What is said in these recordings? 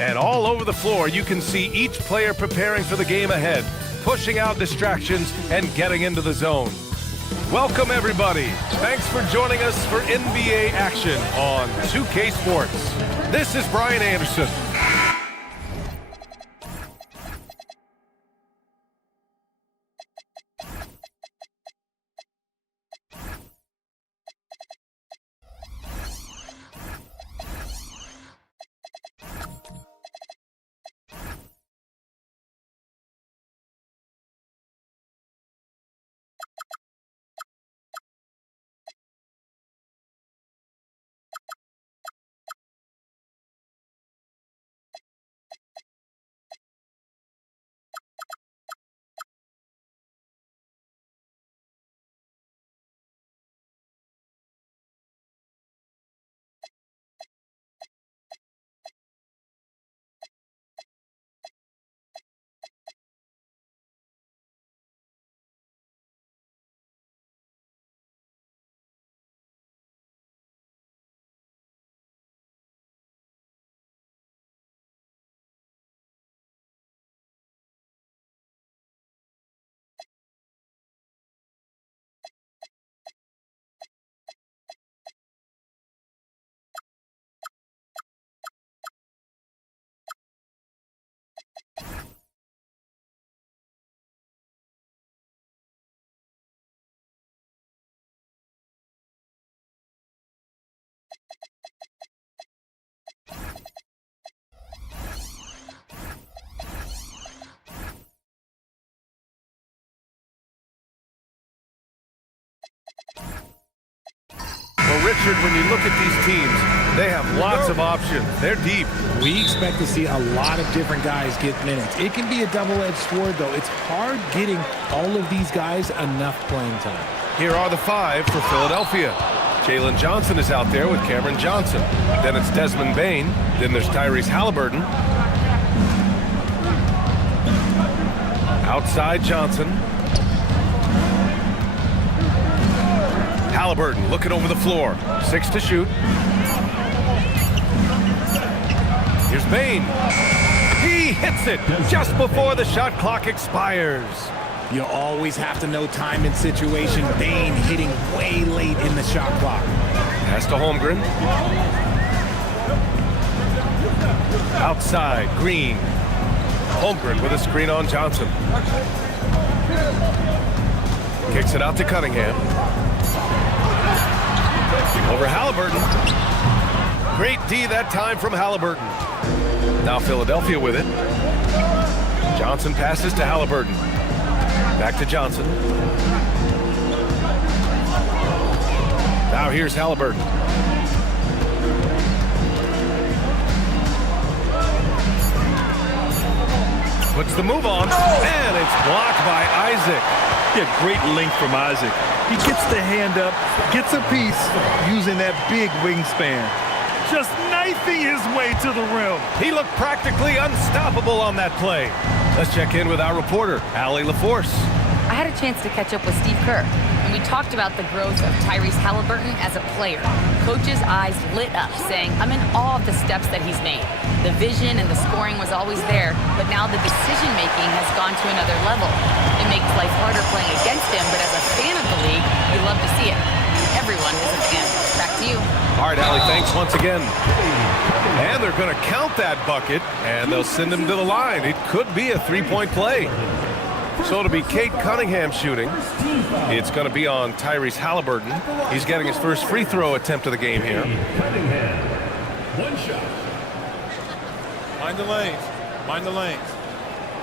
And all over the floor, you can see each player preparing for the game ahead, pushing out distractions and getting into the zone. Welcome, everybody. Thanks for joining us for NBA action on 2K Sports. This is Brian Anderson. Well, Richard, when you look at these teams, they have lots of options. They're deep. We expect to see a lot of different guys get minutes. It can be a double-edged sword, though. It's hard getting all of these guys enough playing time. Here are the five for Philadelphia. Jalen Johnson is out there with Cameron Johnson. Then it's Desmond Bane. Then there's Tyrese Halliburton. Outside Johnson. Halliburton looking over the floor. 6 to shoot. Here's Bane. He hits it just before the shot clock expires. You always have to know time and situation. Bane hitting way late in the shot clock. Pass to Holmgren. Outside, Green. Holmgren with a screen on Johnson. Kicks it out to Cunningham. Over Halliburton. Great D that time from Halliburton. Now Philadelphia with it. Johnson passes to Halliburton. Back to Johnson. Now here's Halliburton. Puts the move on, and it's blocked by Isaac. Yeah, great length from Isaac. He gets the hand up, gets a piece using that big wingspan. Just knifing his way to the rim. He looked practically unstoppable on that play. Let's check in with our reporter, Allie LaForce. I had a chance to catch up with Steve Kerr, and we talked about the growth of Tyrese Halliburton as a player. Coach's eyes lit up, saying, I'm in awe of the steps that he's made. The vision and the scoring was always there, but now the decision-making has gone to another level. It makes life harder playing against him, but as a fan of the league, we love to see it. Everyone is a fan. Back to you. All right, Allie, thanks once again. And they're going to count that bucket, and they'll send him to the line. It could be a three-point play. So it'll be Cade Cunningham shooting. It's going to be on Tyrese Halliburton. He's getting his first free throw attempt of the game here. One shot. Mind the lanes. Mind the lanes.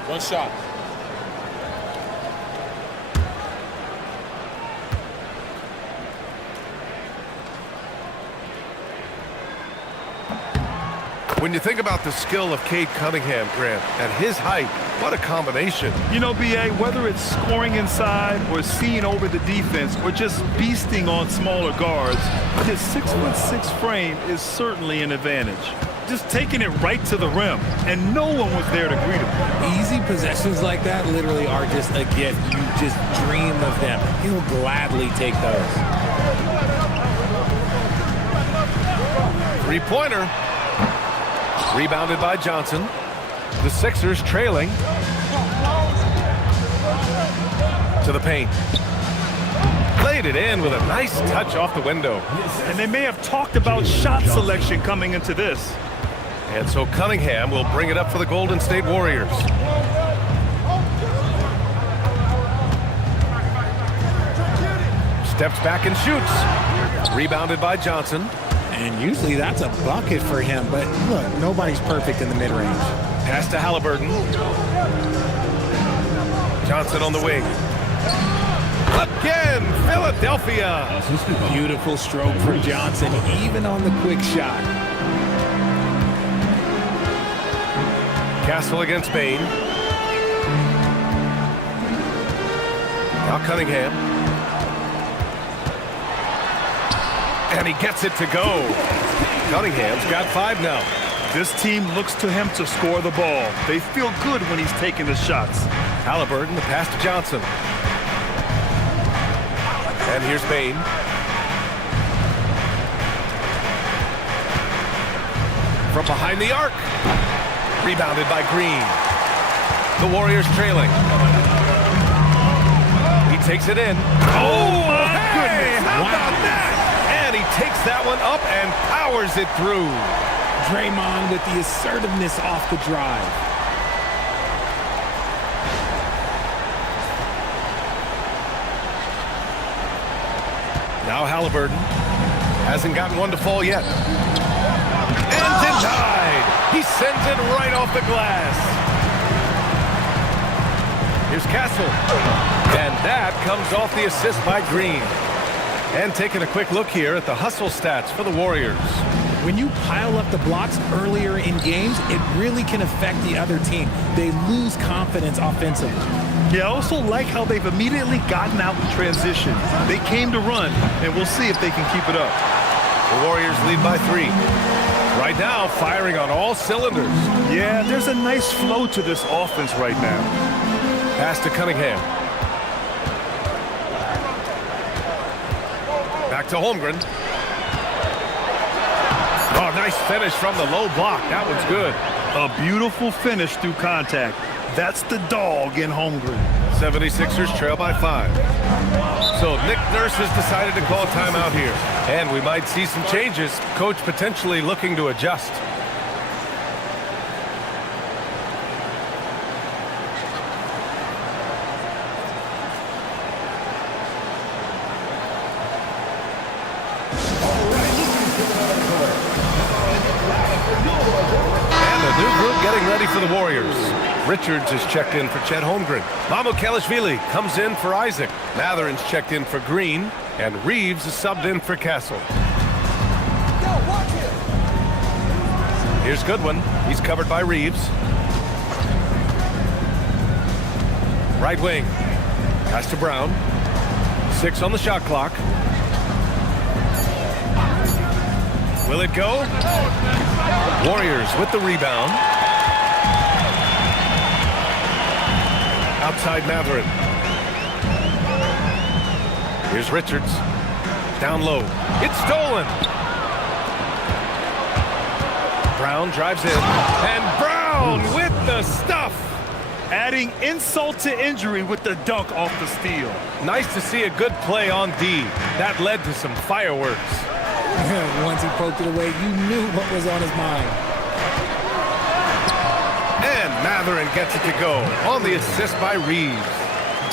One shot. When you think about the skill of Cade Cunningham, Grant, at his height, what a combination. You know, B.A., whether it's scoring inside or seeing over the defense or just beasting on smaller guards, his 6'6" frame is certainly an advantage. Just taking it right to the rim, and no one was there to greet him. Easy possessions like that literally are just a gift. You just dream of them. He'll gladly take those. Three-pointer. Rebounded by Johnson. The Sixers trailing. To the paint. Laid it in with a nice touch off the window. And they may have talked about shot selection coming into this. And so Cunningham will bring it up for the Golden State Warriors. Steps back and shoots. Rebounded by Johnson. And usually that's a bucket for him, but look, nobody's perfect in the mid-range. Pass to Halliburton. Johnson on the wing. Again, Philadelphia. Beautiful stroke from Johnson, even on the quick shot. Castle against Bain. Now Cunningham. And he gets it to go. Cunningham's got 5 now. This team looks to him to score the ball. They feel good when he's taking the shots. Halliburton, the pass to Johnson. And here's Bain. From behind the arc. Rebounded by Green. The Warriors trailing. He takes it in. Oh, my goodness. How about that? And he takes that one up and powers it through. Draymond with the assertiveness off the drive. Now Halliburton hasn't gotten one to fall yet. And denied. He sends it right off the glass. Here's Castle. And that comes off the assist by Green. And taking a quick look here at the hustle stats for the Warriors. When you pile up the blocks earlier in games, it really can affect the other team. They lose confidence offensively. Yeah, I also like how they've immediately gotten out in transition. They came to run, and we'll see if they can keep it up. The Warriors lead by 3. Right now, firing on all cylinders. Yeah, there's a nice flow to this offense right now. Pass to Cunningham. Back to Holmgren. Oh, nice finish from the low block. That one's good. A beautiful finish through contact. That's the dog in Holmgren. 76ers trail by 5. So Nick Nurse has decided to call timeout here. And we might see some changes. Coach potentially looking to adjust. Getting ready for the Warriors. Richards is checked in for Chet Holmgren. Mamukelashvili comes in for Isaac. Matherin's checked in for Green. And Reeves is subbed in for Castle. Here's Goodwin. He's covered by Reeves. Right wing. Pass to Brown. 6 on the shot clock. Will it go? Warriors with the rebound. Outside Matherin. Here's Richards. Down low. It's stolen. Brown drives in. And Brown with the stuff. Adding insult to injury with the dunk off the steal. Nice to see a good play on D. That led to some fireworks. Once he poked it away, you knew what was on his mind. And Matherin gets it to go on the assist by Reeves.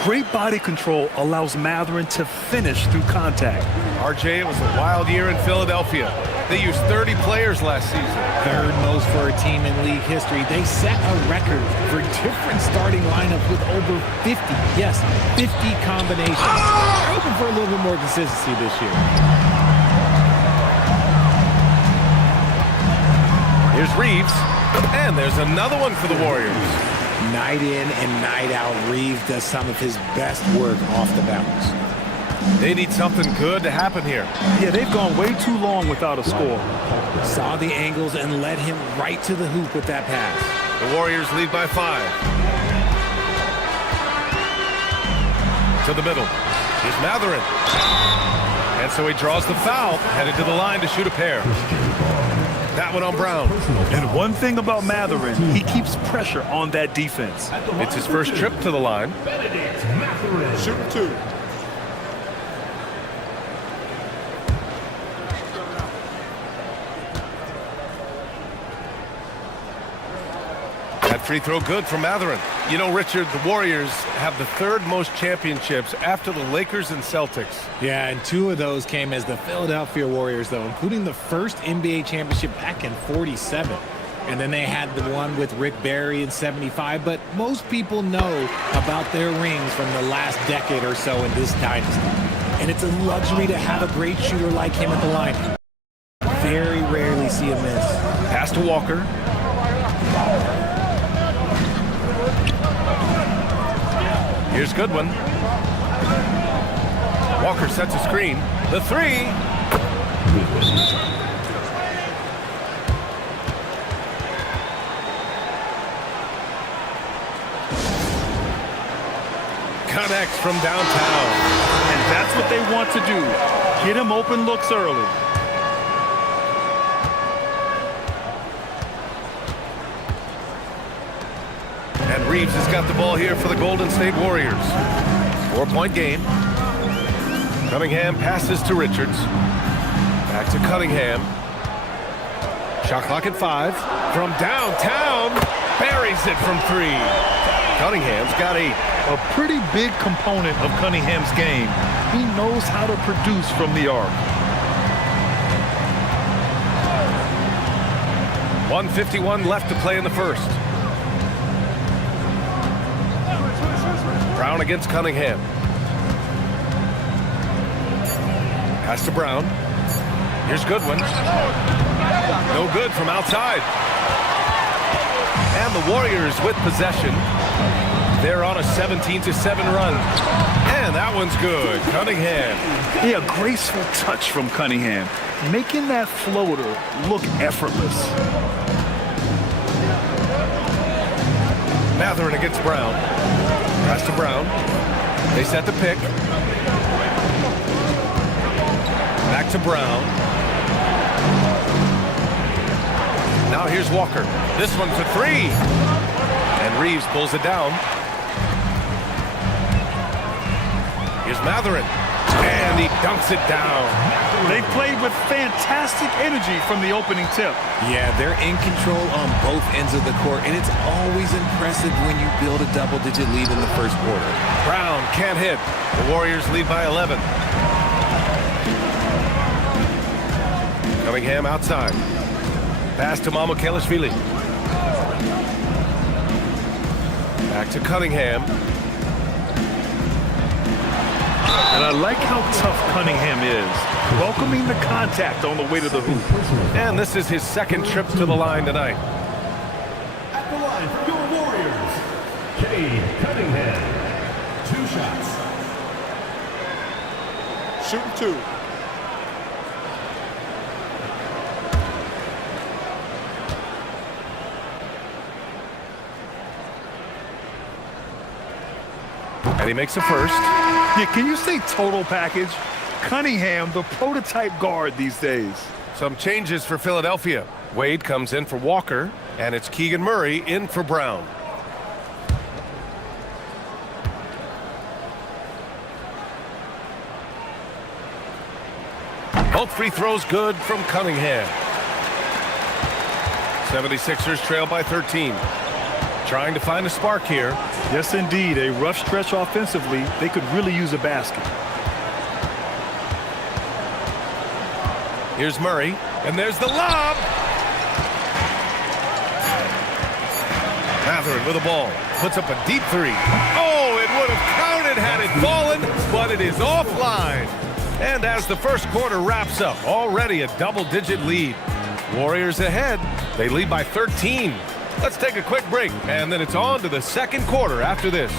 Great body control allows Matherin to finish through contact. RJ, it was a wild year in Philadelphia. They used 30 players last season. Third most for a team in league history. They set a record for different starting lineup with over 50. Yes, 50 combinations. They're hoping for a little bit more consistency this year. Here's Reeves, and there's another one for the Warriors. Night in and night out, Reeves does some of his best work off the bounce. They need something good to happen here. Yeah, they've gone way too long without a score. Saw the angles and led him right to the hoop with that pass. The Warriors lead by 5. To the middle. Here's Matherin. And so he draws the foul, headed to the line to shoot a pair. That one on Brown. And one thing about Matherin, he keeps pressure on that defense. It's his first trip to the line. Benedict Mathurin. Shooting 2. That free throw good from Matherin. You know, Richard, the Warriors have the third most championships after the Lakers and Celtics. Yeah, and 2 of those came as the Philadelphia Warriors, though, including the first NBA championship back in '47. And then they had the one with Rick Barry in '75. But most people know about their rings from the last decade or so in this dynasty. And it's a luxury to have a great shooter like him at the line. Very rarely see a miss. Pass to Walker. Here's Goodwin. Walker sets a screen. The 3. Connects from downtown. And that's what they want to do. Get him open looks early. And Reeves has got the ball here for the Golden State Warriors. 4-point game. Cunningham passes to Richards. Back to Cunningham. Shot clock at 5. From downtown. Buries it from 3. Cunningham's got 8. A pretty big component of Cunningham's game. He knows how to produce from the arc. 1:51 left to play in the first. Brown against Cunningham. Pass to Brown. Here's Goodwin. No good from outside. And the Warriors with possession. They're on a 17-7 run. And that one's good. Cunningham. Yeah, graceful touch from Cunningham, making that floater look effortless. Matherin against Brown. Pass to Brown. They set the pick. Back to Brown. Now here's Walker. This one's a 3. And Reeves pulls it down. Here's Matherin. And he dunks it down. They played with fantastic energy from the opening tip. Yeah, they're in control on both ends of the court, and it's always impressive when you build a double-digit lead in the first quarter. Brown can't hit. The Warriors lead by 11. Cunningham outside. Pass to Mamukelashvili. Back to Cunningham. And I like how tough Cunningham is, welcoming the contact on the way to the hoop. And this is his second trip to the line tonight. At the line for your Warriors, Cade Cunningham. 2 shots. Shooting 2. And he makes a first. Yeah, can you say total package? Cunningham, the prototype guard these days. Some changes for Philadelphia. Wade comes in for Walker, and it's Keegan Murray in for Brown. Both free throws good from Cunningham. 76ers trail by 13. Trying to find a spark here. Yes, indeed. A rough stretch offensively. They could really use a basket. Here's Murray, and there's the lob. Matherin with the ball. Puts up a deep 3. Oh, it would have counted had it fallen, but it is offline. And as the first quarter wraps up, already a double-digit lead. Warriors ahead. They lead by 13. Let's take a quick break, and then it's on to the second quarter after this.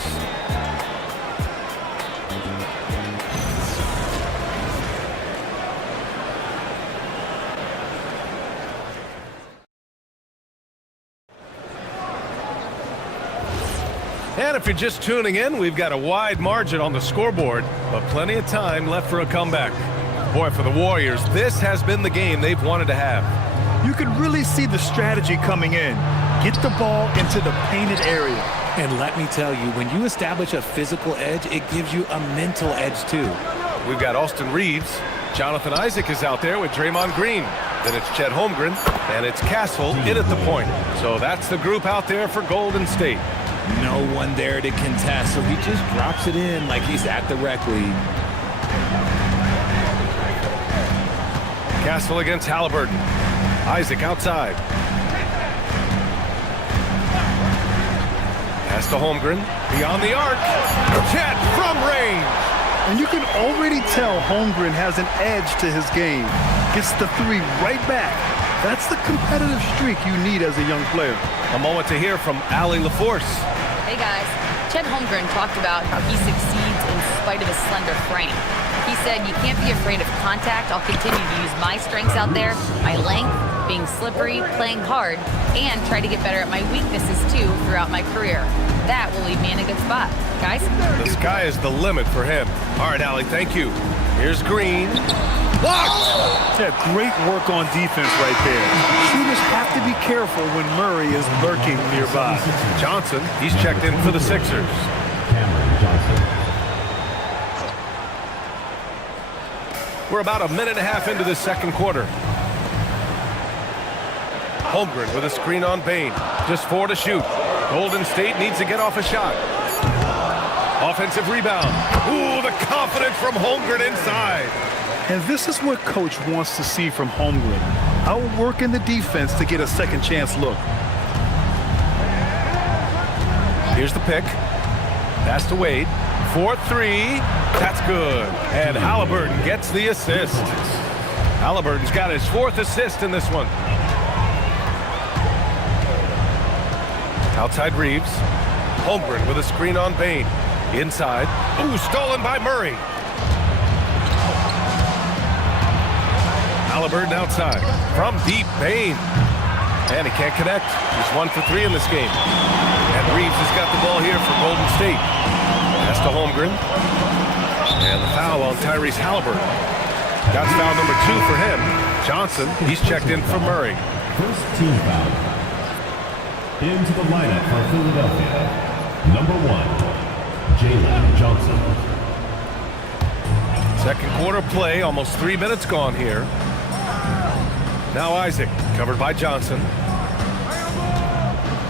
And if you're just tuning in, we've got a wide margin on the scoreboard, but plenty of time left for a comeback. Boy, for the Warriors, this has been the game they've wanted to have. You can really see the strategy coming in. Get the ball into the painted area. And let me tell you, when you establish a physical edge, it gives you a mental edge too. We've got Austin Reeves. Jonathan Isaac is out there with Draymond Green. Then it's Chet Holmgren, and it's Castle in at the point. So that's the group out there for Golden State. No one there to contest, so he just drops it in like he's at the rec league. Castle against Halliburton. Isaac outside. Pass to Holmgren. Beyond the arc. Chet from range. And you can already tell Holmgren has an edge to his game. Gets the three right back. That's the competitive streak you need as a young player. A moment to hear from Allie LaForce. Hey guys, Chet Holmgren talked about how he succeeds in spite of his slender frame. He said, you can't be afraid of contact. I'll continue to use my strengths out there, my length, being slippery, playing hard, and try to get better at my weaknesses too throughout my career. That will leave me in a good spot. Guys? The sky is the limit for him. All right, Allie, thank you. Here's Green. Blocked! Yeah, great work on defense right there. Shooters have to be careful when Murray is lurking nearby. Johnson, he's checked in for the Sixers. Cameron Johnson. We're about a minute and a half into the second quarter. Holmgren with a screen on Bane. Just 4 to shoot. Golden State needs to get off a shot. Offensive rebound. Ooh, the confidence from Holmgren inside. And this is what Coach wants to see from Holmgren. Outworking the defense to get a second chance look. Here's the pick. Pass to Wade. 4-3. That's good. And Halliburton gets the assist. Halliburton's got his 4th assist in this one. Outside Reeves. Holmgren with a screen on Bane. Inside. Ooh, stolen by Murray. Halliburton outside. From deep, Bane. And he can't connect. He's 1 for 3 in this game. And Reeves has got the ball here for Golden State. Pass to Holmgren. And the foul on Tyrese Halliburton. That's foul number 2 for him. Johnson, he's checked in for Murray. First team foul. Into the lineup for Philadelphia. Number 1, Jalen Johnson. Second quarter play, almost 3 minutes gone here. Now Isaac, covered by Johnson.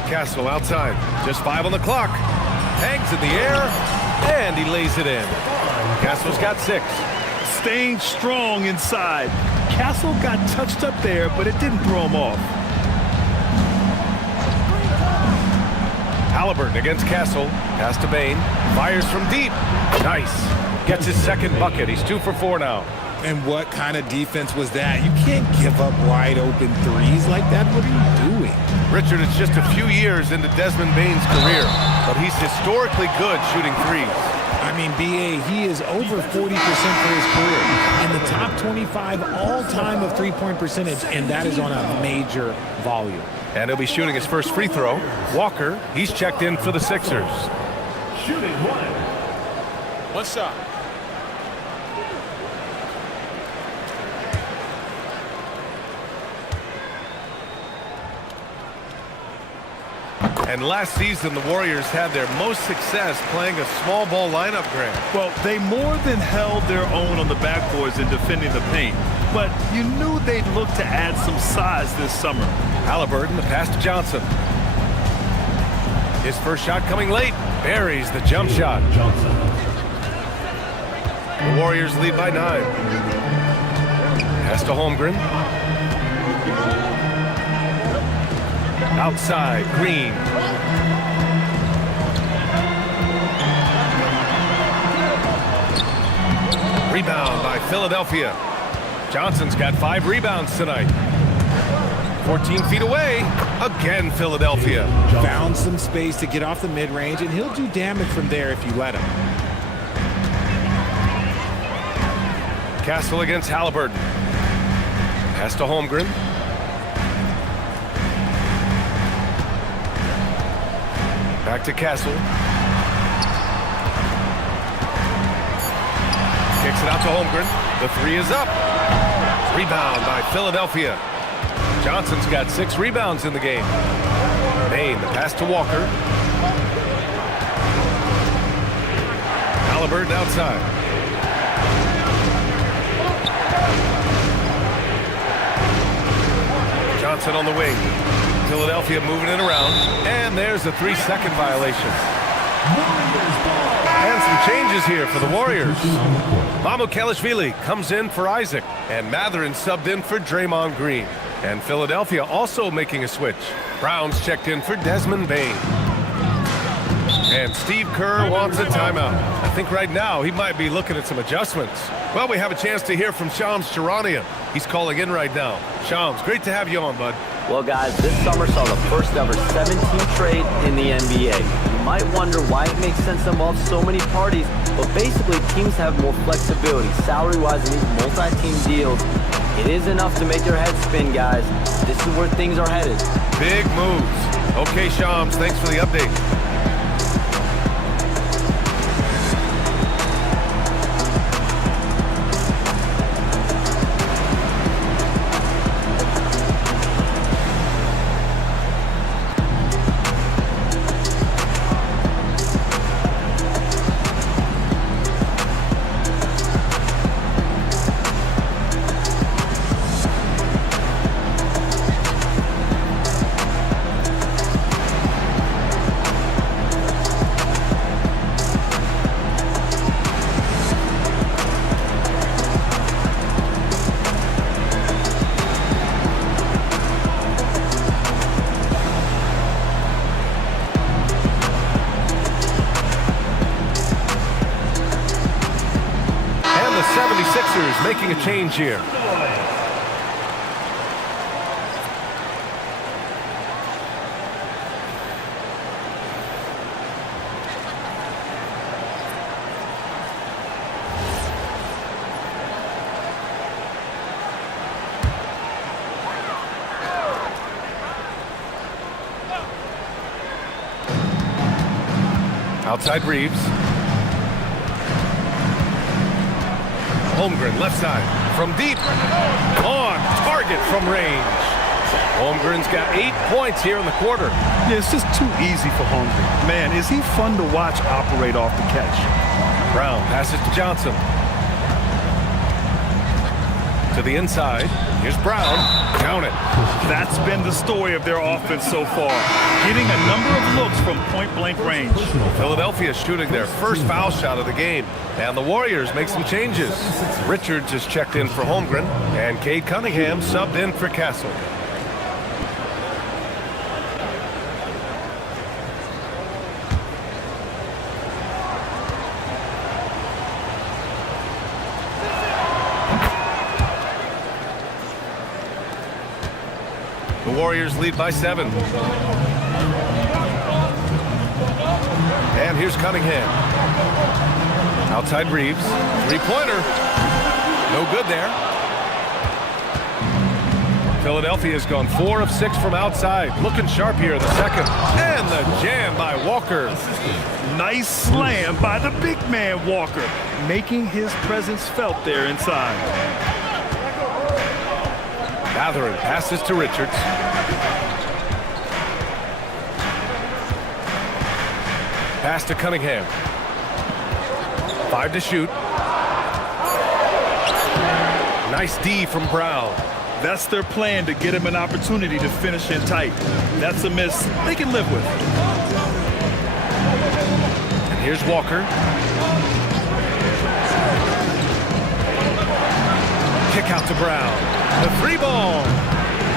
Castle outside, just 5 on the clock. Hangs in the air, and he lays it in. Castle's got 6. Staying strong inside. Castle got touched up there, but it didn't throw him off. Halliburton against Castle. Pass to Bane. Fires from deep. Nice. Gets his second bucket. He's 2 for 4 now. And what kind of defense was that? You can't give up wide open threes like that. What are you doing? Richard, it's just a few years into Desmond Bane's career, but he's historically good shooting threes. I mean, BA, he is over 40% for his career. In the top 25 all-time of three-point percentage, and that is on a major volume. And he'll be shooting his first free throw. Walker, he's checked in for the Sixers. Shooting 1. 1 shot. And last season, the Warriors had their most success playing a small ball lineup, Grant. Well, they more than held their own on the backboards in defending the paint. But you knew they'd look to add some size this summer. Halliburton, the pass to Johnson. His first shot coming late. Buries the jump shot. Johnson. The Warriors lead by 9. Pass to Holmgren. Outside, Green. Rebound by Philadelphia. Johnson's got 5 rebounds tonight. 14 feet away. Again, Philadelphia. Found some space to get off the mid-range, and he'll do damage from there if you let him. Castle against Halliburton. Pass to Holmgren. Back to Castle. Kicks it out to Holmgren. The 3 is up. Rebound by Philadelphia. Johnson's got 6 rebounds in the game. Bane, the pass to Walker. Halliburton outside. Johnson on the wing. Philadelphia moving it around. And there's a 3-second violation. And some changes here for the Warriors. Mamukelashvili comes in for Isaac. And Mathurin subbed in for Draymond Green. And Philadelphia also making a switch. Brown's checked in for Desmond Bane. And Steve Kerr wants a timeout. I think right now he might be looking at some adjustments. Well, we have a chance to hear from Shams Charania. He's calling in right now. Shams, great to have you on, bud. Well, guys, this summer saw the first ever 7-team trade in the NBA. You might wonder why it makes sense to involve so many parties, but basically teams have more flexibility salary-wise in these multi-team deals. It is enough to make your head spin, guys. This is where things are headed. Big moves. Okay, Shams, thanks for the update. Making a change here. Outside Reeves. Holmgren, left side, from deep, on target from range. Holmgren's got 8 points here in the quarter. Yeah, it's just too easy for Holmgren. Man, is he fun to watch operate off the catch. Brown passes to Johnson. To the inside, here's Brown, count it. That's been the story of their offense so far, getting a number of looks from point-blank range. Philadelphia shooting their first foul shot of the game, and the Warriors make some changes. Richards is checked in for Holmgren, and Cade Cunningham subbed in for Castle. The Warriors lead by 7. And here's Cunningham. Outside Reeves. Three-pointer. No good there. Philadelphia's gone 4 of 6 from outside. Looking sharp here in the second. And the jam by Walker. Nice slam by the big man Walker, making his presence felt there inside. Mathurin passes to Richards. Pass to Cunningham. 5 to shoot. Nice D from Brown. That's their plan, to get him an opportunity to finish in tight. That's a miss they can live with. And here's Walker. Kick out to Brown. The 3 ball.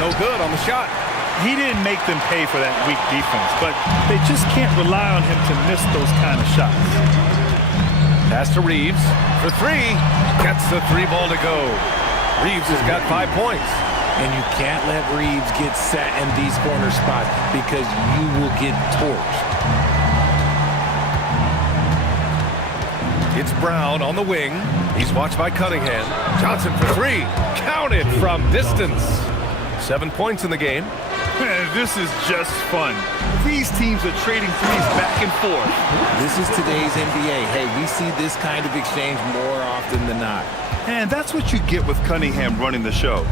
No good on the shot. He didn't make them pay for that weak defense, but they just can't rely on him to miss those kind of shots. Pass to Reeves for 3. Gets the 3 ball to go. Reeves has got 5 points. And you can't let Reeves get set in these corner spots because you will get torched. It's Brown on the wing. He's watched by Cunningham. Johnson for 3. Counted from distance. 7 points in the game. This is just fun. These teams are trading threes back and forth. This is today's NBA. Hey, we see this kind of exchange more often than not. And that's what you get with Cunningham running the show.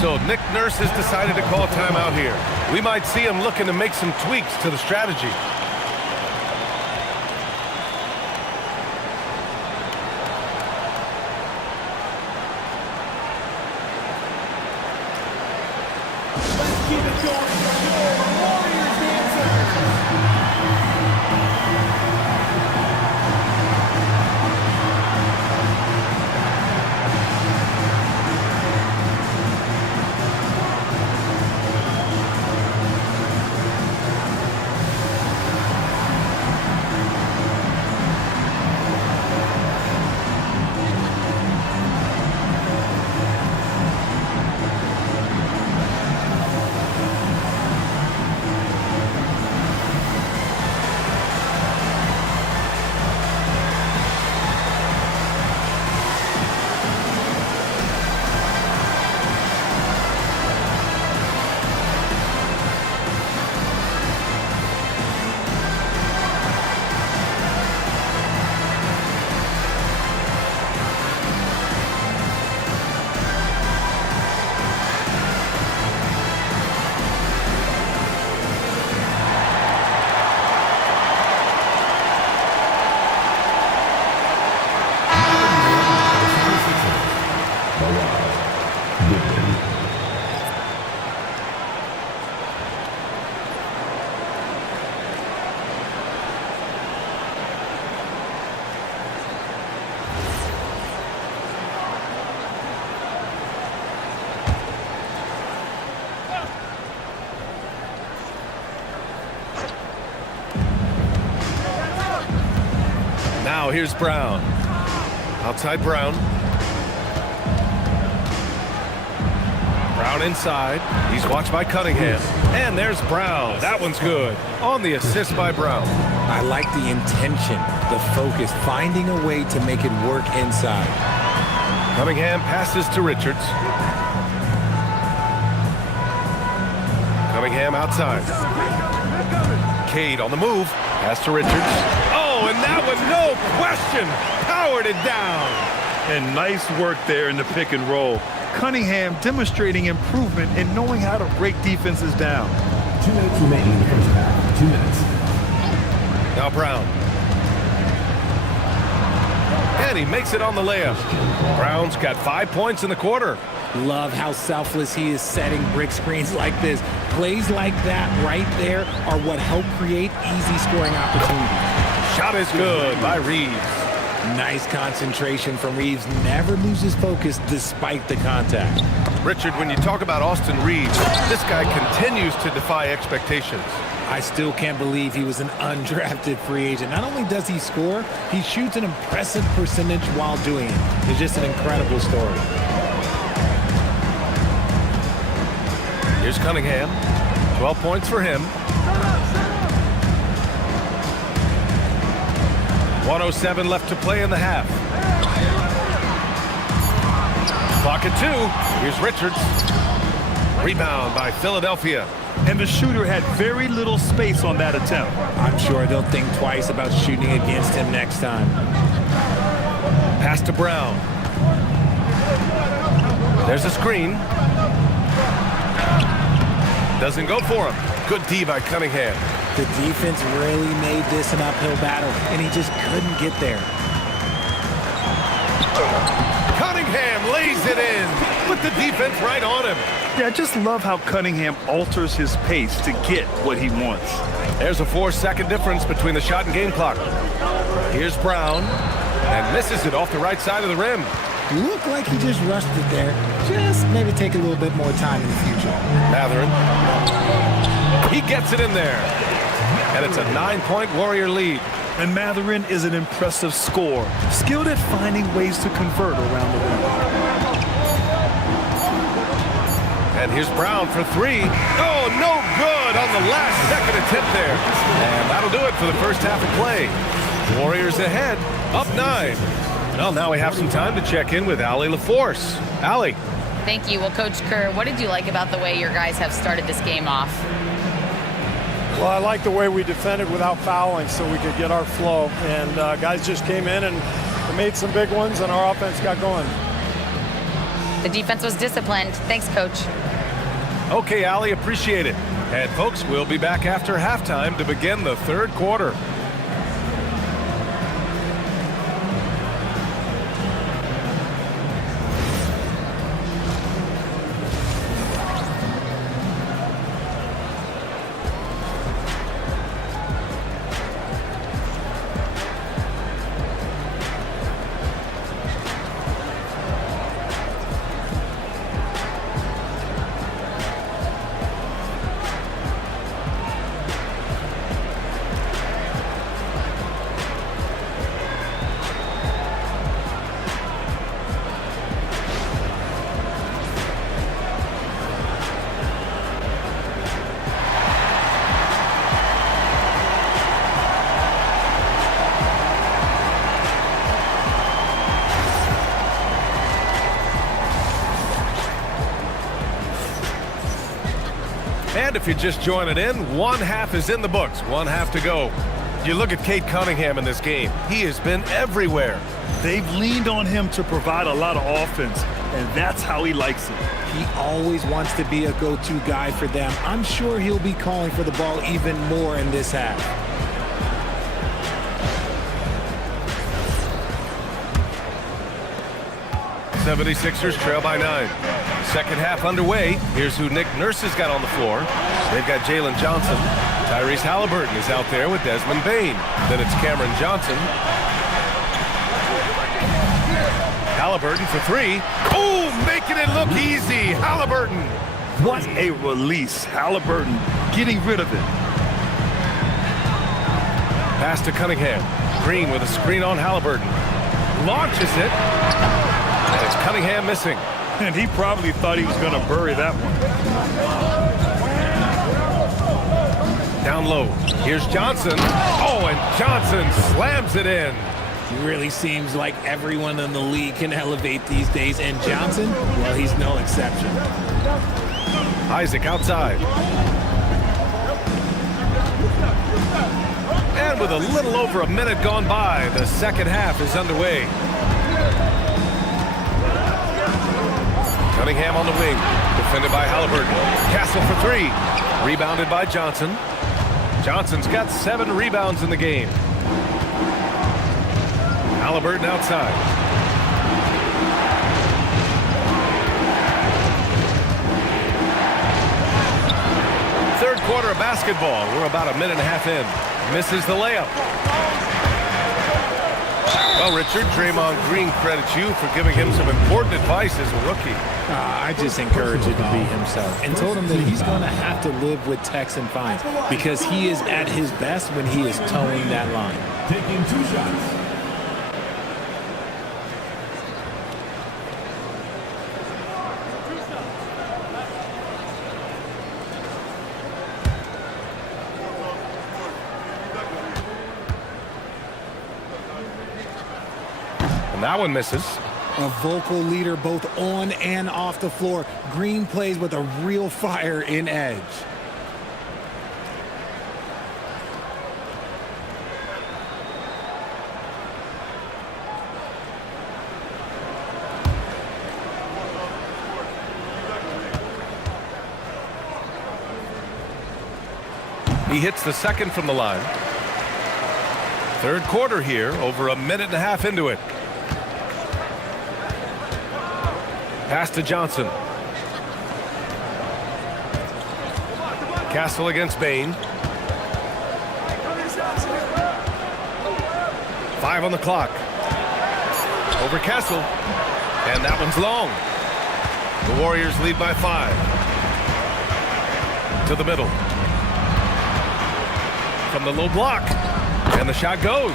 So Nick Nurse has decided to call timeout here. We might see him looking to make some tweaks to the strategy. Keep it going. Warriors dancers. Now here's Brown. Outside Brown. Brown inside. He's watched by Cunningham. And there's Brown. That one's good. On the assist by Brown. I like the intention, the focus, finding a way to make it work inside. Cunningham passes to Richards. Cunningham outside. Cade on the move. Pass to Richards. Oh, and that one, no question, powered it down. And nice work there in the pick and roll. Cunningham demonstrating improvement in knowing how to break defenses down. 2 minutes remaining in the first half. 2 minutes. Now Brown. And he makes it on the layup. Brown's got 5 points in the quarter. Love how selfless he is setting brick screens like this. Plays like that right there are what help create easy scoring opportunities. Shot is good by Reeves. Nice concentration from Reeves. Never loses focus despite the contact. Richard, when you talk about Austin Reeves, this guy continues to defy expectations. I still can't believe he was an undrafted free agent. Not only does he score, he shoots an impressive percentage while doing it. It's just an incredible story. Here's Cunningham. 12 points for him. 1:07 left to play in the half. Clock at 2. Here's Richards. Rebound by Philadelphia. And the shooter had very little space on that attempt. I'm sure they'll think twice about shooting against him next time. Pass to Brown. There's a screen. Doesn't go for him. Good D by Cunningham. The defense really made this an uphill battle, and he just couldn't get there. Cunningham lays it in. Put the defense right on him. Yeah, I just love how Cunningham alters his pace to get what he wants. There's a 4-second difference between the shot and game clock. Here's Brown, and misses it off the right side of the rim. Looked like he just rushed it there. Just maybe take a little bit more time in the future. Mathurin. He gets it in there. And it's a 9-point Warrior lead. And Mathurin is an impressive scorer, skilled at finding ways to convert around the rim. And here's Brown for 3. Oh, no good on the last-second attempt there. And that'll do it for the first half of play. Warriors ahead, up 9. Well, now we have some time to check in with Allie LaForce. Allie. Thank you. Well, Coach Kerr, what did you like about the way your guys have started this game off? Well, I like the way we defended without fouling so we could get our flow. And guys just came in and made some big ones, and our offense got going. The The defense was disciplined. Thanks, Coach. Okay, Allie, appreciate it. And folks, we'll be back after halftime to begin the third quarter. And if you're just joining in, one half is in the books, one half to go. You look at Cade Cunningham in this game. He has been everywhere. They've leaned on him to provide a lot of offense, and that's how he likes it. He always wants to be a go-to guy for them. I'm sure he'll be calling for the ball even more in this half. '76ers trail by 9. Second half underway. Here's who Nick Nurse has got on the floor. They've got Jalen Johnson. Tyrese Halliburton is out there with Desmond Bane. Then it's Cameron Johnson. Halliburton for three. Oh, making it look easy. Halliburton. What a release. Halliburton getting rid of it. Pass to Cunningham. Green with a screen on Halliburton. Launches it. And it's Cunningham missing. And he probably thought he was going to bury that one. Down low. Here's Johnson. Oh, and Johnson slams it in. It really seems like everyone in the league can elevate these days. And Johnson, well, he's no exception. Isaac outside. And with a little over a minute gone by, the second half is underway. Cunningham on the wing, defended by Halliburton. Castle for three, rebounded by Johnson. Johnson's got 7 rebounds in the game. Halliburton outside. Third quarter of basketball. We're about a minute and a half in. Misses the layup. Well, Richard, Draymond Green credits you for giving him some important advice as a rookie. I just encouraged him to be himself and told him that he's going to have to live with Texan fines because he is at his best when he is towing that line. Taking 2 shots. And that one misses. A vocal leader both on and off the floor. Green plays with a real fire in edge. He hits the second from the line. Third quarter here, over a minute and a half into it. Pass to Johnson. Castle against Bane. 5 on the clock. Over Castle. And that one's long. The Warriors lead by 5. To the middle. From the low block. And the shot goes.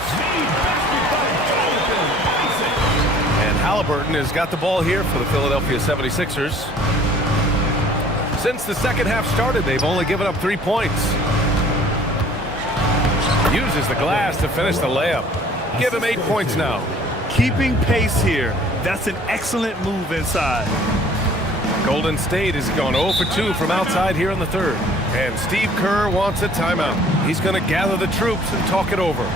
And Halliburton has got the ball here for the Philadelphia 76ers. Since the second half started, they've only given up 3 points. Uses the glass to finish the layup. Give him 8 points now. Keeping pace here. That's an excellent move inside. Golden State has gone 0 for 2 from outside here in the third. And Steve Kerr wants a timeout. He's going to gather the troops and talk it over.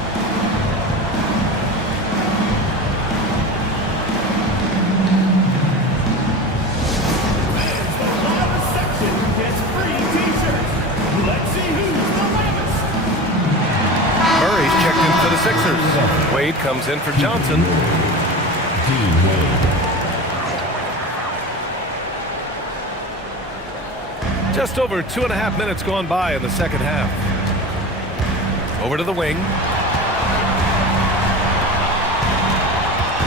Sixers. Wade comes in for Johnson. Dean Wade. Just over 2.5 minutes gone by in the second half. Over to the wing.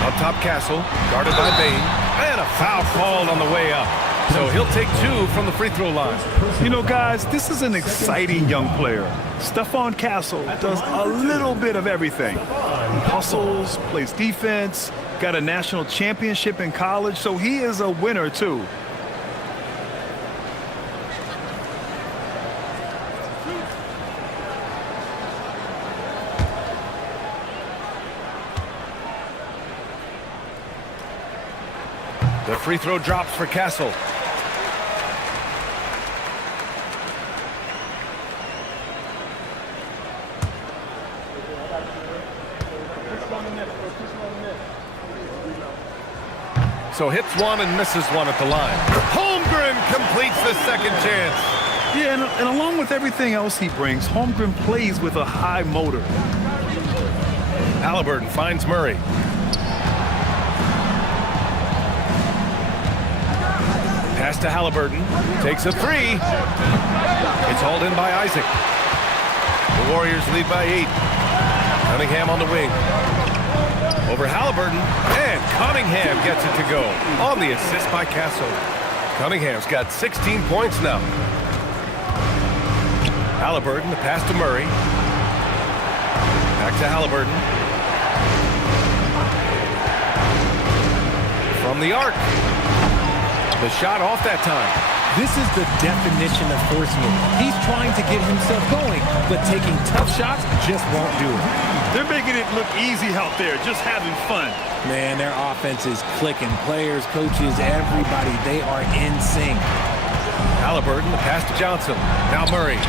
On top, Castle, guarded by Bane. And a foul called on the way up. So he'll take 2 from the free throw line. You know, guys, this is an exciting young player. Stephon Castle does a little bit of everything. He hustles, plays defense, got a national championship in college, so he is a winner, too. The free throw drops for Castle. So hits one and misses one at the line. Holmgren completes the second chance. Yeah, and along with everything else he brings, Holmgren plays with a high motor. Halliburton finds Murray. Pass to Halliburton. Takes a 3. It's hauled in by Isaac. The Warriors lead by 8. Cunningham on the wing. Over Halliburton. And Cunningham gets it to go. On the assist by Castle. Cunningham's got 16 points now. Halliburton, the pass to Murray. Back to Halliburton. From the arc. The shot off that time. This is the definition of forcing it. He's trying to get himself going, but taking tough shots just won't do it. They're making it look easy out there, just having fun. Man, their offense is clicking. Players, coaches, everybody, they are in sync. Halliburton, the pass to Johnson. Now Murray.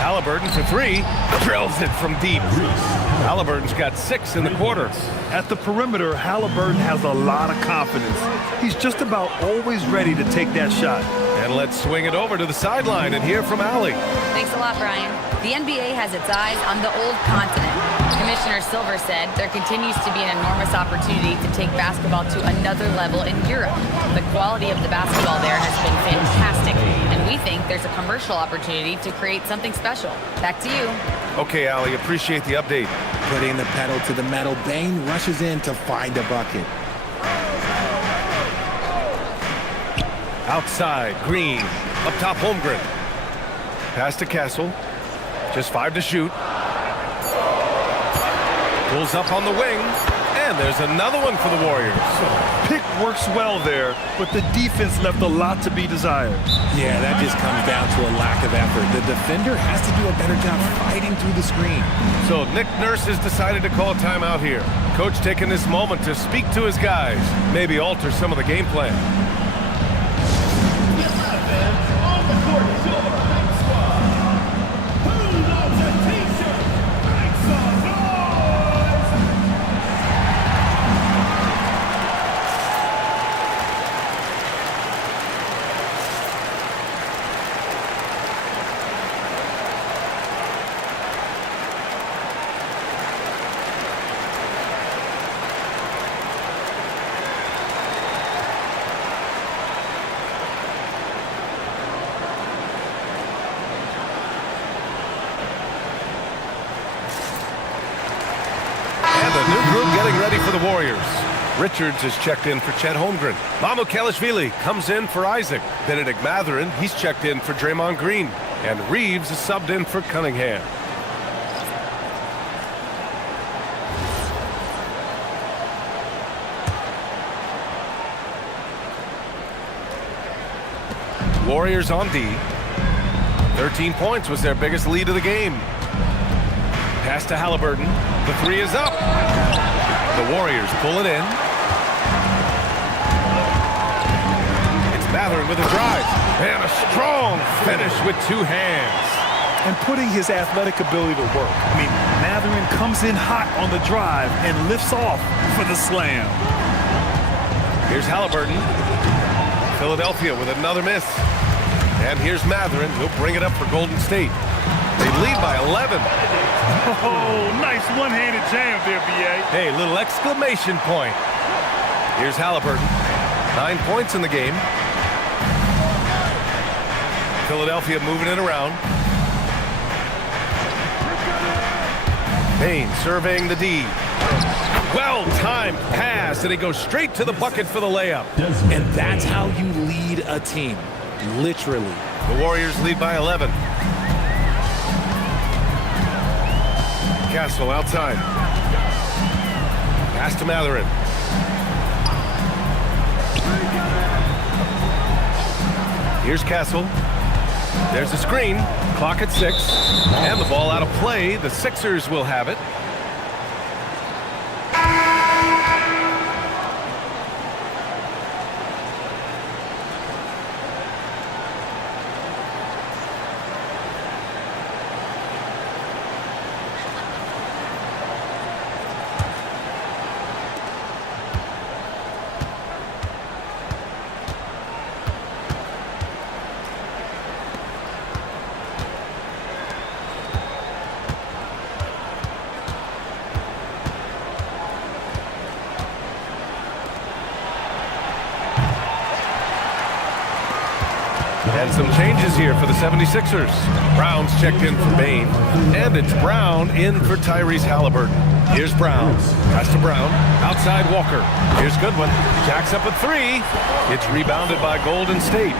Halliburton for 3. Drills it from deep. Halliburton's got 6 in the quarter. At the perimeter, Halliburton has a lot of confidence. He's just about always ready to take that shot. And let's swing it over to the sideline and hear from Allie. Thanks a lot, Brian. The NBA has its eyes on the old continent. Commissioner Silver said there continues to be an enormous opportunity to take basketball to another level in Europe. The quality of the basketball there has been fantastic, and we think there's a commercial opportunity to create something special. Back to you. Okay, Allie, appreciate the update. Putting the pedal to the metal, Bane rushes in to find a bucket. Outside, Green. Up top, Holmgren. Pass to Castle. Just 5 to shoot. Pulls up on the wing. And there's another one for the Warriors. Pick works well there, but the defense left a lot to be desired. Yeah, that just comes down to a lack of effort. The defender has to do a better job fighting through the screen. So Nick Nurse has decided to call timeout here. Coach taking this moment to speak to his guys. Maybe alter some of the game plan. On the court, Silver Knight squad. Who loves a t-shirt? Make some noise! Ready for the Warriors. Richards is checked in for Chet Holmgren. Mamukelashvili comes in for Isaac. Benedict Mathurin, he's checked in for Draymond Green. And Reeves is subbed in for Cunningham. Warriors on D. 13 points was their biggest lead of the game. Pass to Halliburton. The 3 is up. The Warriors pull it in. It's Mathurin with a drive. And a strong finish with 2 hands. And putting his athletic ability to work. I mean, Mathurin comes in hot on the drive and lifts off for the slam. Here's Halliburton. Philadelphia with another miss. And here's Mathurin. He'll bring it up for Golden State. They lead by 11. Oh, nice one-handed jam there, B.A. Hey, little exclamation point. Here's Halliburton. 9 points in the game. Philadelphia moving it around. Payne surveying the D. Well-timed pass, and he goes straight to the bucket for the layup. And that's how you lead a team, literally. The Warriors lead by 11. Castle outside. Pass to Mathurin. Here's Castle. There's a screen. Clock at 6. And the ball out of play. The Sixers will have it. And some changes here for the 76ers. Brown's checked in for Bane. And it's Brown in for Tyrese Halliburton. Here's Brown. Pass to Brown. Outside Walker. Here's Goodwin. Jacks up a 3. It's rebounded by Golden State.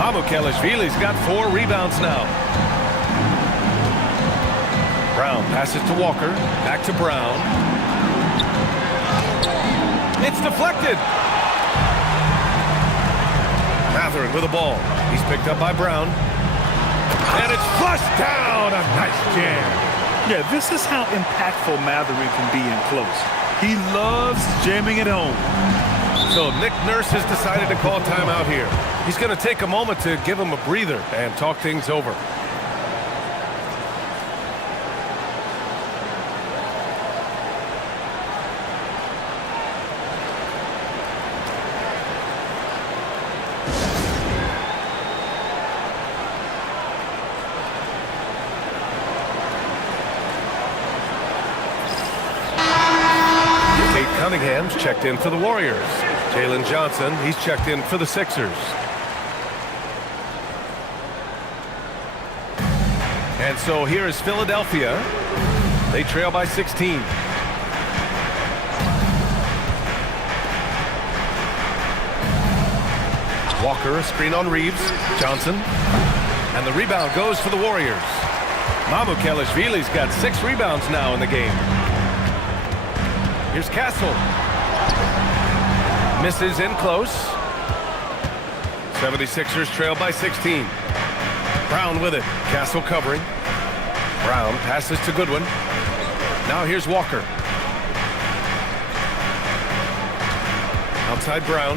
Mamukelashvili's got 4 rebounds now. Brown passes to Walker. Back to Brown. It's deflected. Mathurin with the ball. He's picked up by Brown. And it's flushed down. A nice jam. Yeah, this is how impactful Mathurin can be in close. He loves jamming at home. So Nick Nurse has decided to call timeout here. He's going to take a moment to give him a breather and talk things over. Cunningham's checked in for the Warriors. Jalen Johnson, he's checked in for the Sixers. And so here is Philadelphia. They trail by 16. Walker, a screen on Reeves. Johnson. And the rebound goes to the Warriors. Mamukelashvili's got 6 rebounds now in the game. Here's Castle. Misses in close. 76ers trail by 16. Brown with it. Castle covering. Brown passes to Goodwin. Now here's Walker. Outside Brown.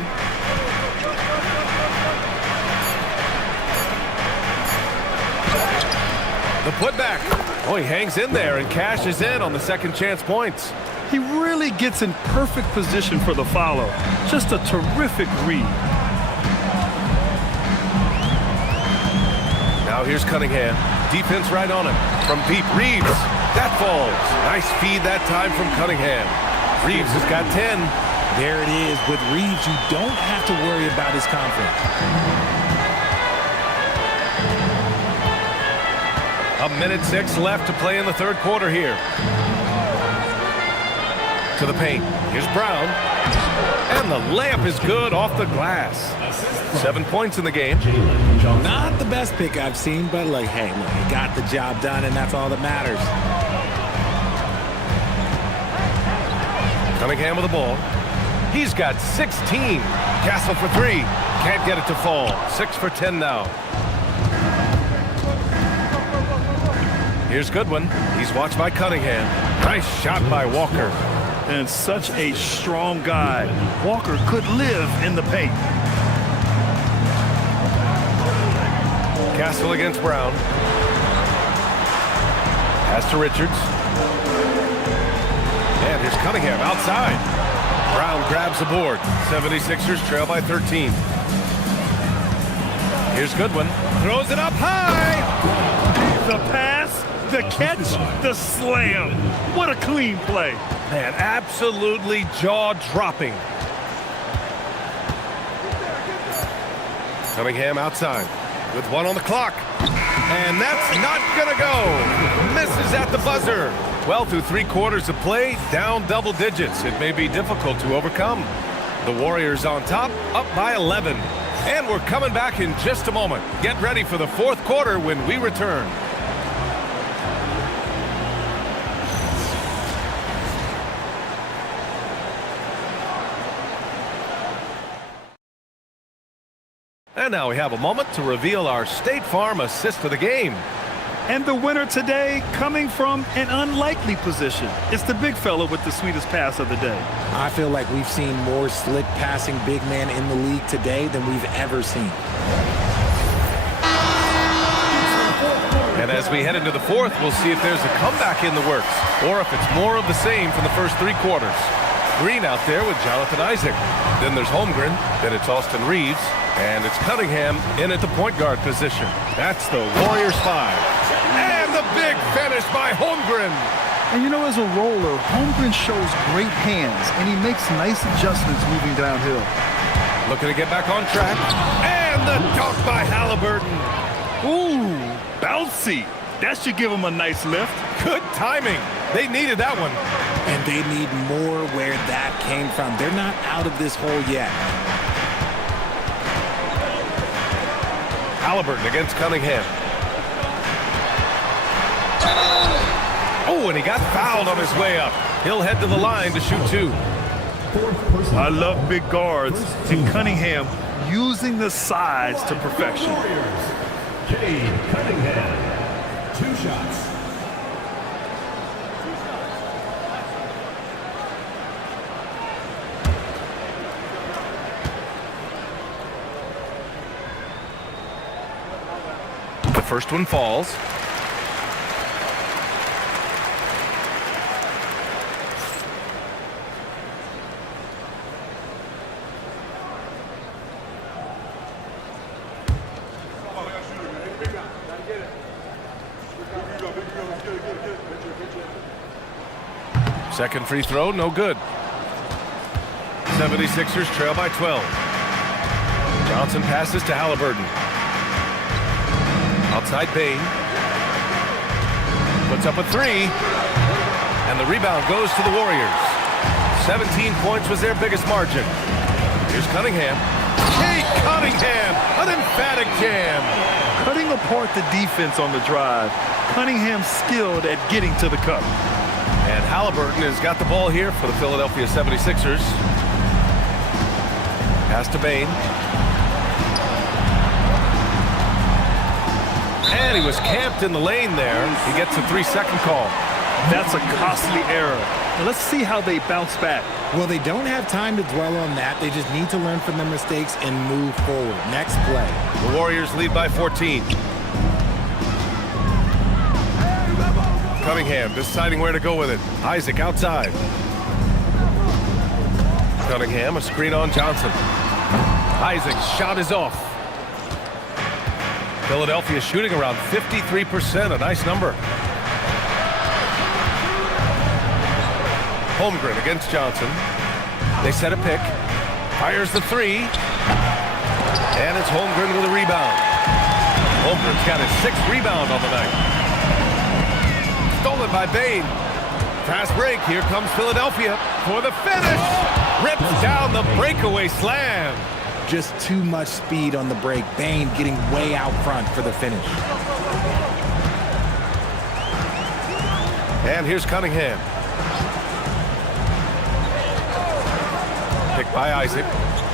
The putback. Oh, he hangs in there and cashes in on the second chance points. He really gets in perfect position for the follow. Just a terrific read. Now here's Cunningham. Defense right on him. From deep, Reeves. That falls. Nice feed that time from Cunningham. Reeves has got 10. There it is. With Reeves, you don't have to worry about his confidence. A minute 6 left to play in the third quarter here. To the paint. Here's Brown. And the layup is good off the glass. 7 points in the game. Not the best pick I've seen, but like, hey, look, he got the job done, and that's all that matters. Cunningham with the ball. He's got 16. Castle for 3. Can't get it to fall. 6 for 10 now. Here's Goodwin. He's watched by Cunningham. Nice shot by Walker. And such a strong guy. Walker could live in the paint. Castle against Brown. Pass to Richards. And here's Cunningham outside. Brown grabs the board. 76ers trail by 13. Here's Goodwin. Throws it up high. The pass The catch, the slam. What a clean play. Man, absolutely jaw-dropping. Cunningham outside with one on the clock. And that's not gonna go. Misses at the buzzer. Well, through 3 quarters of play, down double digits. It may be difficult to overcome. The Warriors on top, up by 11. And we're coming back in just a moment. Get ready for the 4th quarter when we return. And now we have a moment to reveal our State Farm assist of the game. And the winner today coming from an unlikely position. It's the big fella with the sweetest pass of the day. I feel like we've seen more slick passing big man in the league today than we've ever seen. And as we head into the 4th, we'll see if there's a comeback in the works or if it's more of the same from the first 3 quarters. Green out there with Jonathan Isaac. Then there's Holmgren. Then it's Austin Reeves. And it's Cunningham in at the point guard position. That's the Warriors 5. And the big finish by Holmgren. And you know, as a roller, Holmgren shows great hands, and he makes nice adjustments moving downhill. Looking to get back on track. And the dunk by Halliburton. Ooh, bouncy. That should give him a nice lift. Good timing. They needed that one. And they need more where that came from. They're not out of this hole yet. Halliburton against Cunningham. Oh, and he got fouled on his way up. He'll head to the line to shoot 2. I love big guards, and Cunningham using the size to perfection. Cade Cunningham, 2 shots. The first one falls. Second free throw, no good. 76ers trail by 12. Johnson passes to Halliburton. Outside Bain. Puts up a 3. And the rebound goes to the Warriors. 17 points was their biggest margin. Here's Cunningham. Cade Cunningham, an emphatic jam. Cutting apart the defense on the drive. Cunningham skilled at getting to the cup. And Halliburton has got the ball here for the Philadelphia 76ers. Pass to Bain. And he was camped in the lane there. He gets a 3-second call. That's a costly error. Now let's see how they bounce back. Well, they don't have time to dwell on that. They just need to learn from their mistakes and move forward. Next play. The Warriors lead by 14. Cunningham deciding where to go with it. Isaac outside. Cunningham, a screen on Johnson. Isaac's shot is off. Philadelphia shooting around 53%, a nice number. Holmgren against Johnson. They set a pick. Fires the 3. And it's Holmgren with a rebound. Holmgren's got his 6th rebound on the night. Stolen by Bain. Fast break. Here comes Philadelphia for the finish. Rips down the breakaway slam. Just too much speed on the break. Bain getting way out front for the finish. And here's Cunningham. Picked by Isaac.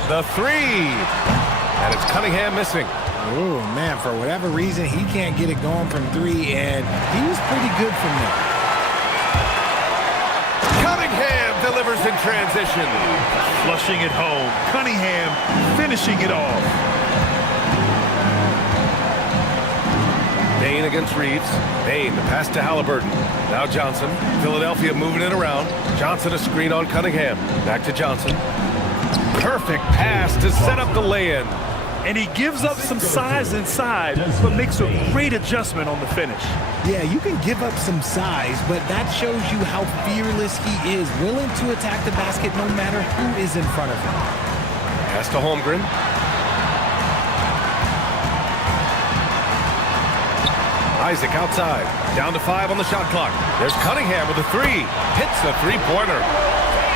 The 3. And it's Cunningham missing. Oh, man, for whatever reason, he can't get it going from 3, and he was pretty good from there. Cunningham delivers in transition. Flushing it home. Cunningham finishing it off. Bain against Reeves. Bain, the pass to Halliburton. Now Johnson. Philadelphia moving it around. Johnson a screen on Cunningham. Back to Johnson. Perfect pass to set up the lay-in. And he gives up some size inside, but makes a great adjustment on the finish. Yeah, you can give up some size, but that shows you how fearless he is, willing to attack the basket no matter who is in front of him. Pass to Holmgren. Isaac outside. Down to 5 on the shot clock. There's Cunningham with a 3. Hits the three-pointer.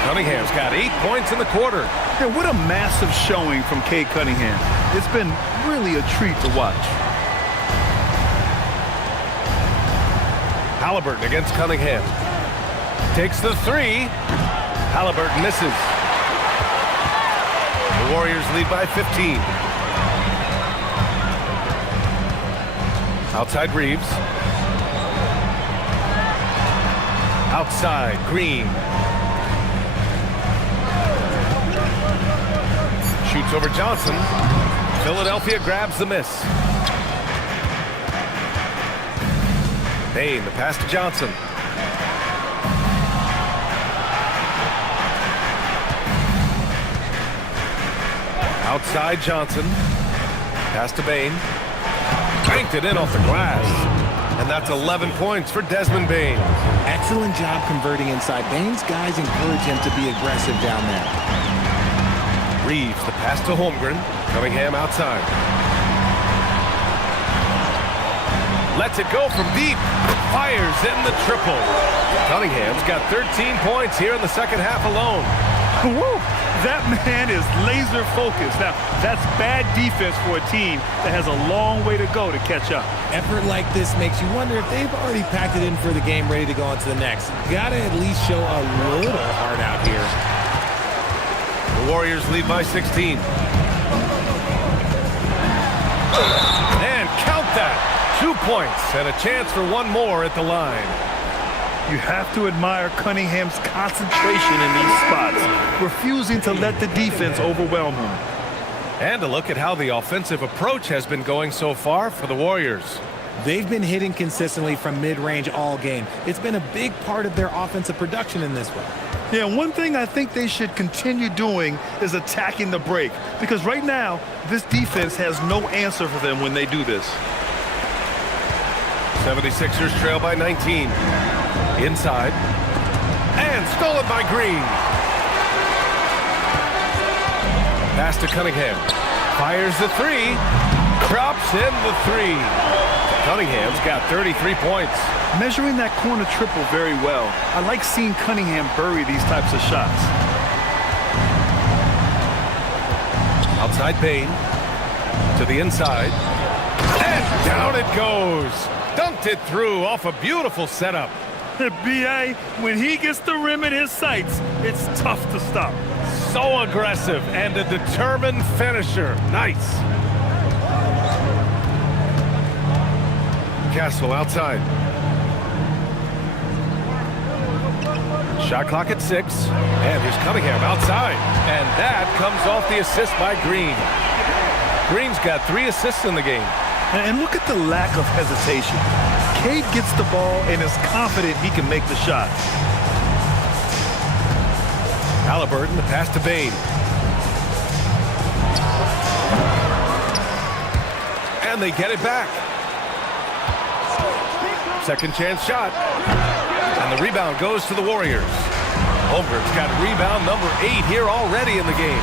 Cunningham's got 8 points in the quarter. Yeah, what a massive showing from Cade Cunningham. It's been really a treat to watch. Halliburton against Cunningham. Takes the 3. Halliburton misses. The Warriors lead by 15. Outside Reeves. Outside Green. Shoots over Johnson. Philadelphia grabs the miss. Bane, the pass to Johnson. Outside Johnson. Pass to Bane. Banked it in off the glass. And that's 11 points for Desmond Bane. Excellent job converting inside. Bane's guys encourage him to be aggressive down there. Reeves, the pass to Holmgren. Cunningham outside. Lets it go from deep. Fires in the triple. Cunningham's got 13 points here in the second half alone. Woo! That man is laser focused. Now, that's bad defense for a team that has a long way to go to catch up. Effort like this makes you wonder if they've already packed it in for the game, ready to go on to the next. Gotta at least show a little heart out here. The Warriors lead by 16. And count that. 2 points and a chance for one more at the line. You have to admire Cunningham's concentration in these spots, refusing to let the defense overwhelm him. And a look at how the offensive approach has been going so far for the Warriors. They've been hitting consistently from mid-range all game. It's been a big part of their offensive production in this one. Yeah, one thing I think they should continue doing is attacking the break, because right now, this defense has no answer for them when they do this. 76ers trail by 19. Inside. And stolen by Green. Pass to Cunningham. Fires the 3. Drops in the 3. Cunningham's got 33 points. Measuring that corner triple very well. I like seeing Cunningham bury these types of shots. Outside Bane. To the inside. And down it goes. Dunked it through off a beautiful setup. B.A., when he gets the rim in his sights, it's tough to stop. So aggressive and a determined finisher. Nice. Castle outside. Shot clock at 6. And here's Cunningham outside. And that comes off the assist by Green. Green's got 3 assists in the game. And look at the lack of hesitation. Cade gets the ball and is confident he can make the shot. Halliburton, the pass to Bane. And they get it back. Second chance shot. And the rebound goes to the Warriors. Holmgren's got rebound number 8 here already in the game.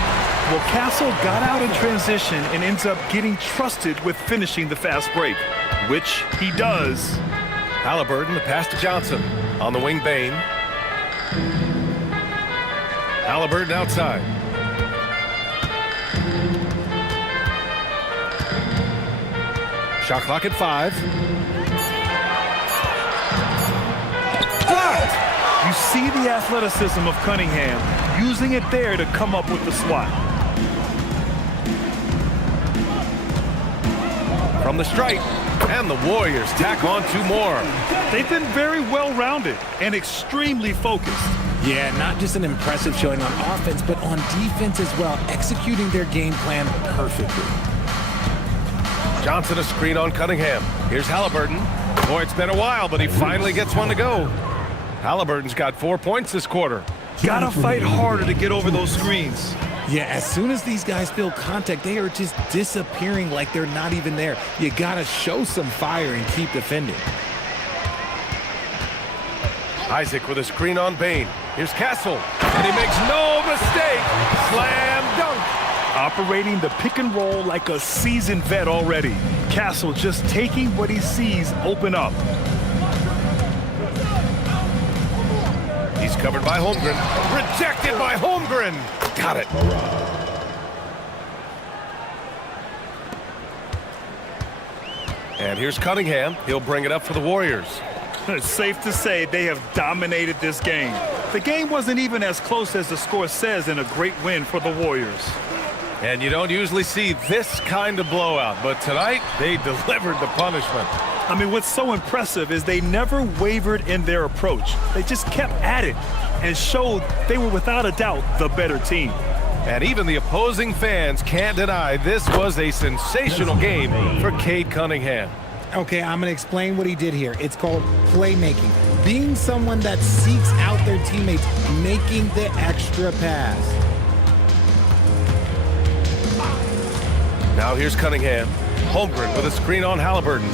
Well, Castle got out in transition and ends up getting trusted with finishing the fast break, which he does. Halliburton, the pass to Johnson. On the wing, Bane. Halliburton outside. Shot clock at 5. Blocked! You see the athleticism of Cunningham, using it there to come up with the swat. From the stripe, and the Warriors tack on 2 more. They've been very well-rounded and extremely focused. Yeah, not just an impressive showing on offense, but on defense as well, executing their game plan perfectly. Johnson a screen on Cunningham. Here's Halliburton. Boy, it's been a while, but he finally gets one to go. Halliburton's got 4 points this quarter. Gotta fight harder to get over those screens. Yeah, as soon as these guys feel contact, they are just disappearing like they're not even there. You got to show some fire and keep defending. Isaac with a screen on Bain. Here's Castle, and he makes no mistake. Slam dunk. Operating the pick and roll like a seasoned vet already. Castle just taking what he sees open up. He's covered by Holmgren. Rejected by Holmgren. Got it. And here's Cunningham. He'll bring it up for the Warriors. It's safe to say they have dominated this game. The game wasn't even as close as the score says in a great win for the Warriors. And you don't usually see this kind of blowout, but tonight they delivered the punishment. I mean, what's so impressive is they never wavered in their approach. They just kept at it and showed they were without a doubt the better team. And even the opposing fans can't deny this was a sensational game for Cade Cunningham. Okay, I'm going to explain what he did here. It's called playmaking. Being someone that seeks out their teammates, making the extra pass. Now here's Cunningham. Holmgren with a screen on Halliburton.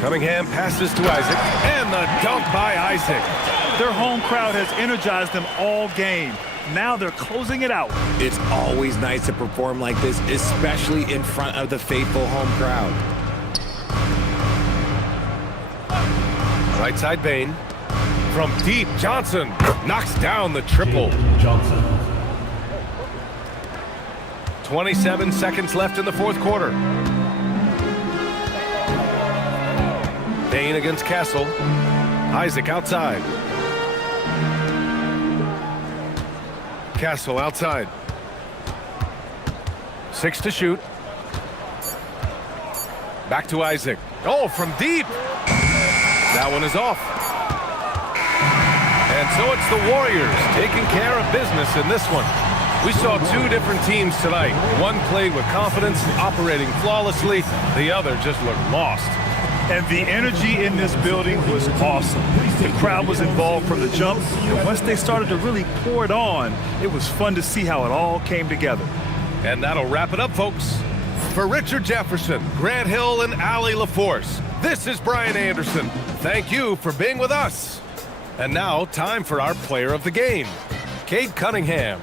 Cunningham passes to Isaac, and the dunk by Isaac. Their home crowd has energized them all game. Now they're closing it out. It's always nice to perform like this, especially in front of the faithful home crowd. Right side Bain. From deep, Johnson knocks down the triple. Johnson. 27 seconds left in the fourth quarter. Bain against Castle. Isaac outside. Castle outside. 6 to shoot. Back to Isaac. Oh, from deep. That one is off. And so it's the Warriors taking care of business in this one. We saw two different teams tonight. One played with confidence, operating flawlessly. The other just looked lost. And the energy in this building was awesome. The crowd was involved from the jump, and once they started to really pour it on, it was fun to see how it all came together. And that'll wrap it up, folks. For Richard Jefferson, Grant Hill, and Allie LaForce, this is Brian Anderson. Thank you for being with us. And now, time for our player of the game, Cade Cunningham.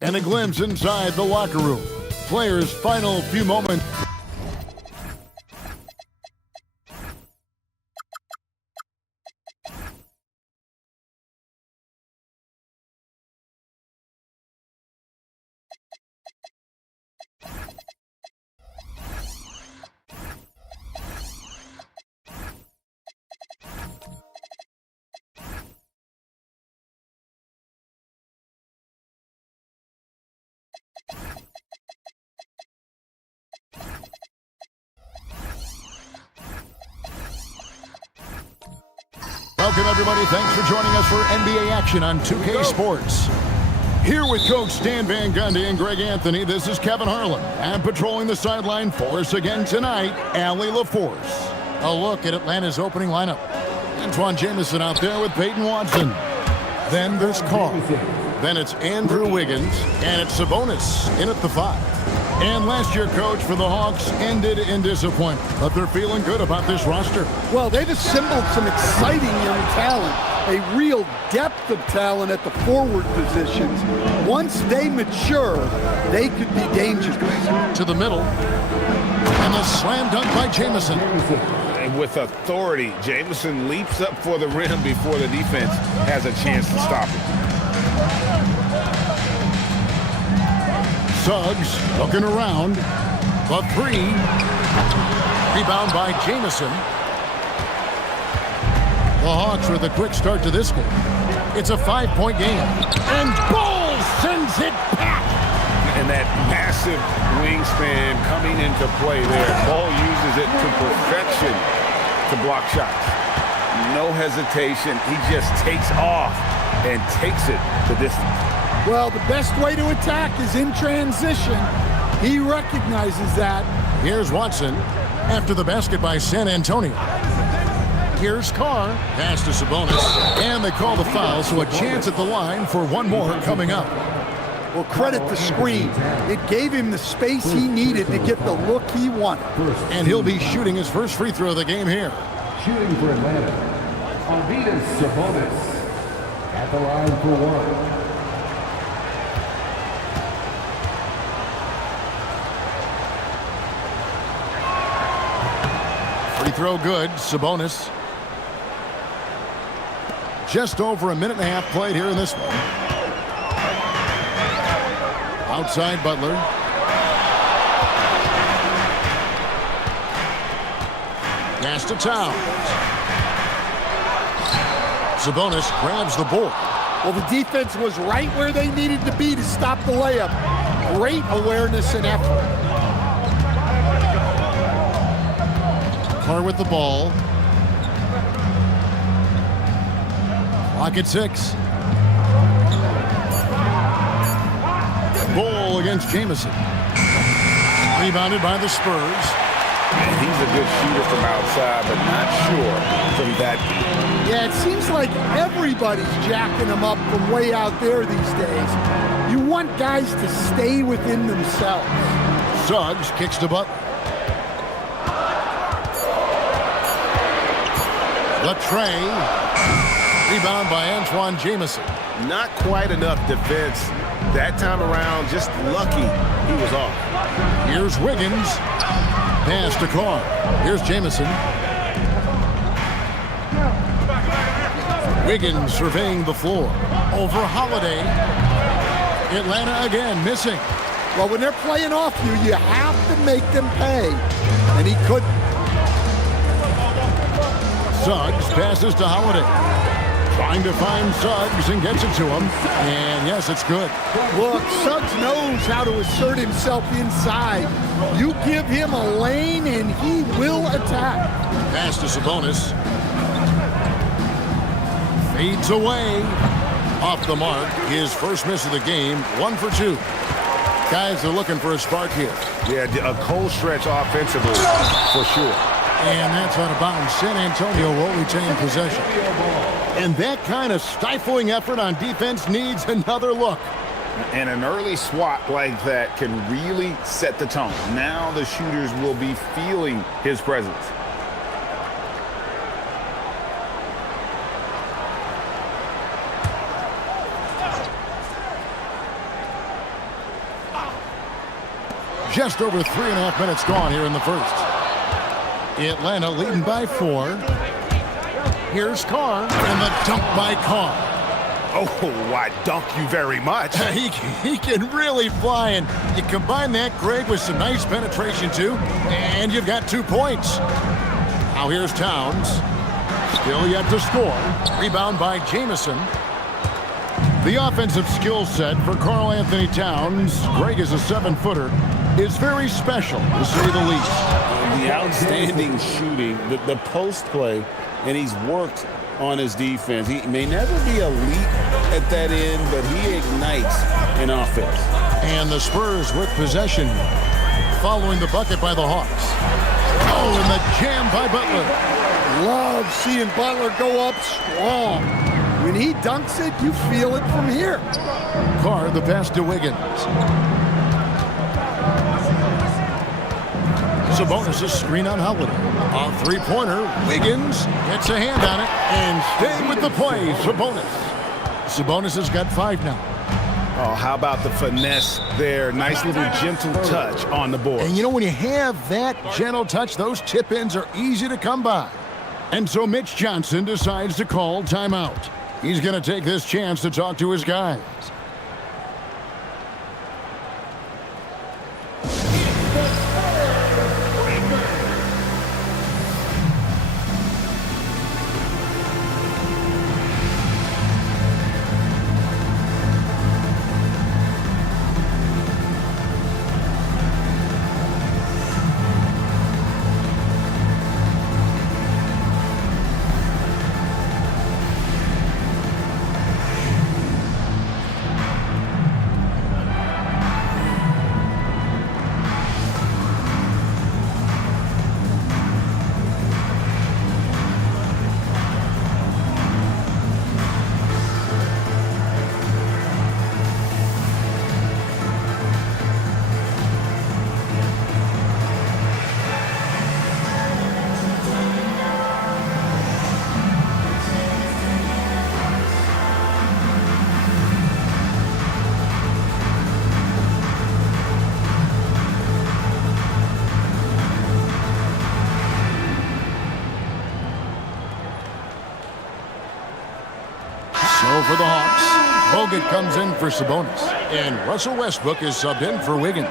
And a glimpse inside the locker room. Players' final few moments. Welcome, everybody. Thanks for joining us for NBA action on 2K Sports. Here with Coach Stan Van Gundy and Greg Anthony, this is Kevin Harlan. And patrolling the sideline for us again tonight, Allie LaForce. A look at Atlanta's opening lineup. Antoine Jamison out there with Peyton Watson. Then there's Carl. Then it's Andrew Wiggins. And it's Sabonis in at the 5. And last year, coach, for the Hawks ended in disappointment. But they're feeling good about this roster. Well, they've assembled some exciting young talent, a real depth of talent at the forward positions. Once they mature, they could be dangerous. To the middle. And the slam dunk by Jamison. And with authority, Jamison leaps up for the rim before the defense has a chance to stop it. Suggs looking around. The 3. Rebound by Jamison. The Hawks with a quick start to this game. It's a 5-point game. And Ball sends it back. And that massive wingspan coming into play there. Ball uses it to perfection to block shots. No hesitation. He just takes off and takes it the distance. Well, the best way to attack is in transition. He recognizes that. Here's Watson after the basket by San Antonio. Here's Carr. Pass to Sabonis. And they call the foul, so a chance at the line for one more coming up. Well, credit the screen. It gave him the space he needed to get the look he wanted. And he'll be shooting his first free throw of the game here. Shooting for Atlanta, Arvydas Sabonis at the line for 1. Free throw good. Sabonis. Just over a minute and a half played here in this one. Outside Butler. Pass to Towns. Sabonis grabs the board. Well, the defense was right where they needed to be to stop the layup. Great awareness and effort. Carr with the ball. Clock at 6. Goal against Jamison. Rebounded by the Spurs. And he's a good shooter from outside, but not sure from that deep. Yeah, it seems like everybody's jacking him up from way out there these days. You want guys to stay within themselves. Suggs kicks to Butler. The tray. Rebound by Antoine Jamison. Not quite enough defense that time around. Just lucky he was off. Here's Wiggins. pass to Carr. Here's Jamison. Wiggins surveying the floor. Over Holiday. Atlanta again missing. Well, when they're playing off you, you have to make them pay. And he couldn't. Suggs passes to Holiday. Trying to find Suggs and gets it to him. And yes, it's good. Look, Suggs knows how to assert himself inside. You give him a lane and he will attack. Pass to Sabonis. Fades away. Off the mark. His first miss of the game. 1 for 2. Guys are looking for a spark here. Yeah, a cold stretch offensively for sure. And that's out of bounds. San Antonio will retain possession. And that kind of stifling effort on defense needs another look. And an early swat like that can really set the tone. Now the shooters will be feeling his presence. Just over 3.5 minutes gone here in the first. Atlanta leading by 4. Here's Carr, and the dunk by Carr. Oh, I dunk you very much. He can really fly, and you combine that, Greg, with some nice penetration, too, and you've got 2 points. Now here's Towns. Still yet to score. Rebound by Jamison. The offensive skill set for Karl Anthony Towns, Greg is a 7-footer, is very special, to say the least. The outstanding shooting, the post play, and he's worked on his defense. He may never be elite at that end, but he ignites an offense. And the Spurs with possession following the bucket by the Hawks. Oh, and the jam by Butler. Love seeing Butler go up strong. When he dunks it, you feel it from here. Carr, the pass to Wiggins. Sabonis' screen on Holiday. On 3-pointer, Wiggins gets a hand on it and staying with the play, Sabonis. Sabonis has got 5 now. Oh, how about the finesse there? Nice little gentle touch on the board. And you know, when you have that gentle touch, those tip-ins are easy to come by. And so Mitch Johnson decides to call timeout. He's going to take this chance to talk to his guys. For the Hawks, Bogut comes in for Sabonis, and Russell Westbrook is subbed in for Wiggins.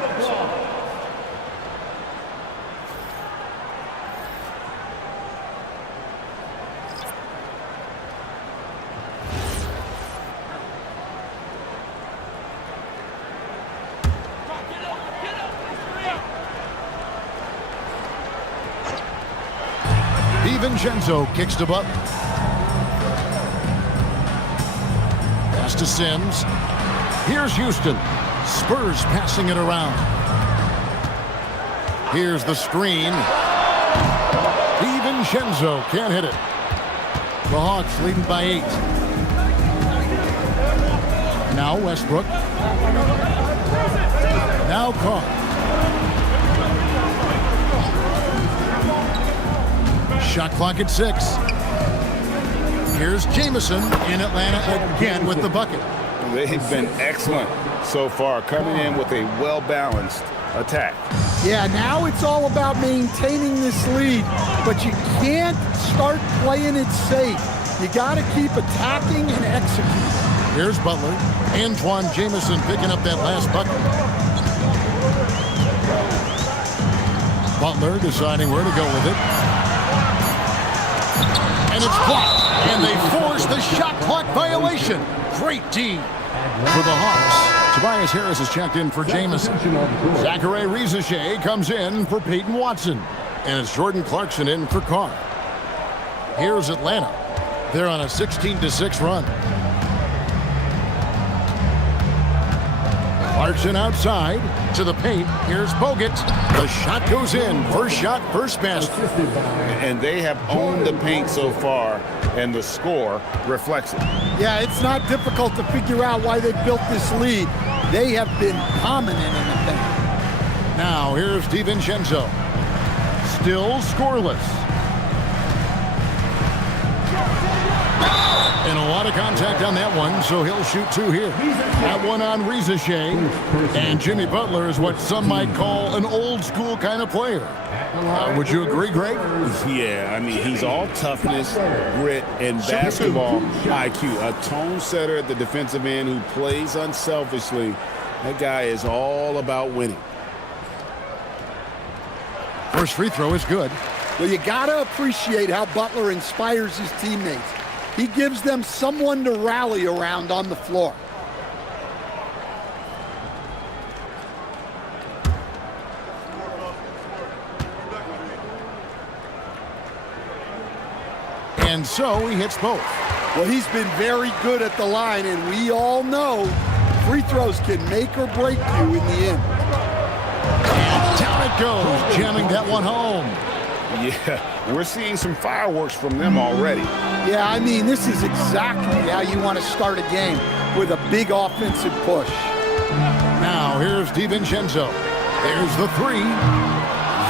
DiVincenzo kicks to Butler. To Sims. Here's Houston. Spurs passing it around. Here's the screen. DiVincenzo can't hit it. The Hawks leading by 8. Now Westbrook. Now Carr. Shot clock at 6. Here's Jamison in Atlanta again with the bucket. They've been excellent so far, coming in with a well-balanced attack. Yeah, now it's all about maintaining this lead, but you can't start playing it safe. You got to keep attacking and executing. Here's Butler. Antoine Jamison picking up that last bucket. Butler deciding where to go with it. And it's blocked. And they force the shot clock violation. Great team for the Hawks. Tobias Harris is checked in for Jamison. Zachary Rizachet comes in for Peyton Watson. And it's Jordan Clarkson in for Carr. Here's Atlanta. They're on a 16-6 run. Clarkson outside to the paint. Here's Bogut. The shot goes in. First shot, first basket. And they have owned the paint so far, and the score reflects it. Yeah, it's not difficult to figure out why they built this lead. They have been dominant in the paint. Now here's DiVincenzo. Still scoreless. And a lot of contact on that one, so he'll shoot two here. That one on Rizachet. And Jimmy Butler is what some might call an old school kind of player. Would you agree, Greg? Yeah, I mean, he's all toughness, grit, and basketball IQ. A tone setter at the defensive end who plays unselfishly. That guy is all about winning. First free throw is good. Well, you got to appreciate how Butler inspires his teammates. He gives them someone to rally around on the floor. And so he hits both. Well, he's been very good at the line, and we all know free throws can make or break you in the end. And down it goes, jamming that one home. Yeah, we're seeing some fireworks from them already. Yeah, I mean, this is exactly how you want to start a game, with a big offensive push. Now here's DiVincenzo. There's the three.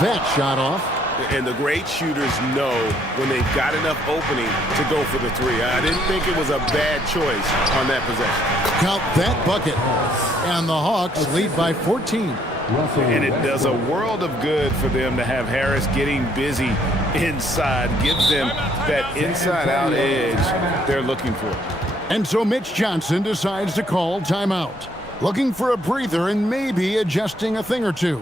That shot off. And the great shooters know when they've got enough opening to go for the three. I didn't think it was a bad choice on that possession. Count that bucket. And the Hawks lead by 14. And it does a world of good for them to have Harris getting busy inside. Gives them that inside-out edge they're looking for. And so Mitch Johnson decides to call timeout. Looking for a breather and maybe adjusting a thing or two.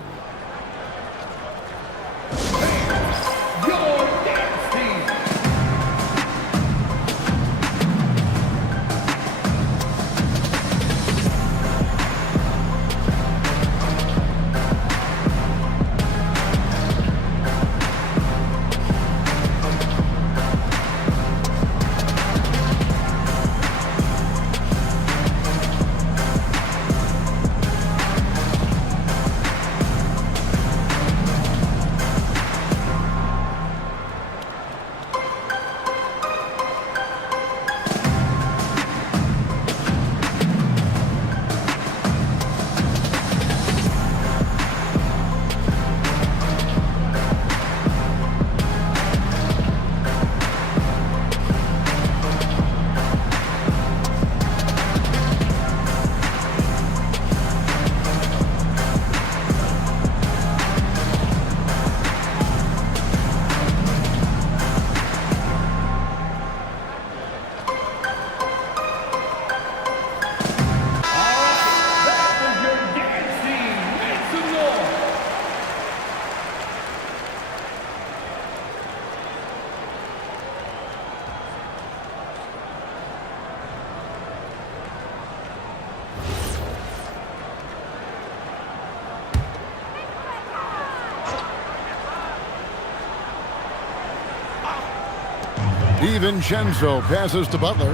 DiVincenzo passes to Butler.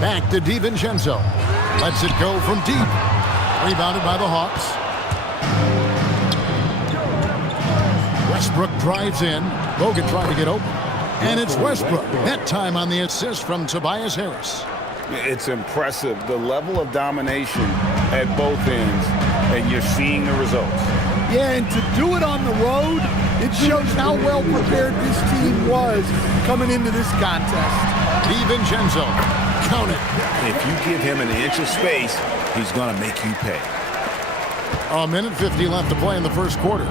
Back to DiVincenzo. Lets it go from deep. Rebounded by the Hawks. Westbrook drives in. Bogut trying to get open. And it's Westbrook. That time on the assist from Tobias Harris. It's impressive, the level of domination at both ends, and you're seeing the results. Yeah, and to do it on the road, it shows how well prepared this team was coming into this contest. DiVincenzo, count it. If you give him an inch of space, he's going to make you pay. A minute 50 left to play in the first quarter.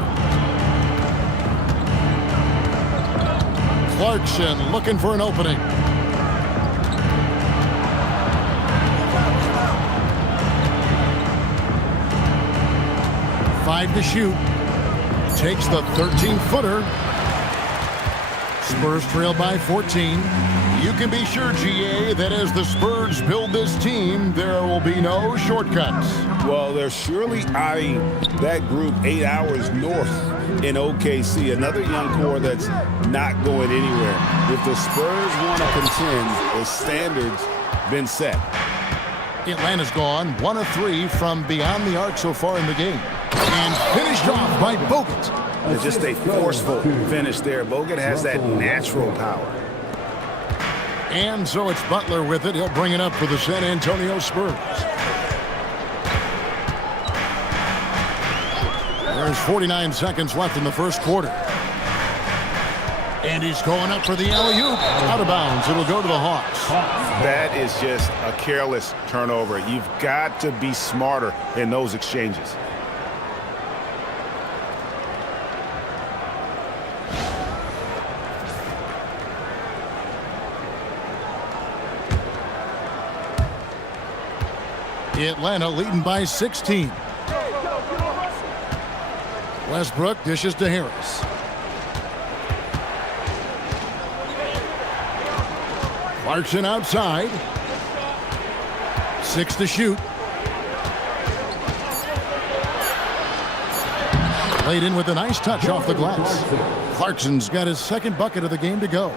Clarkson looking for an opening. Five to shoot. Takes the 13-footer. Spurs trail by 14. You can be sure, GA, that as the Spurs build this team, there will be no shortcuts. Well, they're surely eyeing that group 8 hours north in OKC. Another young core that's not going anywhere. If the Spurs want to contend, the standard's been set. Atlanta's gone 1 of 3 from beyond the arc so far in the game. And finished off by Bogut. It's just a forceful finish there. Bogut has that natural power. And so it's Butler with it. He'll bring it up for the San Antonio Spurs. There's 49 seconds left in the first quarter. And he's going up for the alley-oop. Out of bounds. It'll go to the Hawks. That is just a careless turnover. You've got to be smarter in those exchanges. Atlanta leading by 16. Westbrook dishes to Harris. Clarkson outside. 6 to shoot. Laid in with a nice touch off the glass. Clarkson's got his second bucket of the game to go.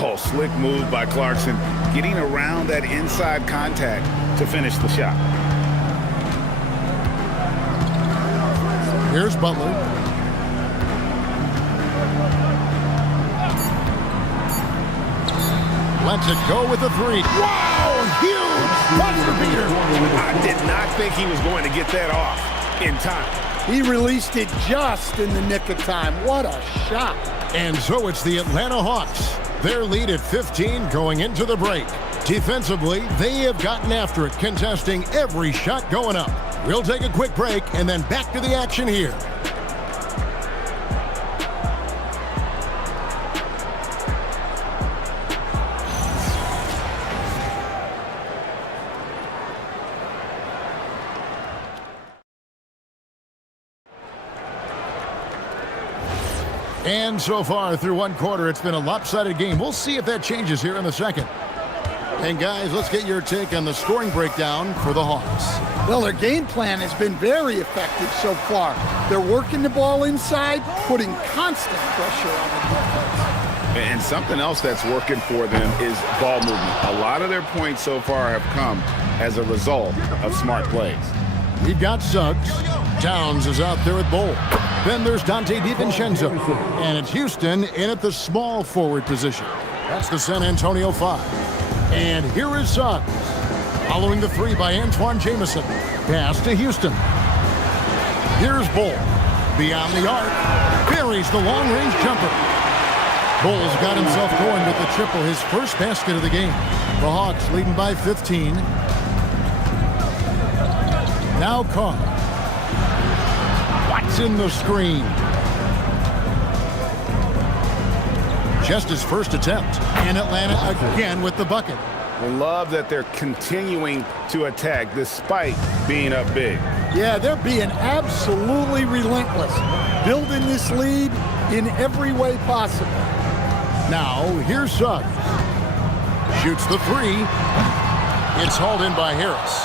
Oh, slick move by Clarkson, getting around that inside contact to finish the shot. Here's Butler. Lets it go with a 3. Wow, huge buzzer beater. I did not think he was going to get that off in time. He released it just in the nick of time. What a shot. And so it's the Atlanta Hawks. Their lead at 15 going into the break. Defensively, they have gotten after it, contesting every shot going up. We'll take a quick break and then back to the action here. And so far through one quarter, it's been a lopsided game. We'll see if that changes here in the second. And guys, let's get your take on the scoring breakdown for the Hawks. Well, their game plan has been very effective so far. They're working the ball inside, putting constant pressure on the defense. And something else that's working for them is ball movement. A lot of their points so far have come as a result of smart plays. We've got Suggs. Towns is out there with Bol. Then there's Dante DiVincenzo. And it's Houston in at the small forward position. That's the San Antonio 5. And here is Suggs. Following the 3 by Antoine Jamison. Pass to Houston. Here's Bol. Beyond the arc. Buries the long-range jumper. Bol's got himself going with the triple, his first basket of the game. The Hawks leading by 15. Now Carr. Watson the screen. Just his first attempt. And Atlanta again with the bucket. I love that they're continuing to attack despite being up big. Yeah, they're being absolutely relentless. Building this lead in every way possible. Now, here's Suggs. Shoots the 3. It's hauled in by Harris.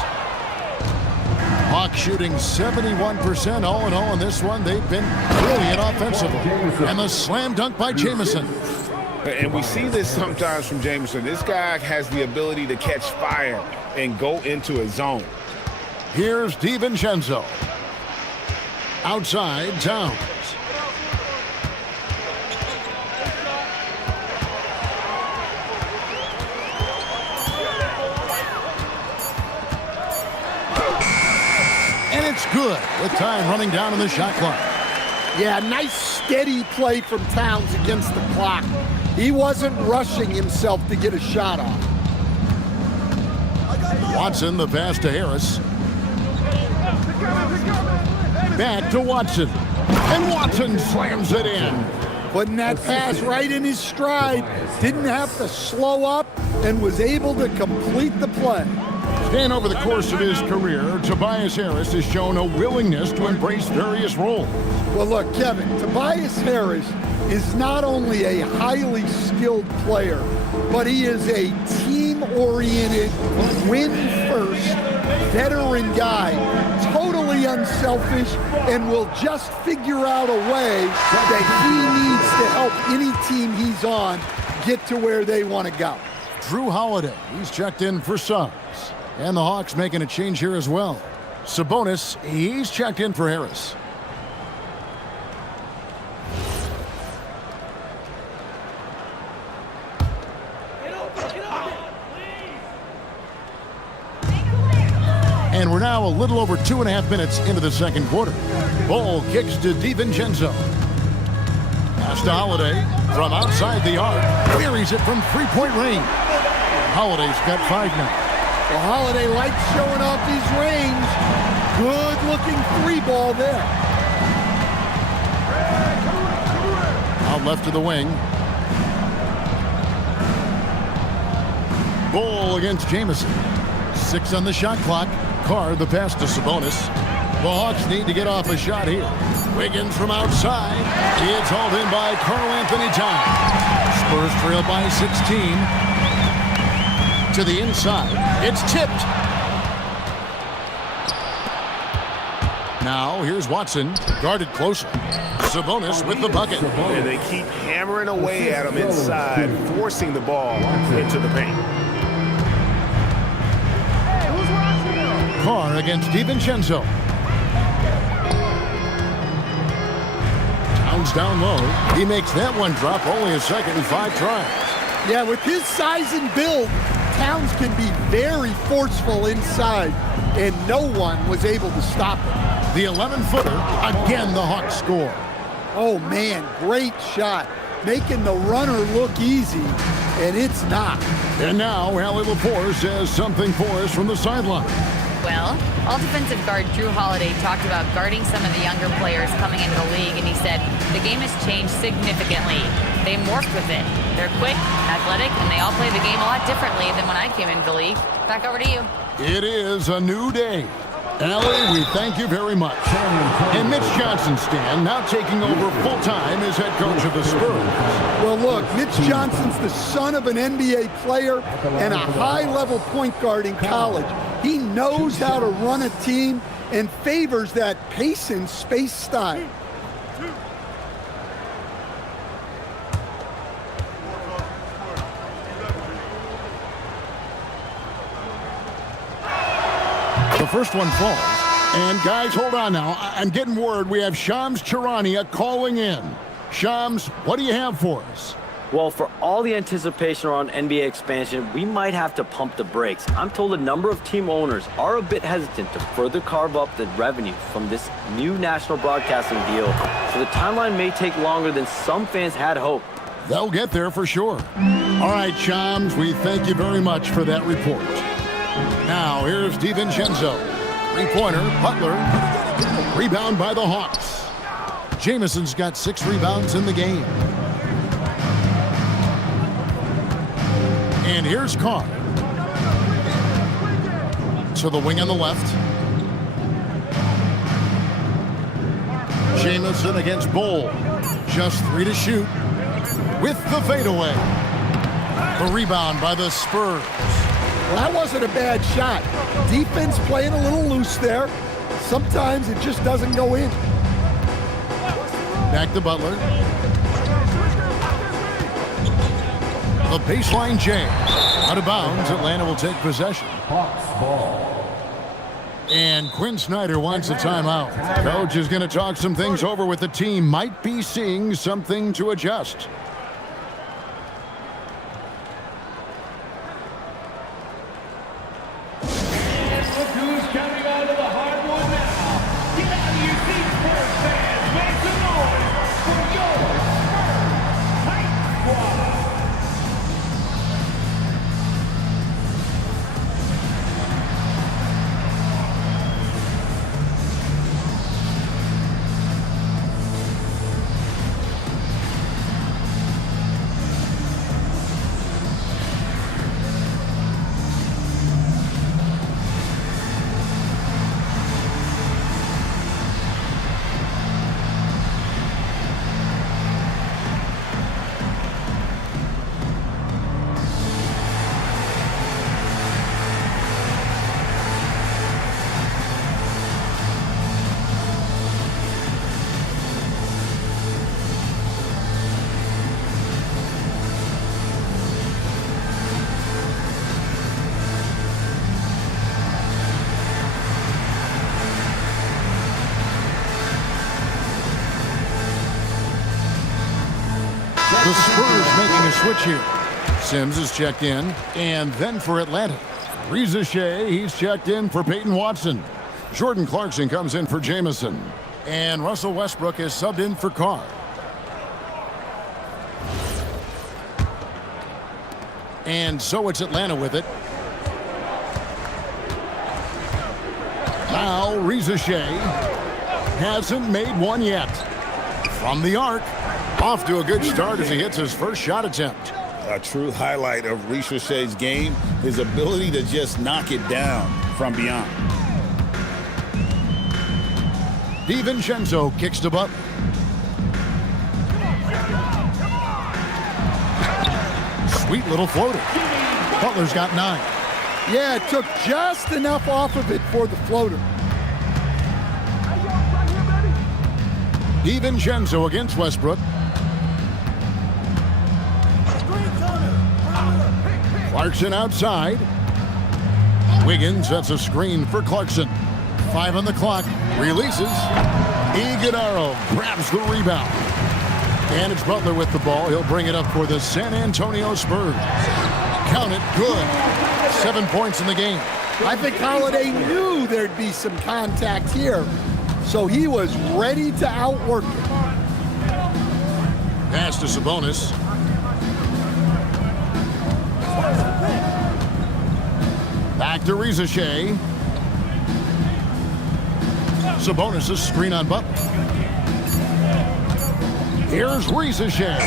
Hawks shooting 71% all in all in this one. They've been brilliant offensively. And the slam dunk by Jamison. And we see this sometimes from Jamison. This guy has the ability to catch fire and go into a zone. Here's DiVincenzo. Outside, Towns. And it's good with time running down on the shot clock. Yeah, nice steady play from Towns against the clock. He wasn't rushing himself to get a shot off. Watson, the pass to Harris. back to Watson. And Watson slams it in. Putting that pass right in his stride. Didn't have to slow up and was able to complete the play. And over the course of his career, Tobias Harris has shown a willingness to embrace various roles. Well, look, Kevin, Tobias Harris is not only a highly skilled player, but he is a team-oriented, win-first, veteran guy, totally unselfish, and will just figure out a way that he needs to help any team he's on get to where they want to go. Drew Holiday, he's checked in for subs. And the Hawks making a change here as well. Sabonis, he's checked in for Harris. And we're now a little over 2.5 minutes into the second quarter. Ball kicks to DiVincenzo. Pass to Holiday from outside the arc. Buries it from three-point range. Holiday's got 5 now. Well, Holiday likes showing off his range. Good-looking three ball there. Out left to the wing. Ball against Jamison. 6 on the shot clock. Carr the pass to Sabonis. The Hawks need to get off a shot here. Wiggins from outside. It's hauled in by Karl Anthony Towns. Spurs trail by 16. To the inside. It's tipped. Now here's Watson. Guarded closely. Sabonis with the bucket. And they keep hammering away at him inside, forcing the ball into the paint. Carr against DiVincenzo. Towns down low. He makes that one drop. Only a second and 5 tries. Yeah, with his size and build, Towns can be very forceful inside, and no one was able to stop him. The 11-footer, again the Hawks score. Oh, man, great shot. Making the runner look easy, and it's not. And now, Allie Lepore says something for us from the sideline. Well, all defensive guard Drew Holiday talked about guarding some of the younger players coming into the league, and he said, the game has changed significantly. They morphed with it. They're quick, athletic, and they all play the game a lot differently than when I came into the league. Back over to you. It is a new day. Allie, we thank you very much. And Mitch Johnson, Stan, now taking over full-time as head coach of the Spurs. Well, look, Mitch Johnson's the son of an NBA player and a high-level point guard in college. He knows how to run a team and favors that pace and space style. The first one falls. And guys, hold on now. I'm getting word we have Shams Charania calling in. Shams, what do you have for us? Well, for all the anticipation around NBA expansion, we might have to pump the brakes. I'm told a number of team owners are a bit hesitant to further carve up the revenue from this new national broadcasting deal, so the timeline may take longer than some fans had hoped. They'll get there for sure. All right, Shams, we thank you very much for that report. Now, here's DiVincenzo. Three-pointer, Butler. Rebound by the Hawks. Jamison's got 6 rebounds in the game. And here's Carr. To the wing on the left. Jamison against Bol. Just 3 to shoot. With the fadeaway. The rebound by the Spurs. Well, that wasn't a bad shot. Defense playing a little loose there. Sometimes it just doesn't go in. Back to Butler. The baseline jam. Out of bounds, Atlanta will take possession. Hawks ball. And Quinn Snyder wants a timeout. Coach is going to talk some things over with the team. Might be seeing something to adjust. Look who's coming out of the hardwood now. Get out of your seats, Spurs fans. Make some noise for your Spurs Hype Squad. The Spurs making a switch here. Sims is checked in, and then for Atlanta, Reza Shea, he's checked in for Peyton Watson. Jordan Clarkson comes in for Jamison, and Russell Westbrook is subbed in for Carr. And so it's Atlanta with it. Now Reza Shea hasn't made one yet. From the arc, off to a good start as he hits his first shot attempt. A true highlight of Reza Shea's game, his ability to just knock it down from beyond. DiVincenzo kicks to Butler. Sweet little floater. Butler's got 9. Yeah, it took just enough off of it for the floater. DiVincenzo against Westbrook. Clarkson outside. Wiggins sets a screen for Clarkson. 5 on the clock. Releases. Iguodala grabs the rebound. And it's Butler with the ball. He'll bring it up for the San Antonio Spurs. Count it. Good. 7 points in the game. I think Holiday knew there'd be some contact here, so he was ready to outwork it. Pass to Sabonis. Back to Reza Shea. Sabonis' screen on Butler. Here's Reza Shea.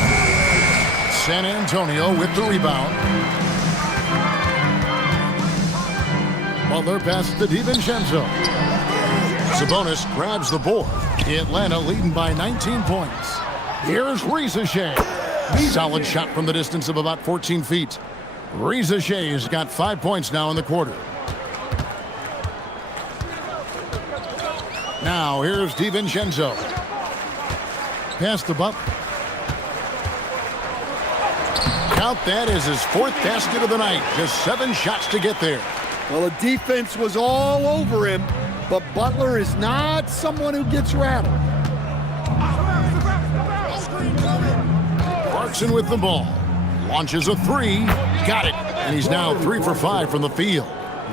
San Antonio with the rebound. Butler passes to DiVincenzo. Sabonis grabs the board. Atlanta leading by 19 points. Here's Reza Shea. Solid shot from the distance of about 14 feet. Reza Shea's got 5 points now in the quarter. Now here's DiVincenzo. Pass to Butler. Count that as his 4th basket of the night. Just 7 shots to get there. Well, the defense was all over him, but Butler is not someone who gets rattled. Clarkson with the ball. Launches a 3. Got it. And he's now 3 for 5 from the field.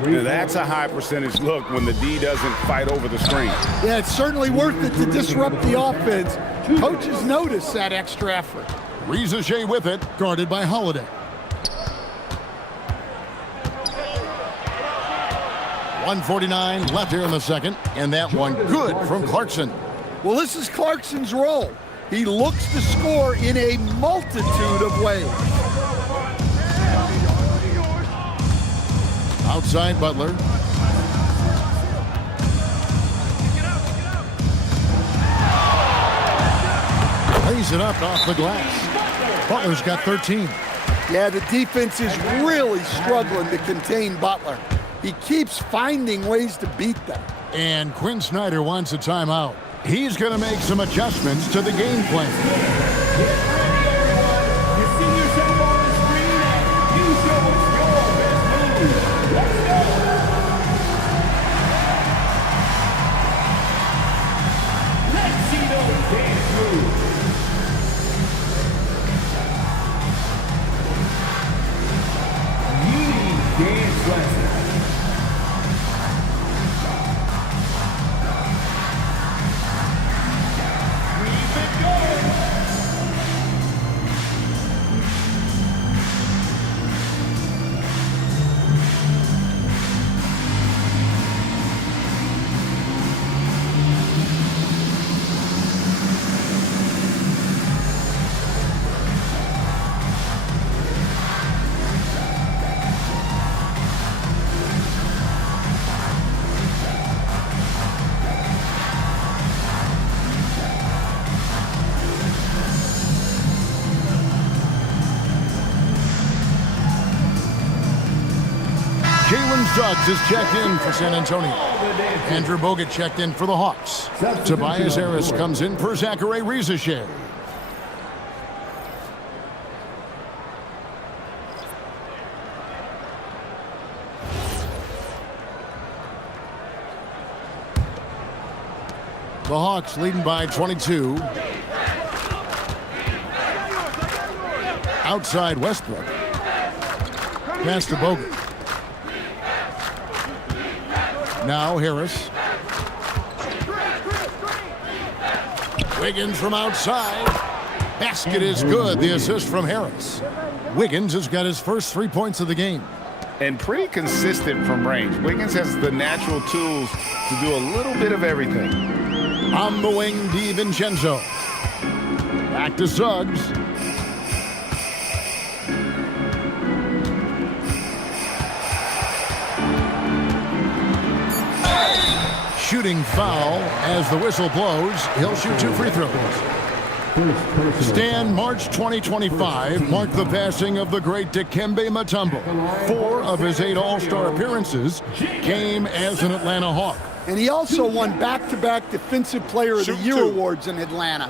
Now that's a high percentage look when the D doesn't fight over the screen. Yeah, it's certainly worth it to disrupt the offense. Coaches notice that extra effort. Reza Shea with it, guarded by Holiday. .149 left here in the second, and that one good from Clarkson. Well, this is Clarkson's role. He looks to score in a multitude of ways. Outside Butler. Lays it up off the glass. Butler's got 13. Yeah, the defense is really struggling to contain Butler. He keeps finding ways to beat them. And Quinn Snyder wants a timeout. He's going to make some adjustments to the game plan. Suggs is checked in for San Antonio. Andrew Bogut checked in for the Hawks. Tobias Harris comes in for Zachary Reza Shea. The Hawks leading by 22. Outside Westbrook. Pass to Bogut. Now Harris. Wiggins from outside. Basket is good. The assist from Harris. Wiggins has got his first 3 points of the game. And pretty consistent from range. Wiggins has the natural tools to do a little bit of everything. On the wing, DiVincenzo. Back to Suggs. Shooting foul as the whistle blows. He'll shoot 2 free throws. Stan, March 2025 marked the passing of the great Dikembe Mutombo. 4 of his 8 All-Star appearances came as an Atlanta Hawk. And he also won back-to-back Defensive Player of the Year awards in Atlanta.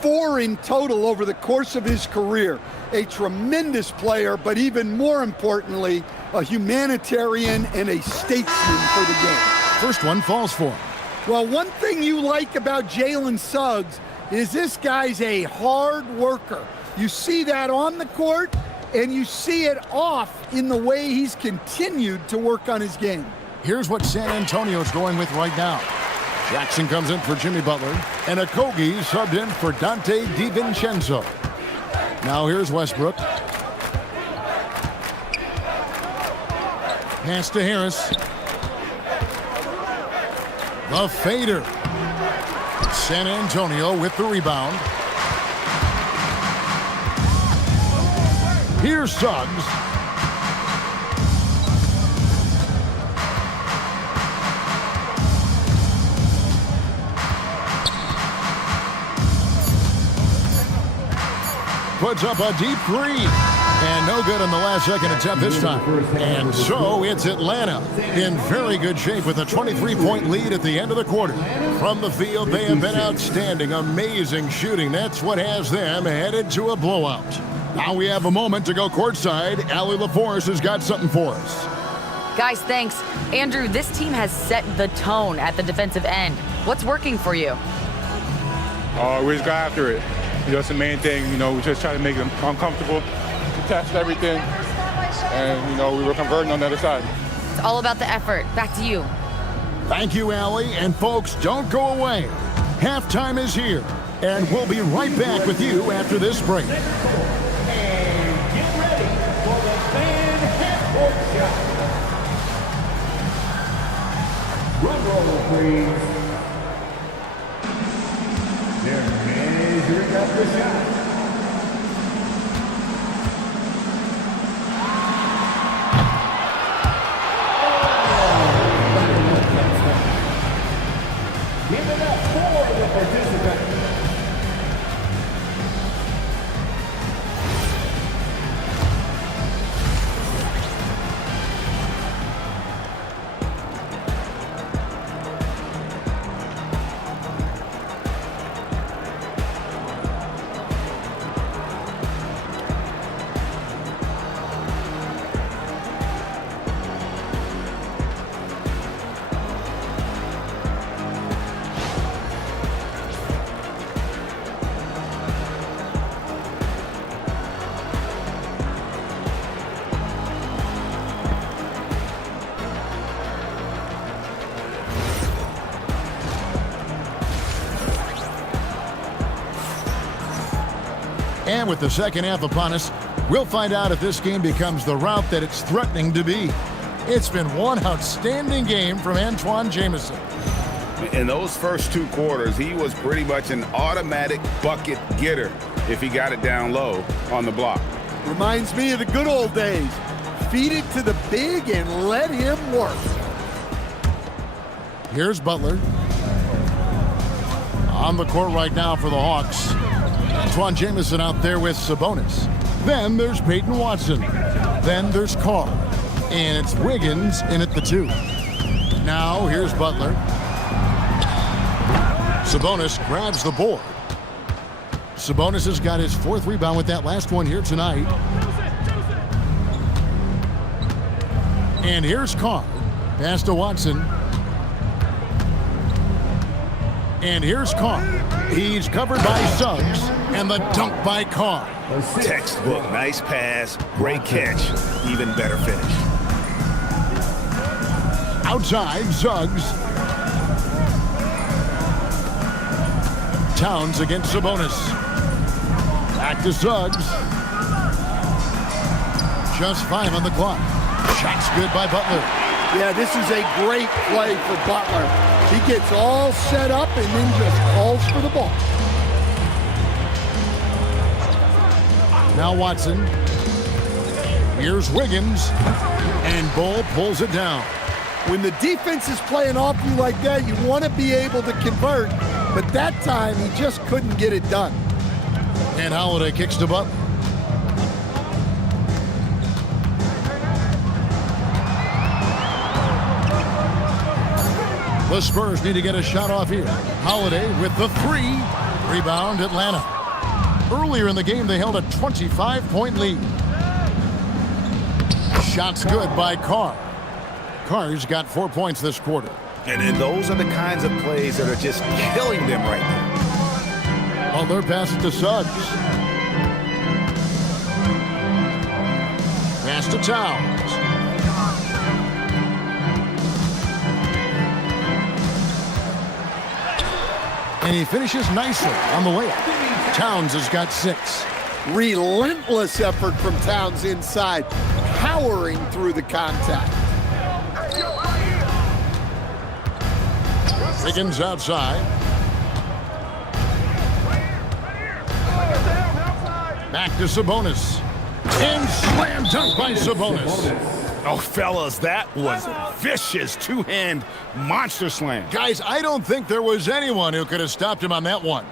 4 in total over the course of his career. A tremendous player, but even more importantly, a humanitarian and a statesman for the game. First one falls for him. Well, one thing you like about Jalen Suggs is this guy's a hard worker. You see that on the court, and you see it off in the way he's continued to work on his game. Here's what San Antonio's going with right now. Jackson comes in for Jimmy Butler, and Okogie subbed in for Dante DiVincenzo. Now here's Westbrook. Pass to Harris. The fader. San Antonio with the rebound. Here's Suggs. Puts up a deep 3. And no good on the last second attempt this time. And so it's Atlanta in very good shape with a 23-point lead at the end of the quarter. From the field, they have been outstanding, amazing shooting. That's what has them headed to a blowout. Now we have a moment to go courtside. Allie LaForce has got something for us. Guys, thanks. Andrew, this team has set the tone at the defensive end. What's working for you? We just got after it. That's the main thing. We just try to make them uncomfortable. Test everything, and we were converting on the other side. It's all about the effort. Back to you. Thank you, Allie. And folks, don't go away. Halftime is here, and we'll be right back with you after this break. And get ready for the fan half-court shot. Drum roll, please. They're measuring up the shot. Give it up for the participant. And with the second half upon us, we'll find out if this game becomes the route that it's threatening to be. It's been one outstanding game from Antoine Jamison. In those first 2 quarters, he was pretty much an automatic bucket getter if he got it down low on the block. Reminds me of the good old days. Feed it to the big and let him work. Here's Butler. On the court right now for the Hawks. Antoine Jamison out there with Sabonis. Then there's Peyton Watson. Then there's Carr. And it's Wiggins in at the 2. Now here's Butler. Sabonis grabs the board. Sabonis has got his 4th rebound with that last one here tonight. And here's Carr. Pass to Watson. And here's Carr. He's covered by Suggs. And the dunk by Carr. Textbook, nice pass, great catch, even better finish. Outside, Suggs. Towns against Sabonis. Back to Suggs. Just 5 on the clock. Shot's good by Butler. Yeah, this is a great play for Butler. He gets all set up and then just calls for the ball. Now Watson. Here's Wiggins. And Bull pulls it down. When the defense is playing off you like that, you want to be able to convert. But that time, he just couldn't get it done. And Holiday kicks to Butler. The Spurs need to get a shot off here. Holiday with the 3. Rebound, Atlanta. Earlier in the game, they held a 25-point lead. Shot's good by Carr. Carr's got 4 points this quarter. And those are the kinds of plays that are just killing them right now. Butler passes to Suggs. Pass to Towns. And he finishes nicely on the layup. Towns has got 6. Relentless effort from Towns inside, powering through the contact. Wiggins outside. Back to Sabonis. And slam dunk by Sabonis. Oh, fellas, that was a vicious two-hand monster slam. Guys, I don't think there was anyone who could have stopped him on that one.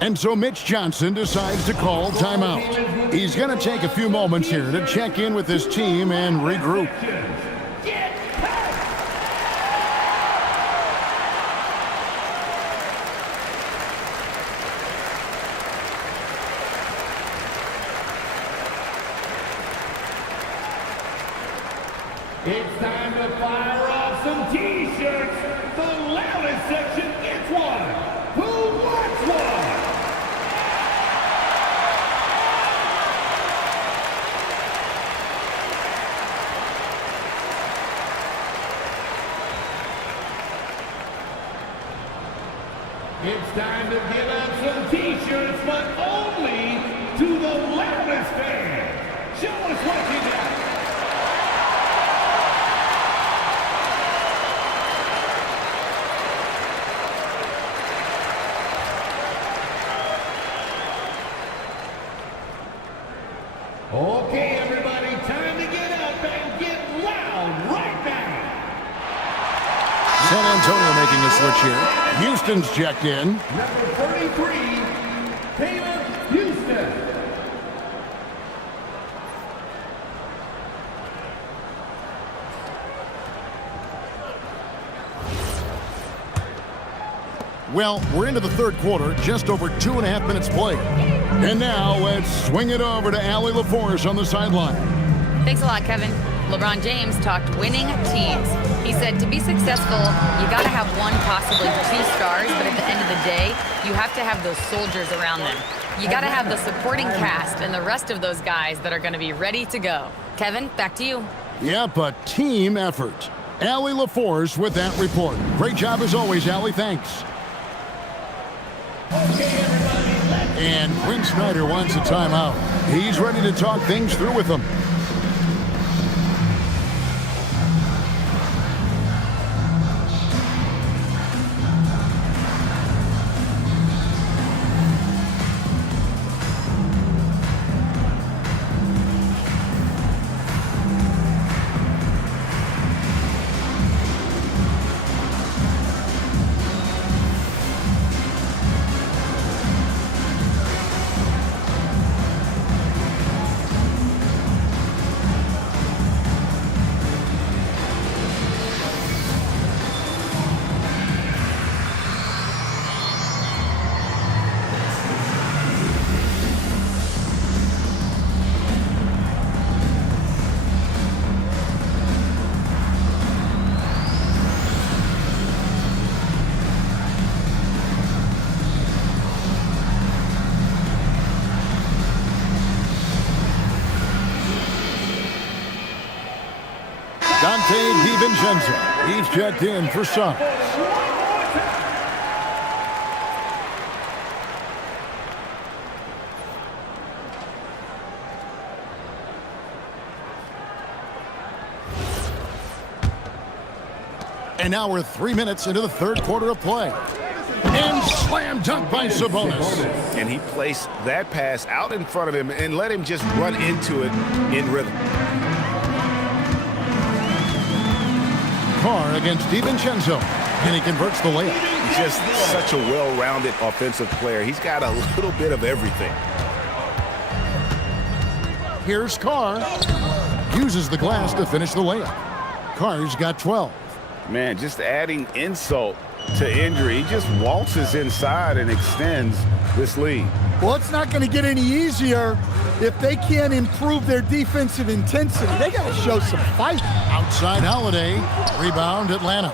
And so Mitch Johnson decides to call timeout. He's going to take a few moments here to check in with his team and regroup. It's time to fire off some T-shirts. The loudest section gets one. Who wants one? It's time to give out some T-shirts, but only to the loudest fan. Show us what you got. Okay, everybody, time to get up and get loud right now. San Antonio making a switch here. Houston's checked in. Number 33, Caleb Houston. Well, we're into the third quarter, just over 2.5 minutes played. And now let's swing it over to Allie LaForce on the sideline. Thanks a lot, Kevin. LeBron James talked winning teams. He said to be successful, you got to have one, possibly 2 stars, but at the end of the day, you have to have those soldiers around them. You got to have the supporting cast and the rest of those guys that are going to be ready to go. Kevin, back to you. Yep, a team effort. Allie LaForce with that report. Great job as always, Allie. Thanks. And Quinn Snyder wants a timeout. He's ready to talk things through with them. DiVincenzo. He's checked in for subs. And now we're 3 minutes into the third quarter of play. And slam dunk by Sabonis. And he placed that pass out in front of him and let him just run into it in rhythm. Carr against DiVincenzo. And he converts the layup. He's just such a well-rounded offensive player. He's got a little bit of everything. Here's Carr. Uses the glass to finish the layup. Carr's got 12. Man, just adding insult to injury. He just waltzes inside and extends this lead. Well, it's not going to get any easier if they can't improve their defensive intensity. They got to show some fight. Outside Holiday. Rebound Atlanta.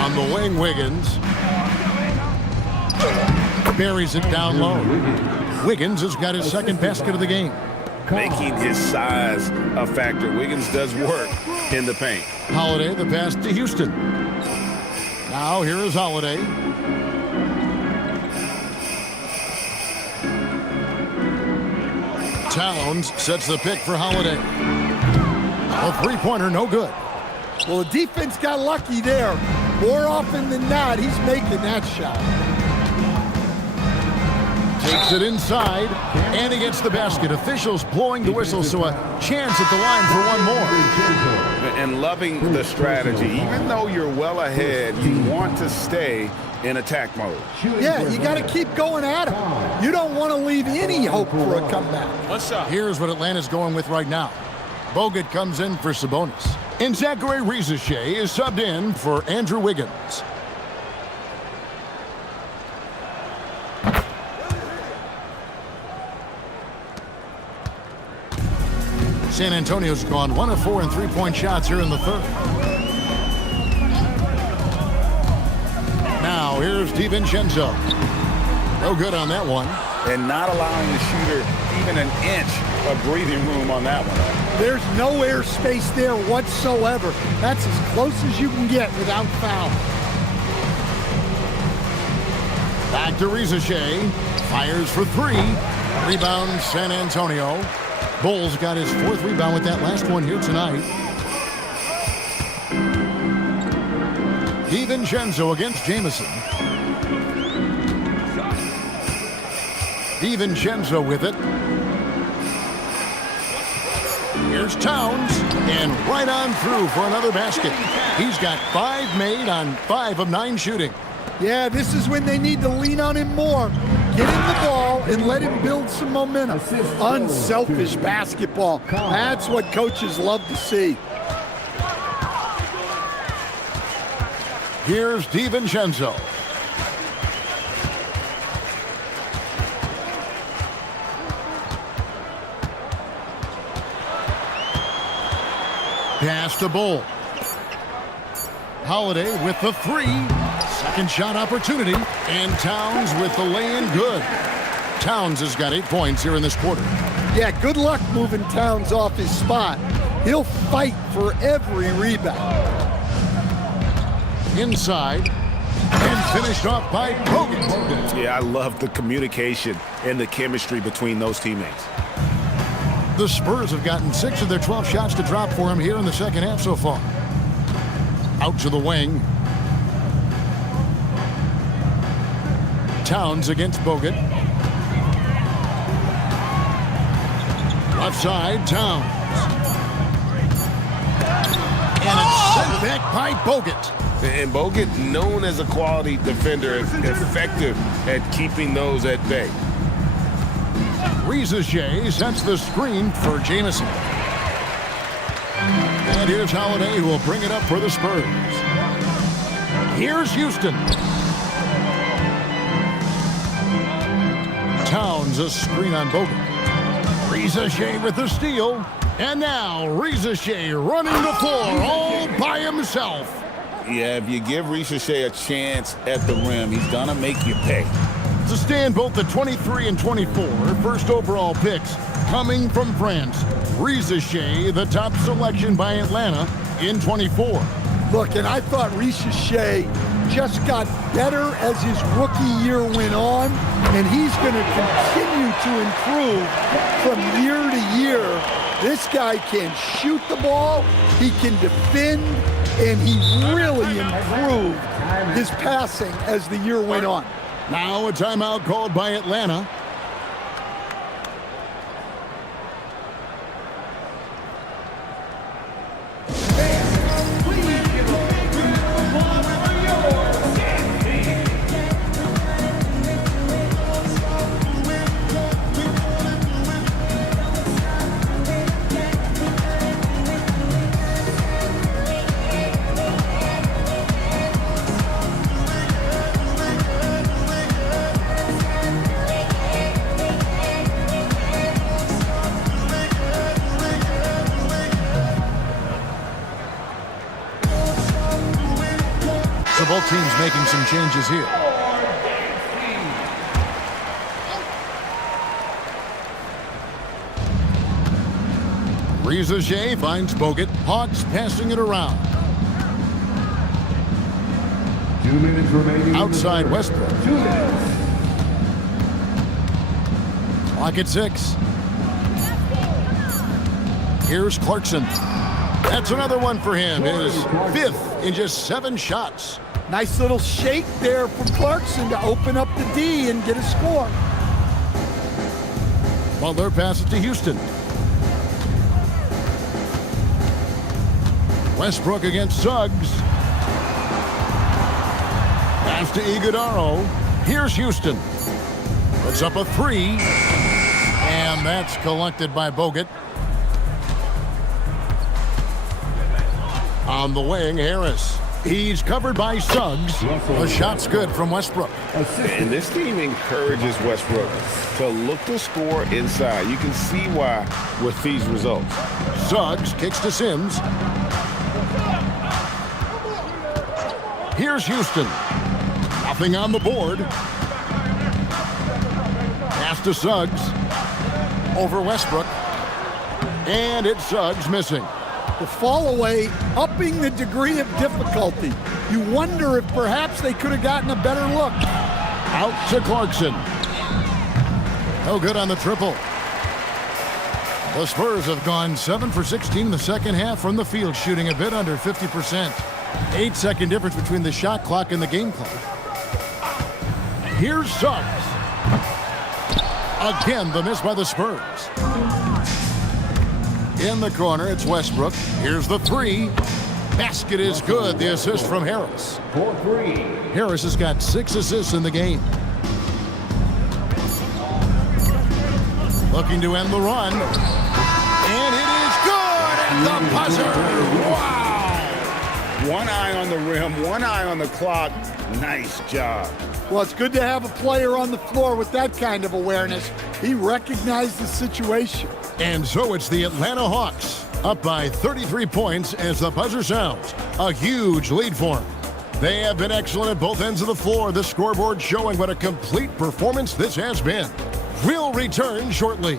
On the wing, Wiggins. Buries it down low. Wiggins has got his second basket of the game. Making his size a factor. Wiggins does work in the paint. Holiday, the pass to Houston. Now here is Holiday. Towns sets the pick for Holiday. A three-pointer, no good. Well, the defense got lucky there. More often than not, he's making that shot. Takes it inside, and he gets the basket. Officials blowing the whistle, so a chance at the line for one more. And loving the strategy. Even though you're well ahead, you want to stay in attack mode. Yeah, you got to keep going at him. You don't want to leave any hope for a comeback. What's up? Here's what Atlanta's going with right now. Bogut comes in for Sabonis. And Zachary Risacher is subbed in for Andrew Wiggins. San Antonio's gone 1 of 4 in three-point shots here in the third. Now here's DiVincenzo. No good on that one. And not allowing the shooter even an inch of breathing room on that one. There's no air space there whatsoever. That's as close as you can get without foul. Back to Risacher. Fires for three. Rebound San Antonio. Bulls got his fourth rebound with that last one here tonight. DiVincenzo against Jamison. DiVincenzo with it. Here's Towns, and right on through for another basket. He's got 5 made on 5 of 9 shooting. Yeah, this is when they need to lean on him more. Get him the ball and let him build some momentum. Unselfish basketball. That's what coaches love to see. Here's DiVincenzo. Pass to Bull. Holiday with the three. Second shot opportunity. And Towns with the lay-in good. Towns has got 8 points here in this quarter. Yeah, good luck moving Towns off his spot. He'll fight for every rebound. Inside. And finished off by Bogut. Yeah, I love the communication and the chemistry between those teammates. The Spurs have gotten 6 of their 12 shots to drop for him here in the second half so far. Out to the wing. Towns against Bogut. Left side, Towns. And it's sent back by Bogut. And Bogut, known as a quality defender, effective at keeping those at bay. Risacher sets the screen for Jamison. And here's Holiday, who will bring it up for the Spurs. Here's Houston. Towns a screen on Bogut. Risacher with the steal. And now Risacher running the floor all by himself. Yeah, if you give Risacher a chance at the rim, he's going to make you pay. To stand both the 23 and 24 first overall picks coming from France, Risa Shea, the top selection by Atlanta in 24. Look, and I thought Risa Shea just got better as his rookie year went on, and he's going to continue to improve from year to year. This guy can shoot the ball, he can defend, and he really improved his passing as the year went on. Now a timeout called by Atlanta. So both teams making some changes here. Risa Shea finds Bogut. Hawks passing it around. 2 minutes remaining. Outside Westbrook. 2 minutes. Clock at 6. Here's Clarkson. That's another one for him. His 5th in just 7 shots. Nice little shake there from Clarkson to open up the D and get a score. Butler passes to Houston. Westbrook against Suggs. Pass to Iguodala. Here's Houston. Puts up a 3. And that's collected by Bogut. On the wing, Harris. He's covered by Suggs. The shot's good from Westbrook. And this team encourages Westbrook to look to score inside. You can see why with these results. Suggs kicks to Sims. Here's Houston. Nothing on the board. Pass to Suggs. Over Westbrook. And it's Suggs missing. The fall away, upping the degree of difficulty. You wonder if perhaps they could have gotten a better look. Out to Clarkson. No good on the triple. The Spurs have gone 7 for 16 in the second half from the field, shooting a bit under 50%. 8-second difference between the shot clock and the game clock. Here's Suggs. Again, the miss by the Spurs. In the corner, it's Westbrook. Here's the 3. Basket is good. The assist from Harris. 4-3. Harris has got 6 assists in the game. Looking to end the run. And it is good at the buzzer. Wow! One eye on the rim, one eye on the clock. Nice job. Well, it's good to have a player on the floor with that kind of awareness. He recognized the situation. And so it's the Atlanta Hawks, up by 33 points as the buzzer sounds. A huge lead for them. They have been excellent at both ends of the floor. The scoreboard showing what a complete performance this has been. We'll return shortly.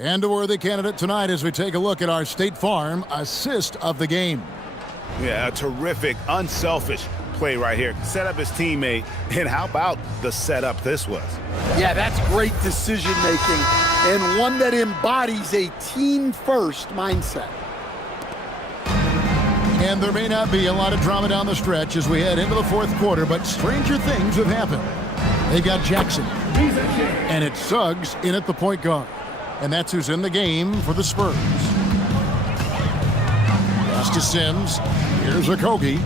And a worthy candidate tonight as we take a look at our State Farm assist of the game. Yeah, a terrific, unselfish play right here. Set up his teammate, and how about the setup this was? Yeah, that's great decision making and one that embodies a team-first mindset. And there may not be a lot of drama down the stretch as we head into the fourth quarter, but stranger things have happened. They got Jackson, and it's Suggs in at the point guard. And that's who's in the game for the Spurs. Pass to Sims. Here's Okogie.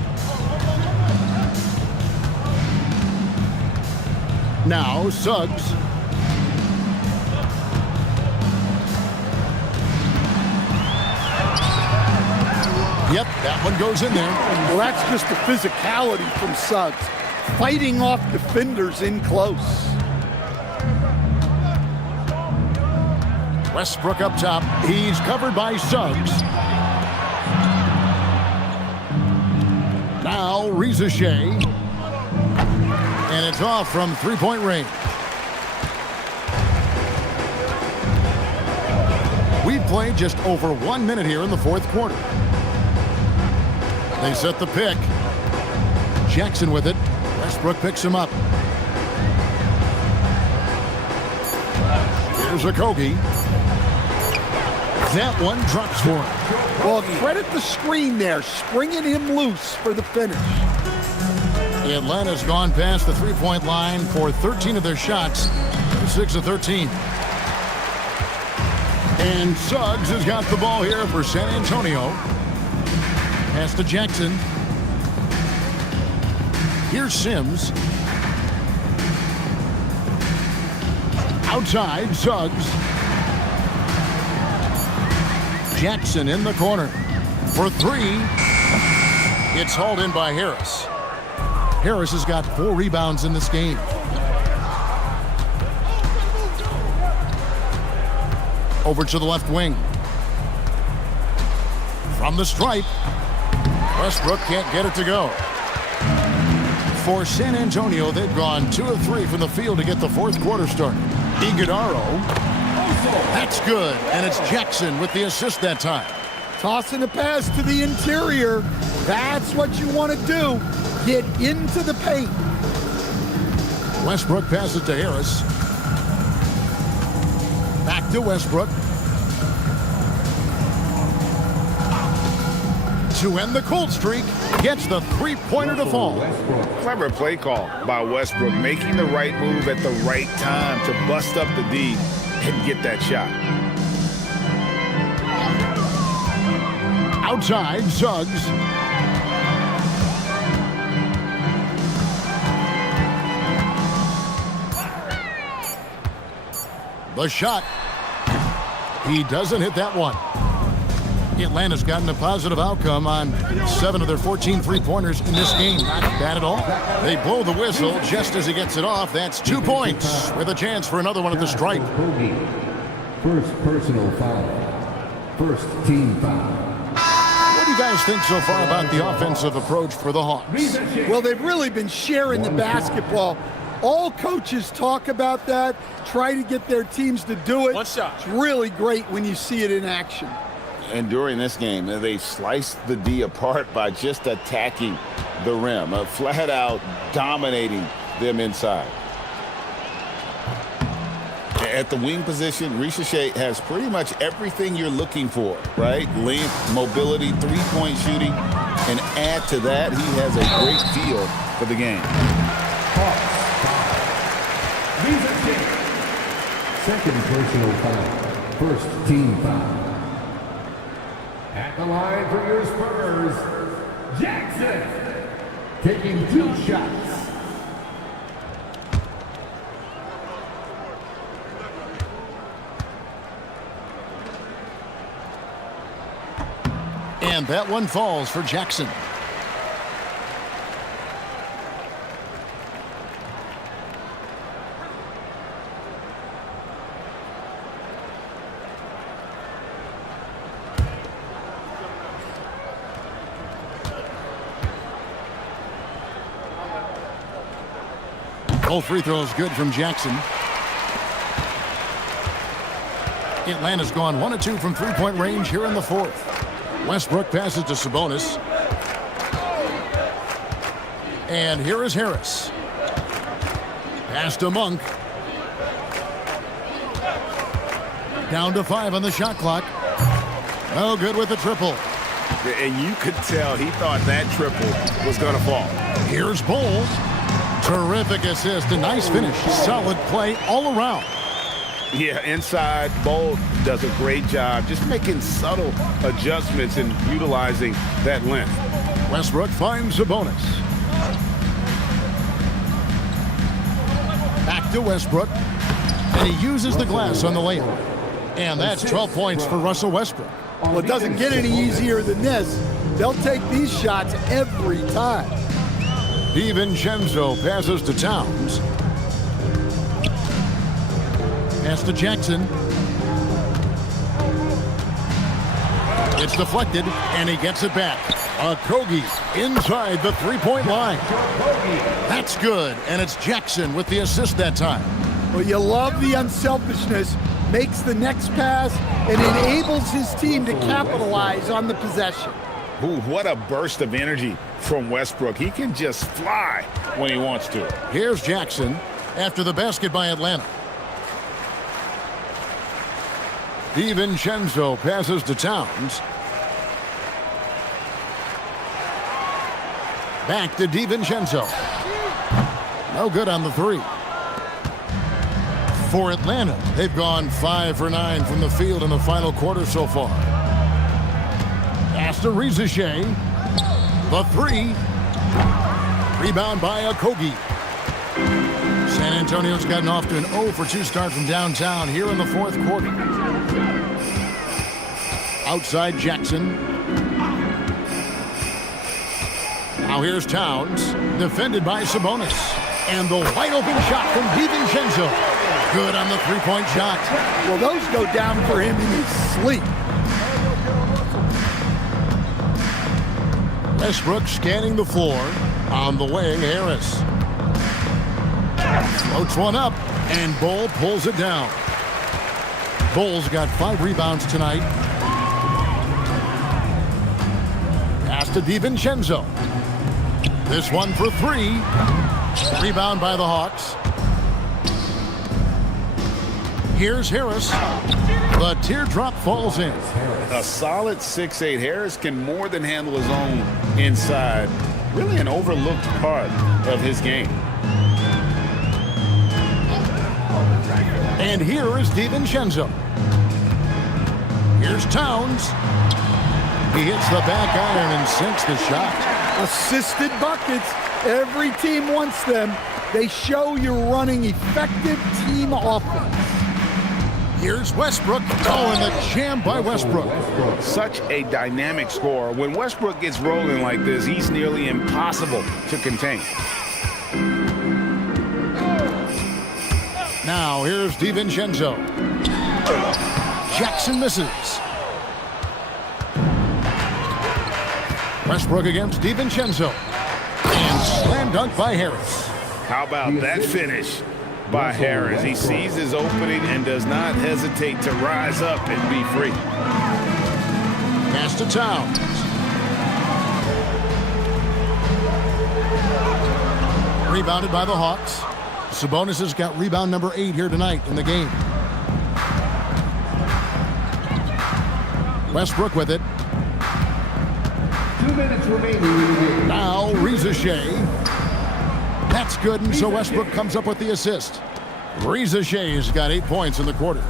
Now Suggs. Yep, that one goes in there. Well, that's just the physicality from Suggs. Fighting off defenders in close. Westbrook up top. He's covered by Suggs. Now Reza Shea. And it's off from three-point range. We've played just over 1 minute here in the fourth quarter. They set the pick. Jackson with it. Westbrook picks him up. Here's Okogie. That one drops for him. Well, credit the screen there, springing him loose for the finish. Atlanta's gone past the three-point line for 13 of their shots, 6 of 13. And Suggs has got the ball here for San Antonio. Pass to Jackson. Here's Sims. Outside, Suggs. Jackson in the corner for three. It's hauled in by Harris. Harris has got 4 rebounds in this game. Over to the left wing. From the stripe. Westbrook can't get it to go. For San Antonio, they've gone 2 of 3 from the field to get the fourth quarter started. Iguodala. That's good, and it's Jackson with the assist that time. Tossing a pass to the interior. That's what you want to do. Get into the paint. Westbrook passes to Harris. Back to Westbrook. To end the cold streak, gets the three-pointer to fall. Clever play call by Westbrook, making the right move at the right time to bust up the D and get that shot. Outside, Suggs. The shot. He doesn't hit that one. Atlanta's gotten a positive outcome on 7 of their 14 three-pointers in this game. Not bad at all. They blow the whistle just as he gets it off. That's 2 points with a chance for another one at the stripe. First personal foul. First team foul. What do you guys think so far about the offensive approach for the Hawks? Well, they've really been sharing the basketball. All coaches talk about that, try to get their teams to do it. One shot. It's really great when you see it in action. And during this game, they sliced the D apart by just attacking the rim, flat out dominating them inside. At the wing position, Reza Shea has pretty much everything you're looking for, right? Length, mobility, three-point shooting, and add to that, he has a great feel for the game. Second personal foul. First team foul. At the line for your Spurs, Jackson, taking 2 shots. And that one falls for Jackson. Both free throws good from Jackson. Atlanta's gone 1 of 2 from three-point range here in the fourth. Westbrook passes to Sabonis. And here is Harris. Pass to Monk. Down to 5 on the shot clock. No good with the triple. And you could tell he thought that triple was going to fall. Here's Bowles. Terrific assist, a nice finish. Solid play all around. Yeah, inside, Bowles does a great job just making subtle adjustments and utilizing that length. Westbrook finds Sabonis. Back to Westbrook. And he uses the glass on the layup. And that's 12 points for Russell Westbrook. Well, it doesn't get any easier than this. They'll take these shots every time. DiVincenzo passes to Towns. Pass to Jackson. It's deflected, and he gets it back. Okogie inside the three-point line. That's good, and it's Jackson with the assist that time. Well, you love the unselfishness, makes the next pass, and enables his team to capitalize on the possession. Ooh, what a burst of energy from Westbrook. He can just fly when he wants to. Here's Jackson after the basket by Atlanta. DiVincenzo passes to Towns. Back to DiVincenzo. No good on the three. For Atlanta, they've gone 5 for 9 from the field in the final quarter so far. Pass to Rizachet. The three. Rebound by Okogie. San Antonio's gotten off to an 0 for 2 start from downtown here in the fourth quarter. Outside Jackson. Now here's Towns, defended by Sabonis. And the wide open shot from DiVincenzo. Good on the three-point shot. Well, those go down for him in his sleep. Westbrook scanning the floor. On the wing, Harris. Floats one up, and Bull pulls it down. Bull's got 5 rebounds tonight. Pass to DiVincenzo. This one for 3. Rebound by the Hawks. Here's Harris. The teardrop falls in. A solid 6'8". Harris can more than handle his own inside. Really an overlooked part of his game. And here is DiVincenzo. Here's Towns. He hits the back iron and sinks the shot. Assisted buckets. Every team wants them. They show you're running effective team offense. Here's Westbrook. Oh, and the jam by Westbrook. Such a dynamic scorer. When Westbrook gets rolling like this, he's nearly impossible to contain. Now here's DiVincenzo. Jackson misses. Westbrook against DiVincenzo. And slam dunk by Harris. How about that finish by Harris? He sees his opening and does not hesitate to rise up and be free. Pass to Towns. Rebounded by the Hawks. Sabonis has got rebound number 8 here tonight in the game. Westbrook with it. 2 minutes remaining. Now Rizachet. That's good, and so Westbrook comes up with the assist. Rizachet's got 8 points in the quarter.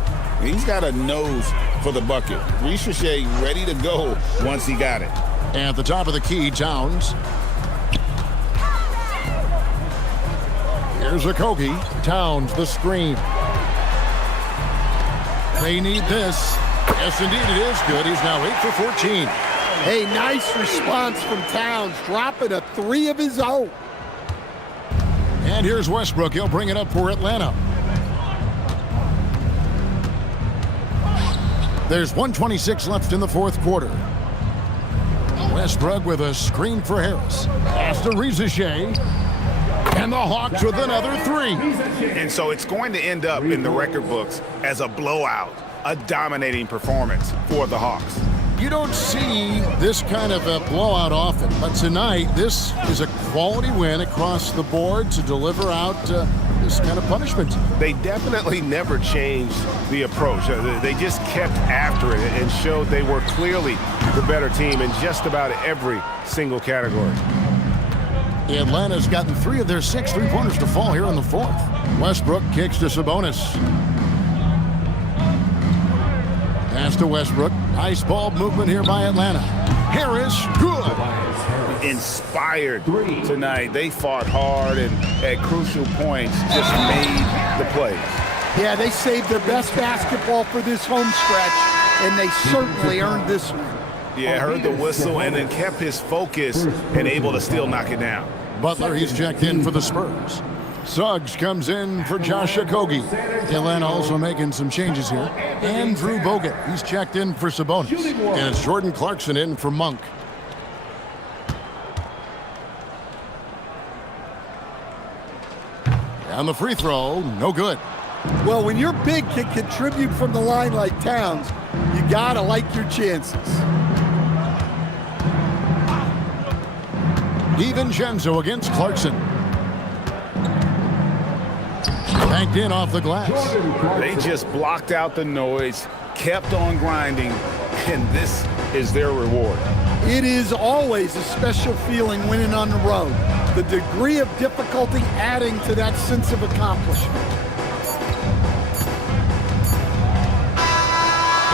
He's got a nose for the bucket. Rizachet ready to go once he got it. And at the top of the key, Towns. Here's Okogie. Towns, the screen. They need this. Yes, indeed, it is good. He's now 8 for 14. Hey, nice response from Towns, dropping a 3 of his own. And here's Westbrook. He'll bring it up for Atlanta. There's 1:26 left in the fourth quarter. Westbrook with a screen for Harris. Pass to Rizachet. And the Hawks with another 3. And so it's going to end up in the record books as a blowout, a dominating performance for the Hawks. You don't see this kind of a blowout often, but tonight this is a quality win across the board to deliver out this kind of punishment. They definitely never changed the approach. They just kept after it and showed they were clearly the better team in just about every single category. Atlanta's gotten 3 of their 6 3-pointers to fall here in the fourth. Westbrook kicks to Sabonis. Pass to Westbrook. Nice ball movement here by Atlanta. Harris, good. Inspired tonight. They fought hard and at crucial points just made the plays. Yeah, they saved their best basketball for this home stretch, and they certainly earned this one. Yeah, heard the whistle and then kept his focus and able to still knock it down. Butler, he's checked in for the Spurs. Suggs comes in for Josh Okogie. Atlanta also making some changes here. Andrew Bogut, he's checked in for Sabonis. And it's Jordan Clarkson in for Monk. And the free throw, no good. Well, when your big can contribute from the line like Towns, you gotta like your chances. DiVincenzo against Clarkson. Banked in off the glass. They just blocked out the noise, kept on grinding, and this is their reward. It is always a special feeling winning on the road. The degree of difficulty adding to that sense of accomplishment.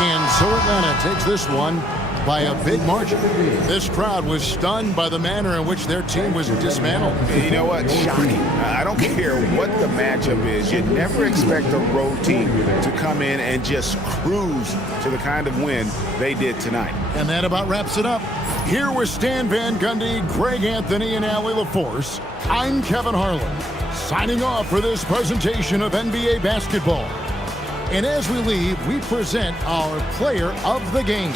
And so Atlanta takes this one by a big margin. This crowd was stunned by the manner in which their team was dismantled. You know what? Shocking. I don't care what the matchup is. You'd never expect a road team to come in and just cruise to the kind of win they did tonight. And that about wraps it up. Here with Stan Van Gundy, Greg Anthony, and Allie LaForce, I'm Kevin Harlan, signing off for this presentation of NBA basketball. And as we leave, we present our player of the game.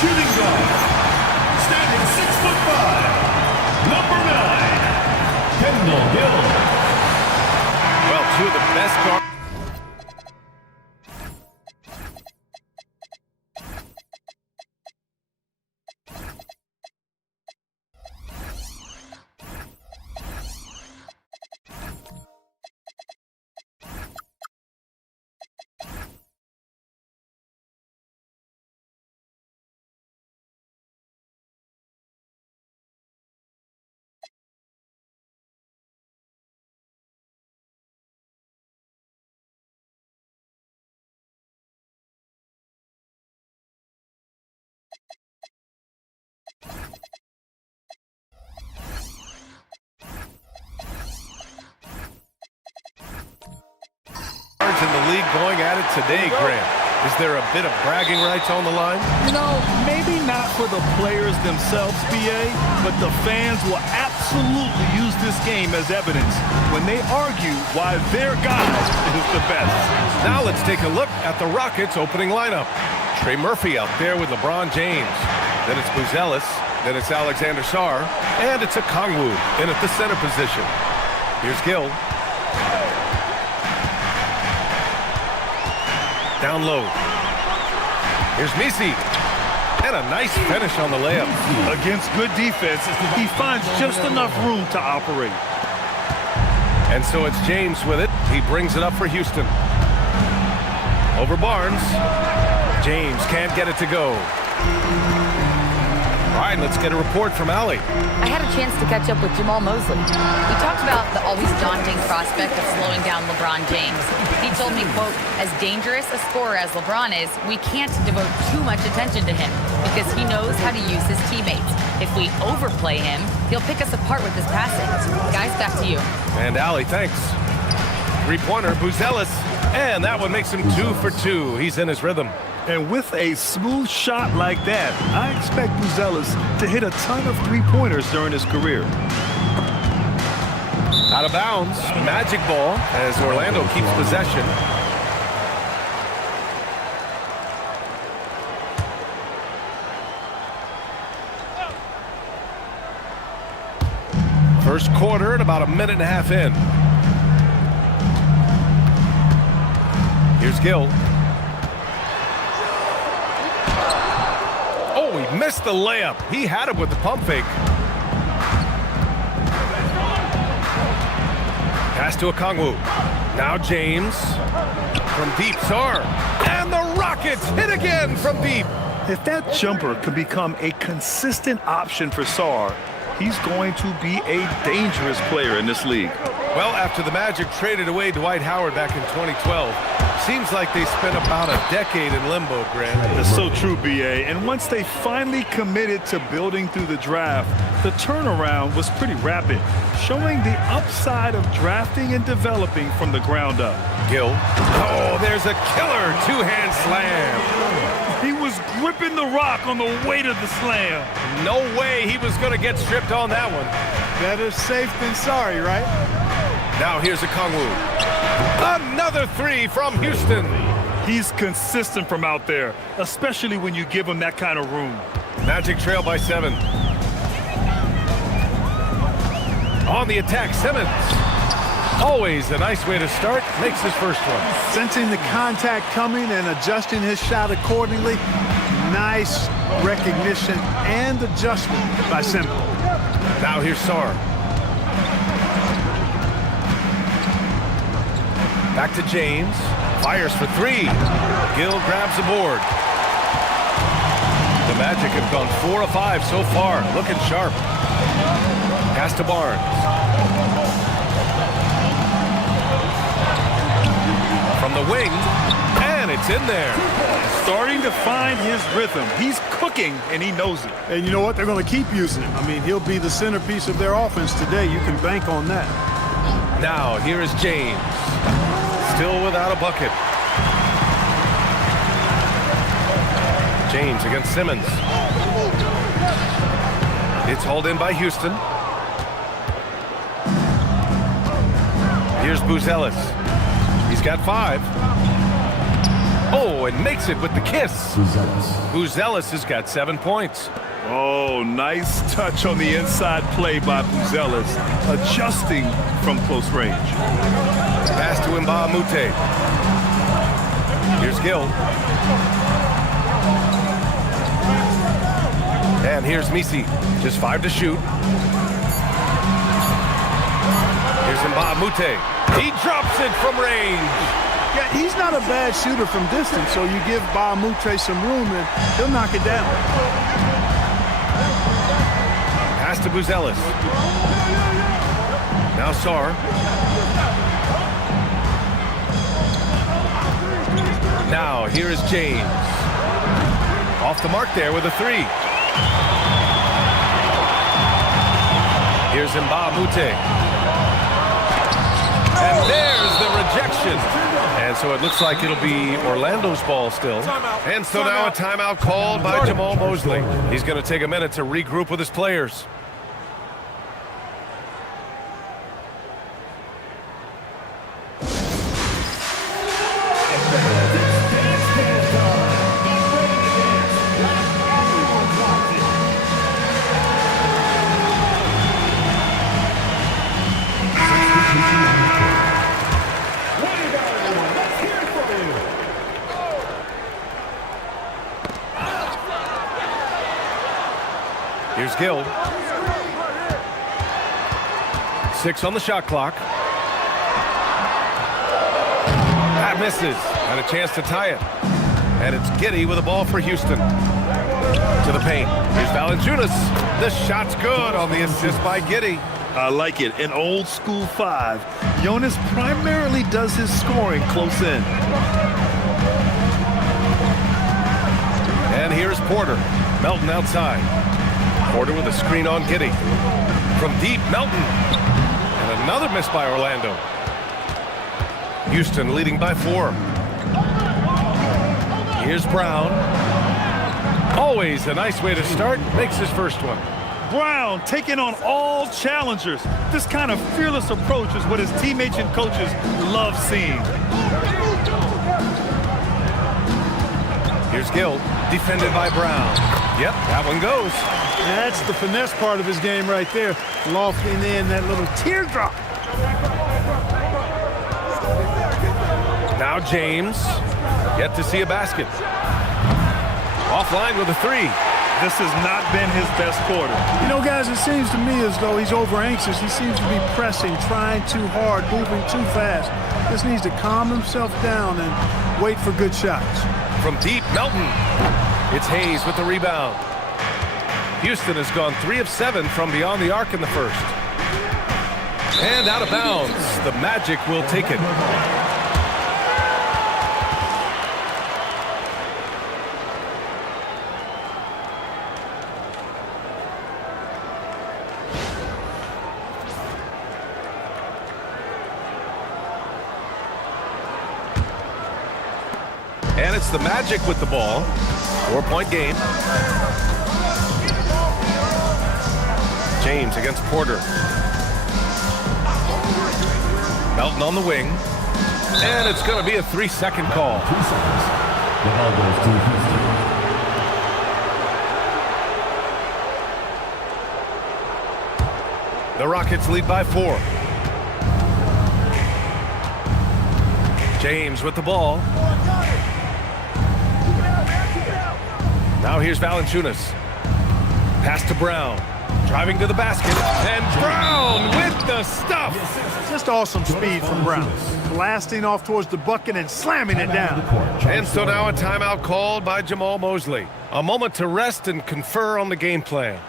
Shooting guard, standing 6'5", number 9, Kendall Gill. Well, two of the best guards. In the league going at it today, Grant. Is there a bit of bragging rights on the line? You know, maybe not for the players themselves, BA, but the fans will absolutely use this game as evidence when they argue why their guy is the best. Now let's take a look at the Rockets' opening lineup. Trey Murphy out there with LeBron James. Then it's Buzelis. Then it's Alexander Sarr. And it's Okongwu in at the center position. Here's Gill. Down low. Here's Misi. And a nice finish on the layup. Against good defense, he finds just enough room to operate. And so it's James with it. He brings it up for Houston. Over Barnes. James can't get it to go. All right, let's get a report from Allie. I had a chance to catch up with Jamal Mosley. We talked about the always daunting prospect of slowing down LeBron James. He told me, quote, as dangerous a scorer as LeBron is, we can't devote too much attention to him because he knows how to use his teammates. If we overplay him, he'll pick us apart with his passing. Guys, back to you. And Allie, thanks. Three-pointer, Buzelis. And that one makes him 2 for 2. He's in his rhythm. And with a smooth shot like that, I expect Buzelis to hit a ton of three-pointers during his career. Out of bounds, magic ball as Orlando keeps possession. First quarter and about a minute and a half in. Here's Gill. Oh, he missed the layup. He had it with the pump fake. Pass to Okongwu. Now James. From deep, Sarr. And the Rockets hit again from deep. If that jumper could become a consistent option for Sarr, he's going to be a dangerous player in this league. Well, after the Magic traded away Dwight Howard back in 2012, seems like they spent about a decade in limbo, Grant. That's so true, B.A. And once they finally committed to building through the draft, the turnaround was pretty rapid, showing the upside of drafting and developing from the ground up. Gill. Oh, there's a killer two-hand slam. He was gripping the rock on the weight of the slam. No way he was going to get stripped on that one. Better safe than sorry, right? Now here's a Kongwu. Another three from Houston. He's consistent from out there, especially when you give him that kind of room. Magic trail by 7. On the attack, Simmons. Always a nice way to start. Makes his first one. Sensing the contact coming and adjusting his shot accordingly. Nice recognition and adjustment by Simmons. Now here's Sarr. Back to James. Fires for 3. Gill grabs the board. The Magic have gone 4 of 5 so far. Looking sharp. Pass to Barnes. From the wing. And it's in there. Starting to find his rhythm. He's cooking, and he knows it. And you know what? They're going to keep using him. I mean, he'll be the centerpiece of their offense today. You can bank on that. Now, here is James. Still without a bucket. James against Simmons. It's hauled in by Houston. Here's Buzelis. He's got 5. Oh, and makes it with the kiss. Buzelis has got 7 points. Oh, nice touch on the inside play by Buzelis, adjusting from close range. Pass to Mbah a Moute. Here's Gill. And here's Misi. Just 5 to shoot. Here's Mbah a Moute. He drops it from range. Yeah, he's not a bad shooter from distance, so you give Mbah a Moute some room and he'll knock it down. Pass to Buzelis. Now Sarr. Now here is James. Off the mark there with a 3. Here's Mbah a Moute. And there's the rejection. And so it looks like it'll be Orlando's ball still. And so now a timeout called by Jamal Mosley. He's going to take a minute to regroup with his players. Here's Gill. 6 on the shot clock. That misses. Had a chance to tie it. And it's Giddey with a ball for Houston. To the paint. Here's Valanciunas. The shot's good on the assist by Giddey. I like it. An old school 5. Jonas primarily does his scoring close in. And here's Porter. Melton outside. Porter with a screen on Giddey. From deep, Melton. And another miss by Orlando. Houston leading by 4. Here's Brown. Always a nice way to start. Makes his first one. Brown taking on all challengers. This kind of fearless approach is what his teammates and coaches love seeing. Here's Gill, defended by Brown. Yep, that one goes. That's the finesse part of his game right there. Lofting in that little teardrop. Now James, yet to see a basket. Offline with a 3. This has not been his best quarter. You know, guys, it seems to me as though he's over anxious. He seems to be pressing, trying too hard, moving too fast. Just needs to calm himself down and wait for good shots. From deep, Melton. It's Hayes with the rebound. Houston has gone 3 of 7 from beyond the arc in the first. And out of bounds. The Magic will take it. And it's the Magic with the ball. 4-point game. James against Porter. Melton on the wing. And it's going to be a 3-second call. 2 seconds. The ball goes to Houston. The Rockets lead by 4. James with the ball. Now here's Valanciunas. Pass to Brown. Driving to the basket. And Brown with the stuff. Just awesome speed from Brown. Blasting off towards the bucket and slamming it down. And so now a timeout called by Jamal Mosley. A moment to rest and confer on the game plan.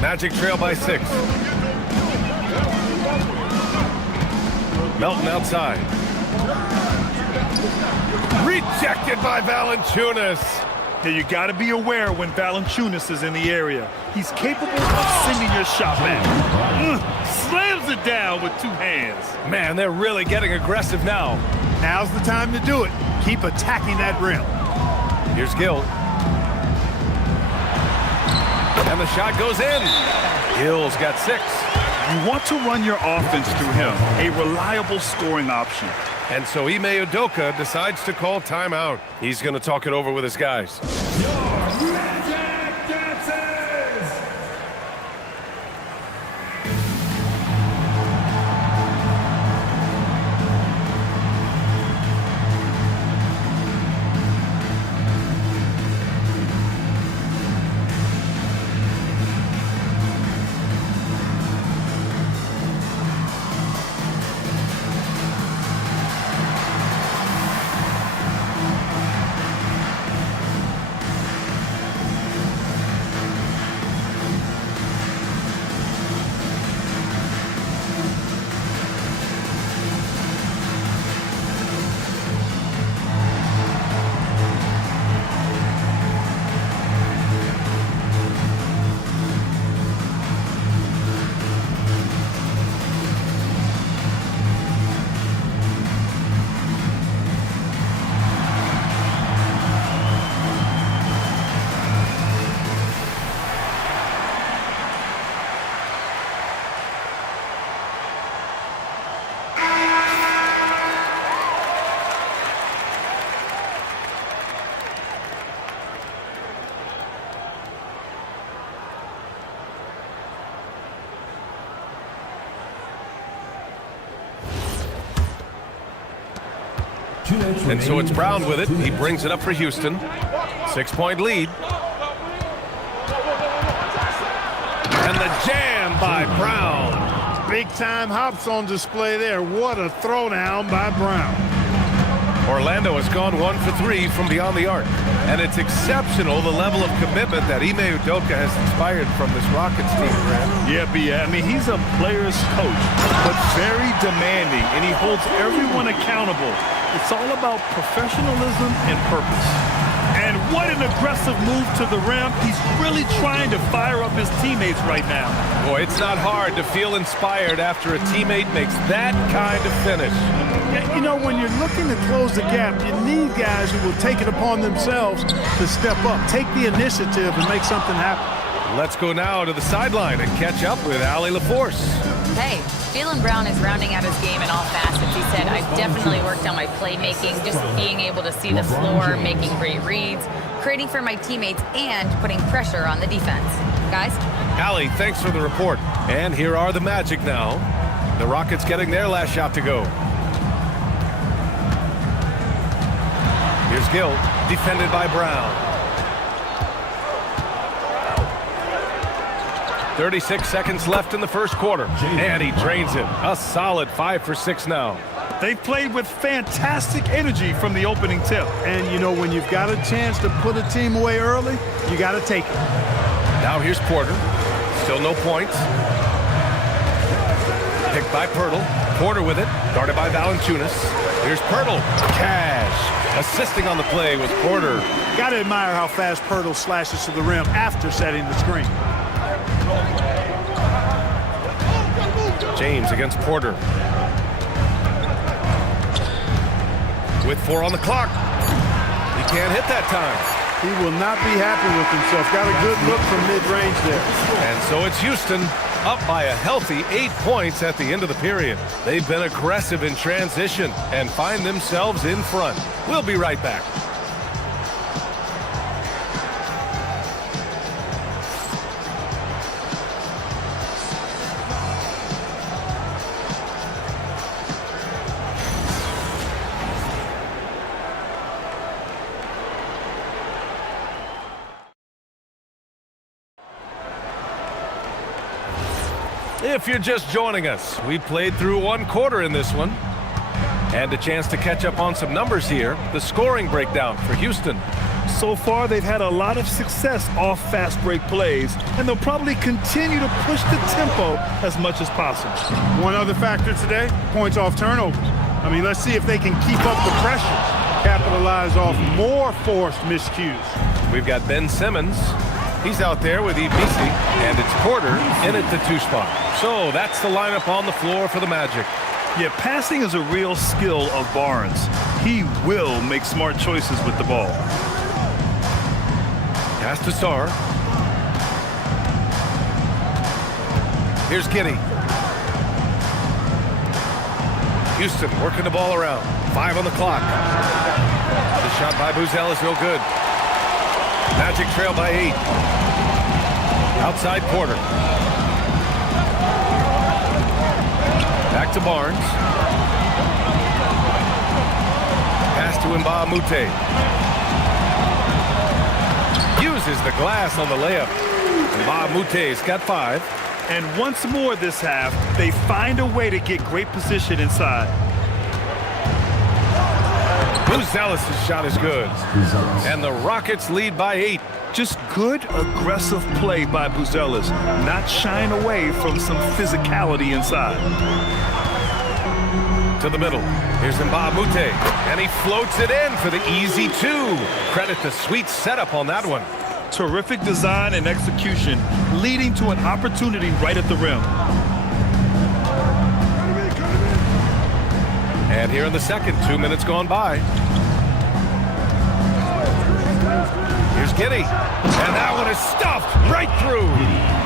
Magic trail by 6. Melton outside. Rejected by Valanciunas. Yeah, you got to be aware when Valanciunas is in the area. He's capable of sending your shot back. Slams it down with 2 hands. Man, they're really getting aggressive now. Now's the time to do it. Keep attacking that rim. Here's Gill. And the shot goes in. Gill's got 6. You want to run your offense through him, a reliable scoring option. And so Ime Udoka decides to call timeout. He's going to talk it over with his guys. And so it's Brown with it. He brings it up for Houston. 6-point lead. And the jam by Brown. Big time hops on display there. What a throwdown by Brown. Orlando has gone 1 for 3 from beyond the arc. And it's exceptional the level of commitment that Ime Udoka has inspired from this Rockets team, Grant. Yeah, B. I mean, he's a player's coach, but very demanding, and he holds everyone accountable. It's all about professionalism and purpose. And what an aggressive move to the rim. He's really trying to fire up his teammates right now. Boy, it's not hard to feel inspired after a teammate makes that kind of finish. You know, when you're looking to close the gap, you need guys who will take it upon themselves to step up, take the initiative, and make something happen. Let's go now to the sideline and catch up with Allie LaForce. Hey, Jaylen Brown is rounding out his game in all facets. He said, I've definitely worked on my playmaking, just being able to see the floor, making great reads, creating for my teammates, and putting pressure on the defense. Guys? Allie, thanks for the report. And here are the Magic now. The Rockets getting their last shot to go. Here's Gill, defended by Brown. 36 seconds left in the first quarter, and he drains it. A solid 5 for 6 now. They've played with fantastic energy from the opening tip. And, you know, when you've got a chance to put a team away early, you got to take it. Now here's Porter. Still no points. Picked by Poeltl. Porter with it. Guarded by Valanciunas. Here's Poeltl. Cash. Assisting on the play was Porter. Got to admire how fast Poeltl slashes to the rim after setting the screen. James against Porter. With 4 on the clock. He can't hit that time. He will not be happy with himself. Got a good look from mid-range there. And so it's Houston up by a healthy 8 points at the end of the period. They've been aggressive in transition and find themselves in front. We'll be right back. If you're just joining us, we played through 1 quarter in this one. And a chance to catch up on some numbers here. The scoring breakdown for Houston. So far, they've had a lot of success off fast break plays, and they'll probably continue to push the tempo as much as possible. One other factor today, points off turnovers. I mean, let's see if they can keep up the pressure, capitalize off more forced miscues. We've got Ben Simmons. He's out there with Ibisi, and it's Porter in at the 2 spot. So that's the lineup on the floor for the Magic. Yeah, passing is a real skill of Barnes. He will make smart choices with the ball. Pass to Sarr. Here's Giddey. Houston working the ball around. 5 on the clock. The shot by Buzel is no good. Magic trail by 8. Outside Porter. Back to Barnes. Pass to Mbah a Moute. Uses the glass on the layup. Mbah a Moute's got 5. And once more this half, they find a way to get great position inside. Buzelis' shot is good. And the Rockets lead by 8. Just good, aggressive play by Buzelis, not shying away from some physicality inside. To the middle. Here's Mbah a Moute. And he floats it in for the easy 2. Credit the sweet setup on that one. Terrific design and execution, leading to an opportunity right at the rim. And here in the second, 2 minutes gone by. Here's Giddey. And that one is stuffed right through.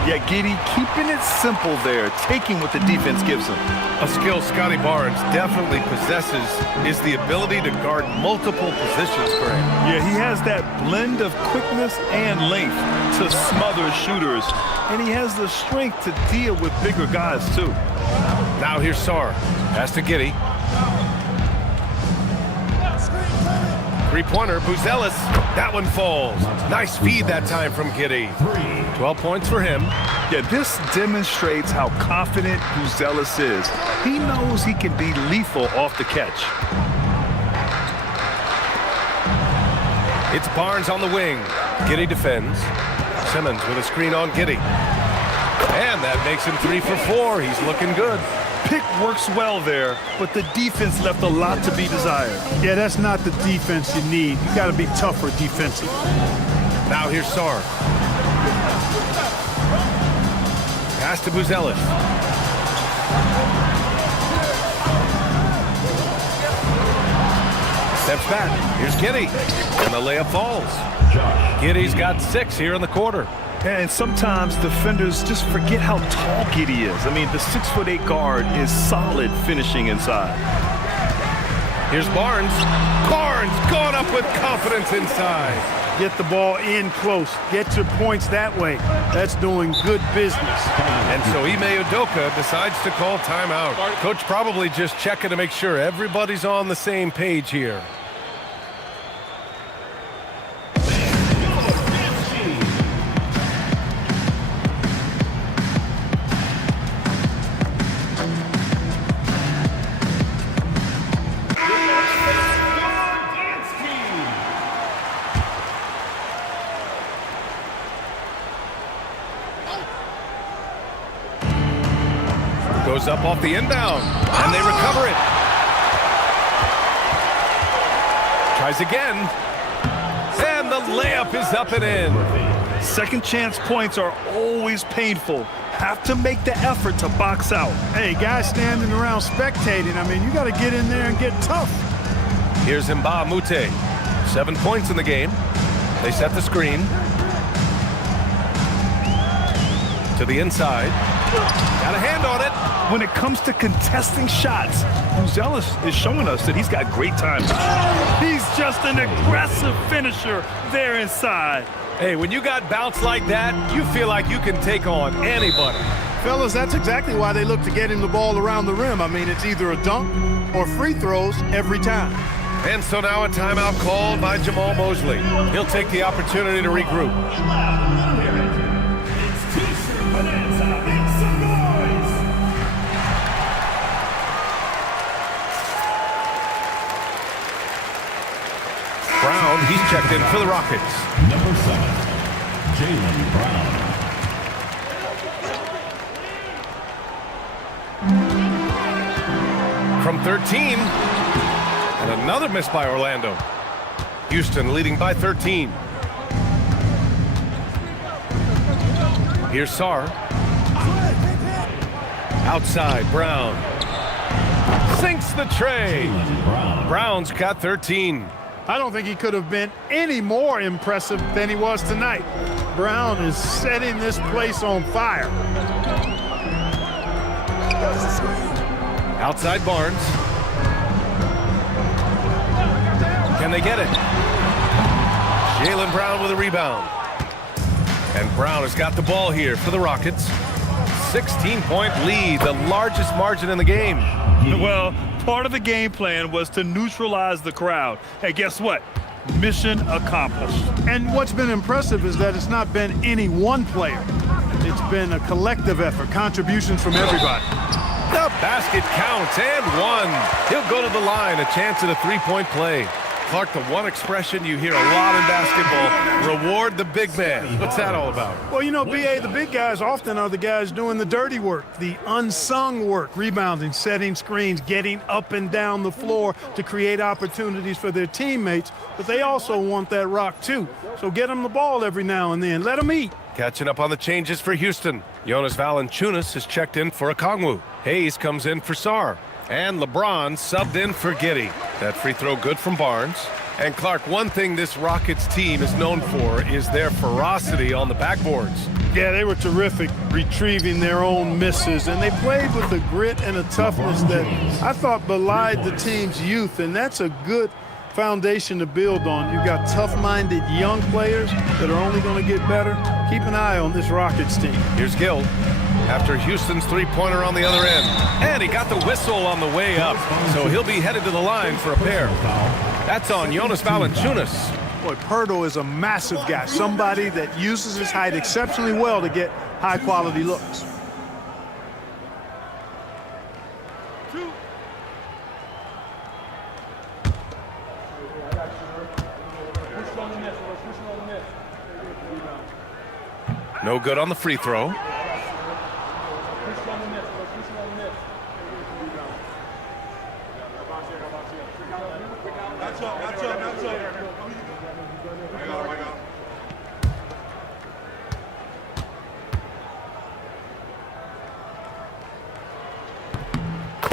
Yeah, Giddey keeping it simple there, taking what the defense gives him. A skill Scotty Barnes definitely possesses is the ability to guard multiple positions for him. Yeah, he has that blend of quickness and length to smother shooters. And he has the strength to deal with bigger guys, too. Now here's Sarr. Pass to Giddey. 3-pointer, Buzelis. That one falls. Nice feed that time from Giddey. 12 points for him. Yeah, this demonstrates how confident Buzelis is. He knows he can be lethal off the catch. It's Barnes on the wing. Giddey defends. Simmons with a screen on Giddey. And that makes him 3 for 4. He's looking good. Pick works well there, but the defense left a lot to be desired. Yeah, that's not the defense you need. You got to be tougher defensive. Now here's Sarr. Pass to Buzelis. Steps back. Here's Giddey. And the layup falls. Giddey's got 6 here in the quarter. And sometimes defenders just forget how tall Giddey is. I mean, the 6'8" guard is solid finishing inside. Here's Barnes. Barnes going up with confidence inside. Get the ball in close. Get your points that way. That's doing good business. And so Ime Udoka decides to call timeout. Coach probably just checking to make sure everybody's on the same page here. Goes up off the inbound, and they recover it. Tries again, and the layup is up and in. Second chance points are always painful. Have to make the effort to box out. Hey, guys standing around spectating, I mean, you got to get in there and get tough. Here's Mbah a Moute. 7 points in the game. They set the screen. To the inside. Got a hand on it. When it comes to contesting shots, Buzelis is showing us that he's got great time. He's just an aggressive finisher there inside. Hey, when you got bounce like that, you feel like you can take on anybody. Fellas, that's exactly why they look to get him the ball around the rim. I mean, it's either a dunk or free throws every time. And so now a timeout called by Jamal Mosley. He'll take the opportunity to regroup. Brown, he's checked in for the Rockets. Number 7, Jaylen Brown. From 13, and another miss by Orlando. Houston leading by 13. Here's Sarr. Outside, Brown. Sinks the tray. Brown's got 13. I don't think he could have been any more impressive than he was tonight. Brown is setting this place on fire. Outside Barnes. Can they get it? Jaylen Brown with a rebound. And Brown has got the ball here for the Rockets. 16-point lead, the largest margin in the game. Well, part of the game plan was to neutralize the crowd. Hey, guess what? Mission accomplished. And what's been impressive is that it's not been any one player. It's been a collective effort, contributions from everybody. The basket counts and one. He'll go to the line, a chance at a three-point play. Clark, the one expression you hear a lot in basketball, reward the big man. What's that all about? Well, you know, B.A., the big guys often are the guys doing the dirty work, the unsung work, rebounding, setting screens, getting up and down the floor to create opportunities for their teammates, but they also want that rock too. So get them the ball every now and then. Let them eat. Catching up on the changes for Houston. Jonas Valanciunas has checked in for Okongwu. Hayes comes in for Sarr. And LeBron subbed in for Giddey. That free throw good from Barnes. And Clark, one thing this Rockets team is known for is their ferocity on the backboards. Yeah, they were terrific retrieving their own misses, and they played with a grit and a toughness that I thought belied the team's youth, and that's a good foundation to build on. You've got tough-minded young players that are only going to get better. Keep an eye on this Rockets team. Here's Gill after Houston's three-pointer on the other end. And he got the whistle on the way up, so he'll be headed to the line for a pair. That's on Jonas Valanciunas. Boy, Poeltl is a massive guy, somebody that uses his height exceptionally well to get high-quality looks. No good on the free throw.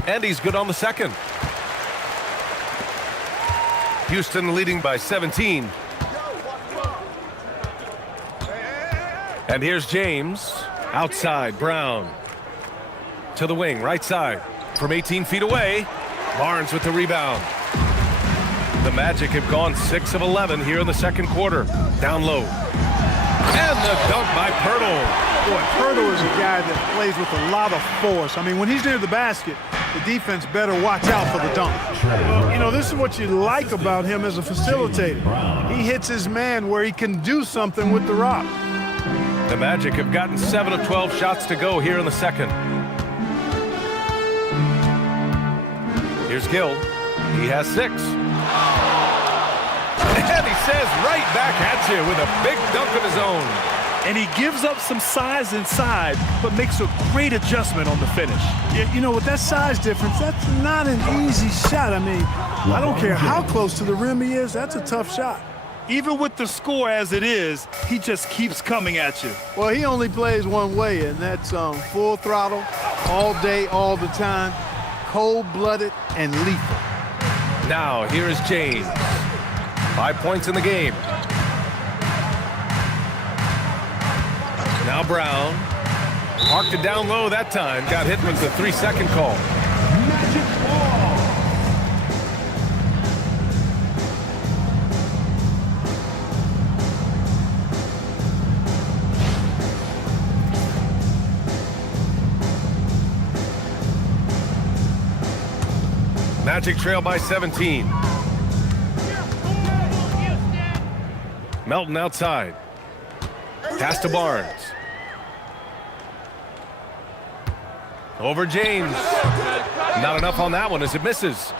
And he's good on the second. Houston leading by 17. And here's James. Outside, Brown. To the wing, right side. From 18 feet away. Barnes with the rebound. The Magic have gone 6 of 11 here in the second quarter. Down low. And the dunk by Pirtle. Boy, Pirtle is a guy that plays with a lot of force. I mean, when he's near the basket, the defense better watch out for the dunk. Well, you know, this is what you like about him as a facilitator. He hits his man where he can do something with the rock. The Magic have gotten 7 of 12 shots to go here in the second. Here's Gill. He has 6. And he says right back at you with a big dunk of his own. And he gives up some size inside, but makes a great adjustment on the finish. You know, with that size difference, that's not an easy shot. I mean, I don't care how close to the rim he is, that's a tough shot. Even with the score as it is, he just keeps coming at you. Well, he only plays one way, and that's full throttle, all day, all the time, cold-blooded and lethal. Now, here is James. 5 points in the game. Now Brown. Marked it down low that time. Got hit with the 3-second call. Magic ball. Magic trail by 17. Melton outside. Pass to Barnes. Over James. Not enough on that one as it misses.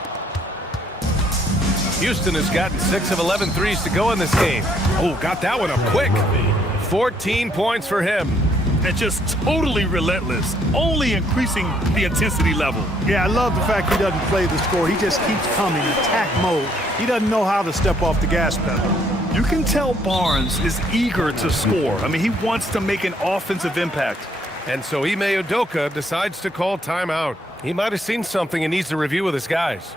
Houston has gotten 6 of 11 threes to go in this game. Oh, got that one up quick. 14 points for him. And just totally relentless, only increasing the intensity level. Yeah, I love the fact he doesn't play the score. He just keeps coming, attack mode. He doesn't know how to step off the gas pedal. You can tell Barnes is eager to score. I mean, he wants to make an offensive impact. And so Ime Udoka decides to call timeout. He might have seen something and needs to review with his guys.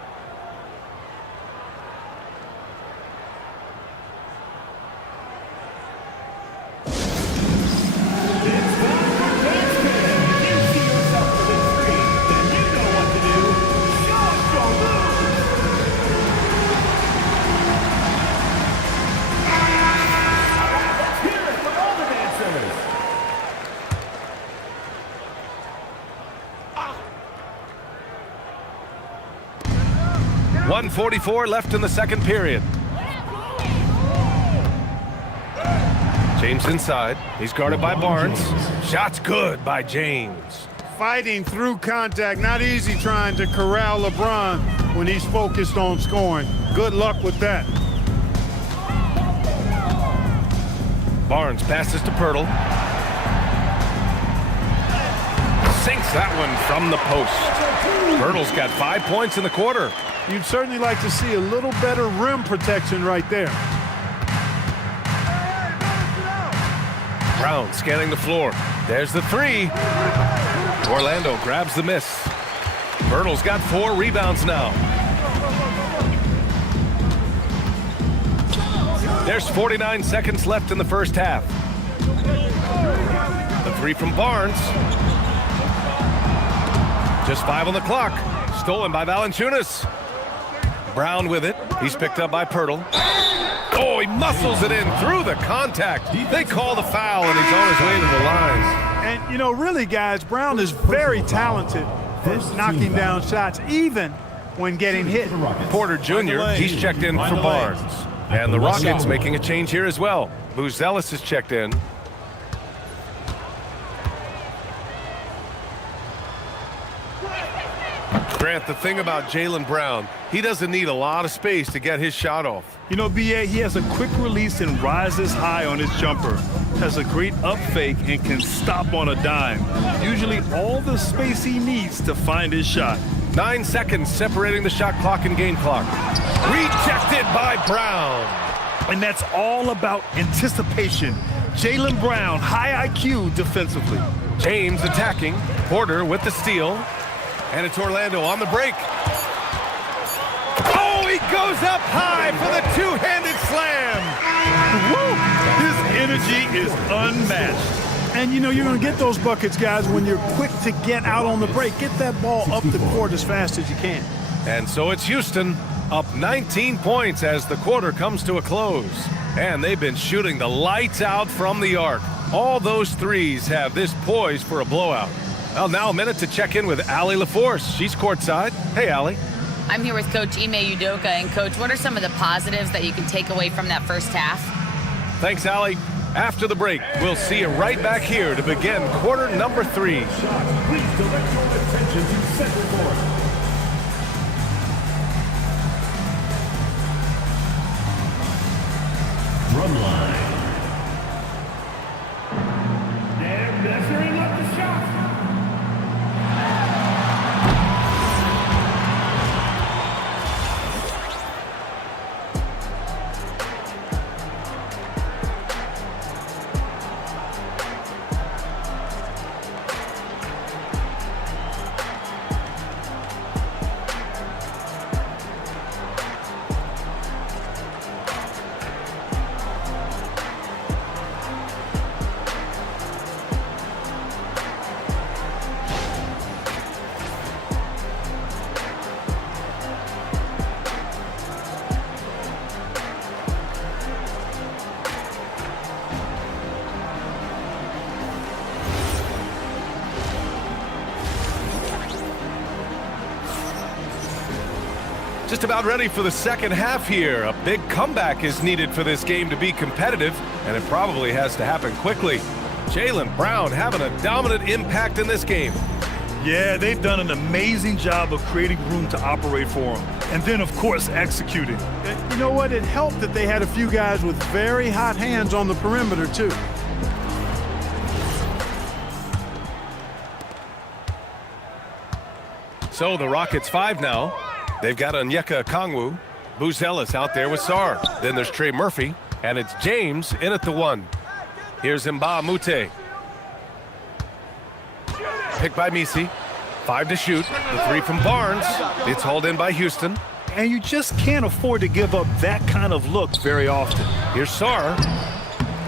.144 left in the second period. James inside. He's guarded by Barnes. Shot's good by James. Fighting through contact. Not easy trying to corral LeBron when he's focused on scoring. Good luck with that. Barnes passes to Pirtle. Sinks that one from the post. Pirtle's got 5 points in the quarter. You'd certainly like to see a little better rim protection right there. Brown scanning the floor. There's the 3. Orlando grabs the miss. Pirtle's got 4 rebounds now. There's 49 seconds left in the first half. The 3 from Barnes. Just 5 on the clock. Stolen by Valanciunas. Brown with it. He's picked up by Pirtle. Oh, he muscles it in through the contact. They call the foul, and he's on his way to the line. And, you know, really, guys, Brown is very talented at knocking down shots, even when getting hit. Porter Jr., he's checked in for Barnes. And the Rockets making a change here as well. Lou Zealous is checked in. Grant, the thing about Jaylen Brown, He doesn't need a lot of space to get his shot off. You know, B.A., he has a quick release and rises high on his jumper. Has a great up fake and can stop on a dime. Usually all the space he needs to find his shot. 9 seconds separating the shot clock and game clock. Rejected by Brown. And that's all about anticipation. Jaylen Brown, high IQ defensively. James attacking. Porter with the steal. And it's Orlando on the break. Oh, he goes up high for the two-handed slam. Woo! His energy is unmatched. And, you know, you're going to get those buckets, guys, when you're quick to get out on the break. Get that ball up the court as fast as you can. And so it's Houston up 19 points as the quarter comes to a close. And they've been shooting the lights out from the arc. All those threes have this poised for a blowout. Well, now a minute to check in with Allie LaForce. She's courtside. Hey, Allie. I'm here with Coach Ime Udoka. And, Coach, what are some of the positives that you can take away from that first half? Thanks, Allie. After the break, we'll see you right back here to begin quarter number 3. Please direct your attention to center court. Drumline. And measuring up the shot. Just about ready for the second half here. A big comeback is needed for this game to be competitive, and it probably has to happen quickly. Jaylen Brown having a dominant impact in this game. Yeah, they've done an amazing job of creating room to operate for him. And then, of course, executing. You know what? It helped that they had a few guys with very hot hands on the perimeter, too. So the Rockets 5 now. They've got Onyeka Okongwu. Buzelis out there with Sarr. Then there's Trey Murphy. And it's James in at the 1. Here's Mbah a Moute. Picked by Misi. 5 to shoot. The 3 from Barnes. It's hauled in by Houston. And you just can't afford to give up that kind of look very often. Here's Sarr.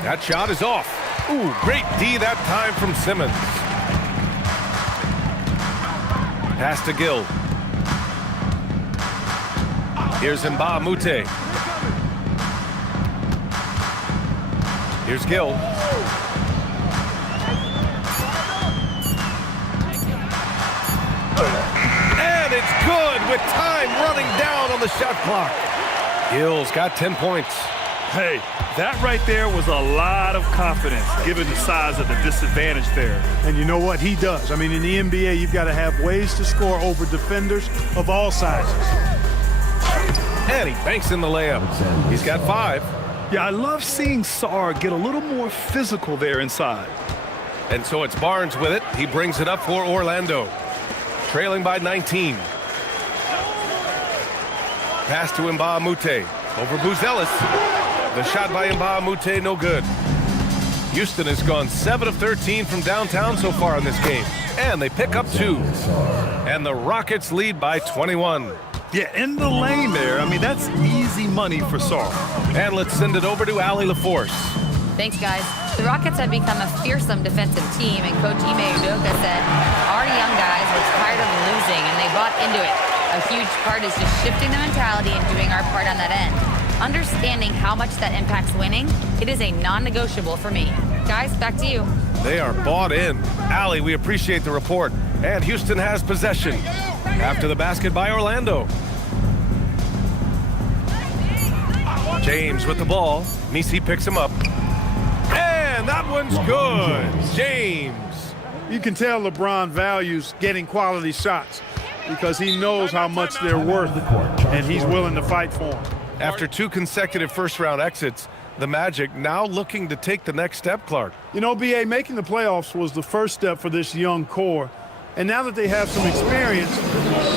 That shot is off. Ooh, great D that time from Simmons. Pass to Gill. Here's Mbah a Moute. Here's Gill. And it's good with time running down on the shot clock. Gill's got 10 points. Hey, that right there was a lot of confidence, given the size of the disadvantage there. And you know what? He does. I mean, in the NBA, you've got to have ways to score over defenders of all sizes. And he banks in the layup. He's got 5. Yeah, I love seeing Sarr get a little more physical there inside. And so it's Barnes with it. He brings it up for Orlando. Trailing by 19. Pass to Mbah a Moute. Over Buzelis. The shot by Mbah a Moute, no good. Houston has gone 7 of 13 from downtown so far in this game. And they pick up 2. And the Rockets lead by 21. Yeah, in the lane there. I mean, that's easy money for Sarr. And let's send it over to Allie LaForce. Thanks, guys. The Rockets have become a fearsome defensive team, and Coach Ime Udoka said our young guys were tired of losing, and they bought into it. A huge part is just shifting the mentality and doing our part on that end. Understanding how much that impacts winning, it is a non-negotiable for me. Guys, back to you. They are bought in. Allie, we appreciate the report. And Houston has possession. After the basket by Orlando. James with the ball. Misi picks him up. And that one's good. James. You can tell LeBron values getting quality shots. because he knows how much they're worth, and he's willing to fight for them. After 2 consecutive first-round exits, the Magic now looking to take the next step, Clark. You know, B.A., making the playoffs was the first step for this young core. And now that they have some experience,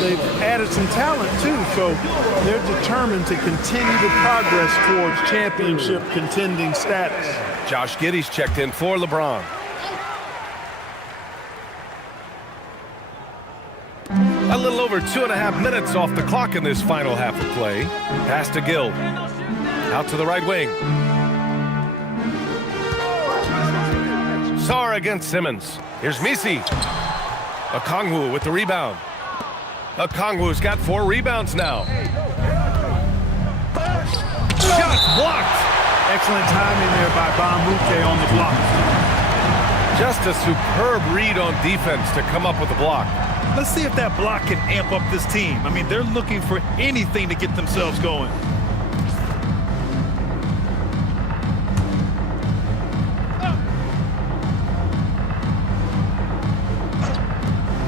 they've added some talent, too. So they're determined to continue to progress towards championship contending status. Josh Giddey's checked in for LeBron. A little over 2.5 minutes off the clock in this final half of play. Pass to Gill. Out to the right wing. Sarr against Simmons. Here's Misi. Okongwu with the rebound. Okongwu's got 4 rebounds now. Shots blocked. Excellent timing there by Bamute on the block. Just a superb read on defense to come up with the block. Let's see if that block can amp up this team. I mean, they're looking for anything to get themselves going.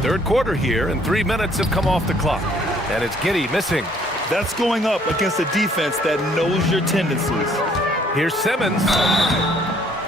Third quarter here, and 3 minutes have come off the clock. And it's Giddey missing. That's going up against a defense that knows your tendencies. Here's Simmons.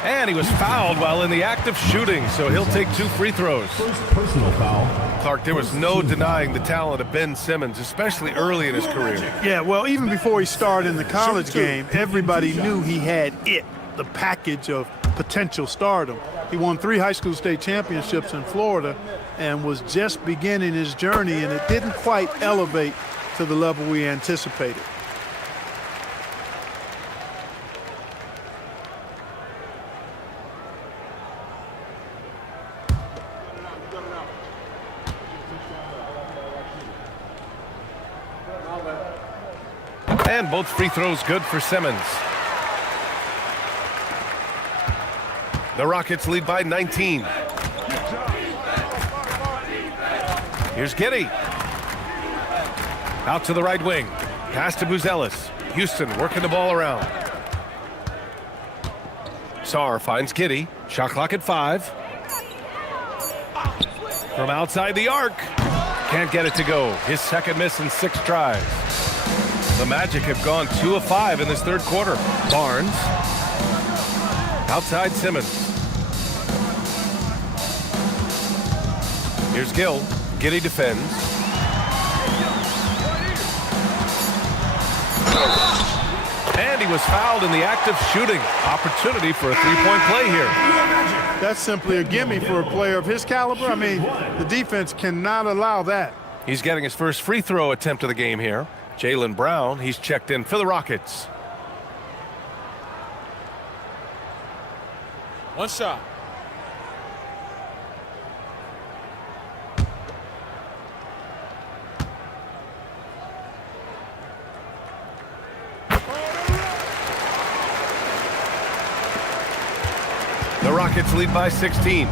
And he was fouled while in the act of shooting, so he'll take 2 free throws. First personal foul. Clark, there was no denying the talent of Ben Simmons, especially early in his career. Yeah, well, even before he started in the college game, everybody knew he had it, the package of potential stardom. He won 3 high school state championships in Florida and was just beginning his journey, and it didn't quite elevate to the level we anticipated. And both free throws good for Simmons. The Rockets lead by 19. Here's Giddey. Out to the right wing. Pass to Buzelis. Houston working the ball around. Sarr finds Giddey. Shot clock at 5. From outside the arc. Can't get it to go. His second miss in 6 tries. The Magic have gone 2 of 5 in this third quarter. Barnes. Outside Simmons. Here's Gill. Giddey defends. And he was fouled in the act of shooting. Opportunity for a 3-point play here. That's simply a gimme for a player of his caliber. I mean, the defense cannot allow that. He's getting his first free throw attempt of the game here. Jaylen Brown, he's checked in for the Rockets. One shot. The Rockets lead by 16.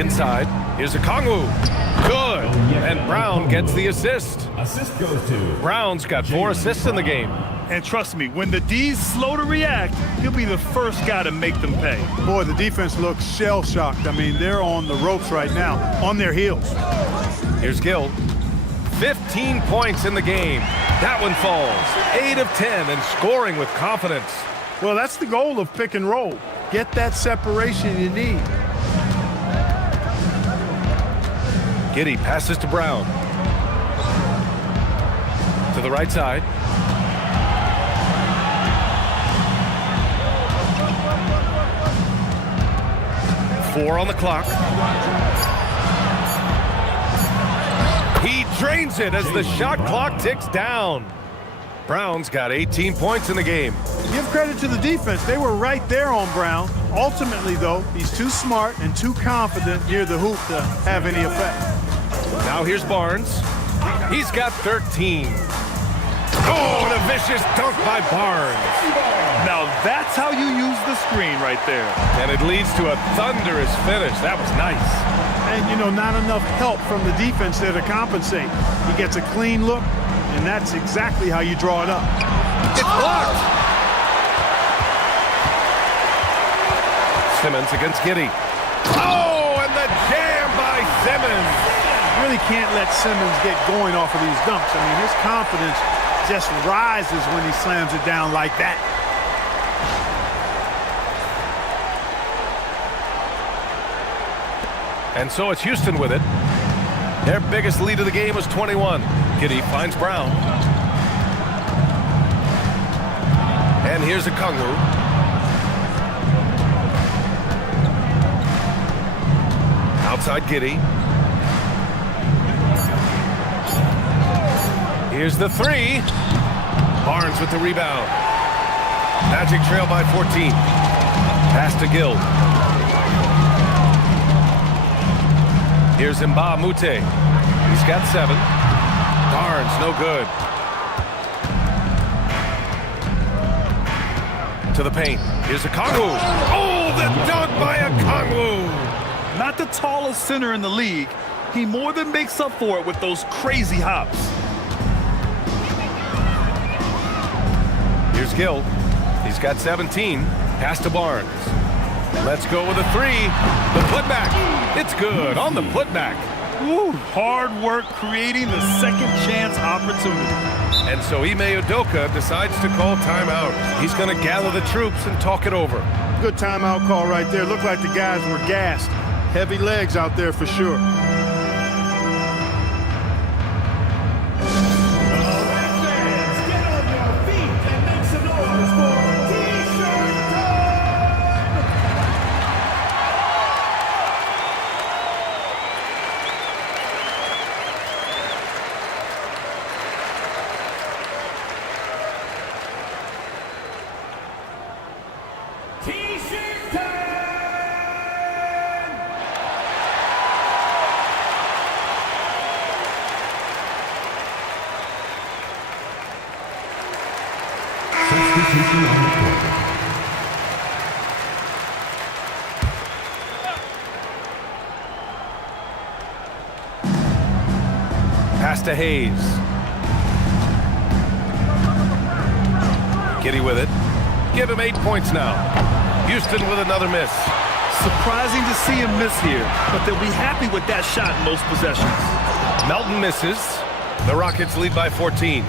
Inside, here's Okongwu. Good. And Brown gets the assist. Assist goes to Brown's got 4 assists in the game. And trust me, when the D's slow to react, he'll be the first guy to make them pay. Boy, the defense looks shell-shocked. I mean, they're on the ropes right now, on their heels. Here's Gill. 15 points in the game. That one falls. 8 of 10 and scoring with confidence. Well, that's the goal of pick and roll. Get that separation you need. Giddey passes to Brown. To the right side. Four on the clock. He drains it as the shot clock ticks down. Brown's got 18 points in the game. Give credit to the defense. They were right there on Brown. Ultimately, though, he's too smart and too confident near the hoop to have any effect. Now here's Barnes. He's got 13. Oh, and a vicious dunk by Barnes. Now that's how you use the screen right there. And it leads to a thunderous finish. That was nice. And, you know, not enough help from the defense there to compensate. He gets a clean look, and that's exactly how you draw it up. It's blocked. Simmons against Giddey. Oh, and the jam Simmons. Really can't let Simmons get going off of these dunks. I mean, his confidence just rises when he slams it down like that. And so it's Houston with it. Their biggest lead of the game was 21. Giddey finds Brown. And here's Okongwu. Outside Giddey. Here's the three. Barnes with the rebound. Magic trail by 14. Pass to Gill. Here's Mbah a Moute. He's got 7. Barnes, no good. To the paint. Here's Okongwu. Oh, the dunk by Okongwu. Not the tallest center in the league. He more than makes up for it with those crazy hops. Here's Gill. He's got 17. Pass to Barnes. Let's go with a 3. The putback. It's good on the putback. Woo, hard work creating the second chance opportunity. And so Ime Udoka decides to call timeout. He's going to gather the troops and talk it over. Good timeout call right there. Looked like the guys were gassed. Heavy legs out there for sure. Pass to Hayes. Giddey with it. Give him 8 points now. Houston with another miss. Surprising to see him miss here, but they'll be happy with that shot in most possessions. Melton misses. The Rockets lead by 14.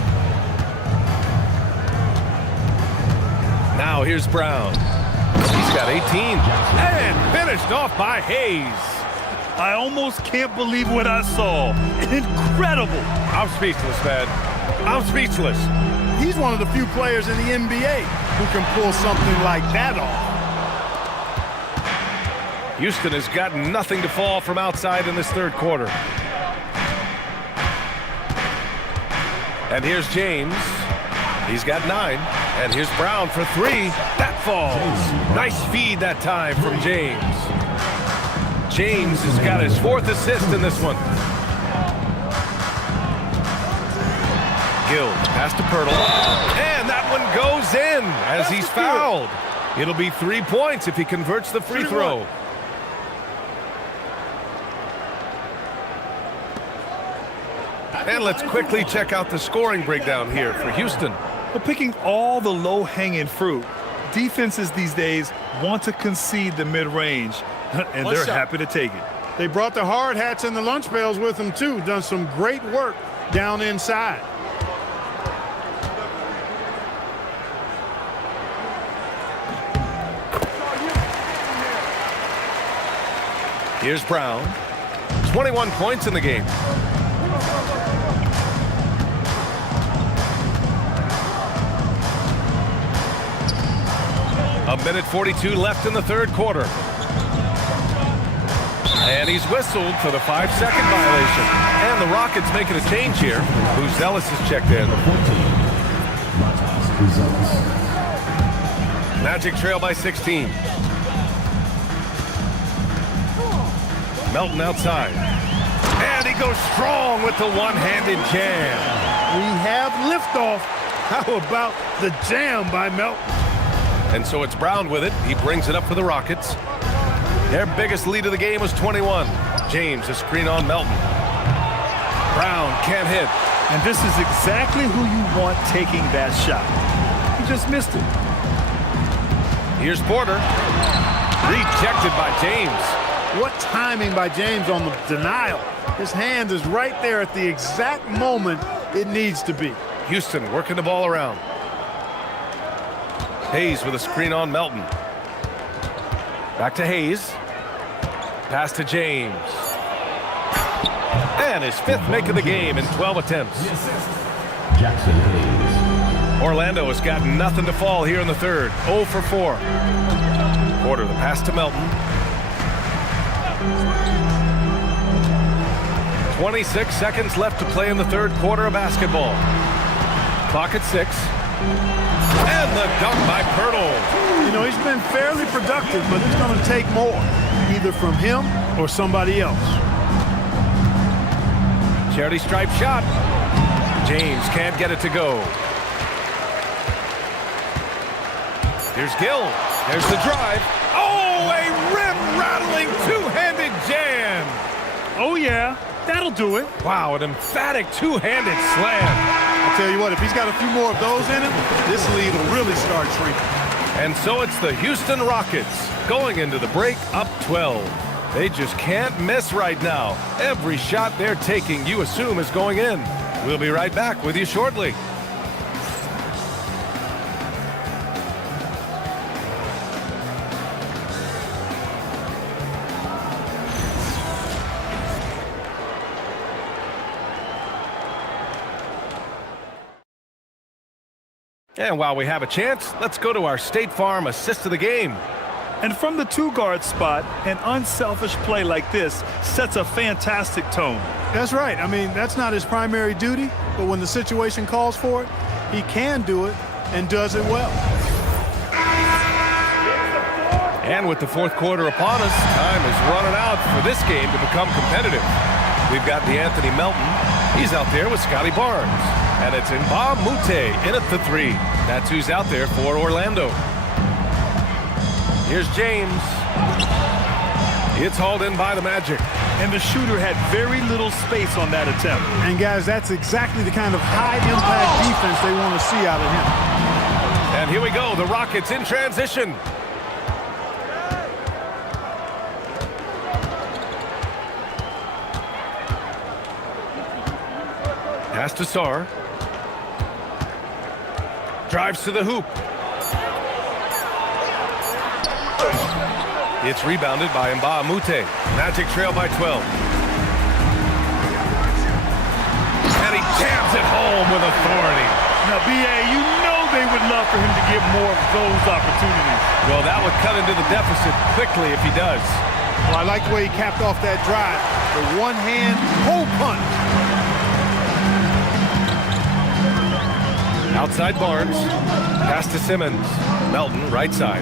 Now here's Brown. He's got 18. And finished off by Hayes. I almost can't believe what I saw. Incredible. I'm speechless, man. I'm speechless. He's one of the few players in the NBA who can pull something like that off. Houston has got nothing to fall from outside in this third quarter. And here's James. He's got 9. And here's Brown for 3. That falls. Nice feed that time from James. James has got his 4th assist in this one. Gill, pass to Pirtle. And that one goes in as he's fouled. It'll be 3 points if he converts the free throw. And let's quickly check out the scoring breakdown here for Houston. Well, picking all the low-hanging fruit, defenses these days want to concede the mid-range, and they're happy to take it. They brought the hard hats and the lunch pails with them, too. Done some great work down inside. Here's Brown. 21 points in the game. A minute 42 left in the third quarter. And he's whistled for the 5-second violation. And the Rockets making a change here. Buzelis has checked in. Magic trail by 16. Melton outside. And he goes strong with the one-handed jam. We have liftoff. How about the jam by Melton? And so it's Brown with it. He brings it up for the Rockets. Their biggest lead of the game was 21. James, a screen on Melton. Brown can't hit. And this is exactly who you want taking that shot. He just missed it. Here's Porter. Rejected by James. What timing by James on the denial. His hand is right there at the exact moment it needs to be. Houston working the ball around. Hayes with a screen on Melton. Back to Hayes. Pass to James. And his 5th make of the game in 12 attempts. Jackson Hayes. Orlando has got nothing to fall here in the 3rd. 0 for 4. Porter, the pass to Melton. 26 seconds left to play in the 3rd quarter of basketball. Clock at 6. And the dunk by Pirtle. You know, he's been fairly productive, but it's going to take more, either from him or somebody else. Charity stripe shot. James can't get it to go. Here's Gill. There's the drive. Oh, a rim-rattling two-handed jam. Oh, yeah. That'll do it. Wow, an emphatic two-handed slam. I'll tell you what, if he's got a few more of those in him, this lead will really start shrinking. And so it's the Houston Rockets going into the break up 12. They just can't miss right now. Every shot they're taking, you assume, is going in. We'll be right back with you shortly. And while we have a chance, let's go to our State Farm assist of the game. And from the 2-guard spot, an unselfish play like this sets a fantastic tone. That's right. I mean, that's not his primary duty, but when the situation calls for it, he can do it and does it well. And with the 4th quarter upon us, time is running out for this game to become competitive. We've got DeAnthony Melton. He's out there with Scotty Barnes. And it's Mbah a Moute in at the 3. That's who's out there for Orlando. Here's James. It's hauled in by the Magic. And the shooter had very little space on that attempt. And guys, that's exactly the kind of high-impact defense they want to see out of him. And here we go, the Rockets in transition. Pass to Sarr. Drives to the hoop. It's rebounded by Mbah a Moute. Magic trail by 12. And he jams it home with authority. Now, B.A., you know they would love for him to get more of those opportunities. Well, that would cut into the deficit quickly if he does. Well, I like the way he capped off that drive. The one-hand hole punch. Outside Barnes. Pass to Simmons. Melton, right side.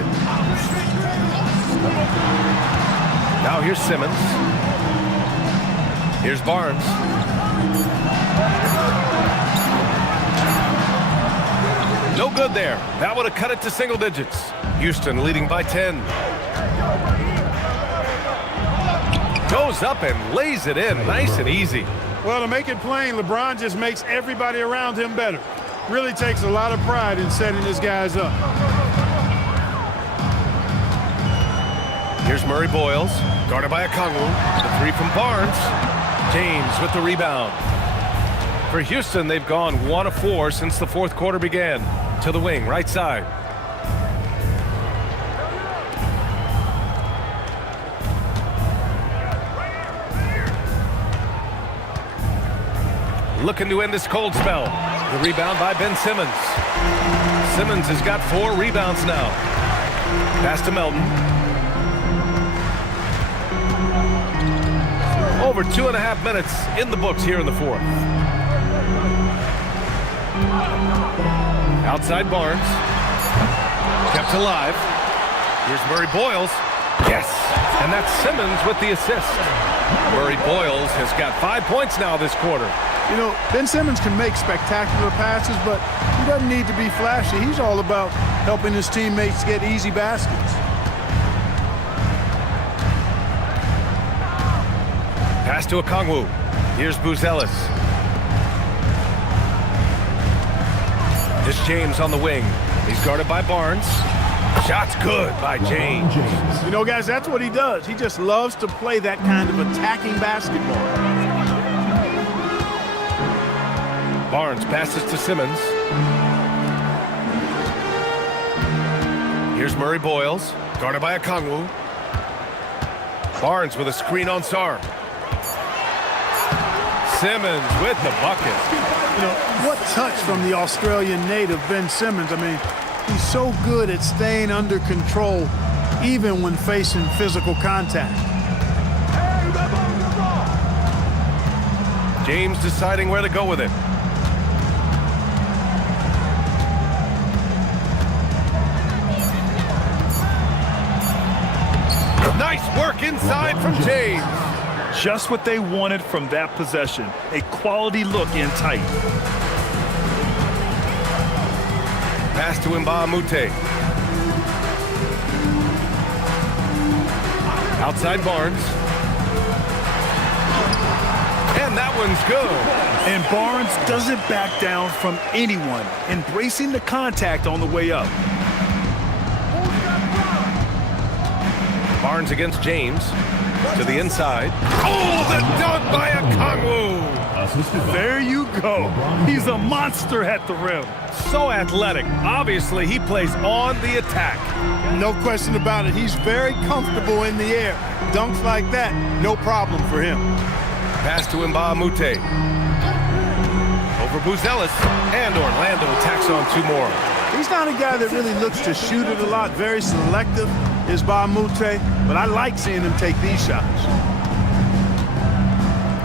Now here's Simmons. Here's Barnes. No good there. That would have cut it to single digits. Houston leading by 10. Goes up and lays it in nice and easy. Well, to make it plain, LeBron just makes everybody around him better. Really takes a lot of pride in setting his guys up. Here's Murray Boyles, guarded by Okongwu. The 3 from Barnes. James with the rebound. For Houston, they've gone 1 of 4 since the 4th quarter began. To the wing, right side. Looking to end this cold spell. The rebound by Ben Simmons. Simmons has got 4 rebounds now. Pass to Melton. Over 2.5 minutes in the books here in the 4th. Outside Barnes. Kept alive. Here's Murray Boyles. Yes! And that's Simmons with the assist. Murray Boyles has got 5 points now this quarter. You know, Ben Simmons can make spectacular passes, but he doesn't need to be flashy. He's all about helping his teammates get easy baskets. Pass to Okongwu. Here's Buzelis. This James on the wing. He's guarded by Barnes. Shot's good by James. You know, guys, that's what he does. He just loves to play that kind of attacking basketball. Barnes passes to Simmons. Here's Murray Boyles, guarded by Okongwu. Barnes with a screen on Sarr. Simmons with the bucket. You know, what touch from the Australian native, Ben Simmons. I mean, he's so good at staying under control, even when facing physical contact. James deciding where to go with it. Nice work inside from James. Just what they wanted from that possession. A quality look in tight. Pass to Mbah a Moute. Outside Barnes. And that one's good. And Barnes doesn't back down from anyone, embracing the contact on the way up. Barnes against James. To the inside. Oh, the dunk by Okongwu. There you go. He's a monster at the rim. So athletic. Obviously, he plays on the attack. No question about it. He's very comfortable in the air. Dunks like that, no problem for him. Pass to Mbah a Moute. Over Buzelis. And Orlando tacks on 2 more. He's not a guy that really looks to shoot it a lot. Very selective is Mbah a Moute, but I like seeing him take these shots.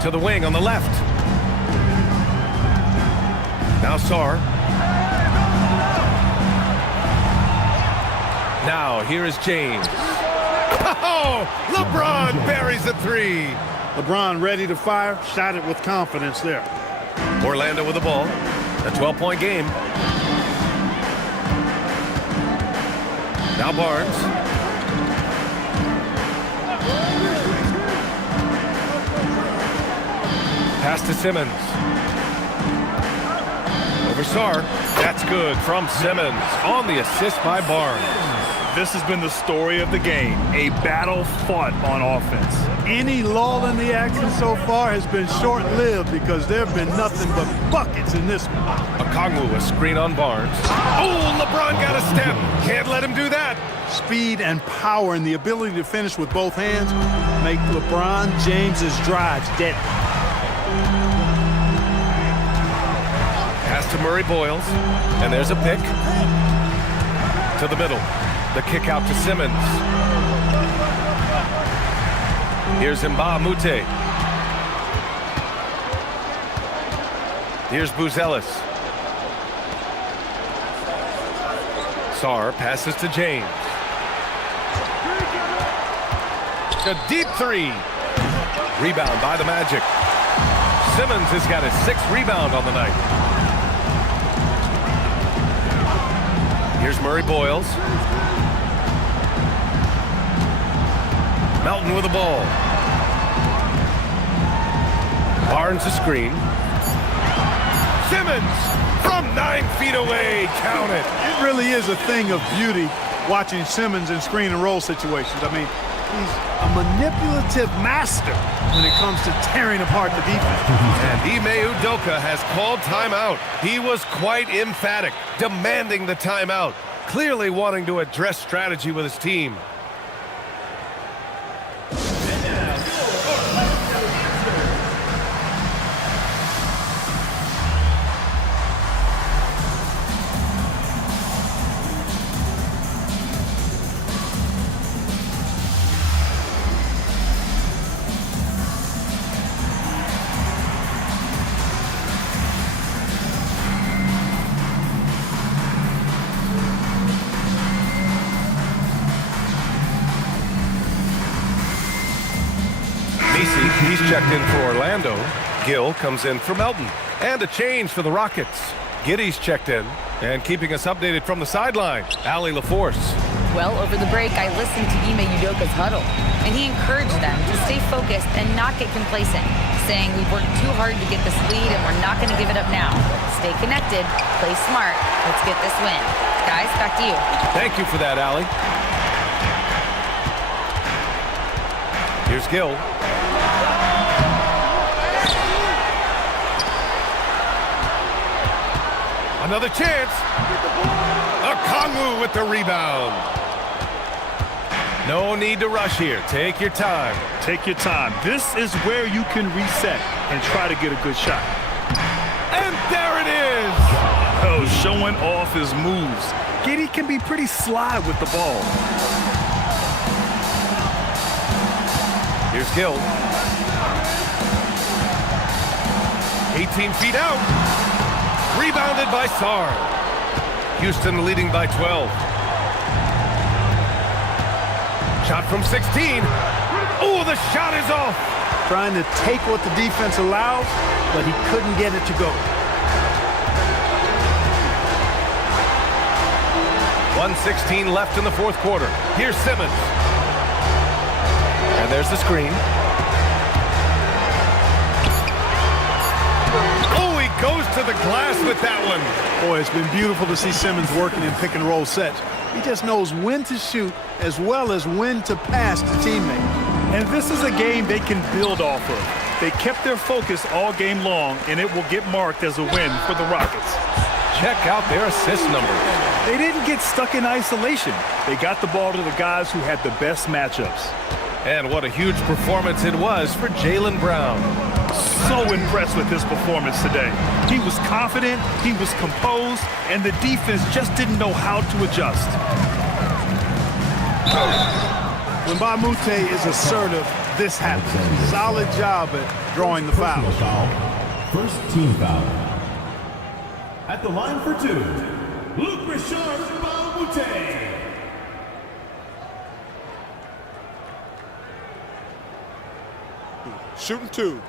To the wing on the left. Now Sarr. Now here is James. Oh, LeBron buries a 3. LeBron ready to fire, shot it with confidence there. Orlando with the ball. A 12-point game. Now Barnes. Pass to Simmons. Over Sarr. That's good from Simmons on the assist by Barnes. This has been the story of the game. A battle fought on offense. Any lull in the action so far has been short-lived because there have been nothing but buckets in this one. Okongwu, a screen on Barnes. Oh, LeBron got a step. Can't let him do that. Speed and power and the ability to finish with both hands make LeBron James's drives deadly. Pass to Murray Boyles. And there's a pick. To the middle. The kick out to Simmons. Here's Mbah a Moute. Here's Buzelis. Sarr passes to James. A deep 3. Rebound by the Magic. Simmons has got his 6th rebound on the night. Here's Murray Boyles. Melton with the ball. Barnes a screen. Simmons from 9 feet away. Count it. It really is a thing of beauty watching Simmons in screen and roll situations. I mean, he's a manipulative master when it comes to tearing apart the defense. And Ime Udoka has called timeout. He was quite emphatic, demanding the timeout, clearly wanting to address strategy with his team. He's checked in for Orlando. Gill comes in for Melton. And a change for the Rockets. Giddey's checked in. And keeping us updated from the sideline, Allie LaForce. Well, over the break, I listened to Ime Udoka's huddle, and he encouraged them to stay focused and not get complacent, saying we've worked too hard to get this lead and we're not going to give it up now. Stay connected, play smart, let's get this win. guys. Back to you. Thank you for that, Allie. Here's Gill. Another chance. Okongwu with the rebound. No need to rush here. Take your time. Take your time. This is where you can reset and try to get a good shot. And there it is. Oh, showing off his moves. Giddey can be pretty sly with the ball. Here's Gill. 18 feet out. Rebounded by Sarr. Houston leading by 12. Shot from 16. Oh, the shot is off. Trying to take what the defense allows, but he couldn't get it to go. 1:16 left in the fourth quarter. Here's Simmons. And there's the screen. Oh, he goes to the glass with that one. Boy, it's been beautiful to see Simmons working in pick and roll sets. He just knows when to shoot as well as when to pass to teammates. And this is a game they can build off of. They kept their focus all game long, and it will get marked as a win for the Rockets. Check out their assist numbers. They didn't get stuck in isolation. They got the ball to the guys who had the best matchups. And what a huge performance it was for Jaylen Brown. So impressed with his performance today. He was confident, he was composed, and the defense just didn't know how to adjust. When Mbah a Moute is assertive, this happens. Solid job at drawing the foul. First team foul. At the line for two, Luc Richard Mbah a Moute. Shooting two.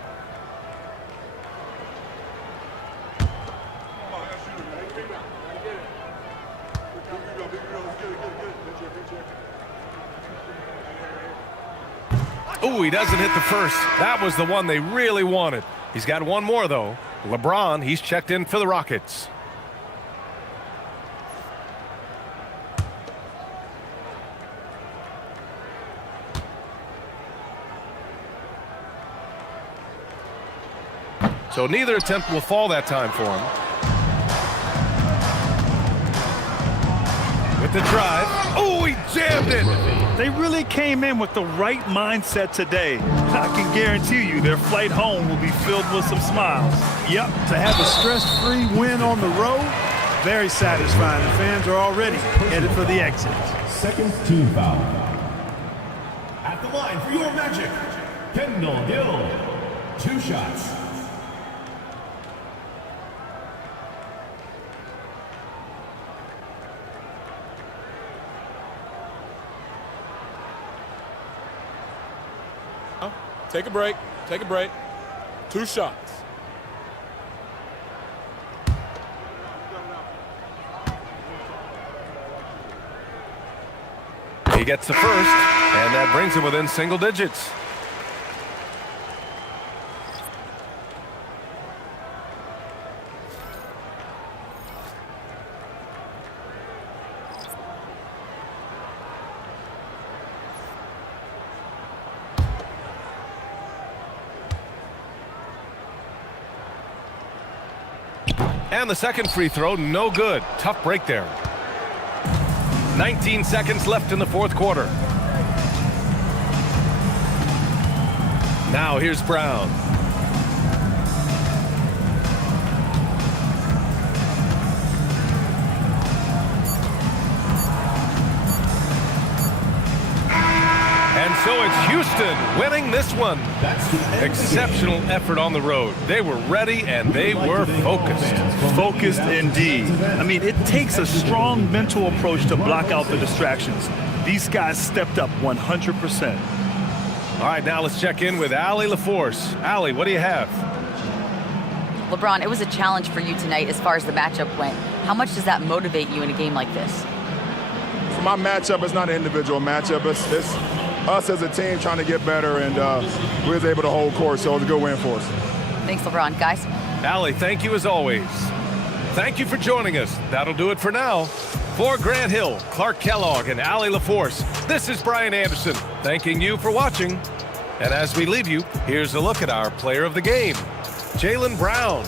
Oh, he doesn't hit the first. That was the one they really wanted. He's got one more, though. LeBron, he's checked in for the Rockets. So neither attempt will fall that time for him. With the drive. Oh, he jammed it. They really came in with the right mindset today. I can guarantee you their flight home will be filled with some smiles. Yep, to have a stress-free win on the road, very satisfying. The fans are already headed for the exit. Second team foul. At the line for your Magic, Kendall Gill. 2 shots. Take a break. Take a break. 2 shots. He gets the first, and that brings him within single digits. And the second free throw, no good. Tough break there. 19 seconds left in the fourth quarter. Now here's Brown. And so it's Houston winning this one. Exceptional effort on the road. They were ready and they were focused. Focused indeed. I mean, it takes a strong mental approach to block out the distractions. These guys stepped up 100%. All right, now let's check in with Allie LaForce. Allie, what do you have? LeBron, it was a challenge for you tonight as far as the matchup went. How much does that motivate you in a game like this? For my matchup, it's not an individual matchup. It's us as a team trying to get better, and we was able to hold court, so it was a good win for us. Thanks, LeBron. Guys? Allie, thank you as always. Thank you for joining us. That'll do it for now. For Grant Hill, Clark Kellogg, and Allie LaForce, this is Brian Anderson, thanking you for watching. And as we leave you, here's a look at our player of the game, Jaylen Brown.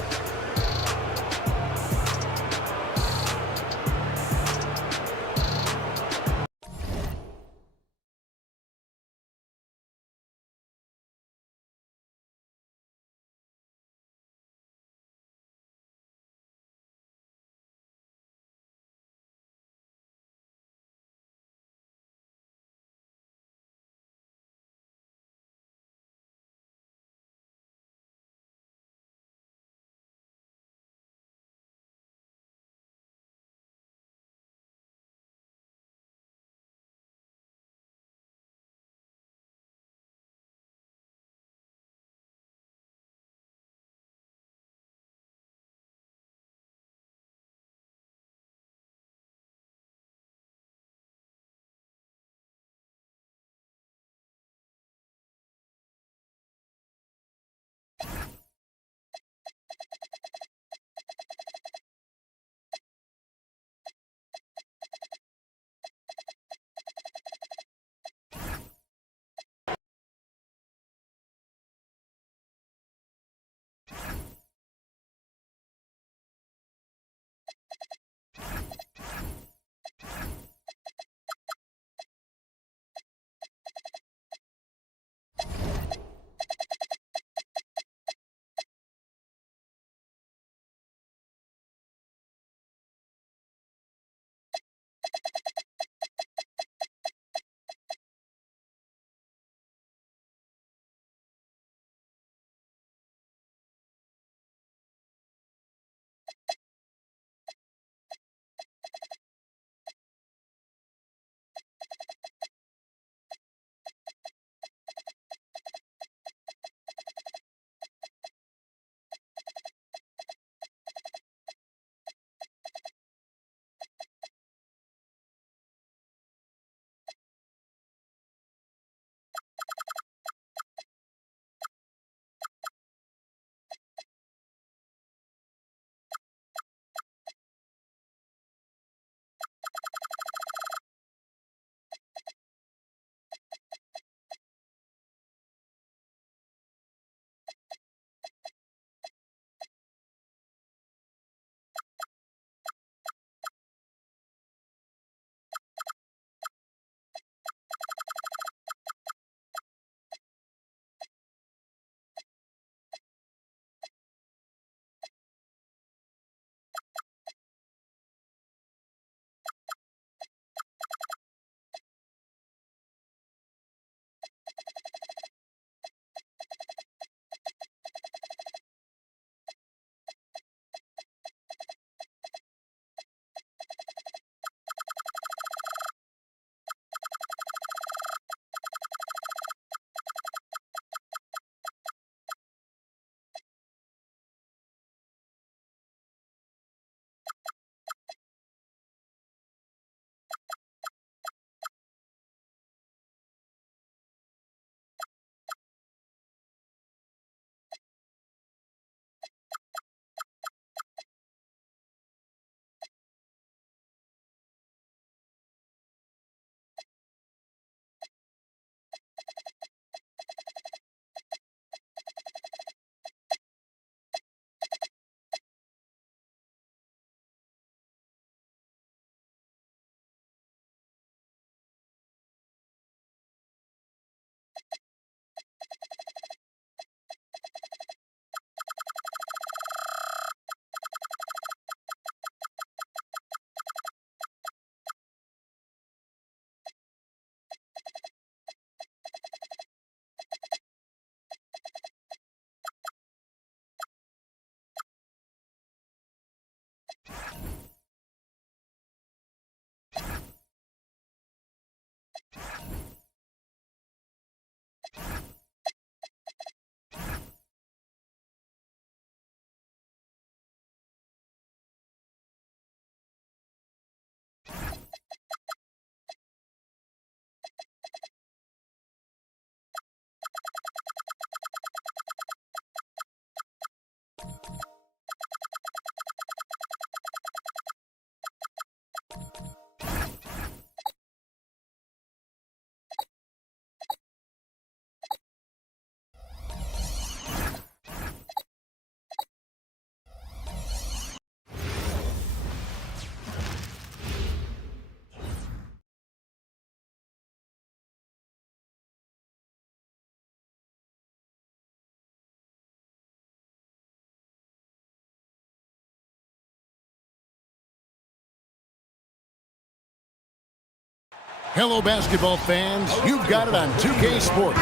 Hello, basketball fans. You've got it on 2K Sports.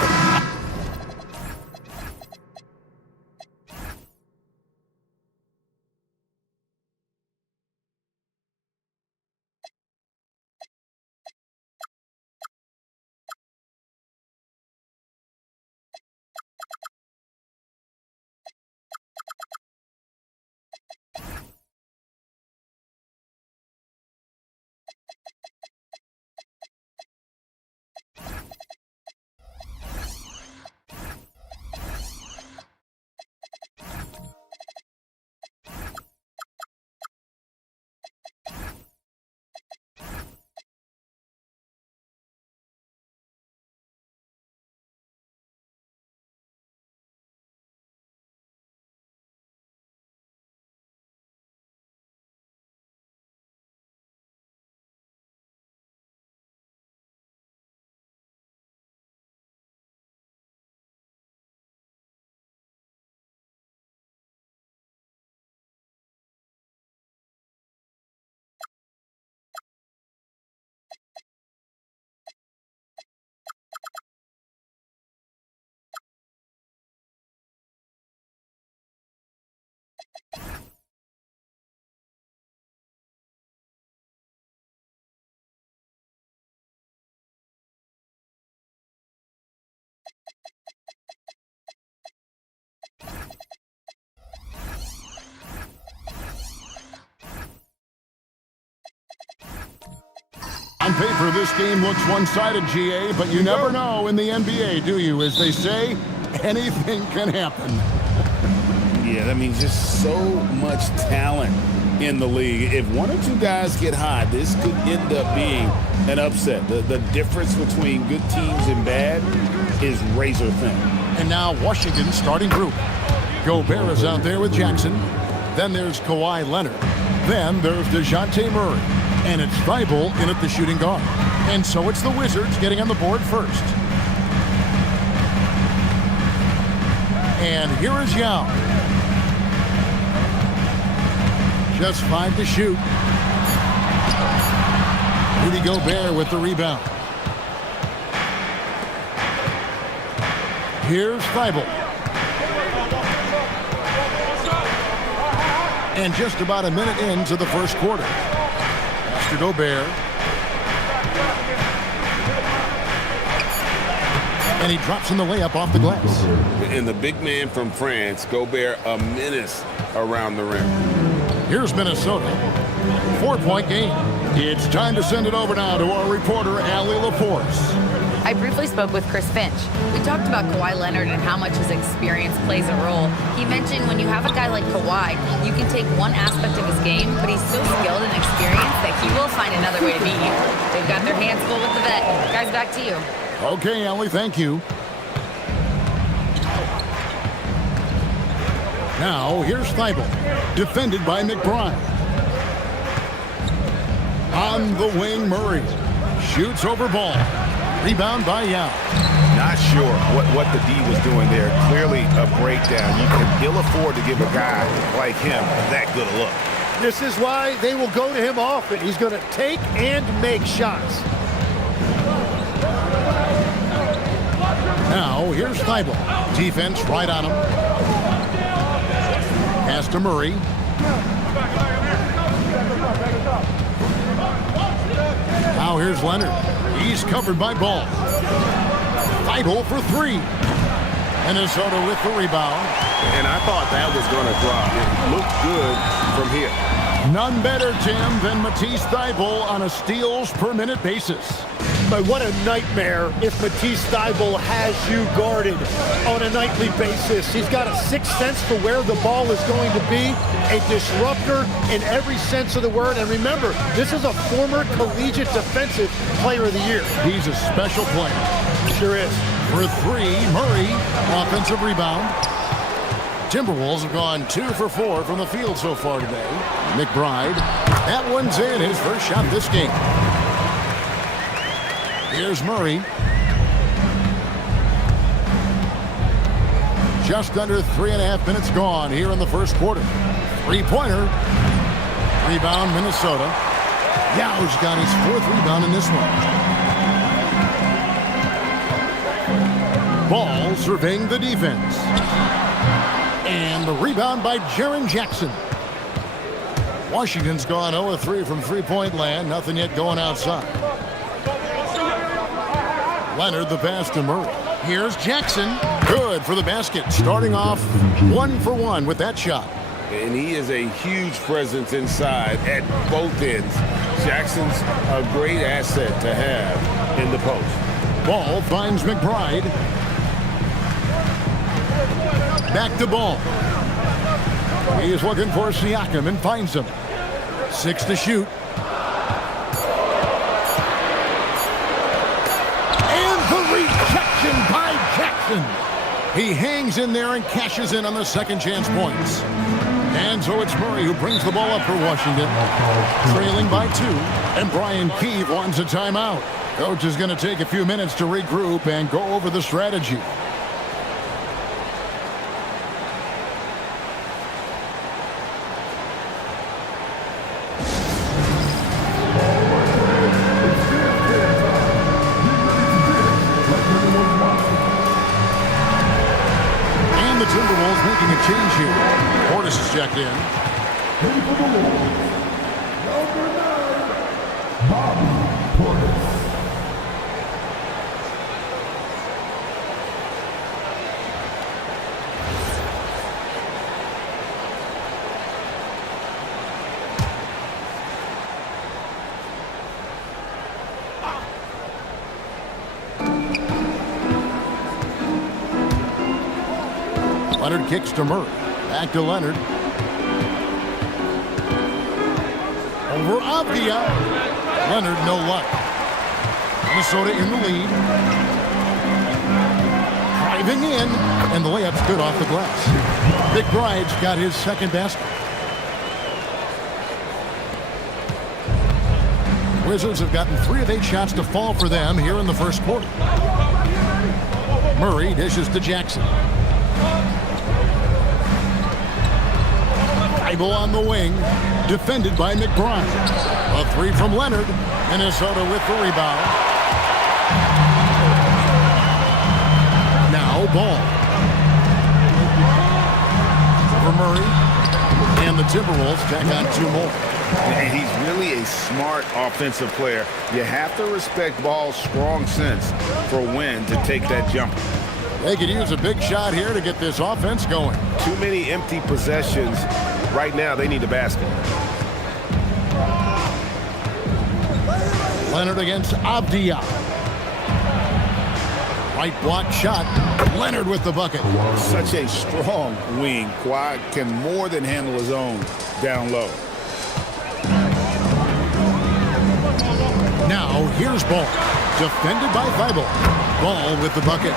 On paper, this game looks one-sided, GA, but you never know in the NBA, do you? As they say, anything can happen. Yeah, that means just so much talent in the league. If one or two guys get hot, this could end up being an upset. The difference between good teams and bad is razor thin. And now Washington's starting group. Gobert is out there with Jackson. Then there's Kawhi Leonard. Then there's DeJounte Murray. And it's Thibault in at the shooting guard. And so it's the Wizards getting on the board first. And here is Yao. Just 5 to shoot. Rudy Gobert with the rebound. Here's Thibault. And just about a minute into the first quarter. Master Gobert. And he drops in the layup off the glass. And the big man from France, Gobert, a menace around the rim. Here's Minnesota. 4-point game. It's time to send it over now to our reporter, Allie LaForce. I briefly spoke with Chris Finch. We talked about Kawhi Leonard and how much his experience plays a role. He mentioned when you have a guy like Kawhi, you can take one aspect of his game, but he's so skilled and experienced that he will find another way to beat you. They've got their hands full with the vet. Guys, back to you. Okay, Allie, thank you. Now, here's Thibault, defended by McBride. On the wing, Murray. Shoots over ball. Rebound by Yao. Not sure what the D was doing there. Clearly a breakdown. You can ill afford to give a guy like him that good a look. This is why they will go to him often. He's going to take and make shots. Now, here's Thibault. Defense right on him. Pass to Murray. Now here's Leonard. He's covered by Ball. Thibault for 3. Minnesota with the rebound. And I thought that was going to drop. It looked good from here. None better, Tim, than Matisse Thibault on a steals per minute basis. But what a nightmare if Matisse Thibault has you guarded on a nightly basis. He's got a sixth sense for where the ball is going to be, a disruptor in every sense of the word. And remember, this is a former collegiate defensive player of the year. He's a special player. Sure is. For 3, Murray, offensive rebound. Timberwolves have gone 2 for 4 from the field so far today. McBride, that one's in, his first shot this game. Here's Murray. Just under 3.5 minutes gone here in the first quarter. 3-pointer. Rebound, Minnesota. Yao's got his 4th rebound in this one. Ball surveying the defense. And the rebound by Jaren Jackson. Washington's gone 0-3 from three-point land. Nothing yet going outside. Leonard the pass to Murray. Here's Jackson. Good for the basket. Starting off 1 for 1 with that shot. And he is a huge presence inside at both ends. Jackson's a great asset to have in the post. Ball finds McBride. Back to Ball. He is looking for Siakam and finds him. 6 to shoot. And the rejection by Jackson. He hangs in there and cashes in on the second chance points. And so it's Murray who brings the ball up for Washington. Trailing by 2. And Brian Keefe wants a timeout. Coach is going to take a few minutes to regroup and go over the strategy. And the Timberwolves making a change here. Portis is checked in. Leonard kicks to Murray. Back to Leonard. Over Avdia. Leonard, no luck. Minnesota in the lead. Driving in, and the layup's good off the glass. McBride's got his second basket. Wizards have gotten 3 of 8 shots to fall for them here in the first quarter. Murray dishes to Jackson. Bible on the wing, defended by McBride. A 3 from Leonard. Minnesota with the rebound. Now Ball. For Murray. And the Timberwolves tack on 2 more. And he's really a smart offensive player. You have to respect Ball's strong sense for when to take that jumper. They could use a big shot here to get this offense going. Too many empty possessions. Right now, they need a basket. Leonard against Avdia. Right block shot. Leonard with the bucket. Such a strong wing. Kawhi can more than handle his own down low. Now here's Ball. Defended by Thibault. Ball with the bucket.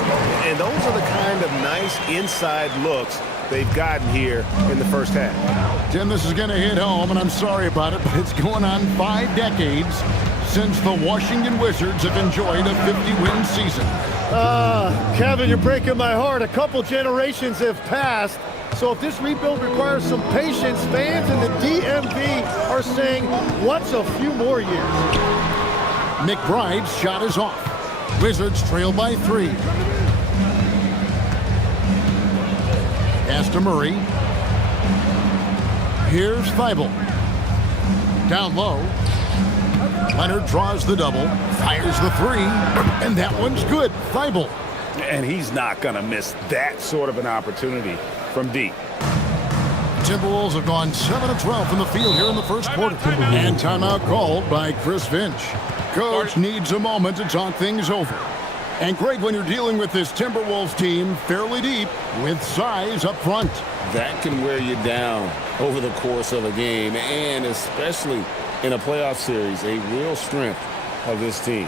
And those are the kind of nice inside looks they've gotten here in the first half. Tim, this is going to hit home, and I'm sorry about it, but it's going on 5 decades since the Washington Wizards have enjoyed a 50-win season. Kevin, you're breaking my heart. A couple generations have passed. So if this rebuild requires some patience, fans in the DMV are saying, what's a few more years? McBride's shot is off. Wizards trail by 3. Pass to Murray. Here's Thibault. Down low. Leonard draws the double. Fires the 3. And that one's good. Thibault. And he's not going to miss that sort of an opportunity from deep. Timberwolves have gone 7 of 12 from the field here in the first quarter. And timeout called by Chris Finch. Coach needs a moment to talk things over. And Greg, when you're dealing with this Timberwolves team fairly deep with size up front. That can wear you down over the course of a game, and especially in a playoff series, a real strength of this team.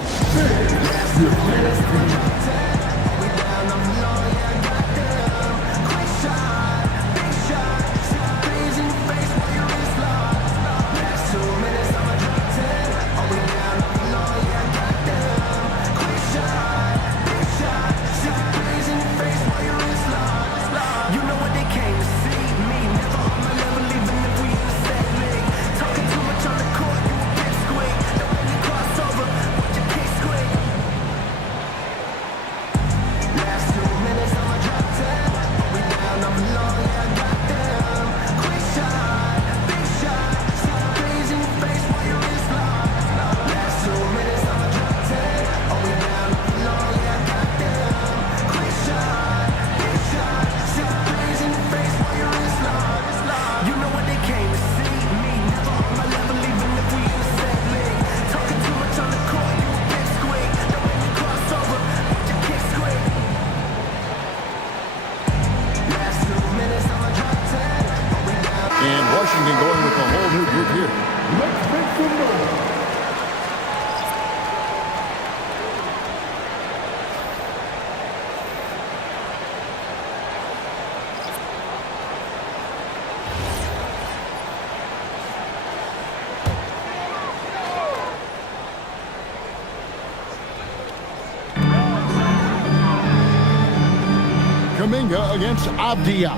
Kuminga against Avdia.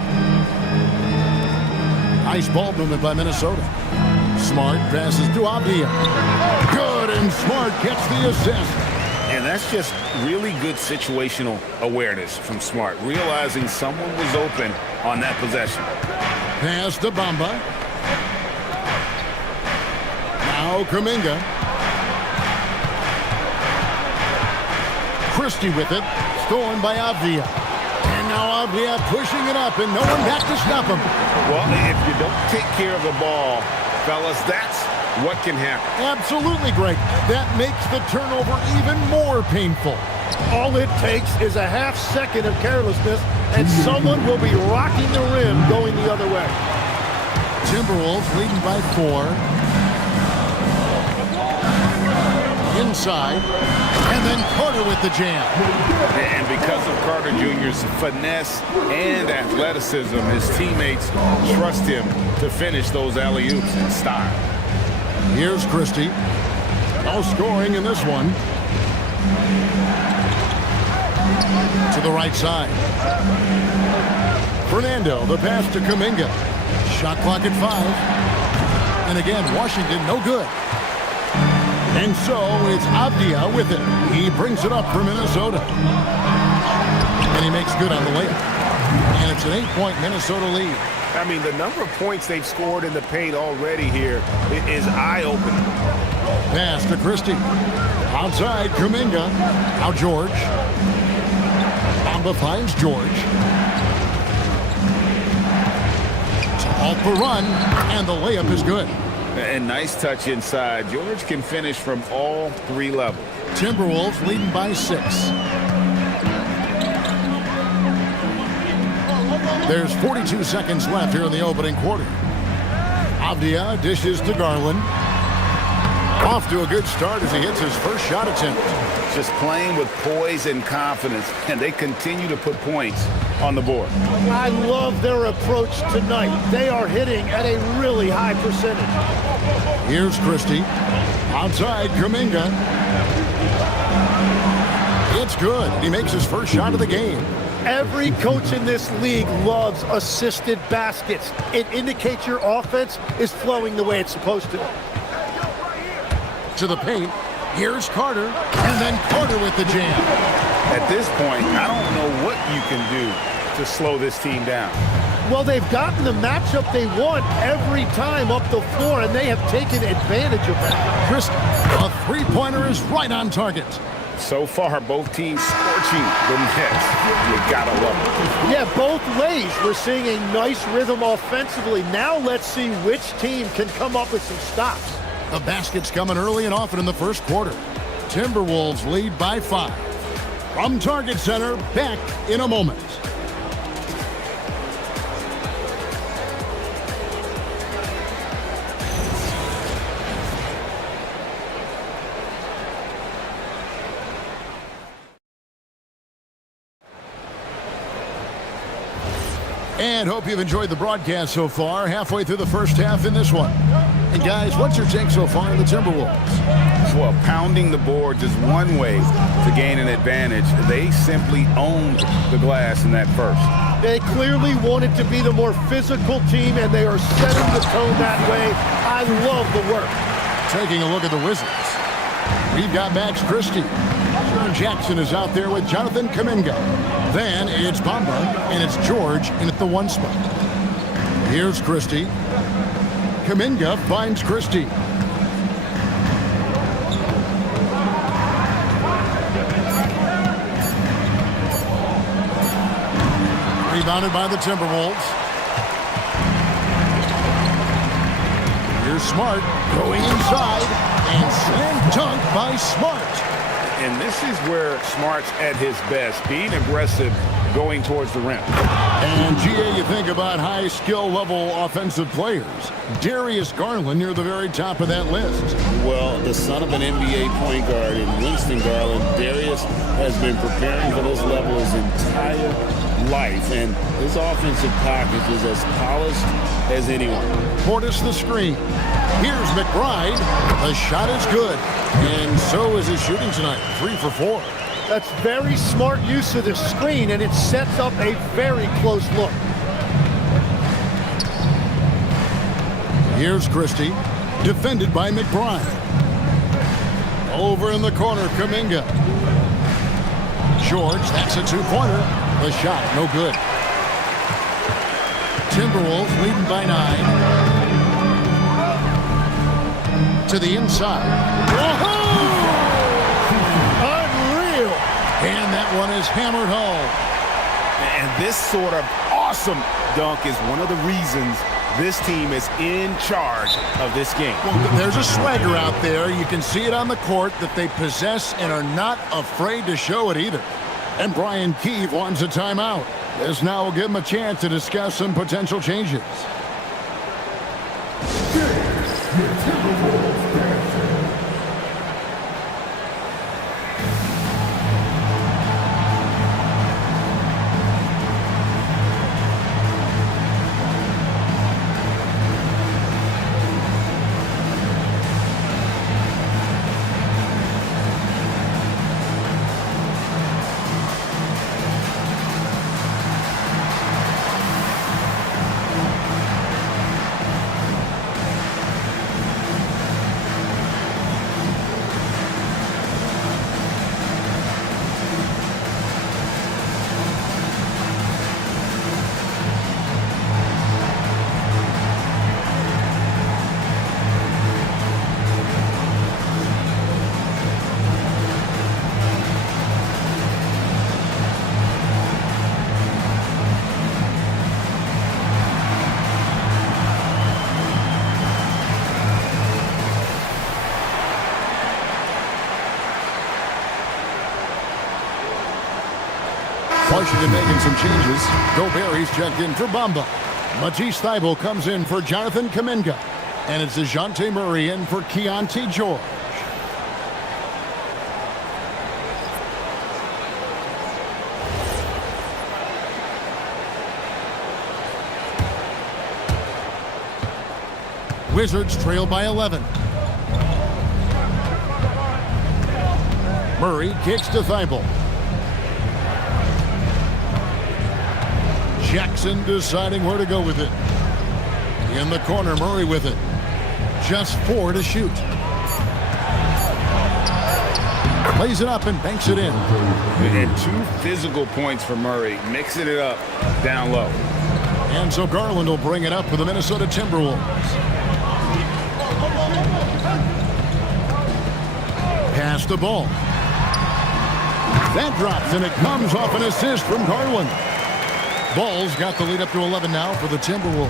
Nice ball movement by Minnesota. Smart passes to Avdia. Good, and Smart gets the assist. And that's just really good situational awareness from Smart, realizing someone was open on that possession. Pass to Bamba. Now Kuminga. Christie with it. Stolen by Avdia. And now Avdia pushing it up, and no one back to stop him. Well, if you don't take care of the ball, fellas, that's what can happen. Absolutely great. That makes the turnover even more painful. All it takes is a half second of carelessness, and someone will be rocking the rim going the other way. Timberwolves leading by 4. Inside. And then Carter with the jam. And because of Carter Jr.'s finesse and athleticism, his teammates trust him to finish those alley-oops in style. Here's Christie. No scoring in this one. To the right side. Fernando, the pass to Kuminga. Shot clock at 5. And again, Washington, no good. And so it's Avdia with it. He brings it up for Minnesota. And he makes good on the layup. And it's an 8-point Minnesota lead. I mean, the number of points they've scored in the paint already here is eye-opening. Pass to Christie. Outside, Kuminga. Now George. Bamba finds George. To halt the run, and the layup is good. And nice touch inside. George can finish from all 3 levels. Timberwolves leading by 6. There's 42 seconds left here in the opening quarter. Avdia dishes to Garland. Off to a good start as he hits his first shot attempt. Just playing with poise and confidence, and they continue to put points on the board. I love their approach tonight. They are hitting at a really high percentage. Here's Christie. Outside, Kuminga. It's good. He makes his first shot of the game. Every coach in this league loves assisted baskets. It indicates your offense is flowing the way it's supposed to. To the paint. Here's Carter. And then Carter with the jam. At this point, I don't know what you can do to slow this team down. Well, they've gotten the matchup they want every time up the floor, and they have taken advantage of that. Christie, a three-pointer is right on target. So far, both teams scorching the Nets. You gotta love it. Yeah, both ways. We're seeing a nice rhythm offensively. Now let's see which team can come up with some stops. The basket's coming early and often in the first quarter. Timberwolves lead by 5. From Target Center, back in a moment. And hope you've enjoyed the broadcast so far. Halfway through the first half in this one. And guys, what's your take so far on the Timberwolves? Well, pounding the boards is one way to gain an advantage. They simply owned the glass in that first. They clearly wanted to be the more physical team, and they are setting the tone that way. I love the work. Taking a look at the Wizards. We've got Max Christie. John Jackson is out there with Jonathan Kuminga. Then it's Bamba, and it's George in at the 1 spot. Here's Christie. Kuminga finds Christie. Rebounded by the Timberwolves. Here's Smart going inside, and slam dunk by Smart. And this is where Smart's at his best, being aggressive, going towards the rim. And, GA, you think about high skill level offensive players. Darius Garland near the very top of that list. Well, the son of an NBA point guard in Winston Garland, Darius has been preparing for this level his entire life. And his offensive package is as polished as anyone. Portis the screen. Here's McBride. The shot is good. And so is his shooting tonight. 3 for 4. That's very smart use of the screen, and it sets up a very close look. Here's Christie, defended by McBride. Over in the corner, Kuminga. George, that's a two-pointer. The shot, no good. Timberwolves leading by 9. To the inside. Whoa! Unreal! And that one is hammered home. And this sort of awesome dunk is one of the reasons this team is in charge of this game. Well, there's a swagger out there. You can see it on the court that they possess and are not afraid to show it either. And Brian Keefe wants a timeout. This now will give him a chance to discuss some potential changes. Washington making some changes. Gobert checked in for Bamba. Matisse Thybulle comes in for Jonathan Kuminga. And it's DeJounte Murray in for Keontae George. Wizards trail by 11. Murray kicks to Thybulle. Jackson deciding where to go with it. In the corner, Murray with it. Just 4 to shoot. Plays it up and banks it in. And 2 physical points for Murray, mixing it up down low. And so Garland will bring it up for the Minnesota Timberwolves. Pass the ball. That drops, and it comes off an assist from Garland. Ball's got the lead up to 11 now for the Timberwolves.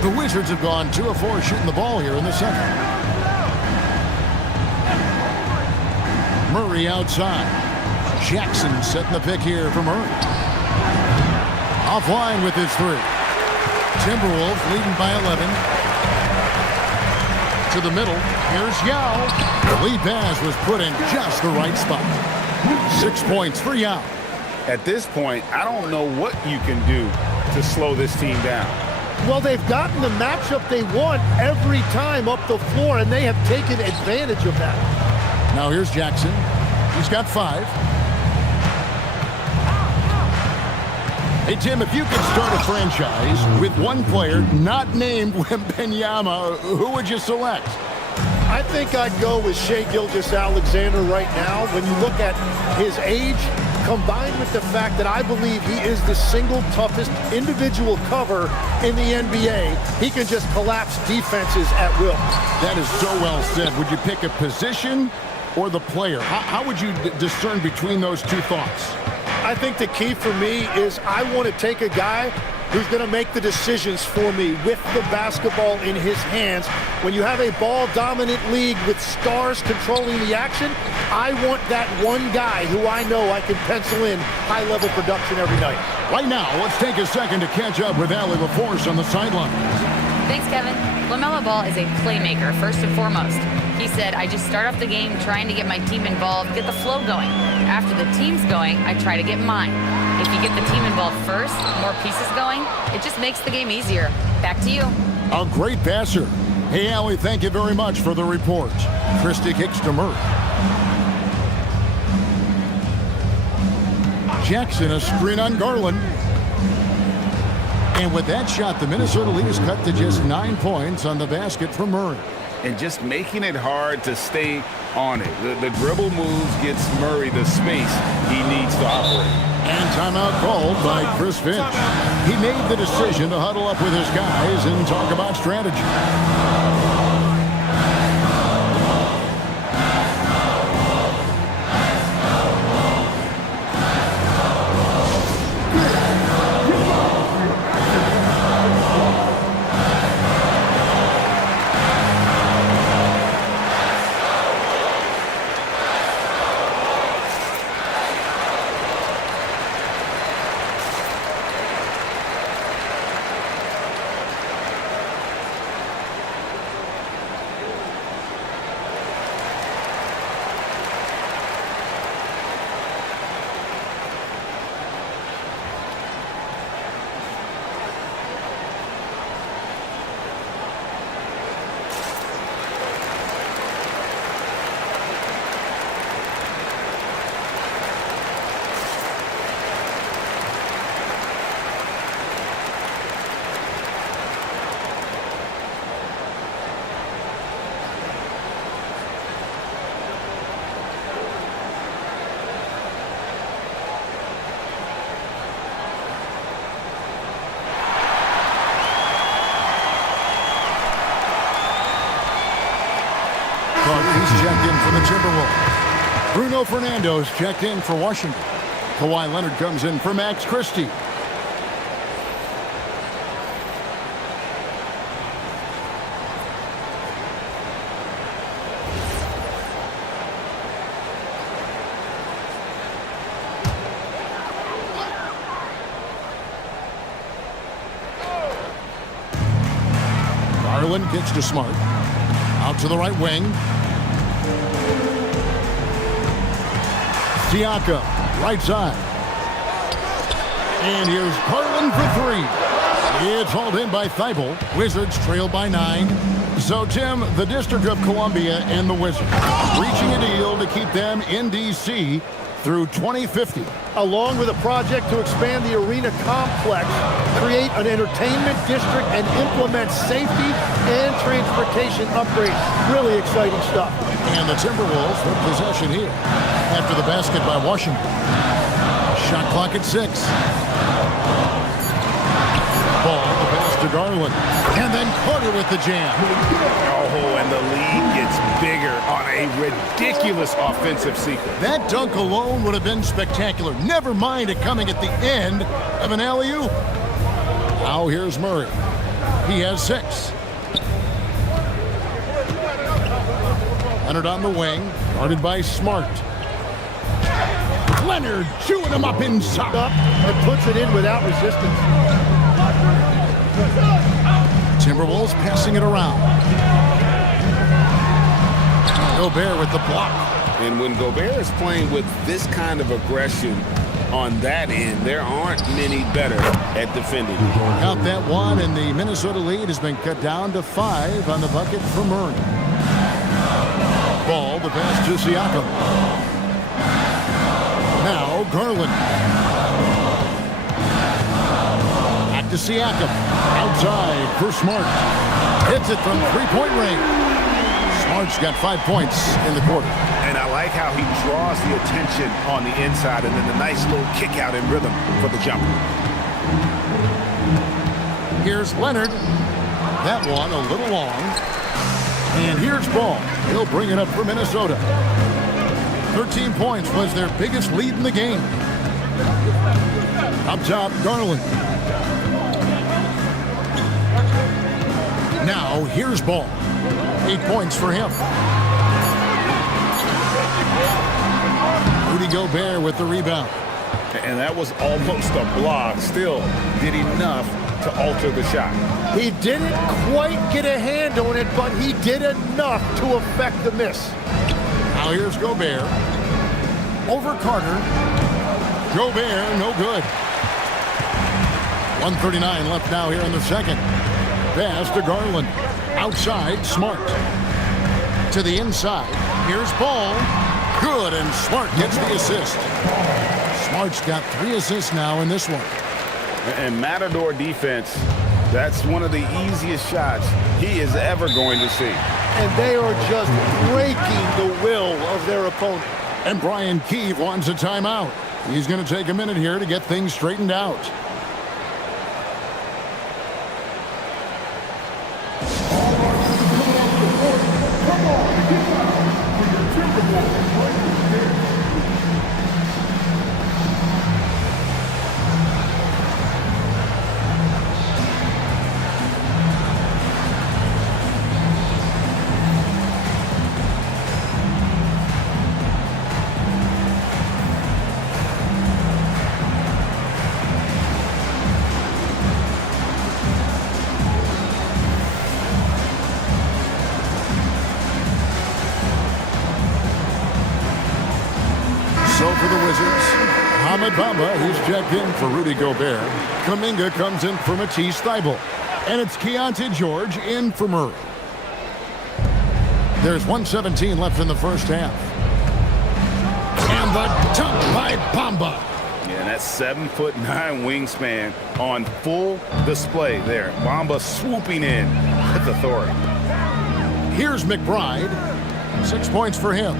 The Wizards have gone 2 of 4 shooting the ball here in the second. Murray outside. Jackson setting the pick here for Murray. Offline with his 3. Timberwolves leading by 11. To the middle. Here's Yao. The lead pass was put in just the right spot. 6 points for Yao. At this point, I don't know what you can do to slow this team down. Well, they've gotten the matchup they want every time up the floor, and they have taken advantage of that. Now here's Jackson. He's got 5. Hey, Tim, if you could start a franchise with one player not named Wembanyama, who would you select? I think I'd go with Shai Gilgeous-Alexander right now. When you look at his age, combined with the fact that I believe he is the single toughest individual cover in the NBA, he can just collapse defenses at will. That is so well said. Would you pick a position or the player? How would you discern between those two thoughts? I think the key for me is I want to take a guy who's going to make the decisions for me with the basketball in his hands. When you have a ball-dominant league with stars controlling the action, I want that one guy who I know I can pencil in high-level production every night. Right now, let's take a second to catch up with Allie LaForce on the sideline. Thanks, Kevin. LaMelo Ball is a playmaker, first and foremost. He said, I just start off the game trying to get my team involved, get the flow going. After the team's going, I try to get mine. If you get the team involved first, more pieces going, it just makes the game easier. Back to you. A great passer. Hey, Allie, thank you very much for the report. Christie kicks to Murray. Jackson, a screen on Garland. And with that shot, the Minnesota lead is cut to just 9 points on the basket for Murray. And just making it hard to stay on it. The dribble moves gets Murray the space he needs to operate. And timeout called by Chris Finch. He made the decision to huddle up with his guys and talk about strategy. He's checked in for the Timberwolves. Bruno Fernando's checked in for Washington. Kawhi Leonard comes in for Max Christie. Garland gets to Smart. Out to the right wing. Siakam, right side. And here's Garland for three. It's hauled in by Thibault. Wizards trail by 9. So, Tim, the District of Columbia and the Wizards reaching a deal to keep them in D.C. through 2050. Along with a project to expand the arena complex, create an entertainment district, and implement safety and transportation upgrades. Really exciting stuff. And the Timberwolves with possession here after the basket by Washington. Shot clock at 6. Ball, the pass to Garland. And then Carter with the jam. Oh, and the lead gets bigger on a ridiculous offensive sequence. That dunk alone would have been spectacular. Never mind it coming at the end of an alley-oop. Now here's Murray. He has 6. Leonard on the wing, guarded by Smart. Leonard chewing him up inside. Up and puts it in without resistance. Timberwolves passing it around. Gobert with the block. And when Gobert is playing with this kind of aggression on that end, there aren't many better at defending. Count that one, and the Minnesota lead has been cut down to 5 on the bucket for Murray. Ball, the pass to Siakam. Now Garland. Back to Siakam. Outside for Smart. Hits it from three-point range. Smart's got 5 points in the quarter. And I like how he draws the attention on the inside and then the nice little kick out in rhythm for the jumper. Here's Leonard. That one a little long. And here's Ball. He'll bring it up for Minnesota. 13 points was their biggest lead in the game. Up top, Garland. Now, here's Ball. 8 points for him. Rudy Gobert with the rebound. And that was almost a block. Still did enough to alter the shot. He didn't quite get a hand on it, but he did enough to affect the miss. Now here's Gobert. Over Carter. Gobert, no good. 1:39 left now here in the second. Pass to Garland. Outside, Smart. To the inside. Here's Ball. Good, and Smart gets the assist. Smart's got 3 assists now in this one. And Matador defense, that's one of the easiest shots he is ever going to see. And they are just breaking the will of their opponent. And Brian Keefe wants a timeout. He's going to take a minute here to get things straightened out. So for the Wizards, Ahmed Bamba, who's checked in for Rudy Gobert. Kuminga comes in for Matisse Thybulle. And it's Keontae George in for Murray. There's 1:17 left in the first half. And the dunk by Bamba. Yeah, and that's 7'9" wingspan on full display there. Bamba swooping in with authority. Here's McBride. 6 points for him.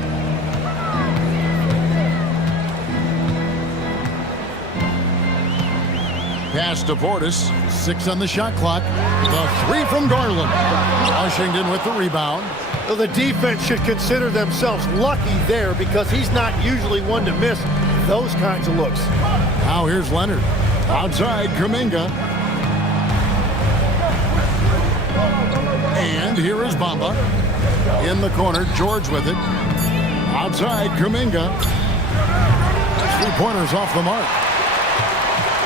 Pass to Portis. 6 on the shot clock. The 3 from Garland. Washington with the rebound. Well, the defense should consider themselves lucky there because he's not usually one to miss those kinds of looks. Now here's Leonard. Outside Kuminga. And here is Bamba. In the corner, George with it. Outside Kuminga. 3-pointers off the mark.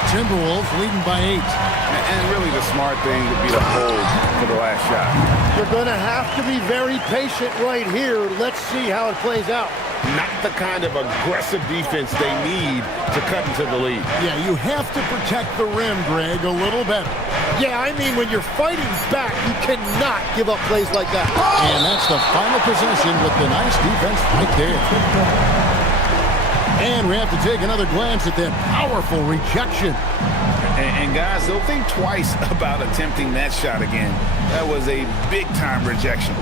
Timberwolves leading by 8. And really the smart thing would be to hold for the last shot. You're going to have to be very patient right here. Let's see how it plays out. Not the kind of aggressive defense they need to cut into the lead. Yeah, you have to protect the rim, Greg, a little better. Yeah, I mean, when you're fighting back, you cannot give up plays like that. And that's the final possession with the nice defense right there. And we have to take another glance at that powerful rejection. And guys, they'll think twice about attempting that shot again. That was a big-time rejection.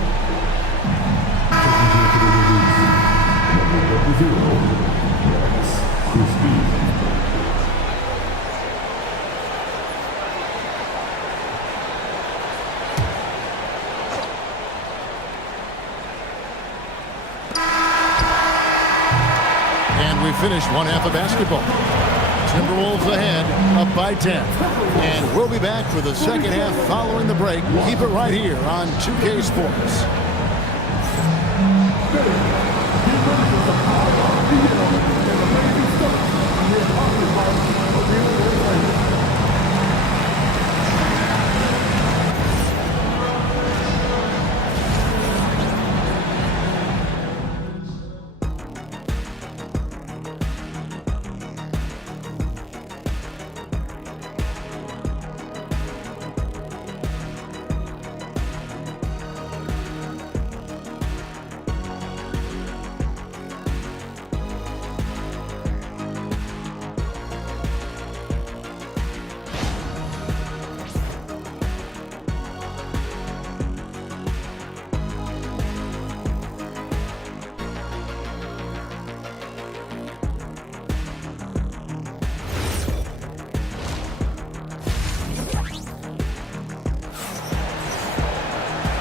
And we finished one half of basketball. Timberwolves ahead, up by 10. And we'll be back for the second half following the break. Keep it right here on 2K Sports.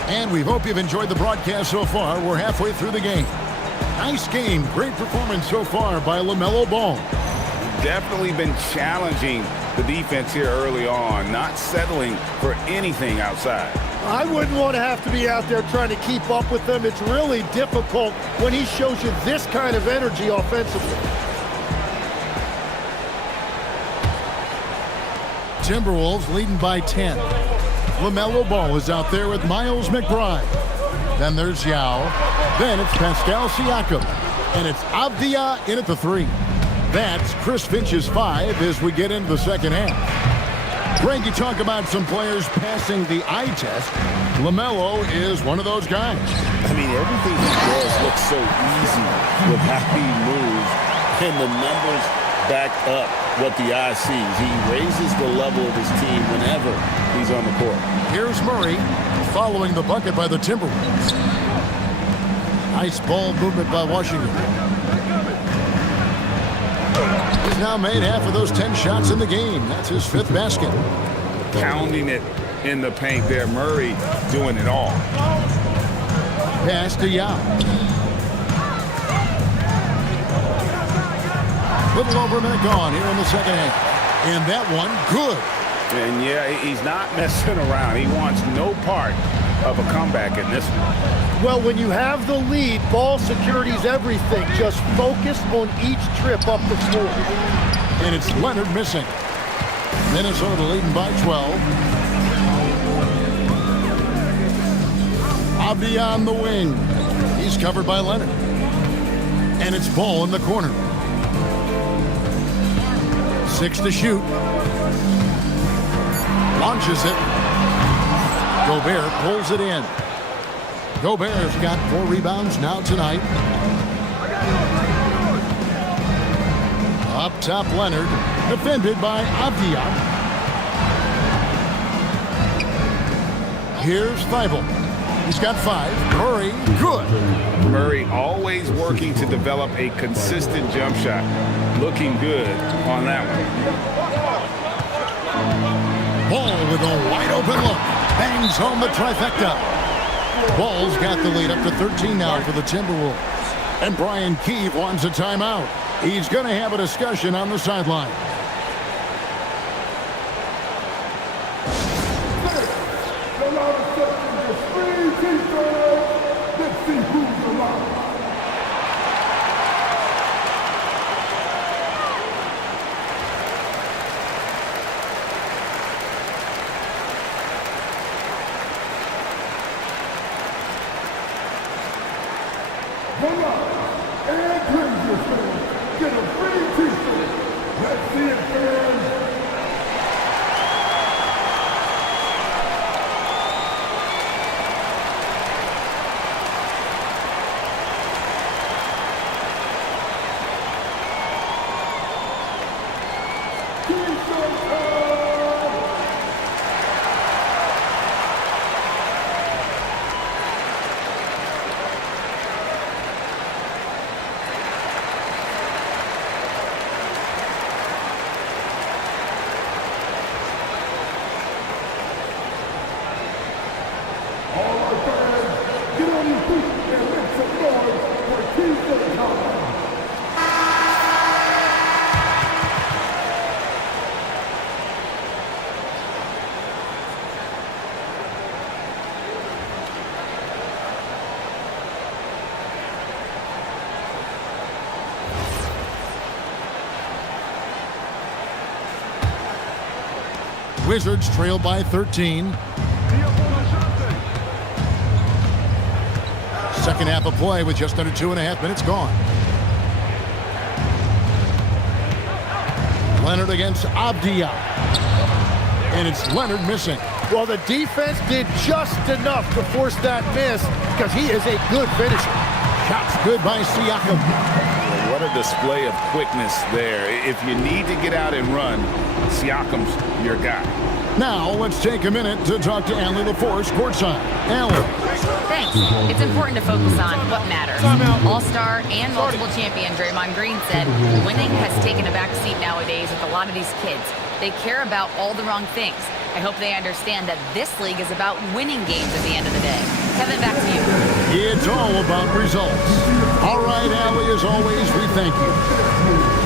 And we hope you've enjoyed the broadcast so far. We're halfway through the game. Nice game. Great performance so far by LaMelo Ball. Definitely been challenging the defense here early on, not settling for anything outside. I wouldn't want to have to be out there trying to keep up with them. It's really difficult when he shows you this kind of energy offensively. Timberwolves leading by 10. LaMelo Ball is out there with Miles McBride. Then there's Yao. Then it's Pascal Siakam. And it's Avdia in at the 3. That's Chris Finch's 5 as we get into the second half. Greg, you talk about some players passing the eye test. LaMelo is one of those guys. I mean, everything he does looks so easy with how he moves. And the numbers back up what the eye sees. He raises the level of his team whenever he's on the court. Here's Murray following the bucket by the Timberwolves. Nice ball movement by Washington. He's now made half of those 10 shots in the game. That's his 5th basket. Pounding it in the paint there. Murray doing it all. Pass to Yao. Little over a minute gone here in the second half. And that one, good. And yeah, he's not messing around. He wants no part of a comeback in this one. Well, when you have the lead, ball security is everything. Just focus on each trip up the floor. And it's Leonard missing. Minnesota leading by 12. Avdia on the wing. He's covered by Leonard. And it's Ball in the corner. 6 to shoot. Launches it. Gobert pulls it in. Gobert's got 4 rebounds now tonight. Up top, Leonard. Defended by Avdia. Here's Thibault. He's got 5. Murray, good. Murray always working to develop a consistent jump shot. Looking good on that one. Ball with a wide open look. Bangs home the trifecta. Ball's got the lead up to 13 now for the Timberwolves. And Brian Keefe wants a timeout. He's going to have a discussion on the sideline. Wizards trail by 13. Second half of play with just under 2.5 minutes gone. Leonard against Avdia. And it's Leonard missing. Well, the defense did just enough to force that miss because he is a good finisher. Shots good by Siakam. What a display of quickness there. If you need to get out and run, Siakam's your guy. Now, let's take a minute to talk to Allie LaForce courtside. Allie. Thanks. It's important to focus on what matters. All-star and multiple champion Draymond Green said winning has taken a back seat nowadays with a lot of these kids. They care about all the wrong things. I hope they understand that this league is about winning games at the end of the day. Kevin, back to you. It's all about results. All right, Allie, as always, we thank you.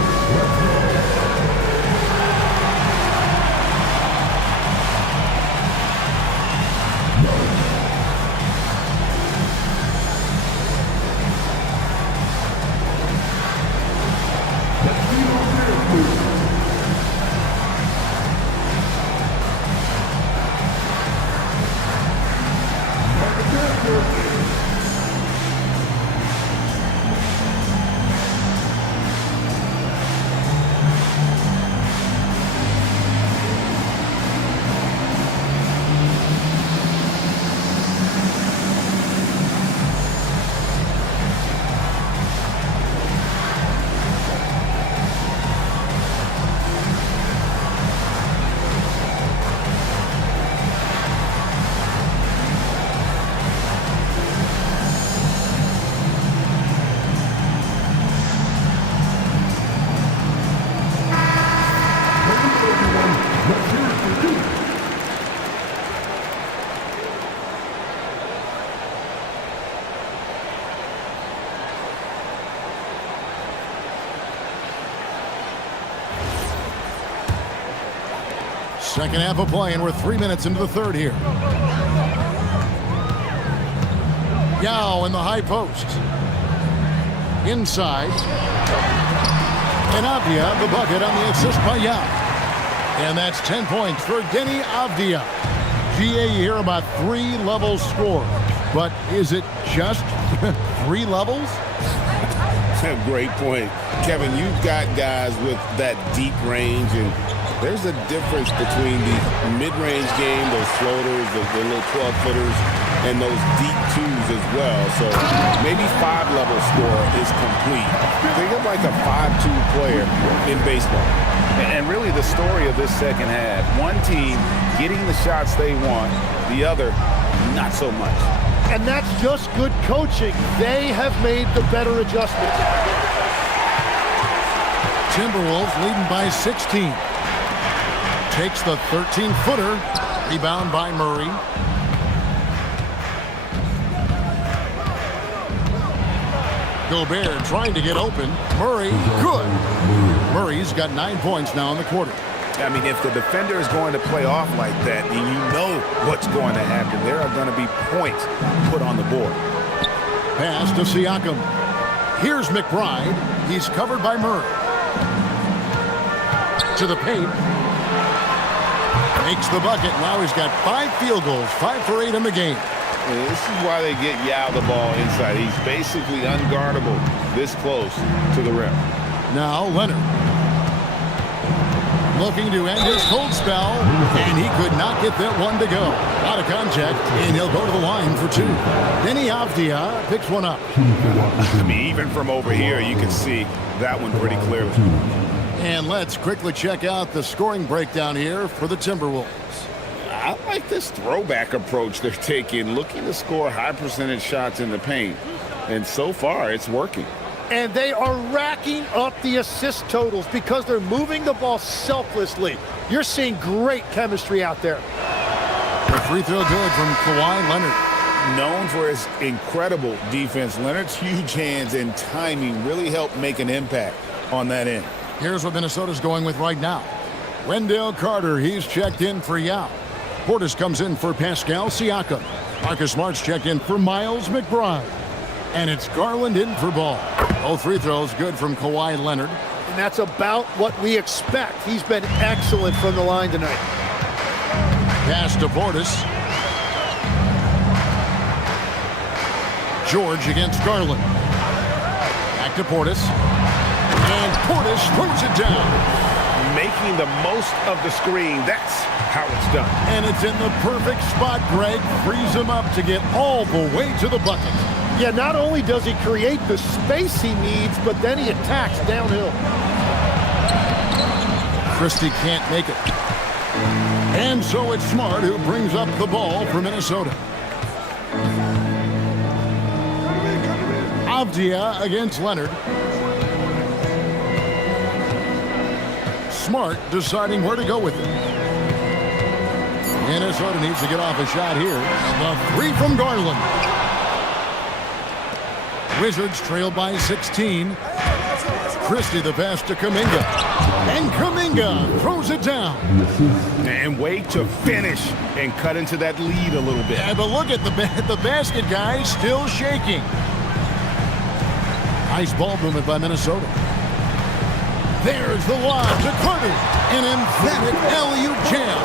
Second half of play, and we're 3 minutes into the third here. Yao in the high post. Inside. And Avdia, the bucket on the assist by Yao. And that's 10 points for Deni Avdia. GA, you hear about 3-level score. But is it just 3 levels? Great point. Kevin, you've got guys with that deep range, and there's a difference between the mid-range game, those floaters, the little 12-footers, and those deep twos as well. So maybe 5-level score is complete. Think of like a 5-2 player in baseball. And really the story of this second half, one team getting the shots they want, the other not so much. And that's just good coaching. They have made the better adjustments. Timberwolves leading by 16. Takes the 13-footer. Rebound by Murray. Gobert trying to get open. Murray, good. Murray's got 9 points now in the quarter. I mean, if the defender is going to play off like that, and you know what's going to happen, there are going to be points put on the board. Pass to Siakam. Here's McBride. He's covered by Murray. To the paint. Makes the bucket. Now he's got 5 field goals, 5 for 8 in the game. And this is why they get Yao the ball inside. He's basically unguardable this close to the rim. Now Leonard. Looking to end his cold spell, and he could not get that one to go. Out of contact, and he'll go to the line for 2. Deni Avdia picks one up. I mean, even from over here, you can see that one pretty clearly. And let's quickly check out the scoring breakdown here for the Timberwolves. I like this throwback approach they're taking, looking to score high percentage shots in the paint. And so far, it's working. And they are racking up the assist totals because they're moving the ball selflessly. You're seeing great chemistry out there. The free throw good from Kawhi Leonard. Known for his incredible defense, Leonard's huge hands and timing really help make an impact on that end. Here's what Minnesota's going with right now. Wendell Carter, he's checked in for Yao. Portis comes in for Pascal Siakam. Marcus Smart's checked in for Miles McBride. And it's Garland in for Ball. Both free throws good from Kawhi Leonard. And that's about what we expect. He's been excellent from the line tonight. Pass to Portis. George against Garland. Back to Portis. And Portis throws it down. Making the most of the screen. That's how it's done. And it's in the perfect spot. Greg frees him up to get all the way to the bucket. Yeah, not only does he create the space he needs, but then he attacks downhill. Christie can't make it. And so it's Smart who brings up the ball for Minnesota. Avdia against Leonard. Smart deciding where to go with it. Minnesota needs to get off a shot here. The 3 from Garland. Wizards trail by 16. Christie the pass to Kuminga. And Kuminga throws it down. And way to finish and cut into that lead a little bit. Yeah, but look at the basket guy still shaking. Nice ball movement by Minnesota. There's the lob to Carter. An emphatic alley-oop jam.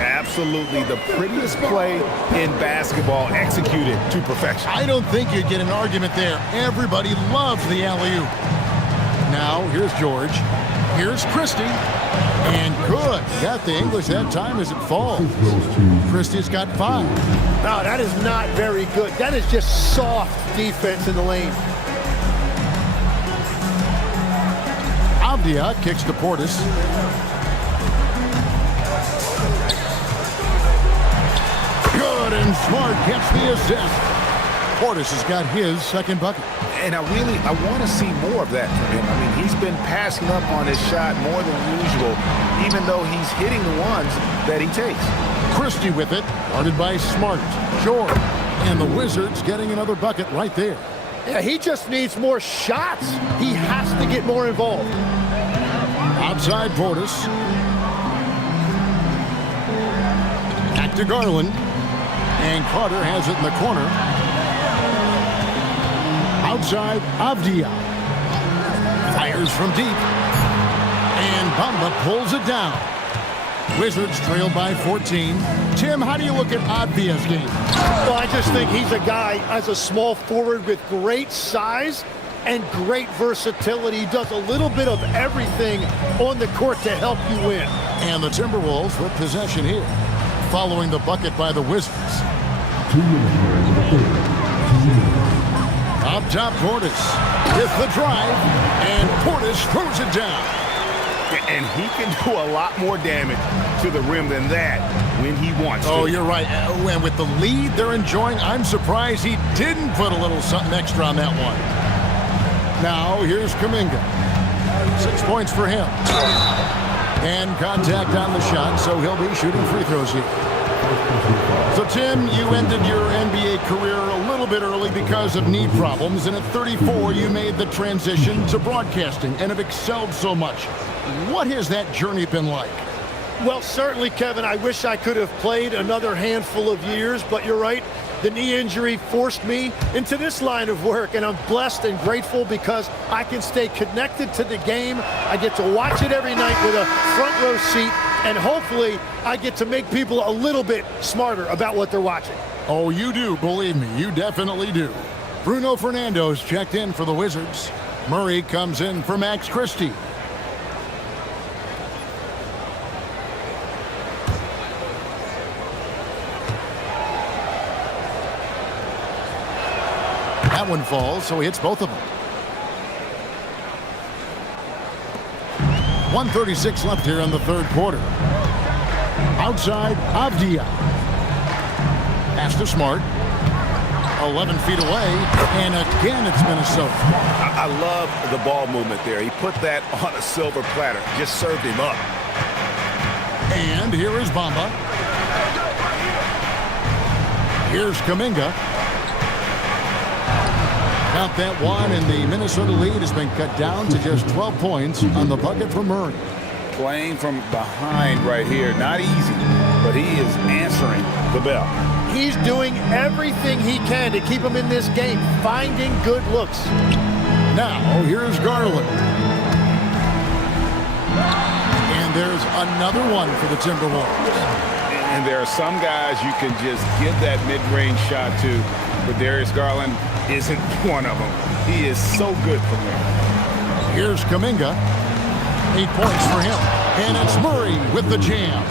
Absolutely the prettiest play in basketball, executed to perfection. I don't think you'd get an argument there. Everybody loves the alley-oop. Now, here's George. Here's Christie. And good. Got the English that time as it falls. Christie's got 5. No, that is not very good. That is just soft defense in the lane. Avdia kicks to Portis. Good, and Smart gets the assist. Portis has got his second bucket. And I want to see more of that from him. I mean, he's been passing up on his shot more than usual, even though he's hitting the ones that he takes. Christie with it, guarded by Smart. George, and the Wizards getting another bucket right there. Yeah, he just needs more shots. He has to get more involved. Outside Portis. to Garland. And Carter has it in the corner. Outside, Avdia. Fires from deep. And Bamba pulls it down. Wizards trailed by 14. Tim, how do you look at Avdia's game? Well, I just think he's a guy as a small forward with great size and great versatility. He does a little bit of everything on the court to help you win. And the Timberwolves with possession here, following the bucket by the Wizards. Up top, Portis with the drive, and Portis throws it down. And he can do a lot more damage to the rim than that when he wants to. Oh, you're right. And with the lead they're enjoying, I'm surprised he didn't put a little something extra on that one. Now, here's Kuminga. 6 points for him. And contact on the shot, so he'll be shooting free throws here. So, Tim, you ended your NBA career a little bit early because of knee problems, and at 34, you made the transition to broadcasting and have excelled so much. What has that journey been like? Well, certainly, Kevin, I wish I could have played another handful of years, but you're right. The knee injury forced me into this line of work, and I'm blessed and grateful because I can stay connected to the game. I get to watch it every night with a front row seat, and hopefully I get to make people a little bit smarter about what they're watching. Oh, you do, believe me, you definitely do. Bruno Fernando's checked in for the Wizards. Murray comes in for Max Christie. That one falls, so he hits both of them. 1:36 left here in the third quarter. Outside, Avdia. Pass to Smart. 11 feet away, and again it's Minnesota. I love the ball movement there. He put that on a silver platter. Just served him up. And here is Bamba. Here's Kuminga. Count that one, and the Minnesota lead has been cut down to just 12 points on the bucket from Murray. Playing from behind right here. Not easy, but he is answering the bell. He's doing everything he can to keep him in this game, finding good looks. Now, here's Garland. And there's another one for the Timberwolves. And there are some guys you can just give that mid-range shot to, but Darius Garland isn't one of them. He is so good from there. Here's Kuminga. 8 points for him. And it's Murray with the jam.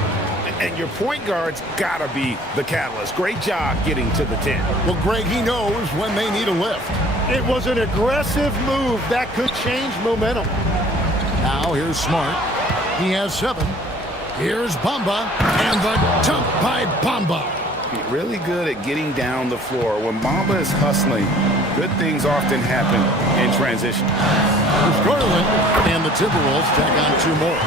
And your point guard's got to be the catalyst. Great job getting to the 10. Well, Greg, he knows when they need a lift. It was an aggressive move that could change momentum. Now here's Smart. He has 7. Here's Bamba, and the dunk by Bamba. Really good at getting down the floor. When Bamba is hustling, good things often happen in transition. There's Garland, and the Timberwolves tack on 2 more.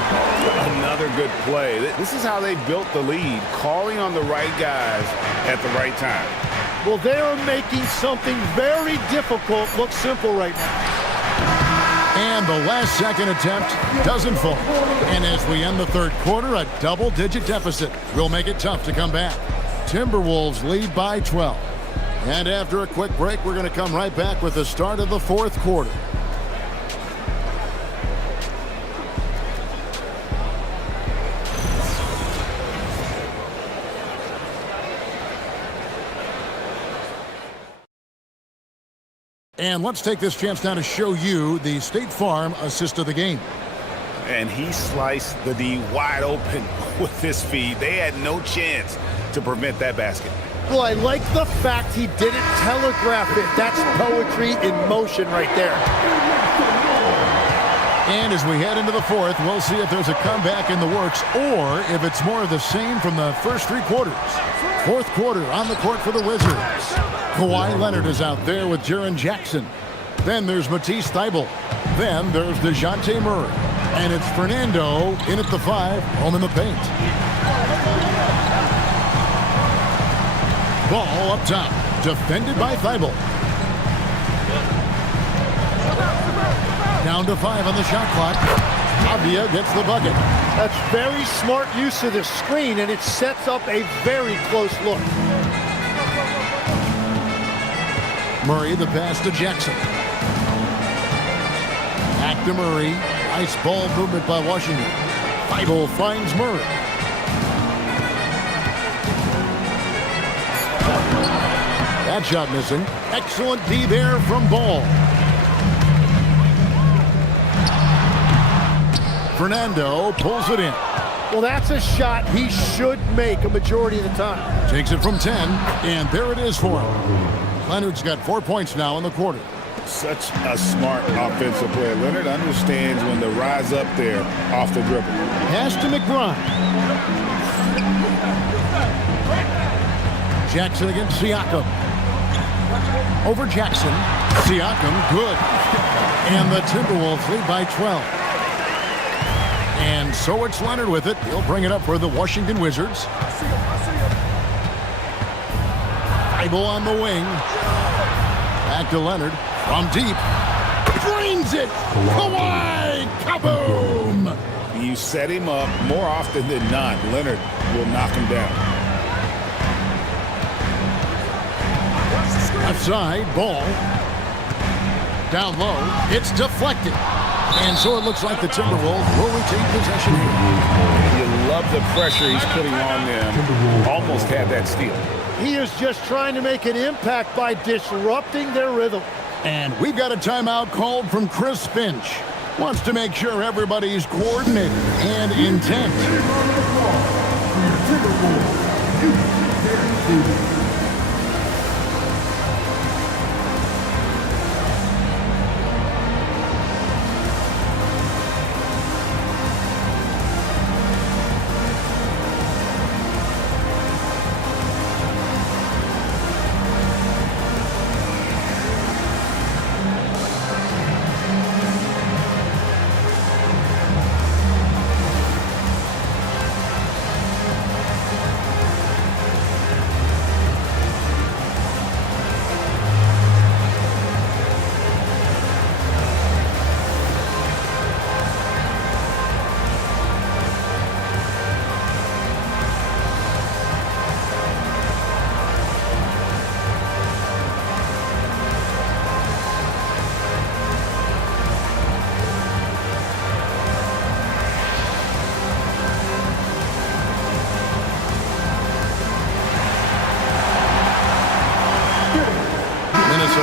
Another good play. This is how they built the lead, calling on the right guys at the right time. Well, they are making something very difficult look simple right now. And the last second attempt doesn't fall. And as we end the third quarter, a double-digit deficit will make it tough to come back. Timberwolves lead by 12. And after a quick break, we're going to come right back with the start of the fourth quarter. And let's take this chance now to show you the State Farm assist of the game. And he sliced the D wide open with this feed. They had no chance to prevent that basket. Well, I like the fact he didn't telegraph it. That's poetry in motion right there. And as we head into the fourth, we'll see if there's a comeback in the works or if it's more of the same from the first 3 quarters. Fourth quarter on the court for the Wizards. Kawhi Leonard is out there with Jaren Jackson. Then there's Matisse Thybulle. Then there's DeJounte Murray. And it's Fernando in at the 5, home in the paint. Ball up top, defended by Thybulle. Down to 5 on the shot clock. Avdia gets the bucket. That's very smart use of the screen, and it sets up a very close look. Murray, the pass to Jackson. Back to Murray. Nice ball movement by Washington. Feibel finds Murray. That shot missing. Excellent D there from Ball. Fernando pulls it in. Well, that's a shot he should make a majority of the time. Takes it from 10, and there it is for him. Leonard's got 4 points now in the quarter. Such a smart offensive player. Leonard understands when to rise up there off the dribble. Pass to McBride. Jackson against Siakam. Over Jackson. Siakam, good. And the Timberwolves lead by 12. And so it's Leonard with it. He'll bring it up for the Washington Wizards. Feibel on the wing. Back to Leonard. From deep. Drains it. Kawhi. Kaboom. You set him up more often than not. Leonard will knock him down. Left side. Ball. Down low. It's deflected. And so it looks like the Timberwolves will retain possession here. You love the pressure he's putting on them. Almost had that steal. He is just trying to make an impact by disrupting their rhythm. And we've got a timeout called from Chris Finch. Wants to make sure everybody's coordinated and intent.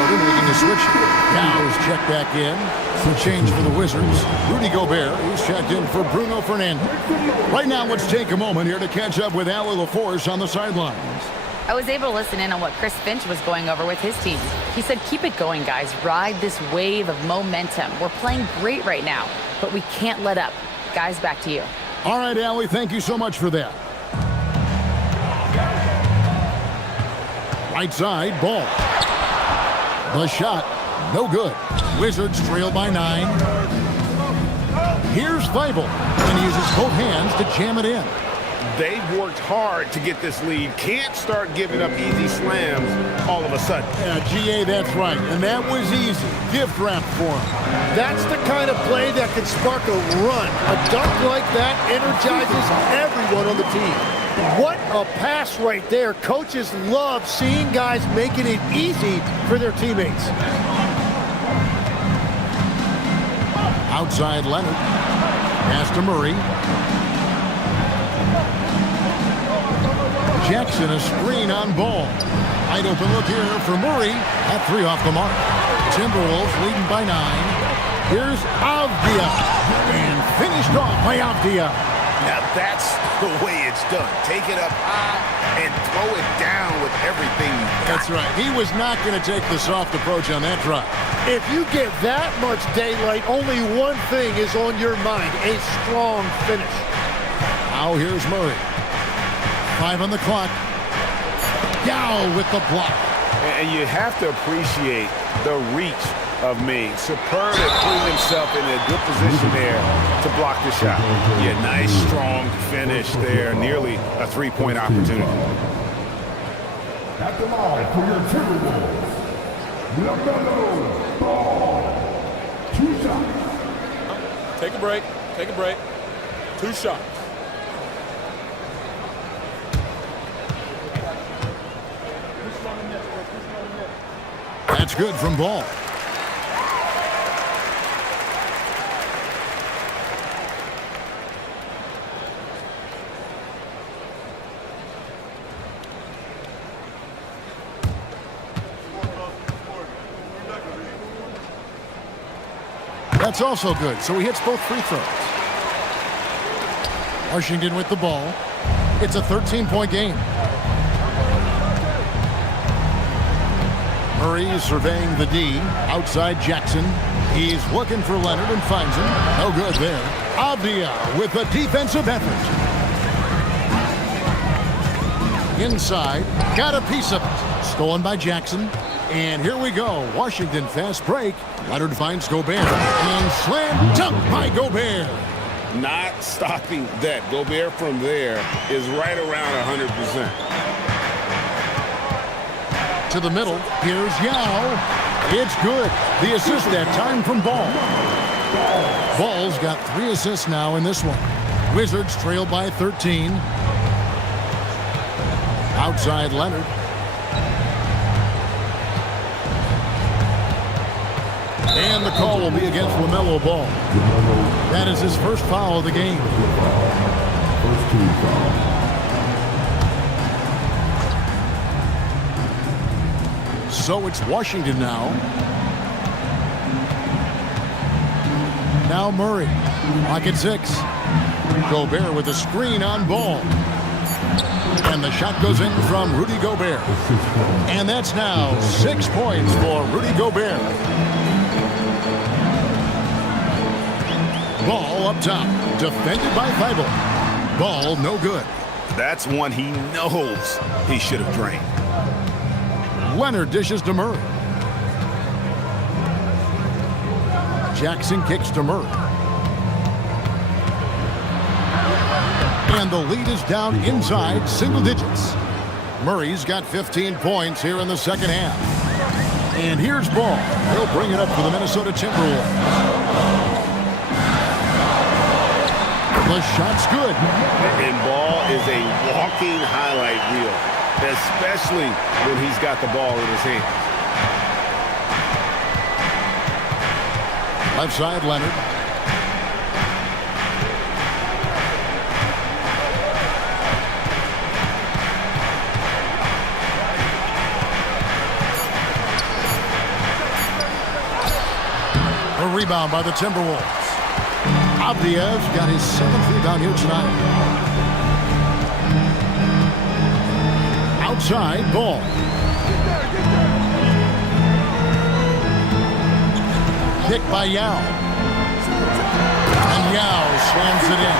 Making a switch. Now is checked back in. Some change for the Wizards. Rudy Gobert is checked in for Bruno Fernando. Right now, let's take a moment here to catch up with Allie LaForce on the sidelines. I was able to listen in on what Chris Finch was going over with his team. He said, keep it going, guys. Ride this wave of momentum. We're playing great right now, but we can't let up. Guys, back to you. All right, Allie, thank you so much for that. Right side, Ball. The shot, no good. Wizards trail by 9. Here's Feibel, and he uses both hands to jam it in. They've worked hard to get this lead. Can't start giving up easy slams all of a sudden. Yeah, GA, that's right. And that was easy. Gift wrap for him. That's the kind of play that can spark a run. A dunk like that energizes everyone on the team. What a pass right there. Coaches love seeing guys making it easy for their teammates. Outside Leonard. Pass to Murray. Jackson, a screen on Ball. Wide open look here for Murray. At 3 off the mark. Timberwolves leading by 9. Here's Avdia. And finished off by Avdia. Now that's the way it's done. Take it up high and throw it down with everything you got. That's right. He was not going to take the soft approach on that drive. If you get that much daylight, only one thing is on your mind, a strong finish. Now here's Murray. 5 on the clock. Yao with the block. And you have to appreciate the reach of Ming. Superb at putting himself in a good position there to block the shot. Yeah, nice, strong finish there. Nearly a three-point opportunity. At the line for your Timberwolves, LaMelo Ball. 2 shots. Take a break. Take a break. 2 shots. That's good from Ball. That's also good, so he hits both free throws. Washington with the ball. It's a 13-point game. Murray is surveying the D. Outside Jackson. He's looking for Leonard and finds him. No good there. Avdia with a defensive effort. Inside. Got a piece of it. Stolen by Jackson. And here we go. Washington fast break. Leonard finds Gobert. And slam dunk by Gobert. Not stopping that. Gobert from there is right around 100%. To the middle. Here's Yao. It's good. The assist that time from Ball. Ball's got 3 assists now in this one. Wizards trail by 13. Outside Leonard. And the call will be against LaMelo Ball. That is his first foul of the game. First team foul. So it's Washington now. Now Murray. Lock at 6. Gobert with a screen on Ball. And the shot goes in from Rudy Gobert. And that's now 6 points for Rudy Gobert. Ball up top. Defended by Thibault. Ball no good. That's one he knows he should have drained. Leonard dishes to Murray. Jackson kicks to Murray. And the lead is down inside single digits. Murray's got 15 points here in the second half. And here's Ball. He'll bring it up for the Minnesota Timberwolves. The shot's good. And Ball is a walking highlight reel, especially when he's got the ball in his hand. Left side, Leonard. A rebound by the Timberwolves. Avdia's got his 7th rebound here tonight. Outside, Ball. Kick by Yao. And Yao slams it in.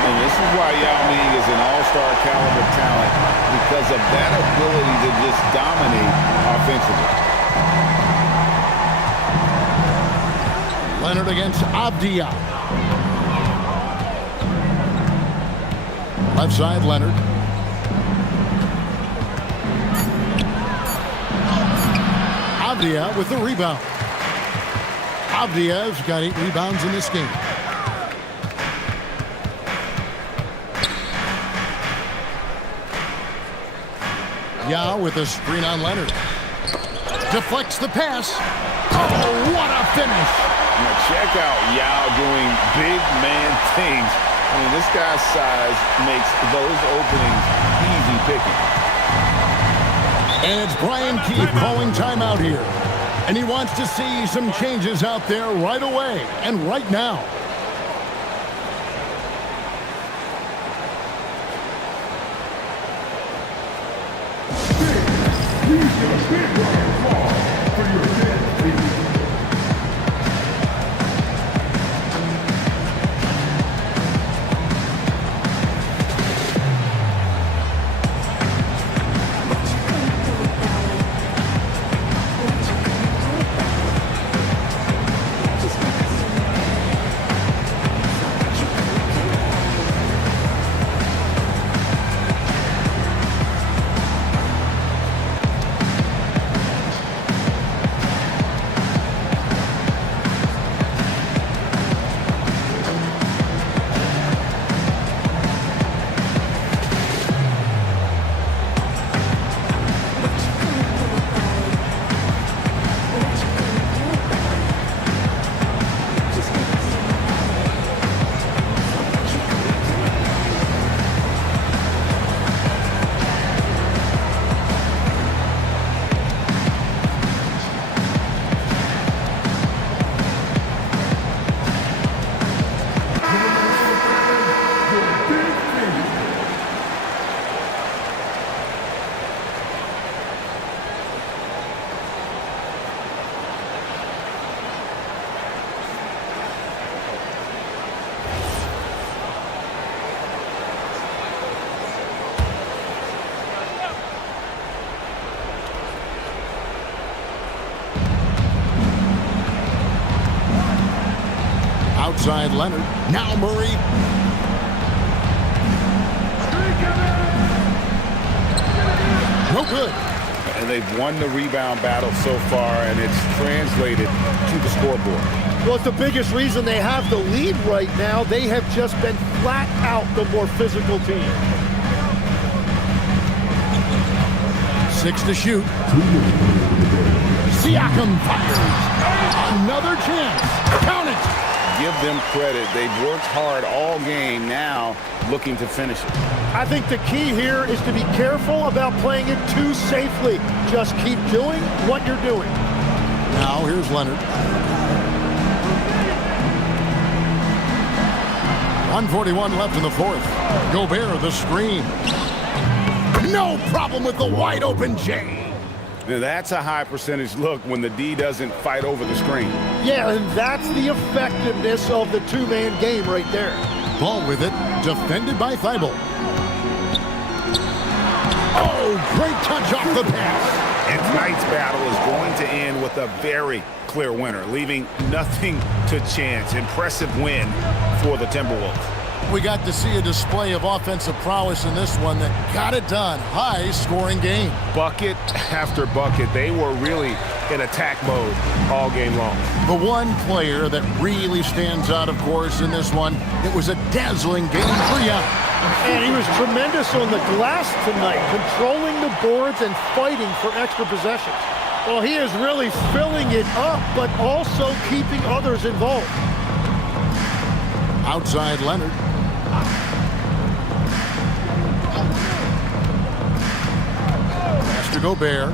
And this is why Yao Ming is an all-star caliber talent, because of that ability to just dominate offensively. Leonard against Avdia. Left side, Leonard. Avdia with the rebound. Avdia's got 8 rebounds in this game. Yao with a screen on Leonard. Deflects the pass. Oh, what a finish. Now check out Yao doing big man things. I mean, this guy's size makes those openings easy picking. And it's Brian Keefe calling timeout here. And he wants to see some changes out there right away and right now. Outside Leonard. Now Murray. No good. And they've won the rebound battle so far, and it's translated to the scoreboard. Well, it's the biggest reason they have the lead right now. They have just been flat out the more physical team. 6 to shoot. Siakam fires. Another chance. Count it. Give them credit. They've worked hard all game, now looking to finish it. I think the key here is to be careful about playing it too safely. Just keep doing what you're doing. Now here's Leonard. 1:41 left in the fourth. Gobert, the screen. No problem with the wide open J. Now, that's a high percentage look when the D doesn't fight over the screen. Yeah, and that's the effectiveness of the two-man game right there. Ball with it, defended by Thibault. Oh, great touch off the pass. And tonight's battle is going to end with a very clear winner, leaving nothing to chance. Impressive win for the Timberwolves. We got to see a display of offensive prowess in this one that got it done. High-scoring game. Bucket after bucket. They were really in attack mode all game long. The one player that really stands out, of course, in this one, it was a dazzling game for Young. And he was tremendous on the glass tonight, controlling the boards and fighting for extra possessions. Well, he is really filling it up, but also keeping others involved. Outside Leonard. Pass to Gobert.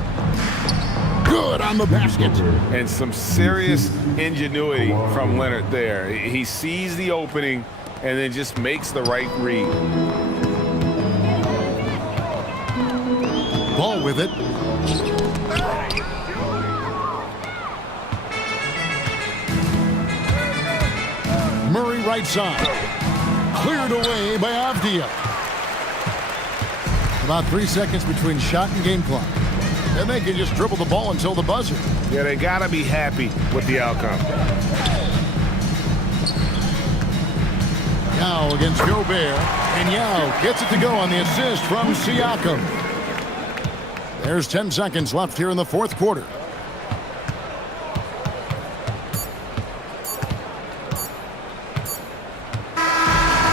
Good on the basket. And some serious ingenuity from Leonard there. He sees the opening and then just makes the right read. Ball with it. Murray right side. Cleared away by Avdia. About 3 seconds between shot and game clock. Then they can just dribble the ball until the buzzer. Yeah, they got to be happy with the outcome. Yao against Gobert. And Yao gets it to go on the assist from Siakam. There's 10 seconds left here in the fourth quarter.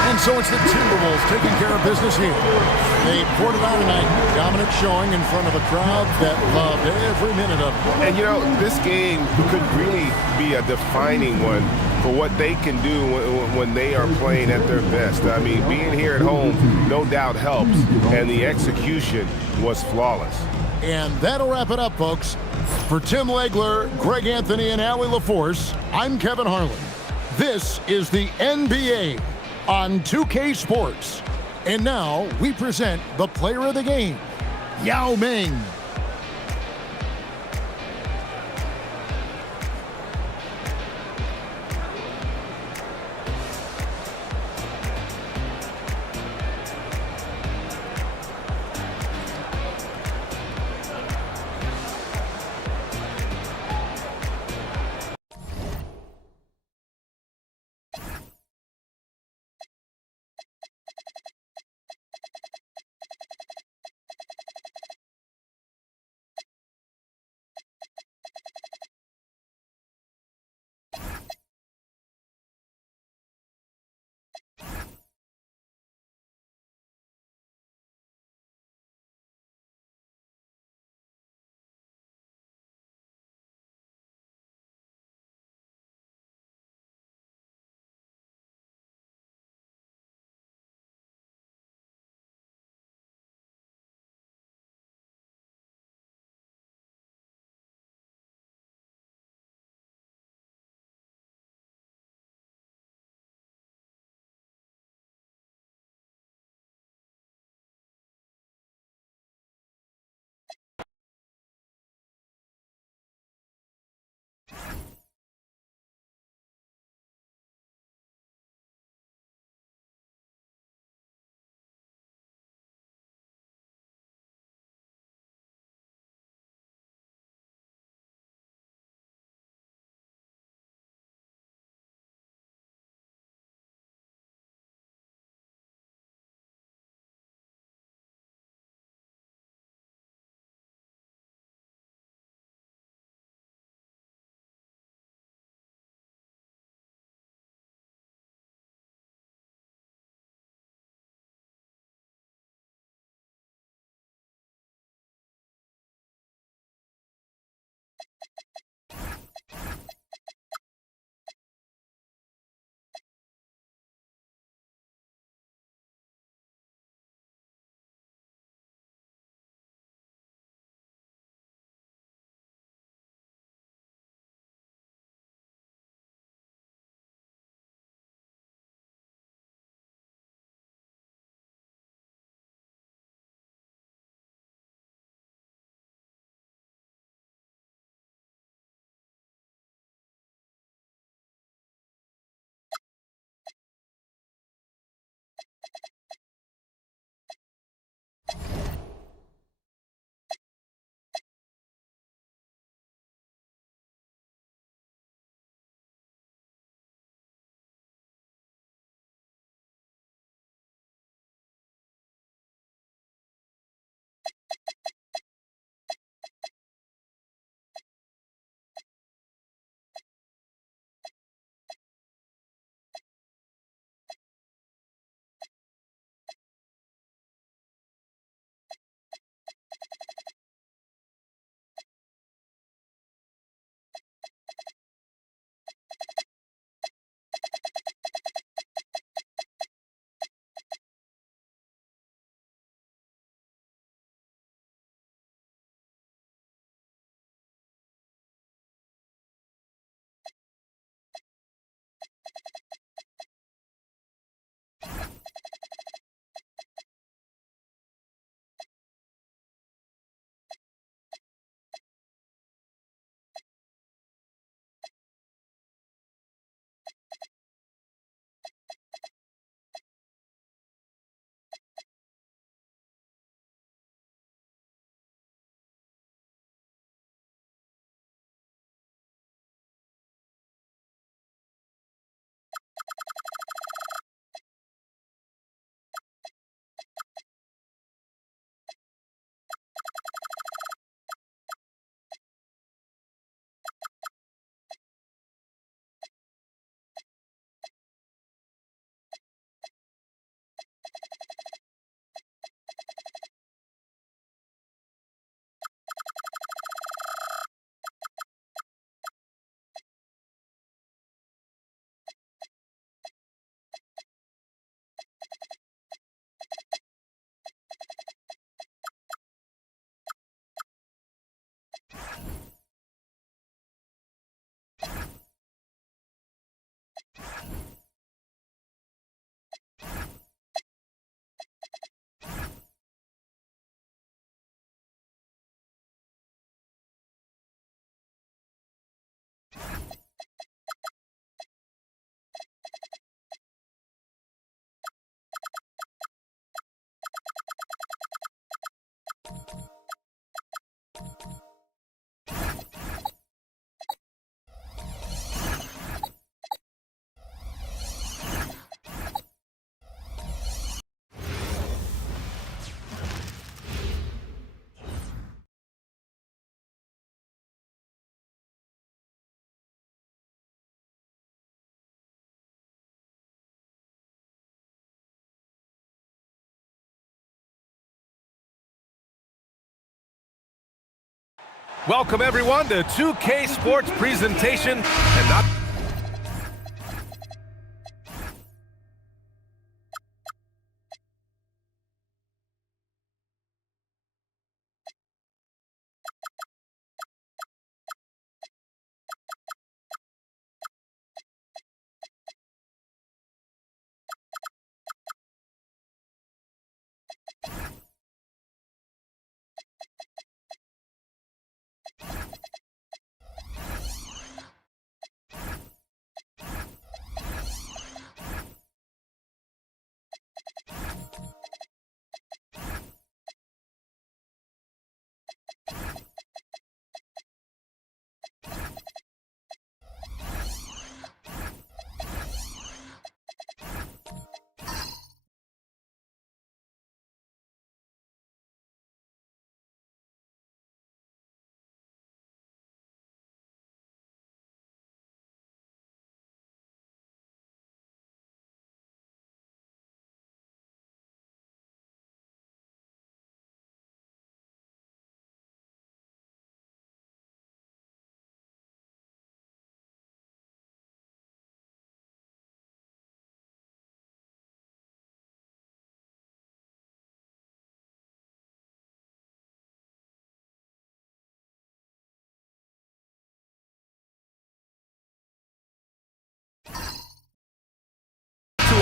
And so it's the Timberwolves taking care of business here. They poured it out tonight. Dominant showing in front of a crowd that loved every minute of it. And, you know, this game could really be a defining one for what they can do when they are playing at their best. I mean, being here at home no doubt helps, and the execution was flawless. And that'll wrap it up, folks. For Tim Legler, Greg Anthony, and Allie LaForce, I'm Kevin Harlan. This is the NBA on 2K Sports. And now we present the player of the game, Yao Ming. Welcome, everyone, to 2K Sports presentation. And not...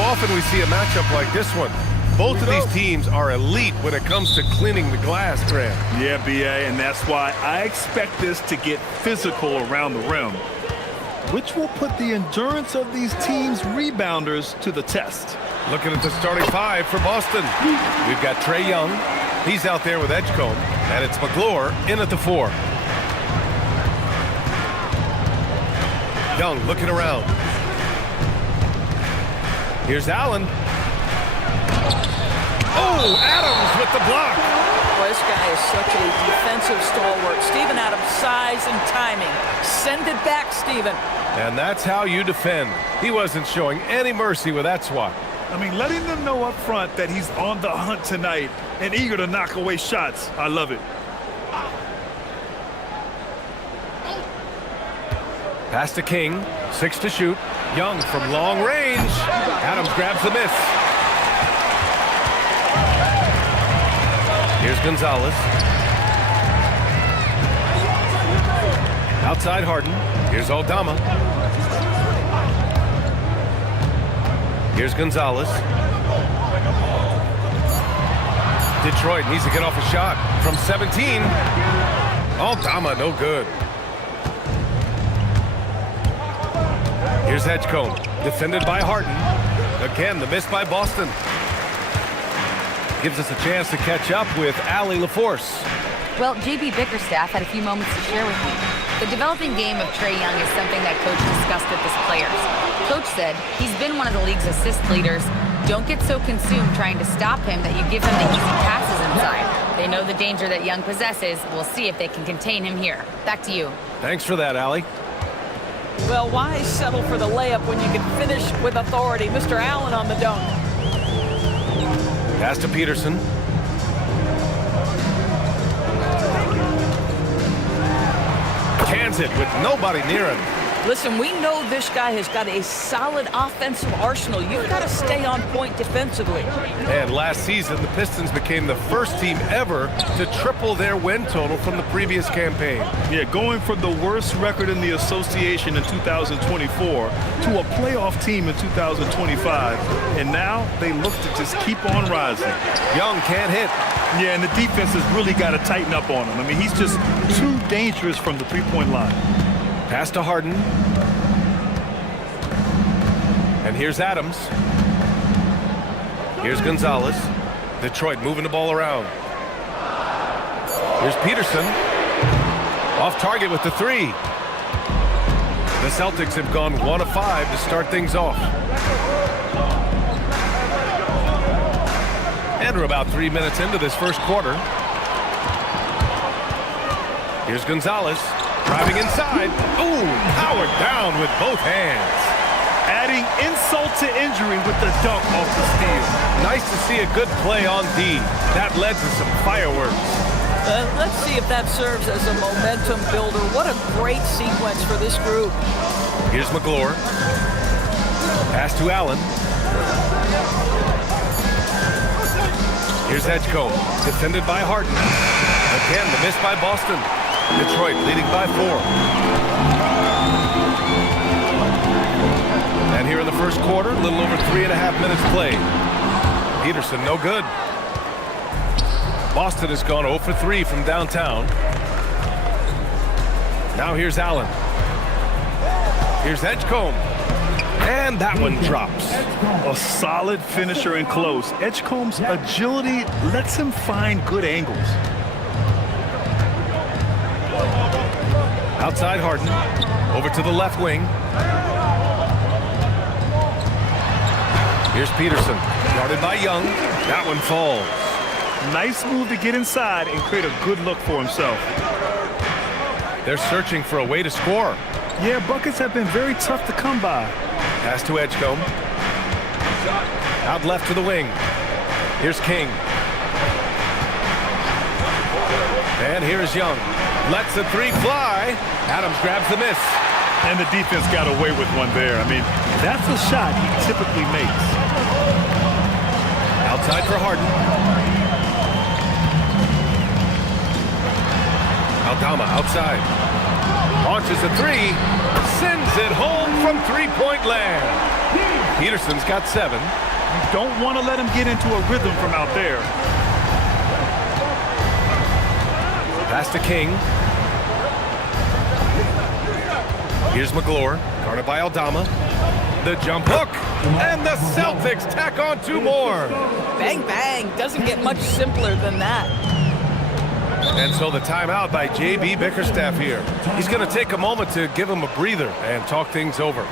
Often we see a matchup like this one. Both of these teams are elite when it comes to cleaning the glass, Grant. Yeah, B.A., and that's why I expect this to get physical around the rim, which will put the endurance of these teams' rebounders to the test. Looking at the starting five for Boston. We've got Trae Young. He's out there with Edgecombe, and it's McGlure in at the 4. Young looking around. Here's Allen. Oh, Adams with the block. Boy, this guy is such a defensive stalwart. Steven Adams, size and timing. Send it back, Steven. And that's how you defend. He wasn't showing any mercy with that swat. I mean, letting them know up front that he's on the hunt tonight and eager to knock away shots. I love it. Pass to King. 6 to shoot. Young from long range. Adams grabs the miss. Here's Gonzalez. Outside Harden. Here's Aldama. Here's Gonzalez. Detroit needs to get off a shot from 17. Aldama, no good. Here's Edgecombe, defended by Harden. Again, the miss by Boston. Gives us a chance to catch up with Allie LaForce. Well, J.B. Bickerstaff had a few moments to share with me. The developing game of Trae Young is something that Coach discussed with his players. Coach said he's been one of the league's assist leaders. Don't get so consumed trying to stop him that you give him the easy passes inside. They know the danger that Young possesses. We'll see if they can contain him here. Back to you. Thanks for that, Allie. Well, why settle for the layup when you can finish with authority? Mr. Allen on the dunk. Pass to Peterson. Cans it with nobody near him. Listen, we know this guy has got a solid offensive arsenal. You've got to stay on point defensively. And last season, the Pistons became the first team ever to triple their win total from the previous campaign. Yeah, going from the worst record in the association in 2024 to a playoff team in 2025. And now they look to just keep on rising. Young can't hit. Yeah, and the defense has really got to tighten up on him. I mean, he's just too dangerous from the three-point line. Pass to Harden. And here's Adams. Here's Gonzalez. Detroit moving the ball around. Here's Peterson. Off target with the 3. The Celtics have gone 1 of 5 to start things off. And we're about 3 minutes into this first quarter. Here's Gonzalez. Driving inside. Ooh, powered down with both hands. Adding insult to injury with the dunk off the steal. Nice to see a good play on D. That led to some fireworks. Let's see if that serves as a momentum builder. What a great sequence for this group. Here's McGlure. Pass to Allen. Here's Edgecombe, defended by Harden. Again, the miss by Boston. Detroit leading by 4. And here in the first quarter, a little over 3.5 minutes played. Peterson, no good. Boston has gone 0 for 3 from downtown. Now here's Allen. Here's Edgecombe. And that one drops. A solid finisher in close. Edgecombe's agility lets him find good angles. Outside Harden. Over to the left wing. Here's Peterson. Guarded by Young. That one falls. Nice move to get inside and create a good look for himself. They're searching for a way to score. Yeah, buckets have been very tough to come by. Pass to Edgecombe. Out left to the wing. Here's King. And here's Young. Lets the 3 fly. Adams grabs the miss. And the defense got away with one there. I mean, that's a shot he typically makes. Outside for Harden. Aldama outside. Launches a 3. Sends it home from 3-point land. Peterson's got 7. You don't want to let him get into a rhythm from out there. Pass to King. Here's McGlure, guarded by Aldama. The jump hook, and the Celtics tack on 2 more. Bang, bang. Doesn't get much simpler than that. And so the timeout by J.B. Bickerstaff here. He's going to take a moment to give him a breather and talk things over.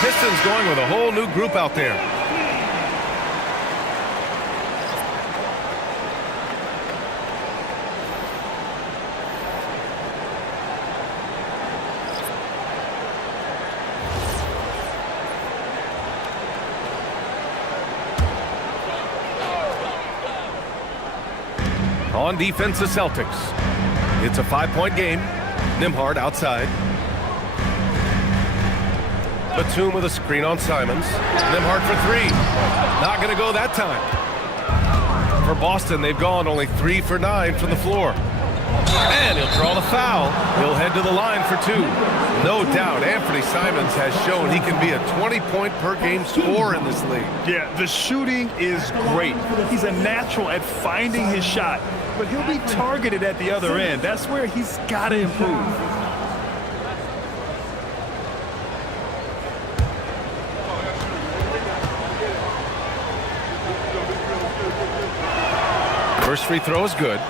Pistons going with a whole new group out there. On defense, the Celtics. It's a 5-point game. Nembhard outside. Batum with a screen on Simons. Nembhard for 3. Not going to go that time. For Boston, they've gone only 3 for 9 from the floor. And he'll draw the foul. He'll head to the line for 2. No doubt, Anthony Simons has shown he can be a 20-point-per-game scorer in this league. Yeah, the shooting is great. He's a natural at finding his shot, but he'll be targeted at the other end. That's where he's got to improve. First free throw is good.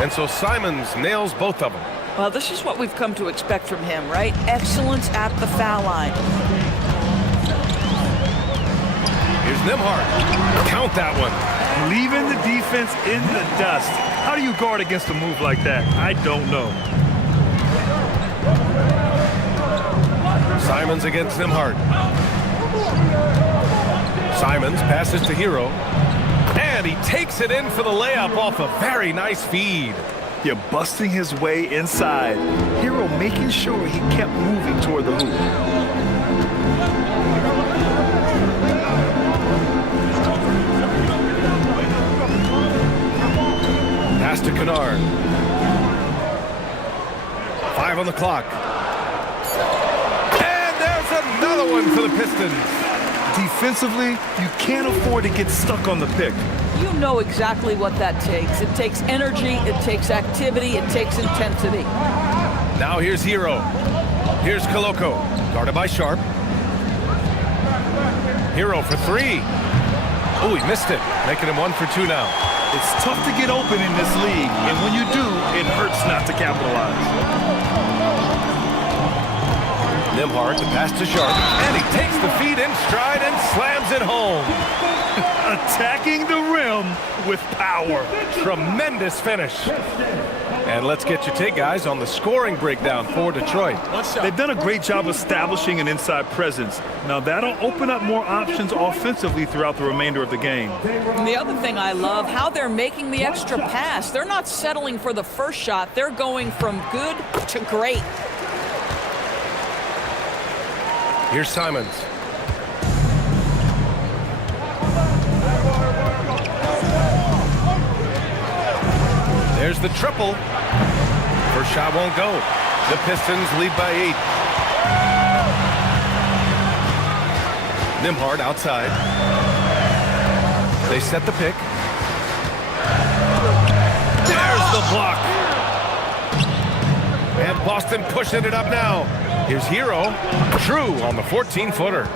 And so Simons nails both of them. Well, this is what we've come to expect from him, right? Excellence at the foul line. Here's Nembhard. Count that one. Leaving the defense in the dust. How do you guard against a move like that? I don't know. Simons against Nembhard. Simons passes to Hero. And he takes it in for the layup off a very nice feed. Yeah, busting his way inside. Hero making sure he kept moving toward the hoop. Pass to Kennard. 5 on the clock. And there's another one for the Pistons. Defensively, you can't afford to get stuck on the pick. You know exactly what that takes. It takes energy, it takes activity, it takes intensity. Now here's Hero. Here's Koloko, guarded by Sharp. Hero for 3. Oh, he missed it, making him 1 for 2 now. It's tough to get open in this league, and when you do, it hurts not to capitalize. Nembhard, the pass to Sharp, and he takes the feed in stride and slams it home. Attacking the rim with power. Tremendous finish. And let's get your take, guys, on the scoring breakdown for Detroit. They've done a great job establishing an inside presence. Now, that'll open up more options offensively throughout the remainder of the game. And the other thing I love, how they're making the extra pass. They're not settling for the first shot. They're going from good to great. Here's Simons. There's the triple. First shot won't go. The Pistons lead by 8. Nembhard outside. They set the pick. There's the block. And Boston pushing it up now. Here's Hero. True on the 14-footer.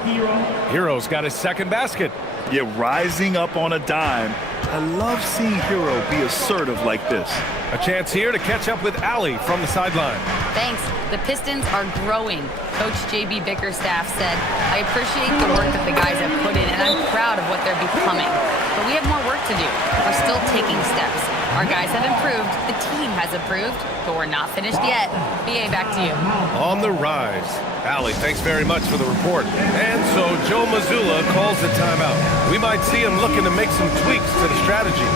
Hero's got his second basket. Yeah, rising up on a dime. I love seeing Hero be assertive like this. A chance here to catch up with Allie from the sideline. Thanks. The Pistons are growing. Coach J.B. Bickerstaff said, I appreciate the work that the guys have put in, and I'm proud of what they're becoming. But we have more work to do. We're still taking steps. Our guys have improved. The team has improved. But we're not finished yet. B.A., back to you. On the rise. Allie, thanks very much for the report. And so Joe Mazzulla calls the timeout. We might see him looking to make some tweaks to the strategy.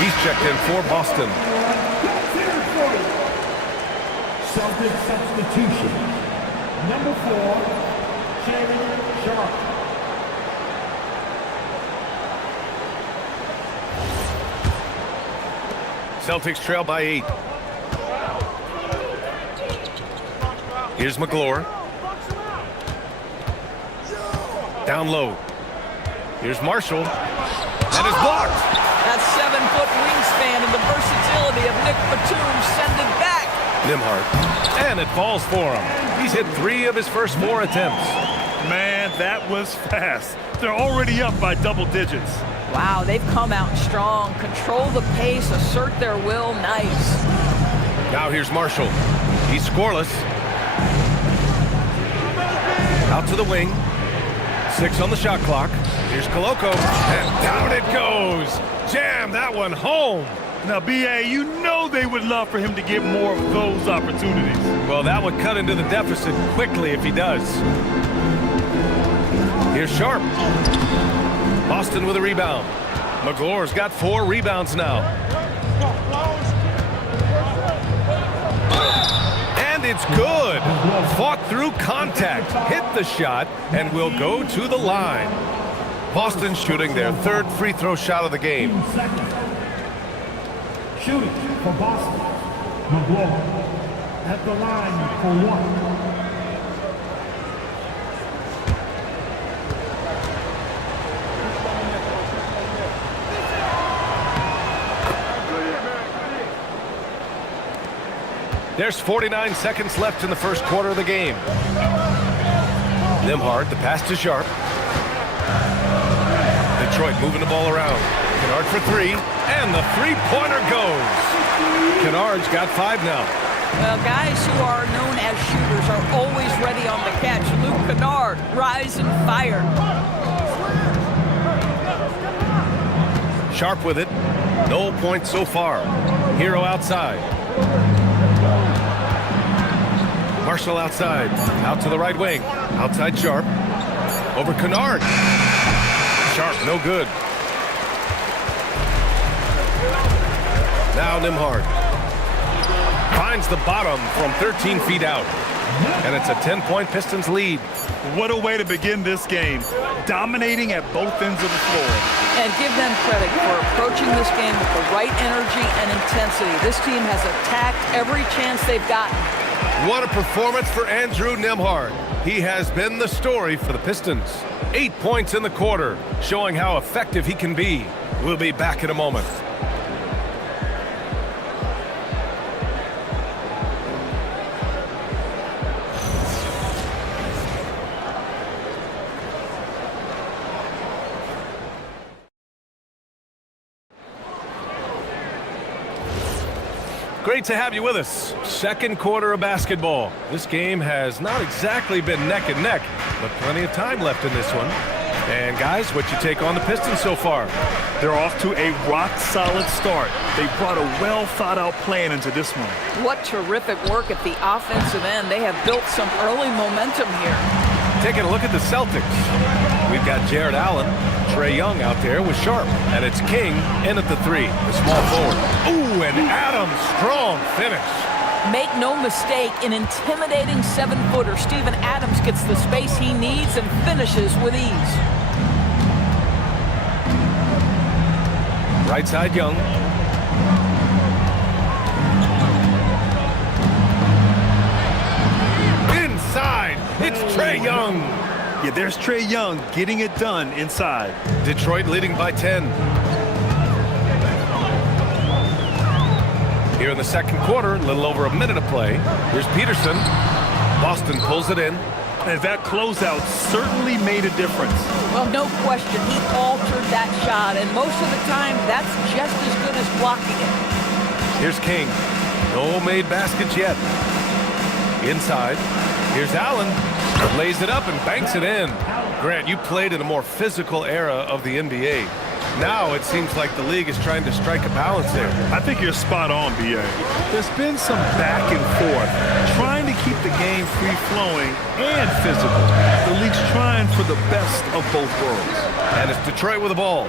He's checked in for Boston. Celtic substitution. Number 4, Shannon Sharp. Celtics trail by 8. Here's McGlure. Down low. Here's Marshall. And it's blocked. That 7-foot wingspan and the versatility of Nick Batum send it back. Nembhard. And it falls for him. He's hit 3 of his first 4 attempts. Man, that was fast. They're already up by double digits. Wow, they've come out strong. Control the pace, assert their will. Nice. Now here's Marshall. He's scoreless. Out to the wing. 6 on the shot clock. Here's Koloko. And down it goes. Jam that one home. Now, B.A., you know they would love for him to get more of those opportunities. Well, that would cut into the deficit quickly if he does. Here's Sharp. Boston with a rebound. Magloire's got 4 rebounds now. And it's good. Fought through contact, hit the shot, and will go to the line. Boston shooting their 3rd free throw shot of the game. Shooting for Boston. Magloire at the line for 1. There's 49 seconds left in the first quarter of the game. Nembhard, the pass to Sharp. Detroit moving the ball around. Kennard for 3, and the three-pointer goes. Kennard's got 5 now. Well, guys who are known as shooters are always ready on the catch. Luke Kennard, rise and fire. Sharp with it. No points so far. Hero outside. Marshall outside. Out to the right wing. Outside Sharp. Over Kennard. Sharp, no good. Now Nembhard. Finds the bottom from 13 feet out. And it's a 10-point Pistons lead. What a way to begin this game. Dominating at both ends of the floor. And give them credit for approaching this game with the right energy and intensity. This team has attacked every chance they've gotten. What a performance for Andrew Nembhard. He has been the story for the Pistons. 8 points in the quarter, showing how effective he can be. We'll be back in a moment. Great to have you with us. Second quarter of basketball. This game has not exactly been neck and neck, but plenty of time left in this one. And guys, what you take on the Pistons so far? They're off to a rock-solid start. They brought a well-thought-out plan into this one. What terrific work at the offensive end. They have built some early momentum here. Taking a look at the Celtics. We've got Jared Allen, Trae Young out there with Sharp, and it's King in at the 3, the small forward. Ooh, and Adams, strong finish. Make no mistake, an intimidating 7-footer. Steven Adams gets the space he needs and finishes with ease. Right side Young. Inside, it's Trae Young. Yeah, there's Trae Young getting it done inside. Detroit leading by 10. Here in the second quarter, a little over a minute of play. Here's Peterson. Boston pulls it in. And that closeout certainly made a difference. Well, no question. He altered that shot, and most of the time, that's just as good as blocking it. Here's King. No made baskets yet. Inside. Here's Allen. Lays it up and banks it in. Grant, you played in a more physical era of the NBA. Now it seems like the league is trying to strike a balance there. I think you're spot on, B.A. There's been some back and forth, trying to keep the game free-flowing and physical. The league's trying for the best of both worlds. And it's Detroit with the ball.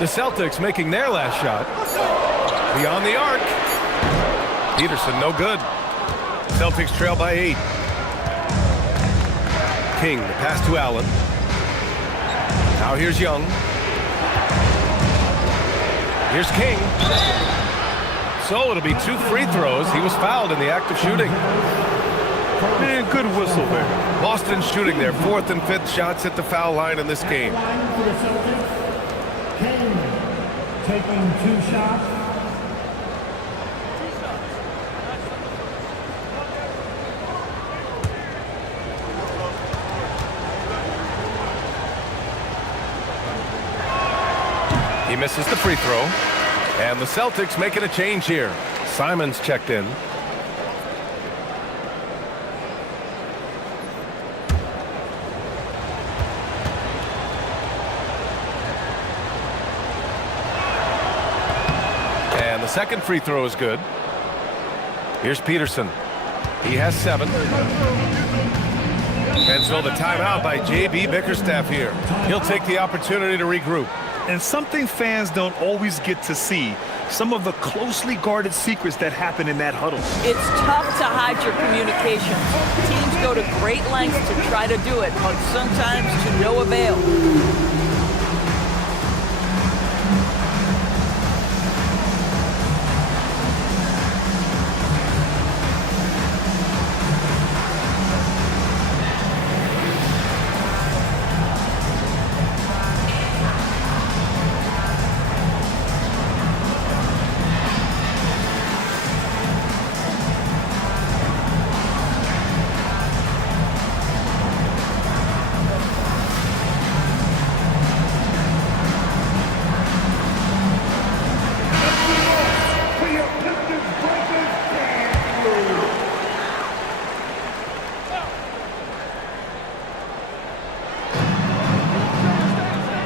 The Celtics making their last shot. Beyond the arc. Peterson, no good. Celtics trail by 8. King, the pass to Allen. Now here's Young. Here's King. So it'll be 2 free throws. He was fouled in the act of shooting. Man, good whistle there. Boston shooting their 4th and 5th shots at the foul line in this game. King taking 2 shots. He misses the free throw. And the Celtics making a change here. Simons checked in. And the second free throw is good. Here's Peterson. He has 7. And so the timeout by J.B. Bickerstaff here. He'll take the opportunity to regroup. And something fans don't always get to see, some of the closely guarded secrets that happen in that huddle. It's tough to hide your communications. Teams go to great lengths to try to do it, but sometimes to no avail.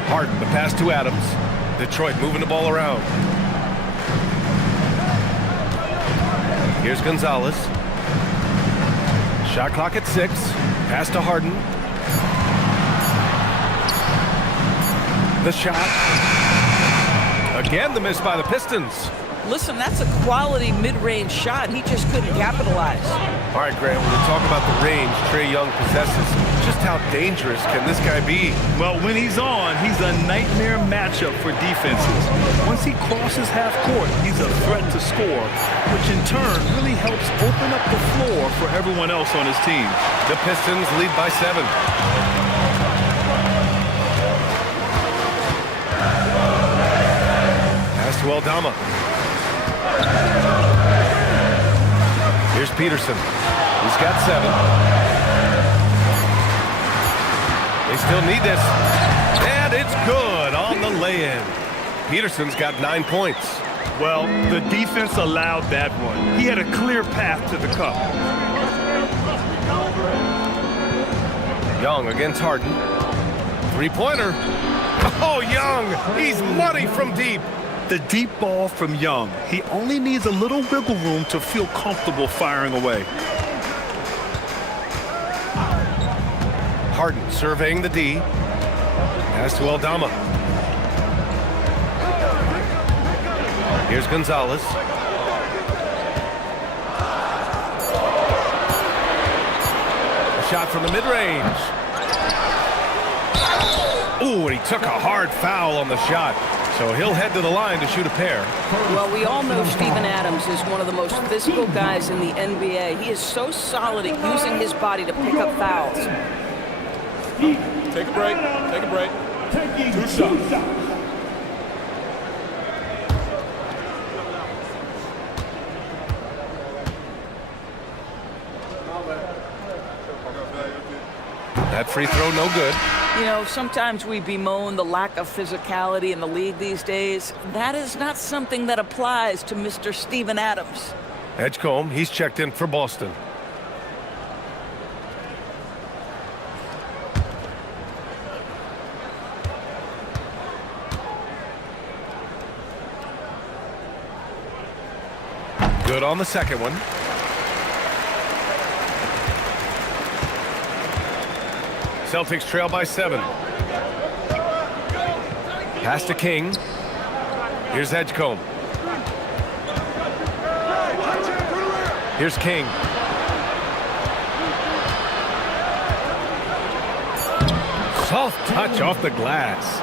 Harden, the pass to Adams. Detroit moving the ball around. Here's Gonzalez. Shot clock at 6. Pass to Harden. The shot. Again, the miss by the Pistons. Listen, that's a quality mid-range shot. He just couldn't capitalize. All right, Grant, when we talk about the range Trae Young possesses, just how dangerous can this guy be? Well, when he's on, he's a nightmare matchup for defenses. Once he crosses half court, he's a threat to score, which in turn really helps open up the floor for everyone else on his team. The Pistons lead by 7. Pass to Aldama. Here's Peterson. He's got 7. They still need this. And it's good on the lay-in. Peterson's got 9 points. Well, the defense allowed that one. He had a clear path to the cup. Young against Harden. 3-pointer. Oh, Young, he's money from deep. The deep ball from Young. He only needs a little wiggle room to feel comfortable firing away. Harden surveying the D. Pass to Aldama. Here's Gonzalez. A shot from the mid-range. Ooh, and he took a hard foul on the shot. So he'll head to the line to shoot a pair. Well, we all know Steven Adams is one of the most physical guys in the NBA. He is so solid at using his body to pick up fouls. Take a break. Take a break. 2 shots. That free throw no good. You know, sometimes we bemoan the lack of physicality in the league these days. That is not something that applies to Mr. Steven Adams. Edgecombe, he's checked in for Boston. Good on the second one. Celtics trail by 7. Pass to King. Here's Edgecombe. Here's King. Soft touch off the glass.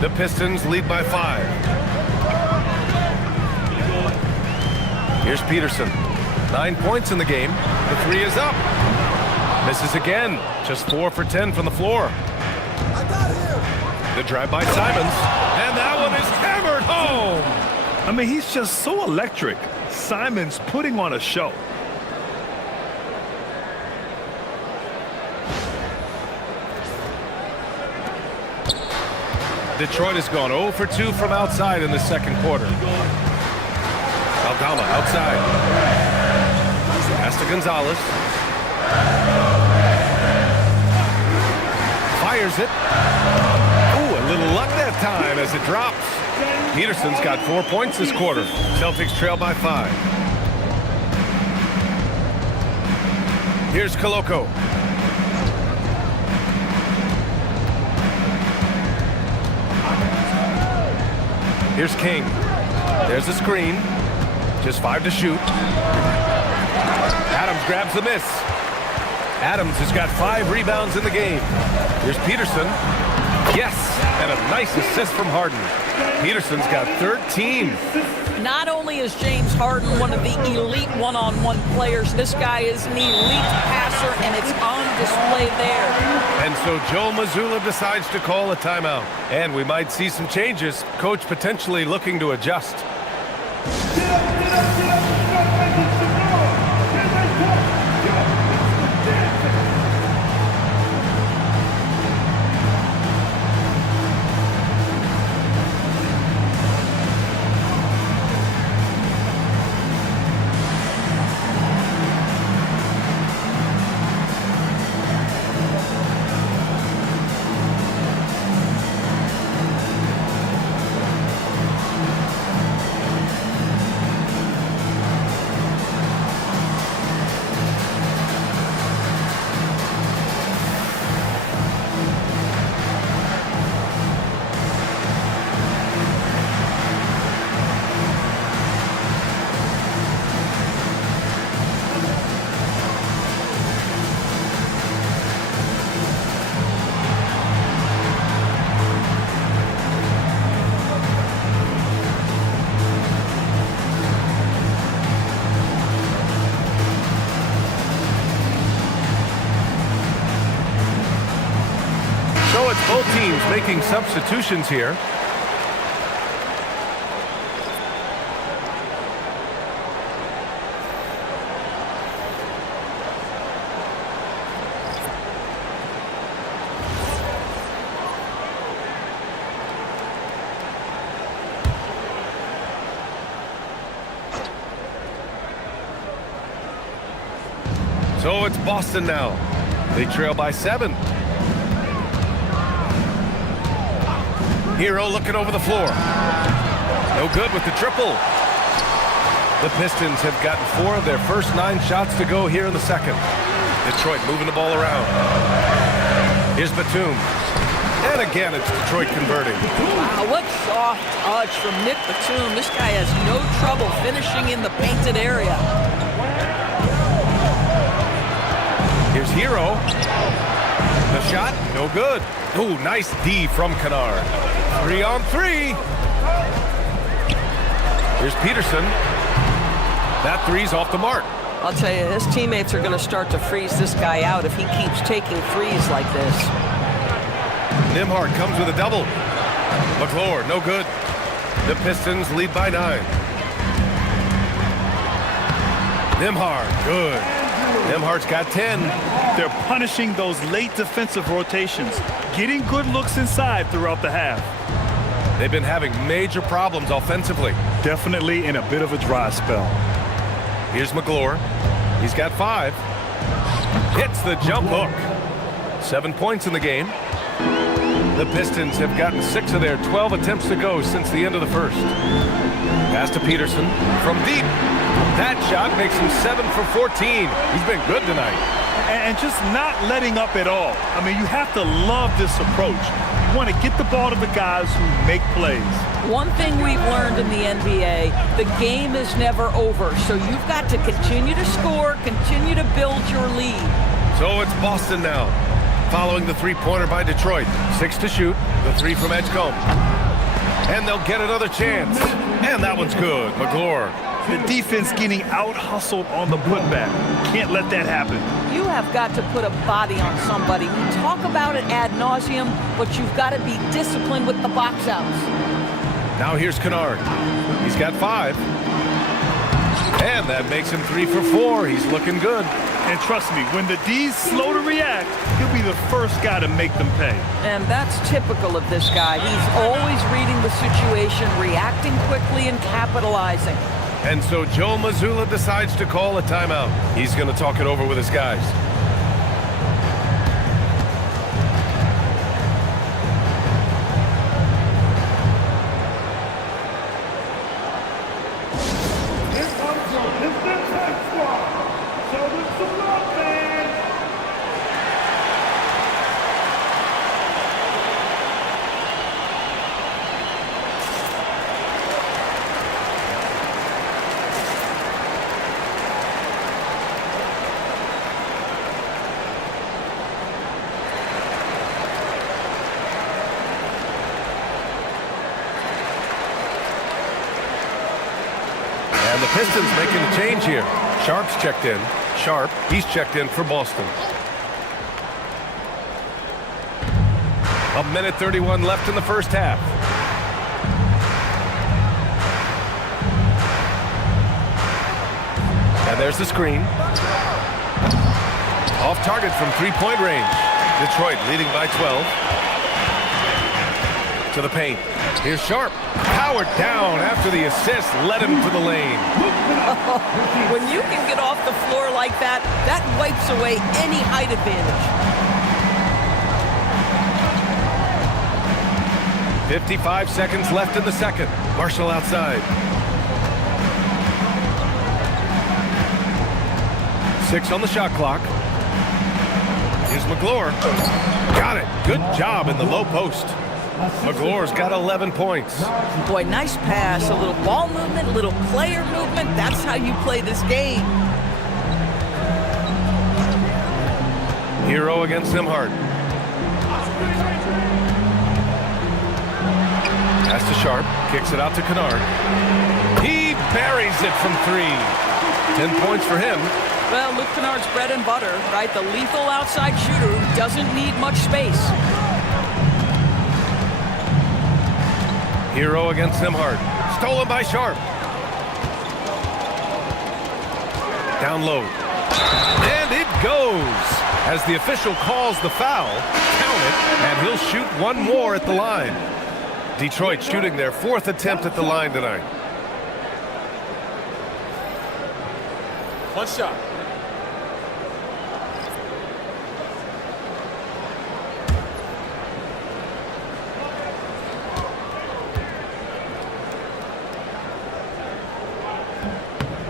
The Pistons lead by 5. Here's Peterson. 9 points in the game. The 3 is up. Misses again. Just 4 for 10 from the floor. The drive by Simons. And that one is hammered home. I mean, he's just so electric. Simons putting on a show. Detroit has gone 0 for 2 from outside in the second quarter. Aldama outside. Pass to Gonzalez. Fires it. Ooh, a little luck that time as it drops. Peterson's got 4 points this quarter. Celtics trail by 5. Here's Koloko. Here's King. There's the screen. Just 5 to shoot. Adams grabs the miss. Adams has got 5 rebounds in the game. Here's Peterson. Yes, and a nice assist from Harden. Peterson's got 13. Not only is James Harden one of the elite one-on-one players, this guy is an elite passer, and it's on display there. And so Joe Mazzulla decides to call a timeout. And we might see some changes. Coach potentially looking to adjust. So it's both teams making substitutions here. So it's Boston now. They trail by 7. Hero looking over the floor. No good with the triple. The Pistons have gotten 4 of their first 9 shots to go here in the second. Detroit moving the ball around. Here's Batum. And again, it's Detroit converting. Wow, what soft touch from Nick Batum. This guy has no trouble finishing in the painted area. Here's Hero. The shot, no good. Ooh, nice D from Kennard. 3 on 3. Here's Peterson. That 3's off the mark. I'll tell you, his teammates are going to start to freeze this guy out if he keeps taking threes like this. Nembhard comes with a double. McClure, no good. The Pistons lead by 9. Nembhard, good. Nembhard's got 10. They're punishing those late defensive rotations, getting good looks inside throughout the half. They've been having major problems offensively. Definitely in a bit of a dry spell. Here's McClure. He's got 5. Hits the jump hook. 7 points in the game. The Pistons have gotten 6 of their 12 attempts to go since the end of the first. Pass to Peterson from deep. That shot makes him 7 for 14. He's been good tonight. And just not letting up at all. I mean, you have to love this approach. You want to get the ball to the guys who make plays. One thing we've learned in the NBA, the game is never over. So you've got to continue to score, continue to build your lead. So it's Boston now, following the 3-pointer by Detroit. 6 to shoot, the 3 from Edgecombe. And they'll get another chance. And that one's good. McClure. The defense getting out-hustled on the putback. Can't let that happen. You have got to put a body on somebody. We talk about it ad nauseum, but you've got to be disciplined with the box outs. Now here's Kennard. He's got 5. And that makes him 3 for 4. He's looking good. And trust me, when the D's slow to react, he'll be the first guy to make them pay. And that's typical of this guy. He's always reading the situation, reacting quickly, and capitalizing. And so Joe Mazzulla decides to call a timeout. He's going to talk it over with his guys. Here comes your Pistons Tech Squad. Show them some love, man. And the Pistons making a change here. Sharp's checked in. Sharp, he's checked in for Boston. 1:31 left in the first half. And there's the screen. Off target from three-point range. Detroit leading by 12. To the paint. Here's Sharp. Powered down after the assist led him to the lane. When you can get off the floor like that, that wipes away any height advantage. 55 seconds left in the second. Marshall outside. 6 on the shot clock. Here's McGlure. Got it. Good job in the low post. McGlure's got 11 points. Boy, nice pass. A little ball movement, a little player movement. That's how you play this game. Hero against Nembhard. Pass to Sharp. Kicks it out to Kennard. He buries it from 3. 10 points for him. Well, Luke Kennard's bread and butter, right? The lethal outside shooter who doesn't need much space. Hero against Nembhard. Stolen by Sharp. Down low. And it goes. As the official calls the foul, count it, and he'll shoot one more at the line. Detroit shooting their 4th attempt at the line tonight. One shot.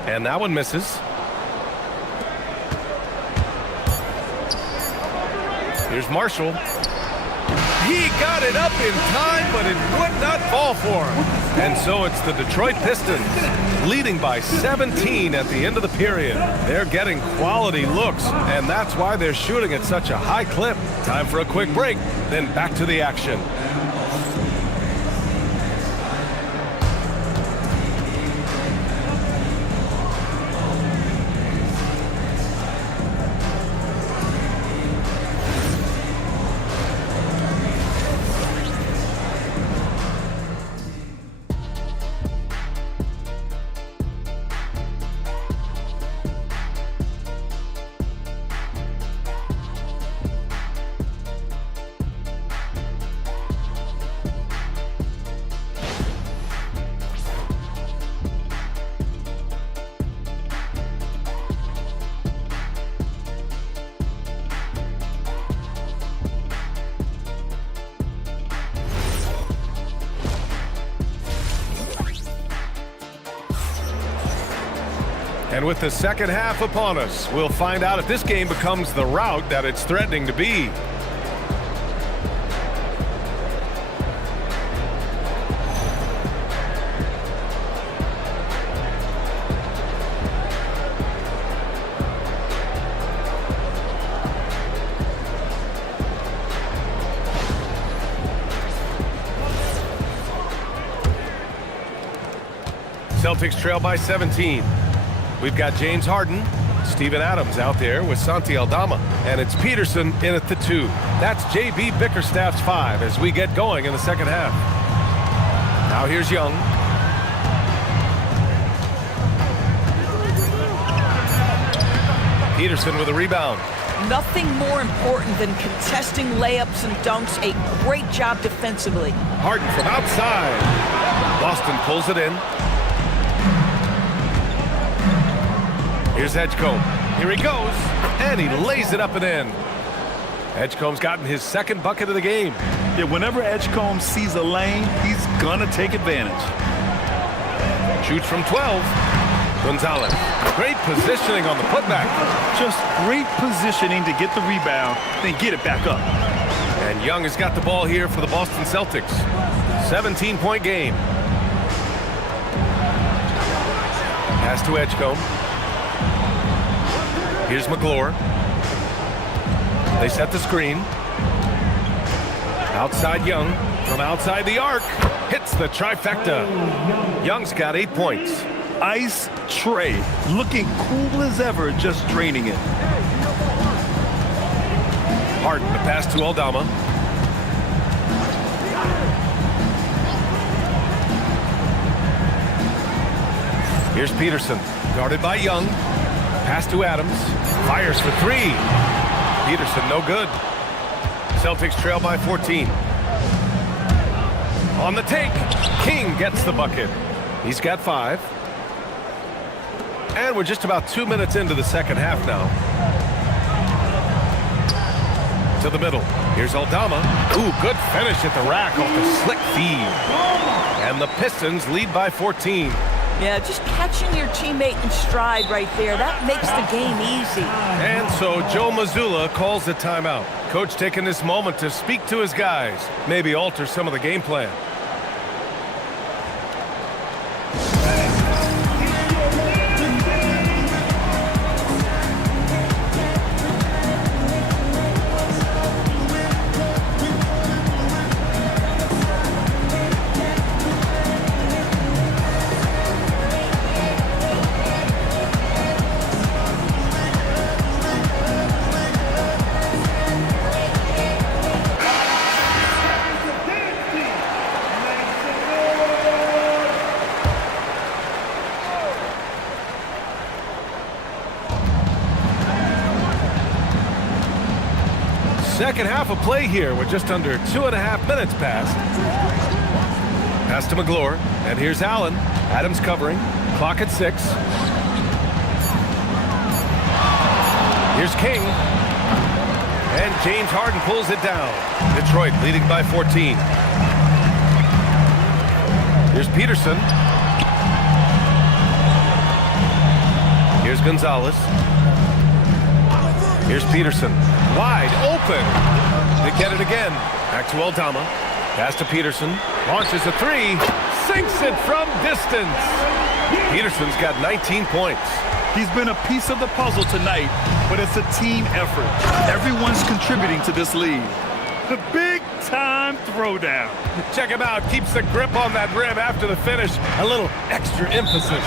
And that one misses. Here's Marshall. He got it up in time, but it would not fall for him. And so it's the Detroit Pistons leading by 17 at the end of the period. They're getting quality looks, and that's why they're shooting at such a high clip. Time for a quick break, then back to the action. And with the second half upon us, we'll find out if this game becomes the rout that it's threatening to be. Celtics trail by 17. We've got James Harden, Steven Adams out there with Santi Aldama, and it's Peterson in at the 2. That's J.B. Bickerstaff's 5 as we get going in the second half. Now here's Young. Peterson with a rebound. Nothing more important than contesting layups and dunks. A great job defensively. Harden from outside. Boston pulls it in. Here's Edgecombe. Here he goes, and he lays it up and in. Edgecombe's gotten his second bucket of the game. Yeah, whenever Edgecombe sees a lane, he's gonna take advantage. Shoots from 12. Gonzalez. Great positioning on the putback. Just great positioning to get the rebound, then get it back up. And Young has got the ball here for the Boston Celtics. 17-point game. Pass to Edgecombe. Here's McGlure. They set the screen. Outside Young. From outside the arc. Hits the trifecta. Young's got 8 points. Ice tray, looking cool as ever, just draining it. Harden, the pass to Aldama. Here's Peterson, guarded by Young. Pass to Adams. Fires for three. Peterson, no good. Celtics trail by 14. On the take, King gets the bucket. He's got 5. And we're just about 2 minutes into the second half now. To the middle. Here's Aldama. Ooh, good finish at the rack off the slick feed. And the Pistons lead by 14. Yeah, just catching your teammate in stride right there. That makes the game easy. And so Joe Mazzulla calls the timeout. Coach taking this moment to speak to his guys. Maybe alter some of the game plan. Second half of play here with just under 2.5 minutes passed. Pass to McGlure, and here's Allen. Adams covering. Clock at 6. Here's King. And James Harden pulls it down. Detroit leading by 14. Here's Peterson. Here's Gonzalez. Here's Peterson. Wide open. They get it again. Back to Aldama. Pass to Peterson. Launches a 3. Sinks it from distance. Peterson's got 19 points. He's been a piece of the puzzle tonight, but it's a team effort. Everyone's contributing to this lead. The big-time throwdown. Check him out. Keeps the grip on that rim after the finish. A little extra emphasis.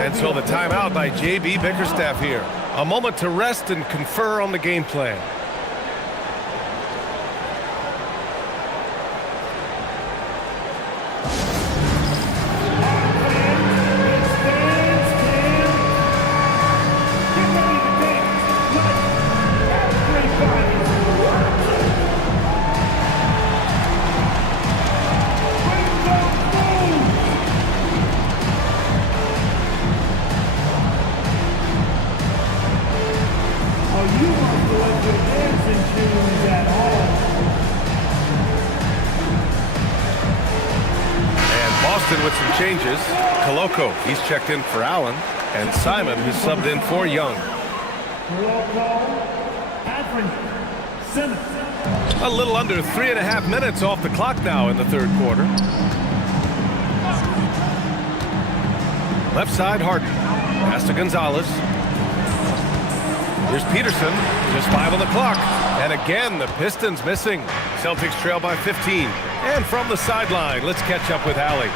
And so the timeout by J.B. Bickerstaff here. A moment to rest and confer on the game plan. With some changes. Koloko, he's checked in for Allen, and Simon has subbed in for Young. A little under 3.5 minutes off the clock now in the third quarter. Left side, Harden. Pass to Gonzalez. Here's Peterson. Just 5 on the clock. And again, the Pistons missing. Celtics trail by 15. And from the sideline, let's catch up with Allie.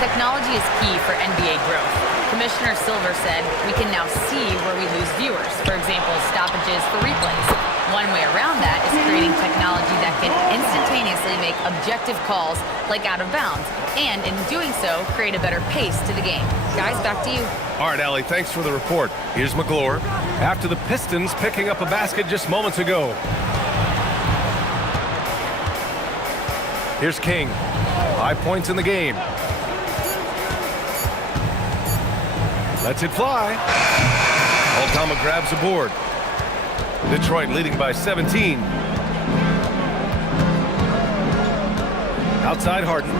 Technology is key for NBA growth. Commissioner Silver said we can now see where we lose viewers. For example, stoppages for replays. One way around that is creating technology that can instantaneously make objective calls like out of bounds. And in doing so, create a better pace to the game. Guys, back to you. All right, Allie, thanks for the report. Here's McGlure. After the Pistons picking up a basket just moments ago. Here's King. 5 points in the game. Lets it fly. Aldama grabs the board. Detroit leading by 17. Outside Harden.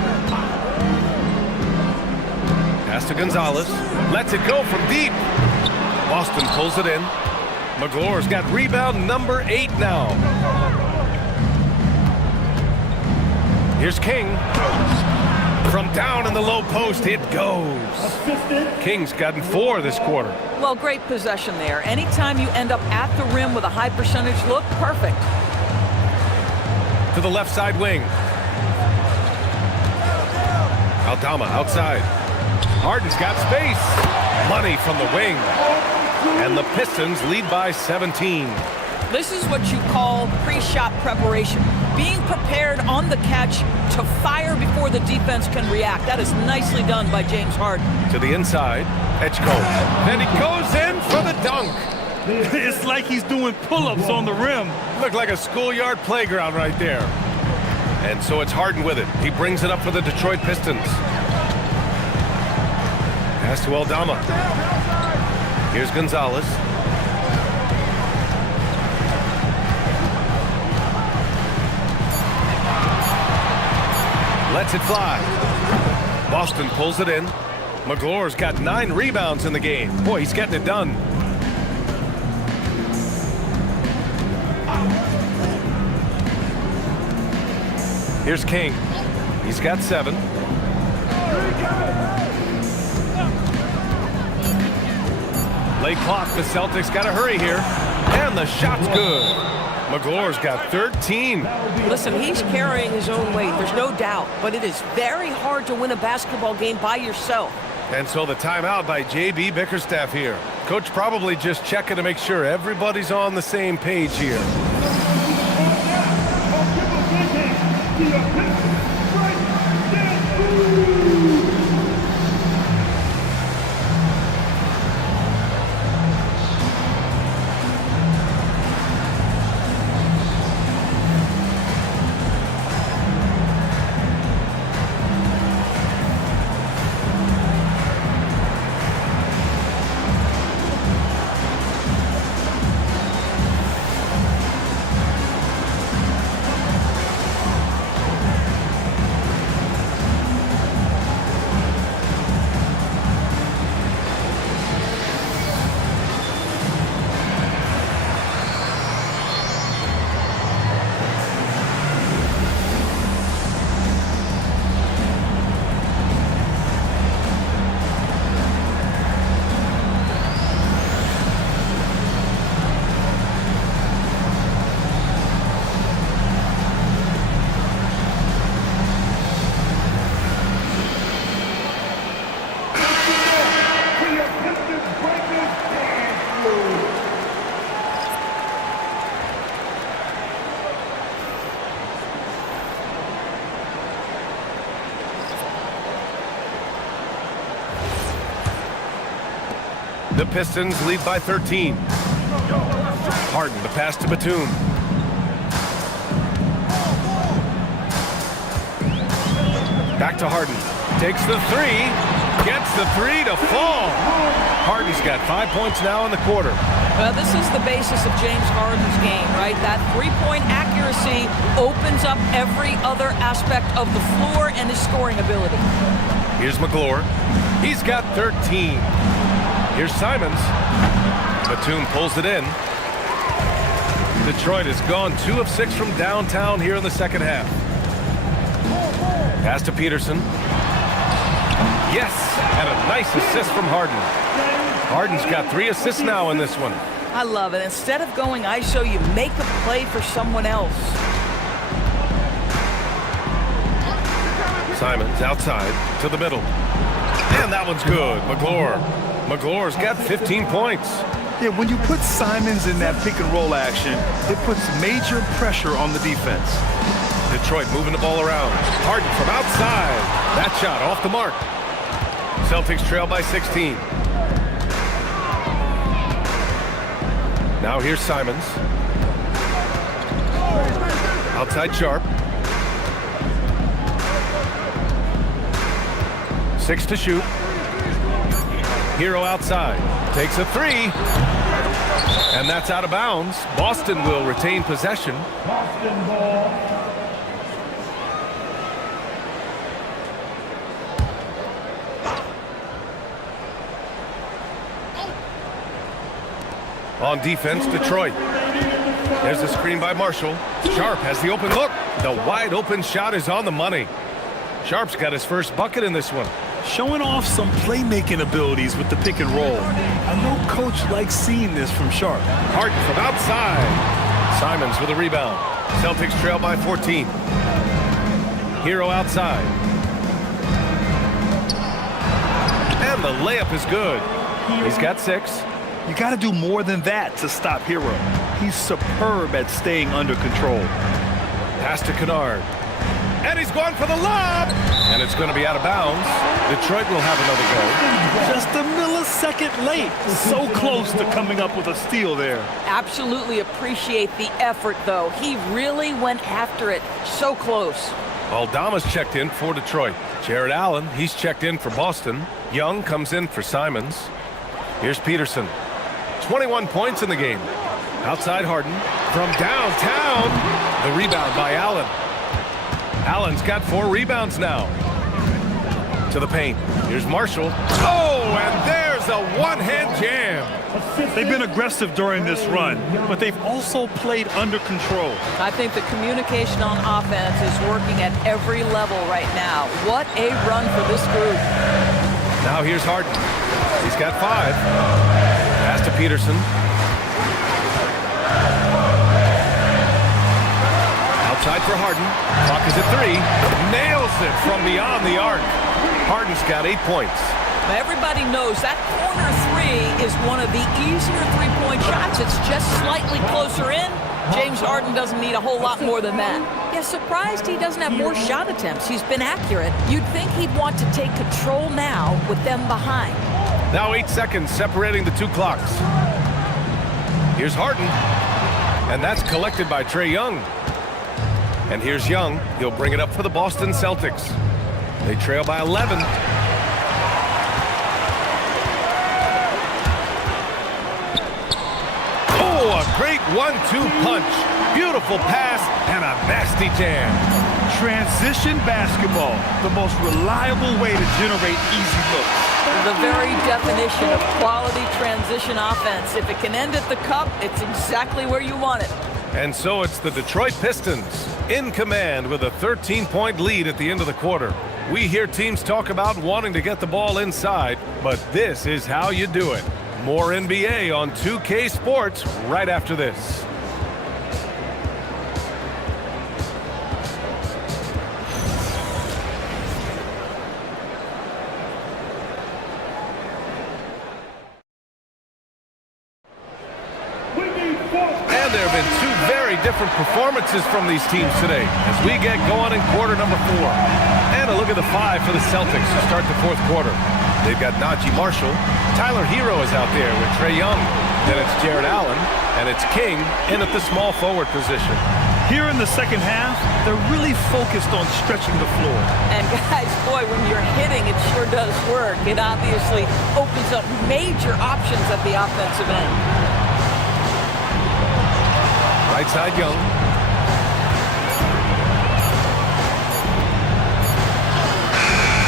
Pass to Gonzalez. Lets it go from deep. Boston pulls it in. McGlure's got rebound number 8 now. Here's King. From down in the low post, it goes. King's gotten 4 this quarter. Well, great possession there. Anytime you end up at the rim with a high percentage look, perfect. To the left side wing. Aldama outside. Harden's got space. Money from the wing. And the Pistons lead by 17. This is what you call pre-shot preparation. Being prepared on the catch to fire before the defense can react. That is nicely done by James Harden. To the inside, Edgecombe. Then he goes in for the dunk. It's like he's doing pull-ups on the rim. Looked like a schoolyard playground right there. And so it's Harden with it. He brings it up for the Detroit Pistons. Pass to Aldama. Here's Gonzalez. Lets it fly. Boston pulls it in. McGlore's got 9 rebounds in the game. Boy, he's getting it done. Here's King. He's got 7. Late clock. The Celtics got to hurry here. And the shot's good. McGlore's got 13. Listen, he's carrying his own weight. There's no doubt. But it is very hard to win a basketball game by yourself. And so the timeout by J.B. Bickerstaff here. Coach probably just checking to make sure everybody's on the same page here. The Pistons lead by 13. Harden, the pass to Batum. Back to Harden. Takes the 3. Gets the 3 to fall. Harden's got 5 points now in the quarter. Well, this is the basis of James Harden's game, right? That three-point accuracy opens up every other aspect of the floor and his scoring ability. Here's McGlore. He's got 13. Here's Simons. Batum pulls it in. Detroit has gone 2 of 6 from downtown here in the second half. Pass to Peterson. Yes, and a nice assist from Harden. Harden's got 3 assists now in this one. I love it. Instead of going ISO, you make a play for someone else. Simons outside to the middle. And that one's good. McGlore's got 15 points. Yeah, when you put Simons in that pick and roll action, it puts major pressure on the defense. Detroit moving the ball around. Harden from outside. That shot off the mark. Celtics trail by 16. Now here's Simons. Outside Sharp. 6 to shoot. Hero outside. Takes a 3. And that's out of bounds. Boston will retain possession. Boston ball. On defense, Detroit. There's a screen by Marshall. Sharp has the open look. The wide open shot is on the money. Sharp's got his first bucket in this one. Showing off some playmaking abilities with the pick and roll. I know coach likes seeing this from Sharp. Harden from outside. Simons with a rebound. Celtics trail by 14. Hero outside. And the layup is good. He's got 6. You got to do more than that to stop Hero. He's superb at staying under control. Pass to Kennard. And he's going for the lob. And it's going to be out of bounds. Detroit will have another go. Just a millisecond late. So close to coming up with a steal there. Absolutely appreciate the effort, though. He really went after it. So close. Aldama's checked in for Detroit. Jared Allen, he's checked in for Boston. Young comes in for Simons. Here's Peterson. 21 points in the game. Outside Harden. From downtown. The rebound by Allen. Allen's got 4 rebounds now. To the paint. Here's Marshall. Oh, and there's a one-hand jam. They've been aggressive during this run, but they've also played under control. I think the communication on offense is working at every level right now. What a run for this group. Now here's Harden. He's got 5. Pass to Peterson. Outside for Harden. Clock is at 3. Nails it from beyond the arc. Harden's got 8 points. Everybody knows that corner 3 is one of the easier three-point shots. It's just slightly closer in. James Harden doesn't need a whole lot more than that. Yeah, surprised he doesn't have more shot attempts. He's been accurate. You'd think he'd want to take control now with them behind. Now 8 seconds separating the 2 clocks. Here's Harden. And that's collected by Trae Young. And here's Young. He'll bring it up for the Boston Celtics. They trail by 11. Oh, a great 1-2 punch. Beautiful pass and a nasty jam. Transition basketball, the most reliable way to generate easy looks. The very definition of quality transition offense. If it can end at the cup, it's exactly where you want it. And so it's the Detroit Pistons in command with a 13-point lead at the end of the quarter. We hear teams talk about wanting to get the ball inside, but this is how you do it. More NBA on 2K Sports right after this. And there have been 2 very different performances from these teams today as we get going in quarter number 4. And a look at the 5 for the Celtics to start the 4th quarter. They've got Najee Marshall. Tyler Hero is out there with Trae Young. Then it's Jared Allen. And it's King in at the small forward position. Here in the second half, they're really focused on stretching the floor. And guys, boy, when you're hitting, it sure does work. It obviously opens up major options at the offensive end. Right side Young.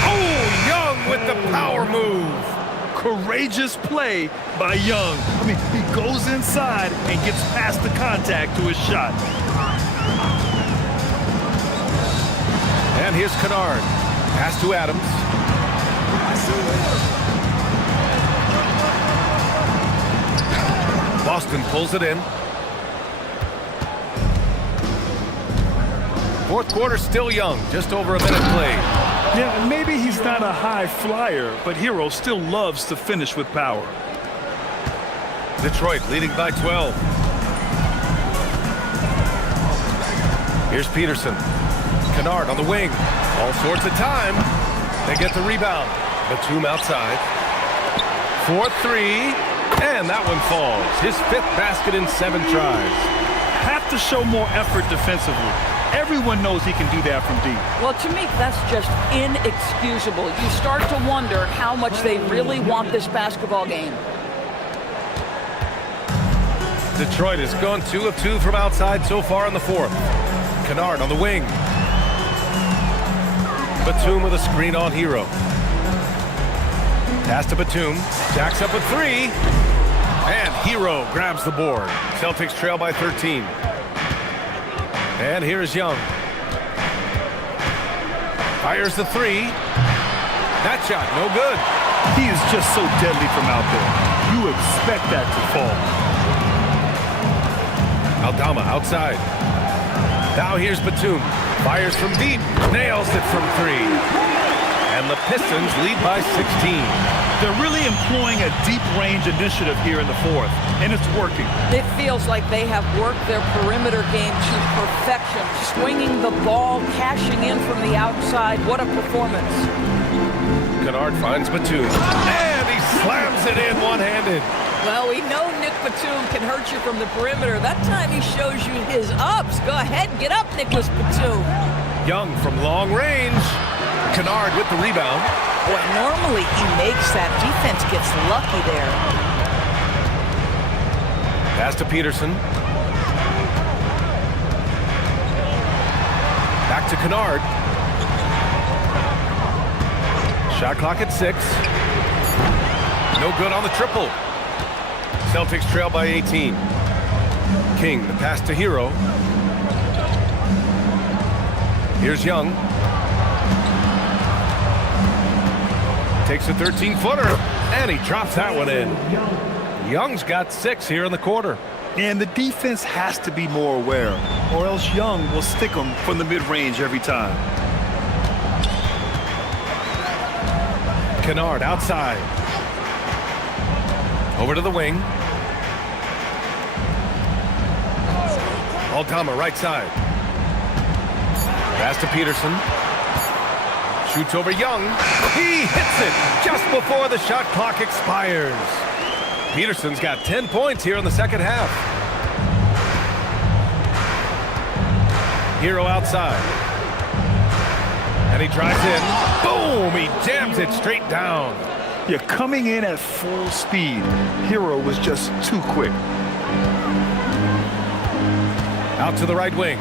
Oh, Young with the power move. Courageous play by Young. I mean, he goes inside and gets past the contact to his shot. And here's Kennard. Pass to Adams. Boston pulls it in. 4th quarter still Young. Just over a minute played. Yeah, maybe he's not a high flyer, but Hero still loves to finish with power. Detroit leading by 12. Here's Peterson. Kennard on the wing. All sorts of time. They get the rebound. Batum outside. 4-3. And that one falls. His 5th basket in 7 tries. Have to show more effort defensively. Everyone knows he can do that from deep. Well, to me, that's just inexcusable. You start to wonder how much they really want this basketball game. Detroit has gone 2 of 2 from outside so far in the 4th. Kennard on the wing. Batum with a screen on Hero. Pass to Batum. Jacks up a 3. And Hero grabs the board. Celtics trail by 13. And here is Young. Fires the 3. That shot, no good. He is just so deadly from out there. You expect that to fall. Aldama outside. Now here's Batum. Fires from deep. Nails it from 3. And the Pistons lead by 16. They're really employing a deep range initiative here in the fourth, and it's working. It feels like they have worked their perimeter game to perfection, swinging the ball, cashing in from the outside. What a performance. Kennard finds Batum, and he slams it in one-handed. Well, we know Nick Batum can hurt you from the perimeter. That time he shows you his ups. Go ahead, get up, Nicholas Batum. Young from long range. Kennard with the rebound. Boy, normally he makes that. Defense gets lucky there. Pass to Peterson. Back to Kennard. Shot clock at 6. No good on the triple. Celtics trail by 18. King, the pass to Hero. Here's Young. Takes a 13-footer, and he drops that one in. Young's got 6 here in the quarter. And the defense has to be more aware, or else Young will stick them from the mid-range every time. Kennard outside. Over to the wing. Aldama right side. Pass to Peterson. Shoots over Young. He hits it just before the shot clock expires. Peterson's got 10 points here in the second half. Hero outside. And he drives in. Boom! He jams it straight down. Yeah, coming in at full speed. Hero was just too quick. Out to the right wing.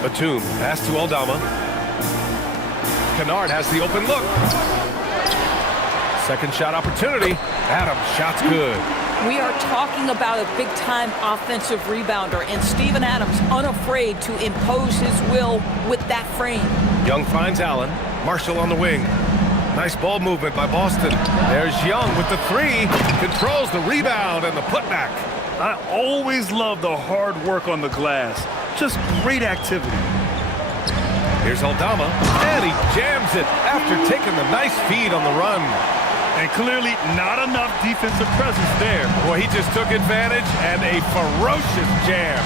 Batum, pass to Aldama. Kennard has the open look. Second shot opportunity. Adams, shot's good. We are talking about a big-time offensive rebounder, and Steven Adams unafraid to impose his will with that frame. Young finds Allen. Marshall on the wing. Nice ball movement by Boston. There's Young with the 3. Controls the rebound and the putback. I always love the hard work on the glass. Just great activity. Here's Aldama, and he jams it after taking the nice feed on the run. And clearly not enough defensive presence there. Boy, he just took advantage and a ferocious jam.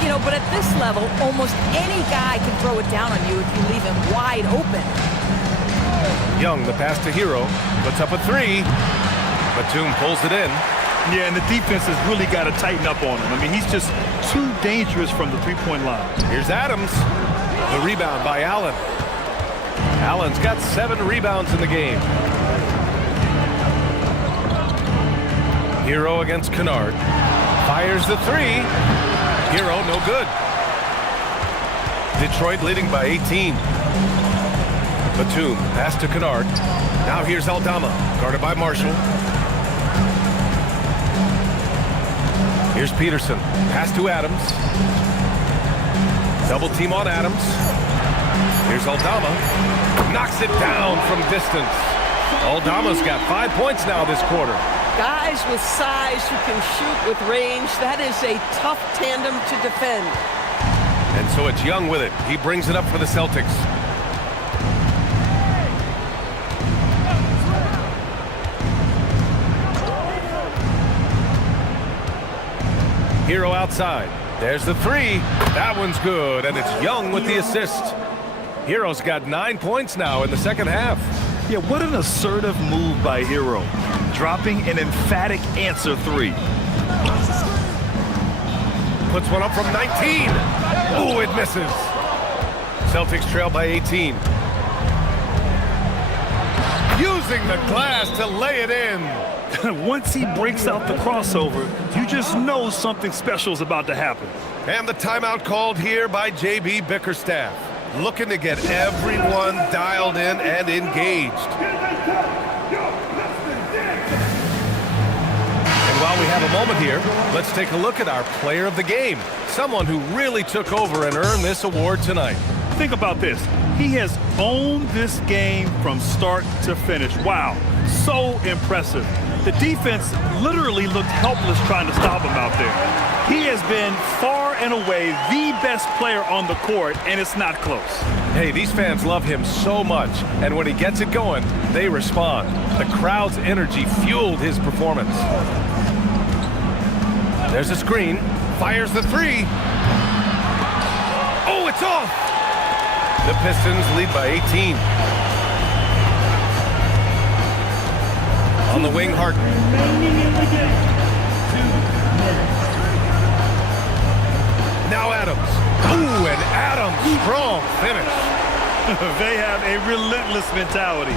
You know, but at this level, almost any guy can throw it down on you if you leave him wide open. Young, the pass to Hero, puts up a 3. Batum pulls it in. Yeah, and the defense has really got to tighten up on him. I mean, he's just too dangerous from the three-point line. Here's Adams. The rebound by Allen. Allen's got 7 rebounds in the game. Hero against Kennard. Fires the 3. Hero, no good. Detroit leading by 18. Batum, pass to Kennard. Now here's Aldama, guarded by Marshall. Here's Peterson. Pass to Adams. Double team on Adams. Here's Aldama. Knocks it down from distance. Aldama's got 5 points now this quarter. Guys with size who can shoot with range, that is a tough tandem to defend. And so it's Young with it. He brings it up for the Celtics. Hero outside. There's the 3. That one's good, and it's Young with the assist. Hero's got 9 points now in the second half. Yeah, what an assertive move by Hero. Dropping an emphatic answer 3. Puts one up from 19. Oh, it misses. Celtics trail by 18. Using the glass to lay it in. Once he breaks out the crossover, you just know something special is about to happen. And the timeout called here by J.B. Bickerstaff. Looking to get everyone dialed in and engaged. And while we have a moment here, let's take a look at our player of the game. Someone who really took over and earned this award tonight. Think about this. He has owned this game from start to finish. Wow, so impressive. The defense literally looked helpless trying to stop him out there. He has been far and away the best player on the court, and it's not close. Hey, these fans love him so much, and when he gets it going, they respond. The crowd's energy fueled his performance. There's a screen. Fires the three. Oh, it's off! The Pistons lead by 18. On the wing, Harden. Now Adams. Ooh, and Adams, strong finish. They have a relentless mentality,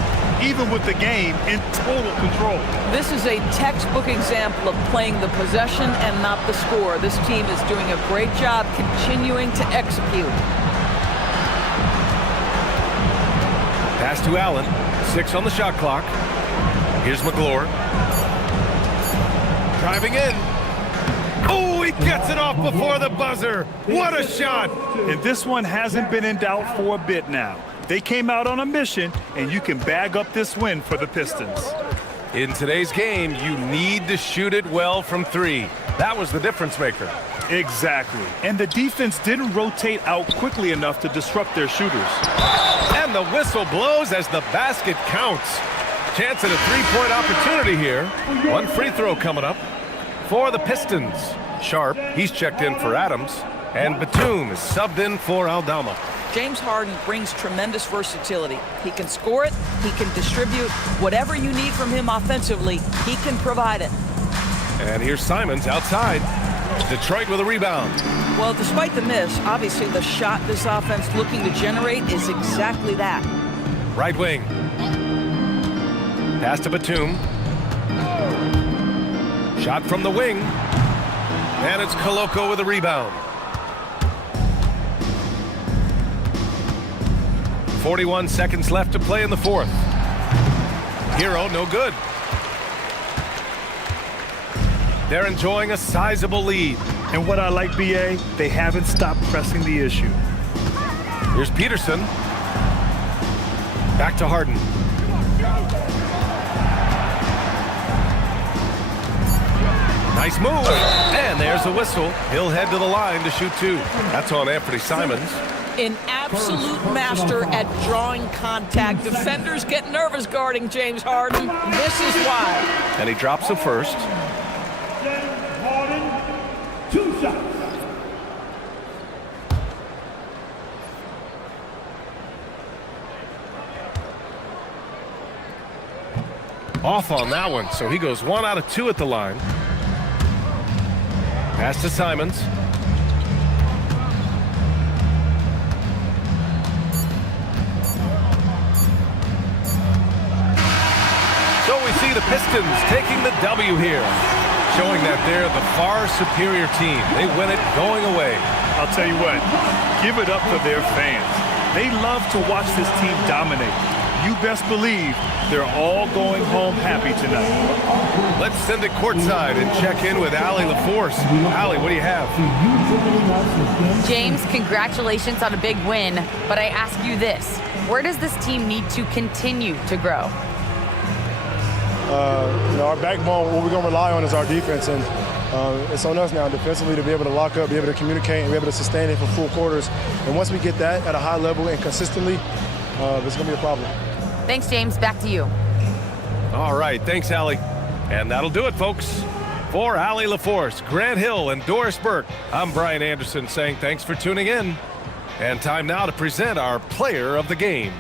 even with the game in total control. This is a textbook example of playing the possession and not the score. This team is doing a great job continuing to execute. Pass to Allen. 6 on the shot clock. Here's McGlure. Driving in. Oh, he gets it off before the buzzer. What a shot. And this one hasn't been in doubt for a bit now. They came out on a mission, and you can bag up this win for the Pistons. In today's game, you need to shoot it well from 3. That was the difference maker. Exactly. And the defense didn't rotate out quickly enough to disrupt their shooters. And the whistle blows as the basket counts. Chance at a three-point opportunity here. One free throw coming up for the Pistons. Sharp, he's checked in for Adams. And Batum is subbed in for Aldama. James Harden brings tremendous versatility. He can score it, he can distribute. Whatever you need from him offensively, he can provide it. And here's Simons outside. Detroit with a rebound. Well, despite the miss, obviously the shot this offense looking to generate is exactly that. Right wing. Pass to Batum. Shot from the wing. And it's Koloko with a rebound. 41 seconds left to play in the fourth. Hero, no good. They're enjoying a sizable lead. And what I like, B.A., they haven't stopped pressing the issue. Here's Peterson. Back to Harden. Nice move. And there's a whistle. He'll head to the line to shoot 2. That's on Anthony Simons. An absolute master at drawing contact. Defenders get nervous guarding James Harden. This is why. And he drops the first. Harden, 2 shots. Off on that one, so he goes 1 out of 2 at the line. Pass to Simons. So we see the Pistons taking the W here, showing that they're the far superior team. They win it going away. I'll tell you what, give it up for their fans. They love to watch this team dominate. You best believe they're all going home happy tonight. Let's send it courtside and check in with Allie LaForce. Allie, what do you have? James, congratulations on a big win, but I ask you this. Where does this team need to continue to grow? Our backbone, what we're going to rely on is our defense, and it's on us now defensively to be able to lock up, be able to communicate, and be able to sustain it for full quarters. And once we get that at a high level and consistently, it's going to be a problem. Thanks, James. Back to you. All right. Thanks, Allie. And that'll do it, folks. For Allie LaForce, Grant Hill, and Doris Burke, I'm Brian Anderson saying thanks for tuning in. And time now to present our player of the game.